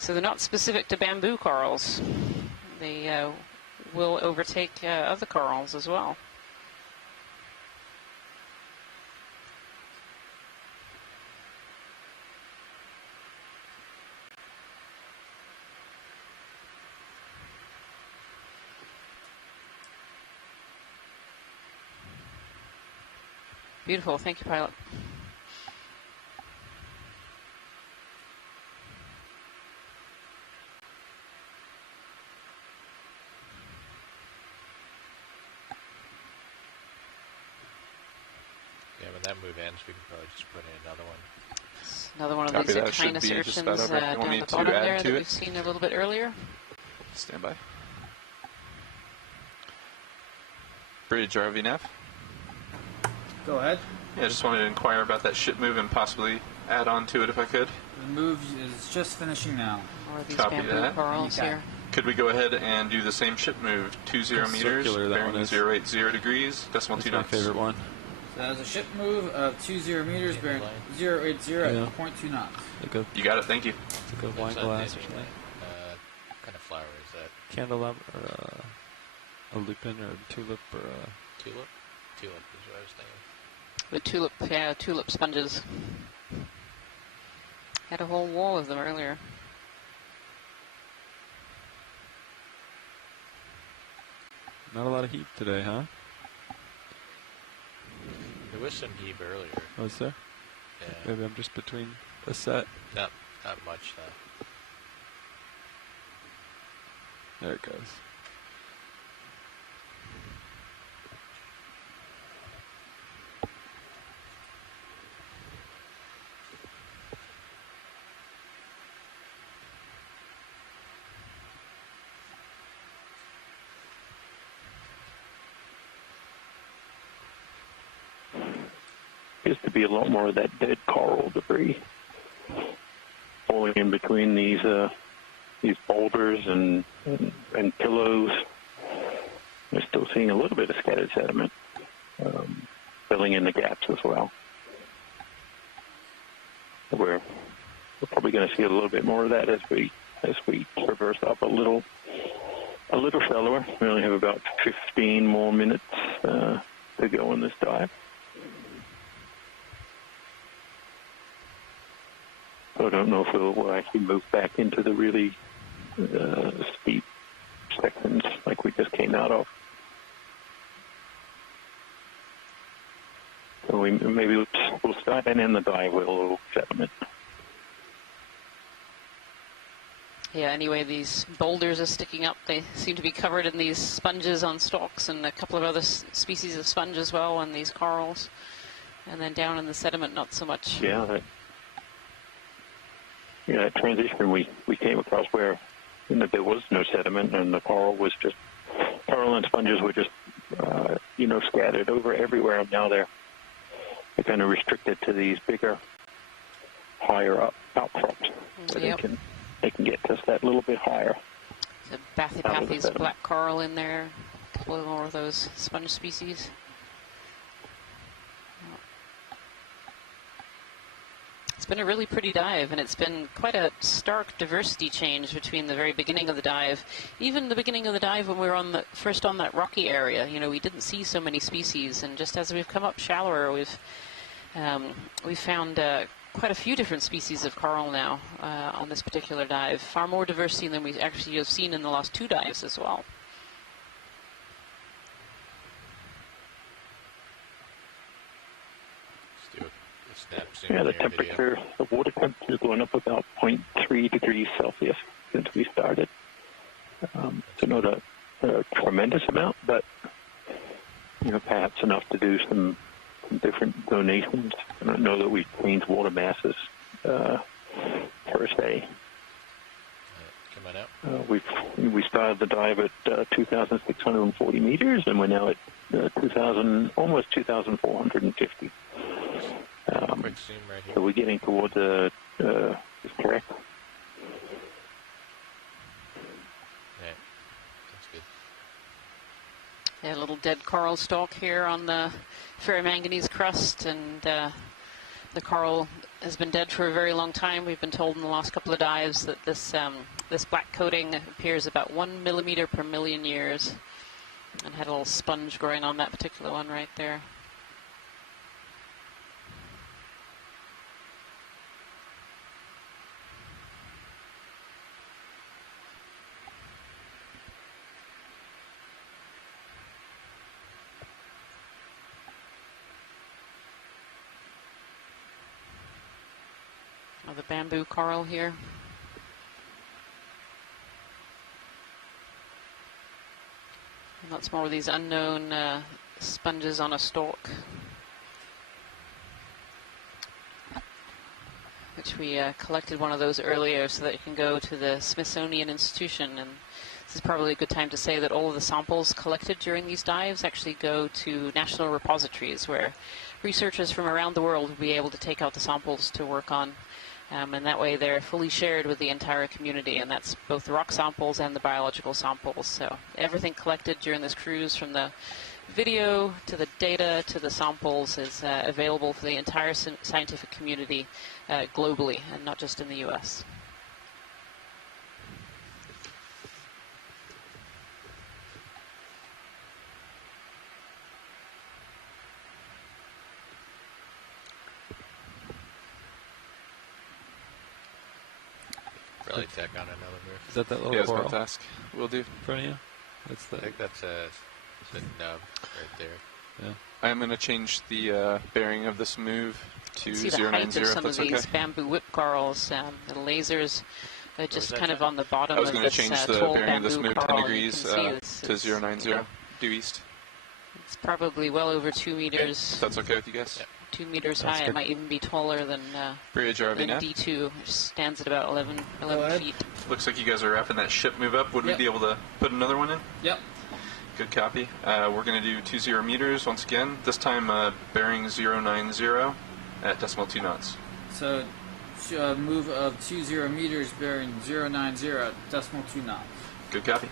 So they're not specific to bamboo corals. They will overtake other corals as well. Beautiful. Thank you, pilot. When that move ends, we can probably just put in another one. Another one of these echinus urchins down the bottom there that we've seen a little bit earlier. Stand by. Bridge RV nav. Go ahead. Yeah, I just wanted to inquire about that ship move and possibly add on to it if I could. The move is just finishing now. Or these Copy bamboo that. corals here. Could we go ahead and do the same ship move? 20 meters, bearing 080 degrees, decimal 2 knots. My favorite one. So that was a ship move of 20 meters, bearing 080 at 0.2 knots. You got it, thank you. It's like a wine glass or something. What kind of flower is that? Candelabra, or a lupin, or a tulip, or a... Tulip? Tulip is what I was thinking. The tulip, yeah, tulip sponges. Had a whole wall of them earlier. Not a lot of heat today, huh? There was some heave earlier. Was there? Yeah. Maybe I'm just between a set. Not much, though. There it goes. Used to be a lot more of that dead coral debris falling in between these boulders and pillows. We're still seeing a little bit of scattered sediment filling in the gaps as well. We're probably going to see a little bit more of that as we traverse up a little shallower. We only have about 15 more minutes to go on this dive. I don't know if we'll actually move back into the really steep sections like we just came out of. So maybe we'll start and end the dive with a little sediment. Yeah, anyway, these boulders are sticking up. They seem to be covered in these sponges on stalks and a couple of other species of sponge as well on these corals. And then down in the sediment, not so much. Yeah, that transition we came across where there was no sediment and the coral and sponges were just scattered over everywhere. And now they're kind of restricted to these bigger, higher up outcrops. So yep. They can get just that little bit higher. So Bathypathes black coral in there, a couple more of those sponge species. It's been a really pretty dive, and it's been quite a stark diversity change between the very beginning of the dive. Even the beginning of the dive when we were first on that rocky area, we didn't see so many species, and just as we've come up shallower, we've found quite a few different species of coral now on this particular dive. Far more diversity than we actually have seen in the last 2 dives as well. Yeah, the temperature, the water temperature is going up about 0.3 degrees Celsius since we started. So not a tremendous amount, but perhaps enough to do some different donations. I don't know that we've changed water masses per se. Coming out. We started the dive at 2,640 meters, and we're now at almost 2,450. Quick zoom right here. So we're getting towards is correct? Yeah, that's good. Yeah, a little dead coral stalk here on the ferromanganese crust, and the coral has been dead for a very long time. We've been told in the last couple of dives that this black coating appears about 1 millimeter per million years, and had a little sponge growing on that particular one right there. The bamboo coral here. And that's more of these unknown sponges on a stalk, which we collected one of those earlier so that it can go to the Smithsonian Institution and This is probably a good time to say that all of the samples collected during these dives actually go to national repositories where researchers from around the world will be able to take out the samples to work on. And that way they're fully shared with the entire community, and that's both the rock samples and the biological samples. So everything collected during this cruise, from the video to the data to the samples, is available for the entire scientific community globally, and not just in the US. Really tack on another move. Is that little yeah, coral? Task. Will do. In front of you? That's I think that's a nub right there. Yeah. I'm going to change the bearing of this move to See the height 090 of if some of that's these okay. bamboo whip corals. The lasers are just kind of on the bottom I was of going to this change the tall bearing of this bamboo move 10 coral. degrees You can see to 090 due east. It's probably well over 2 meters. If that's okay with you guys? Yeah. 2 meters That's high. good. It might even be taller than Bridge RV now. D2, which stands at about 11 feet. Looks like you guys are wrapping that ship move up. Would we be able to put another one in? Yep. Good copy. We're going to do 20 meters once again. This time bearing 090 at decimal 2 knots. So move of 20 meters bearing 090 at decimal 2 knots. Good copy.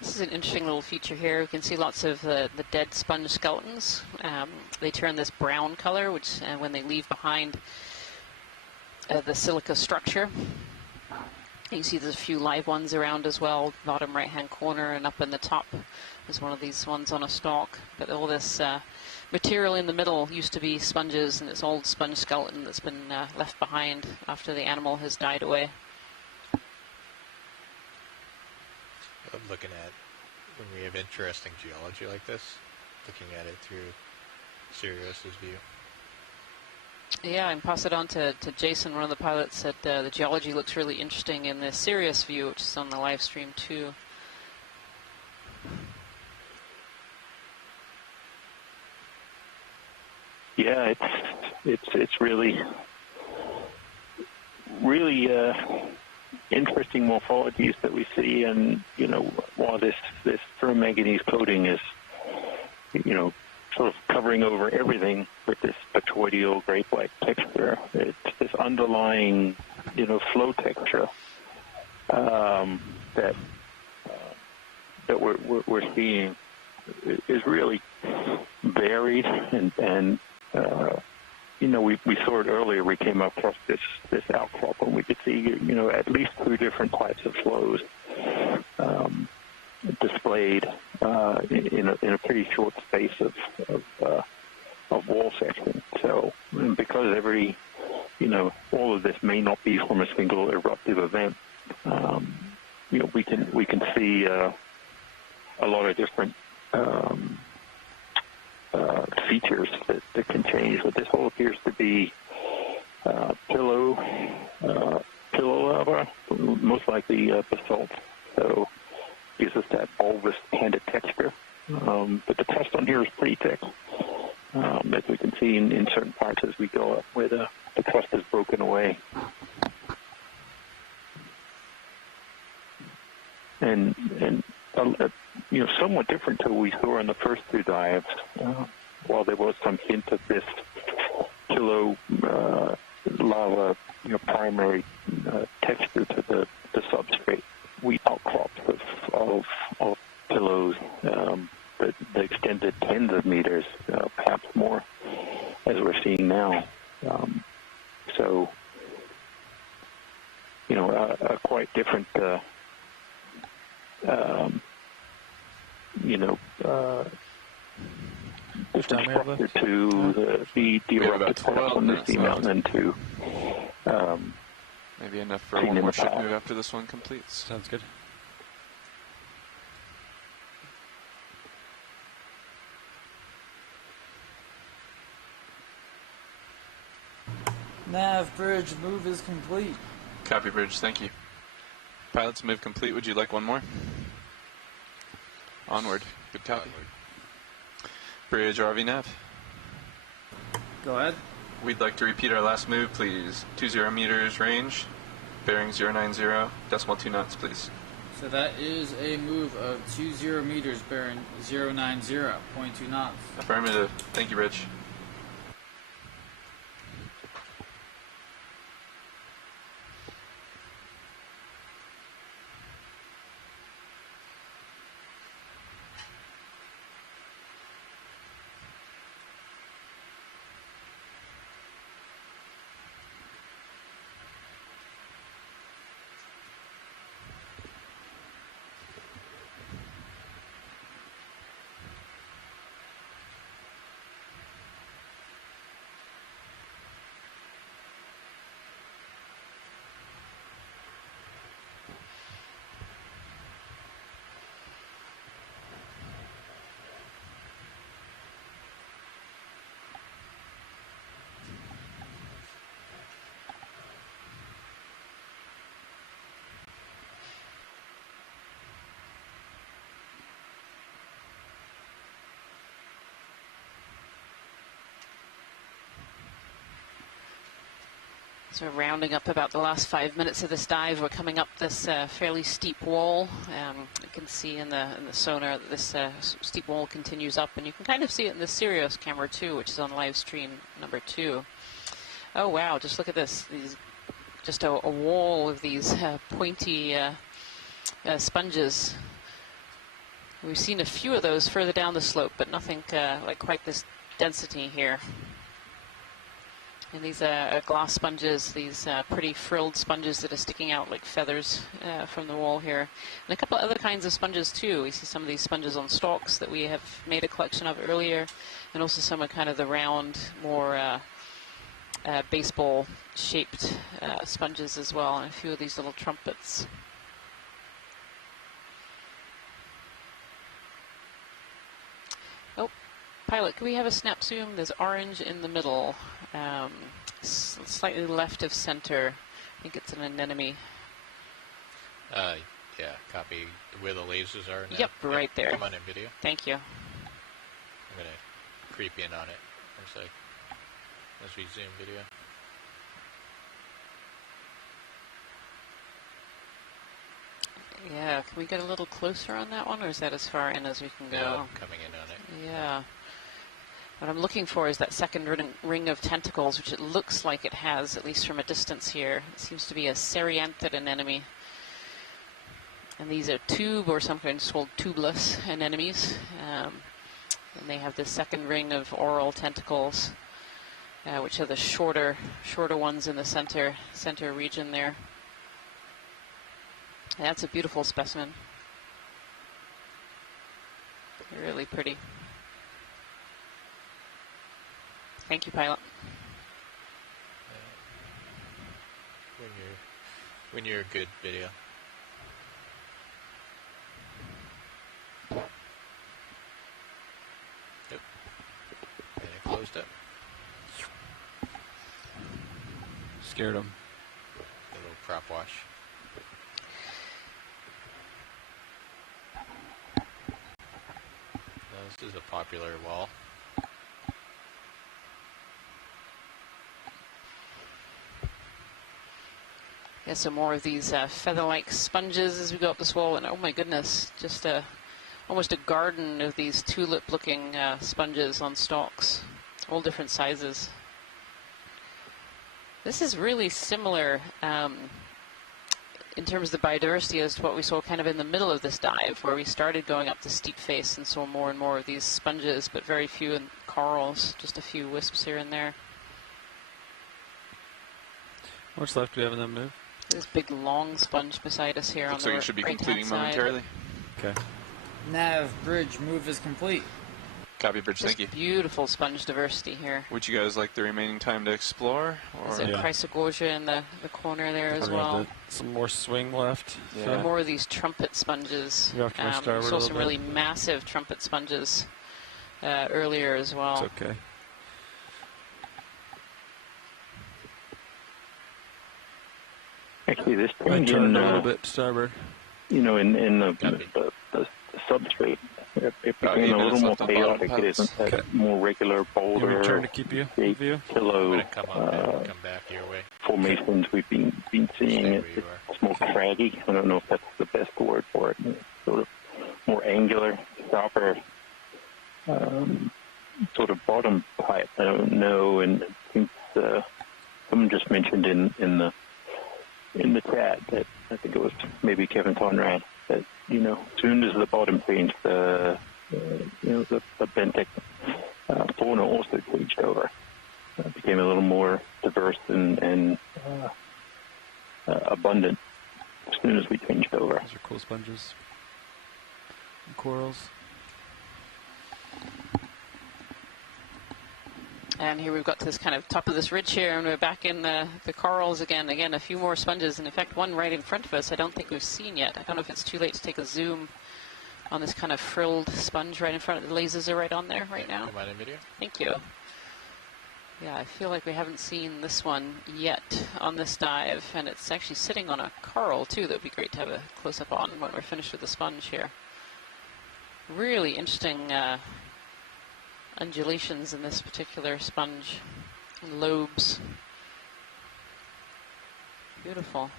This is an interesting little feature here. We can see lots of the dead sponge skeletons. They turn this brown color, which when they leave behind the silica structure. You can see there's a few live ones around as well, bottom right-hand corner, and up in the top is one of these ones on a stalk. But all this material in the middle used to be sponges, and it's old sponge skeleton that's been left behind after the animal has died away. I'm looking at, when we have interesting geology like this, looking at it through Sirius's view. Yeah, and pass it on to Jason, one of the pilots, said the geology looks really interesting in the Sirius view, which is on the live stream too. Yeah, it's really interesting morphologies that we see, and while this ferromanganese coating is sort of covering over everything with this petoidal grape-like texture, it's this underlying flow texture that we're seeing is really varied, and we saw it earlier. We came across this outcrop, and we could see at least 2 different types of flows displayed in a pretty short space of wall section. So because all of this may not be from a single eruptive event, we can see a lot of different features that can change. But this all appears to be pillow lava, most likely basalt. So gives us that bulbous kind of texture. But the crust on here is pretty thick, as we can see in certain parts as we go up, where the crust is broken away. And somewhat different to what we saw in the first 2 dives. While there was some hint of this pillow lava, primary texture to the substrate, we outcrops of pillows that extended tens of meters, perhaps more, as we're seeing now. So, a quite different, different structure to the eruptive part on the Seamount and to maybe enough for one more ship move after this one completes. Sounds good. Nav bridge move is complete. Copy, bridge. Thank you. Pilots, move complete. Would you like one more? Onward. Good copy. Onward. Bridge RV nav. Go ahead. We'd like to repeat our last move, please. 20 meters range, bearing 090, decimal 2 knots, please. So that is a move of 20 meters, bearing 090, 0.2 knots. Affirmative. Thank you, Rich. So we're rounding up about the last 5 minutes of this dive. We're coming up this fairly steep wall. You can see in the sonar that this steep wall continues up, and you can kind of see it in the Sirius camera too, which is on live stream number 2. Oh wow, just look at this. Just a wall of these pointy sponges. We've seen a few of those further down the slope, but nothing like quite this density here. And these are glass sponges, these pretty frilled sponges that are sticking out like feathers from the wall here. And a couple of other kinds of sponges too. We see some of these sponges on stalks that we have made a collection of earlier, and also some are kind of the round, more baseball-shaped sponges as well, and a few of these little trumpets. Oh, pilot, can we have a snap zoom? There's orange in the middle. Slightly left of center. I think it's an anemone. Yeah, copy where the lasers are now. Yep, right there. Come on in video. Thank you. I'm going to creep in on it for a sec as we zoom video. Yeah, can we get a little closer on that one, or is that as far in as we can go? No, coming in on it. Yeah. What I'm looking for is that second ring of tentacles, which it looks like it has, at least from a distance here. It seems to be a serianthid anemone. And these are tube, or sometimes called tubeless anemones. And they have this second ring of oral tentacles, which are the shorter ones in the center region there. That's a beautiful specimen. Really pretty. Thank you, pilot. When you're good, video. Yep. And it closed up. Scared him. A little prop wash. Now, this is a popular wall. Yeah, some more of these feather-like sponges as we go up this wall, and oh my goodness, just almost a garden of these tulip-looking sponges on stalks, all different sizes. This is really similar in terms of the biodiversity as to what we saw kind of in the middle of this dive, where we started going up the steep face and saw more and more of these sponges, but very few in corals, just a few wisps here and there. How much left do we have in that move? This big long sponge beside us here. Looks on the like it should be right-hand completing side. momentarily. Okay. Nav bridge move is complete. Copy, bridge. Thank you. Beautiful sponge diversity here. Would you guys like the remaining time to explore? Or? There's a Chrysogorgia in the corner there as well. Some more swing left. Yeah. More of these trumpet sponges. We saw some really massive trumpet sponges earlier as well. It's okay. Actually, this I thing turned a little bit to starboard. You know, in the substrate, it became a little more chaotic. It isn't that more regular boulder turn to keep you in view? pillow Come up and come back your way. formations we've been seeing. It's more craggy. I don't know if that's the best word for it. It's sort of more angular, sharper, sort of bottom pipe. I don't know, and it seems someone just mentioned in the chat that I think it was maybe Kevin Conrad that as soon as the bottom changed, the benthic fauna also changed over. It became a little more diverse and abundant as soon as we changed over. Those are cool sponges and corals. And here we've got to this kind of top of this ridge here, and we're back in the corals again. Again, a few more sponges, and in fact, one right in front of us I don't think we've seen yet. I don't know if it's too late to take a zoom on this kind of frilled sponge right in front of the lasers are right on there right now. Come on in video. Thank you. Yeah, I feel like we haven't seen this one yet on this dive, and it's actually sitting on a coral too. That would be great to have a close-up on when we're finished with the sponge here. Really interesting undulations in this particular sponge, and lobes. Beautiful.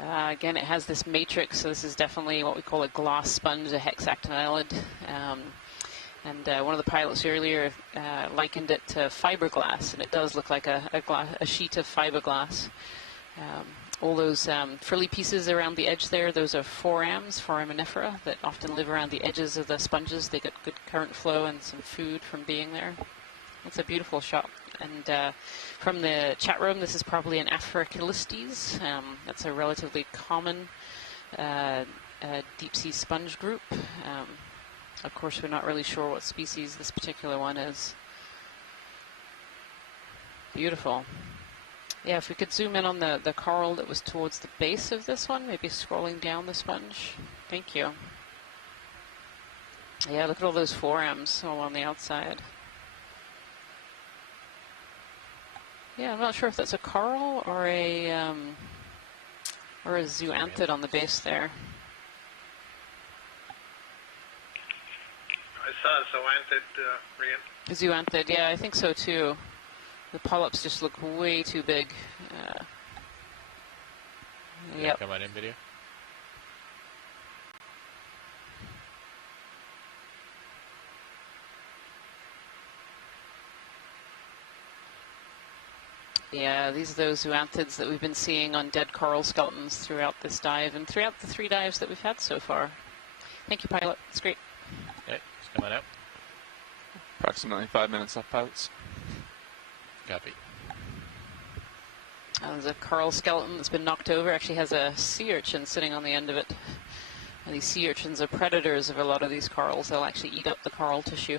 Again, it has this matrix, so this is definitely what we call a glass sponge, a hexactinellid. And one of the pilots earlier likened it to fiberglass, and it does look like a sheet of fiberglass. All those frilly pieces around the edge there, those are foraminifera that often live around the edges of the sponges. They get good current flow and some food from being there. It's a beautiful shot. And from the chat room, this is probably an Aphrocalistes. That's a relatively common deep-sea sponge group. Of course, we're not really sure what species this particular one is. Beautiful. Yeah, if we could zoom in on the coral that was towards the base of this one, maybe scrolling down the sponge. Thank you. Yeah, look at all those forams all on the outside. Yeah, I'm not sure if that's a coral or a zoanthid on the base there. I saw a zoanthid, Rian. Zoanthid, yeah, I think so too. The polyps just look way too big. Yep. Come on in video. Yeah, these are those zoanthids that we've been seeing on dead coral skeletons throughout this dive and throughout the 3 dives that we've had so far. Thank you, pilot. It's great. Okay, just come on out. Approximately 5 minutes left, pilots. Copy. There's a coral skeleton that's been knocked over. Actually has a sea urchin sitting on the end of it. And these sea urchins are predators of a lot of these corals. They'll actually eat up the coral tissue.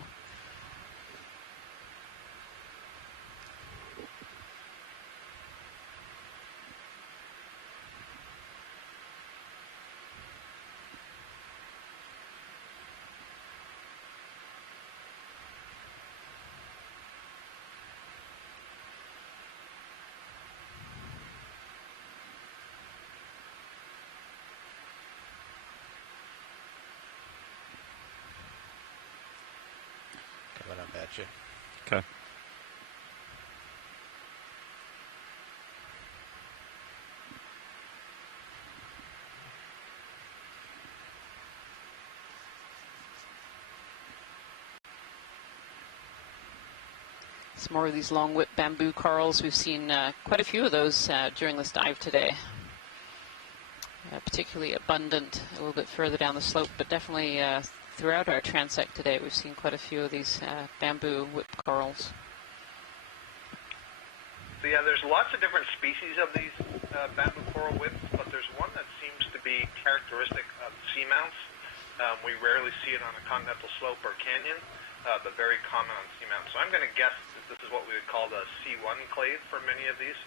Coming up at you. Okay. Some more of these long whip bamboo corals. We've seen quite a few of those during this dive today. Particularly abundant a little bit further down the slope, but definitely throughout our transect today we've seen quite a few of these bamboo whip corals. So yeah, there's lots of different species of these bamboo coral whips, but there's one that seems to be characteristic of seamounts. We rarely see it on a continental slope or canyon, but very common on seamounts. So I'm going to guess that this is what we would call the C1 clade for many of these.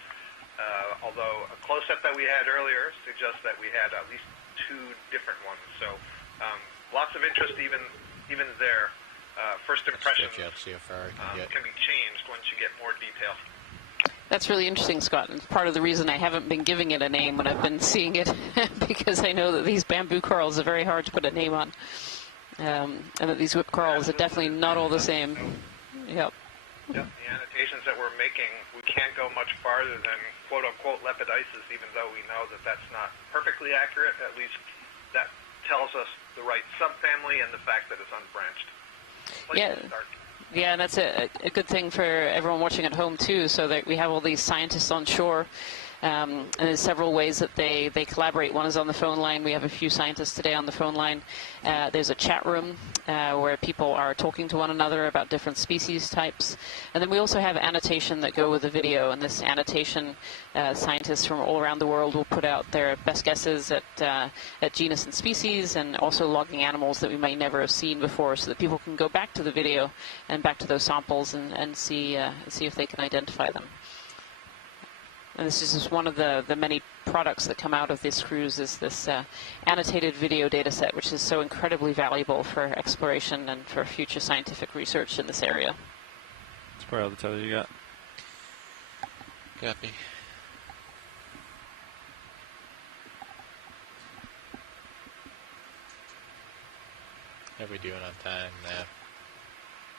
Although a close-up that we had earlier suggests that we had at least 2 different ones. So lots of interest even there. first impressions see how far I can be changed once you get more detail. That's really interesting, Scott. And part of the reason I haven't been giving it a name when I've been seeing it, because I know that these bamboo corals are very hard to put a name on, and that these whip corals are definitely not all the same. Yep. Yep. The annotations that we're making, we can't go much farther than quote-unquote lepidices, even though we know that that's not perfectly accurate. At least that tells us the right subfamily and the fact that it's unbranched. Yeah, and that's a good thing for everyone watching at home too, so that we have all these scientists on shore, and there's several ways that they collaborate. One is on the phone line. We have a few scientists today on the phone line. There's a chat room where people are talking to one another about different species types. And then we also have annotation that go with the video, and this annotation, scientists from all around the world will put out their best guesses at genus and species, and also logging animals that we may never have seen before, so that people can go back to the video and back to those samples and see if they can identify them. And this is just one of the many products that come out of this cruise, is this annotated video data set, which is so incredibly valuable for exploration and for future scientific research in this area. That's probably all the tether you got. Copy. How are we doing on time now?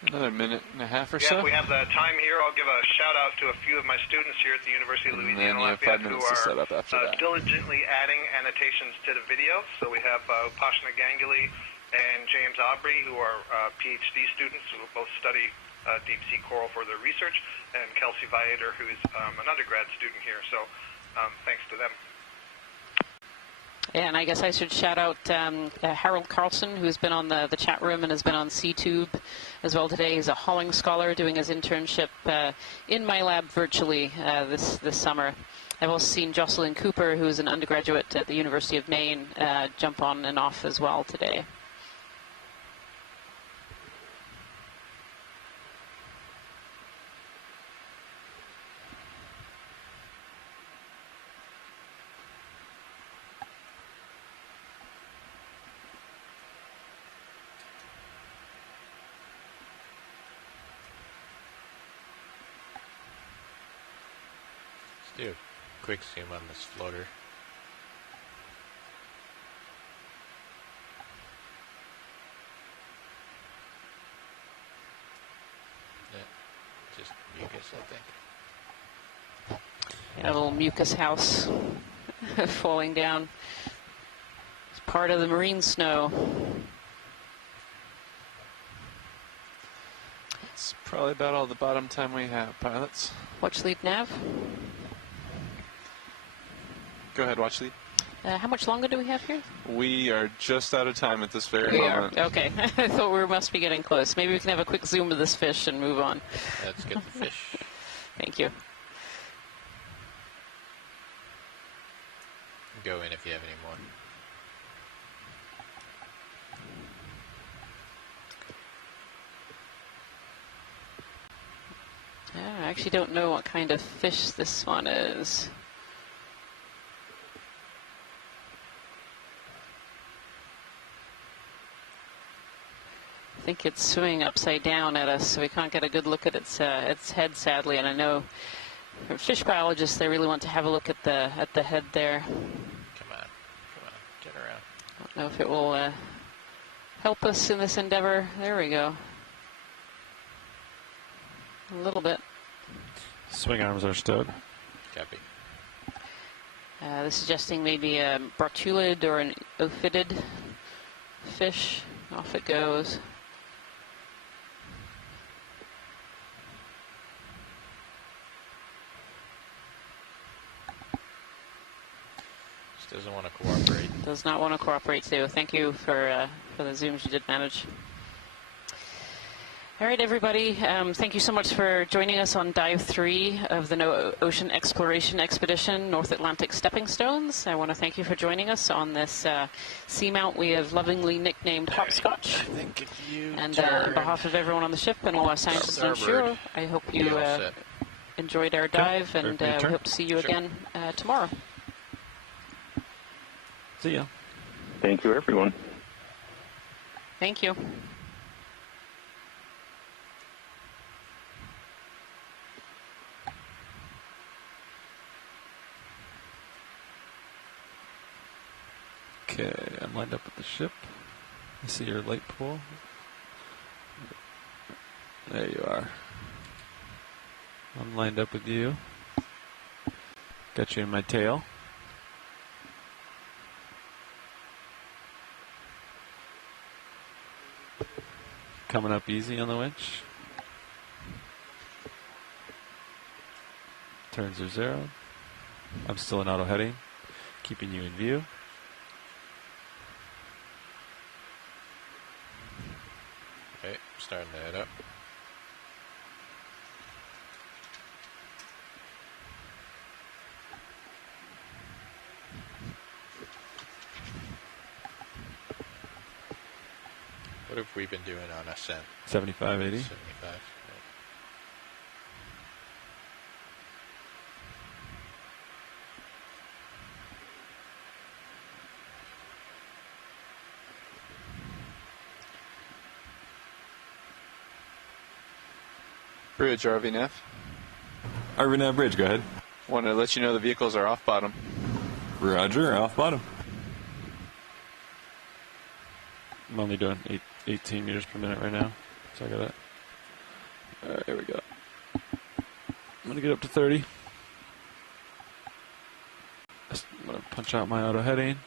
Another minute and a half or Yeah, so. we have the time here. I'll give a shout-out to a few of my students here at the University of Louisiana Lafayette who are diligently adding annotations to the video. So we have Pashna Ganguly and James Aubrey, who are PhD students who both study deep-sea coral for their research, and Kelsey Viator, who is an undergrad student here. So thanks to them. Yeah, and I guess I should shout out Harold Carlson, who's been on the chat room and has been on SeaTube as well today. He's a hauling scholar doing his internship in my lab virtually this summer. I've also seen Jocelyn Cooper, who's an undergraduate at the University of Maine, jump on and off as well today. Do a quick zoom on this floater. Yeah, just mucus, I think. Yeah, a little mucus house falling down. It's part of the marine snow. It's probably about all the bottom time we have, pilots. Watch lead nav. Go ahead, watch lead. How much longer do we have here? We are just out of time at this very moment. Okay, I thought we must be getting close. Maybe we can have a quick zoom of this fish and move on. Let's get the fish. Thank you. Go in if you have any more. I actually don't know what kind of fish this one is. I think it's swimming upside down at us, so we can't get a good look at its head, sadly. And I know for fish biologists, they really want to have a look at the head there. Come on, get around. I don't know if it will help us in this endeavor. There we go. A little bit. Swing arms are stowed. Copy. This is suggesting maybe a bractulid or an ophidid fish. Off it goes. Just doesn't want to cooperate. Does not want to cooperate too. Thank you for the zooms you did manage. All right, everybody. Thank you so much for joining us on Dive 3 of the Ocean Exploration Expedition, North Atlantic Stepping Stones. I want to thank you for joining us on this seamount we have lovingly nicknamed Hopscotch. And on behalf of everyone on the ship and all our scientists on shore, I hope you enjoyed our dive, and we hope to see you again tomorrow. See ya. Thank you, everyone. Thank you. Okay, I'm lined up with the ship. I see your light pole. There you are. I'm lined up with you. Got you in my tail. Coming up easy on the winch. Turns are 0. I'm still in auto heading, keeping you in view. Okay, starting to head up. What have we been doing on ascent? 75, 80. 75. Bridge, RVNAV. RVNAV bridge, go ahead. Want to let you know the vehicles are off bottom. Roger, off bottom. I'm only doing 18 meters per minute right now, so I got it. All right, here we go. I'm gonna get up to 30. I'm gonna punch out my auto heading.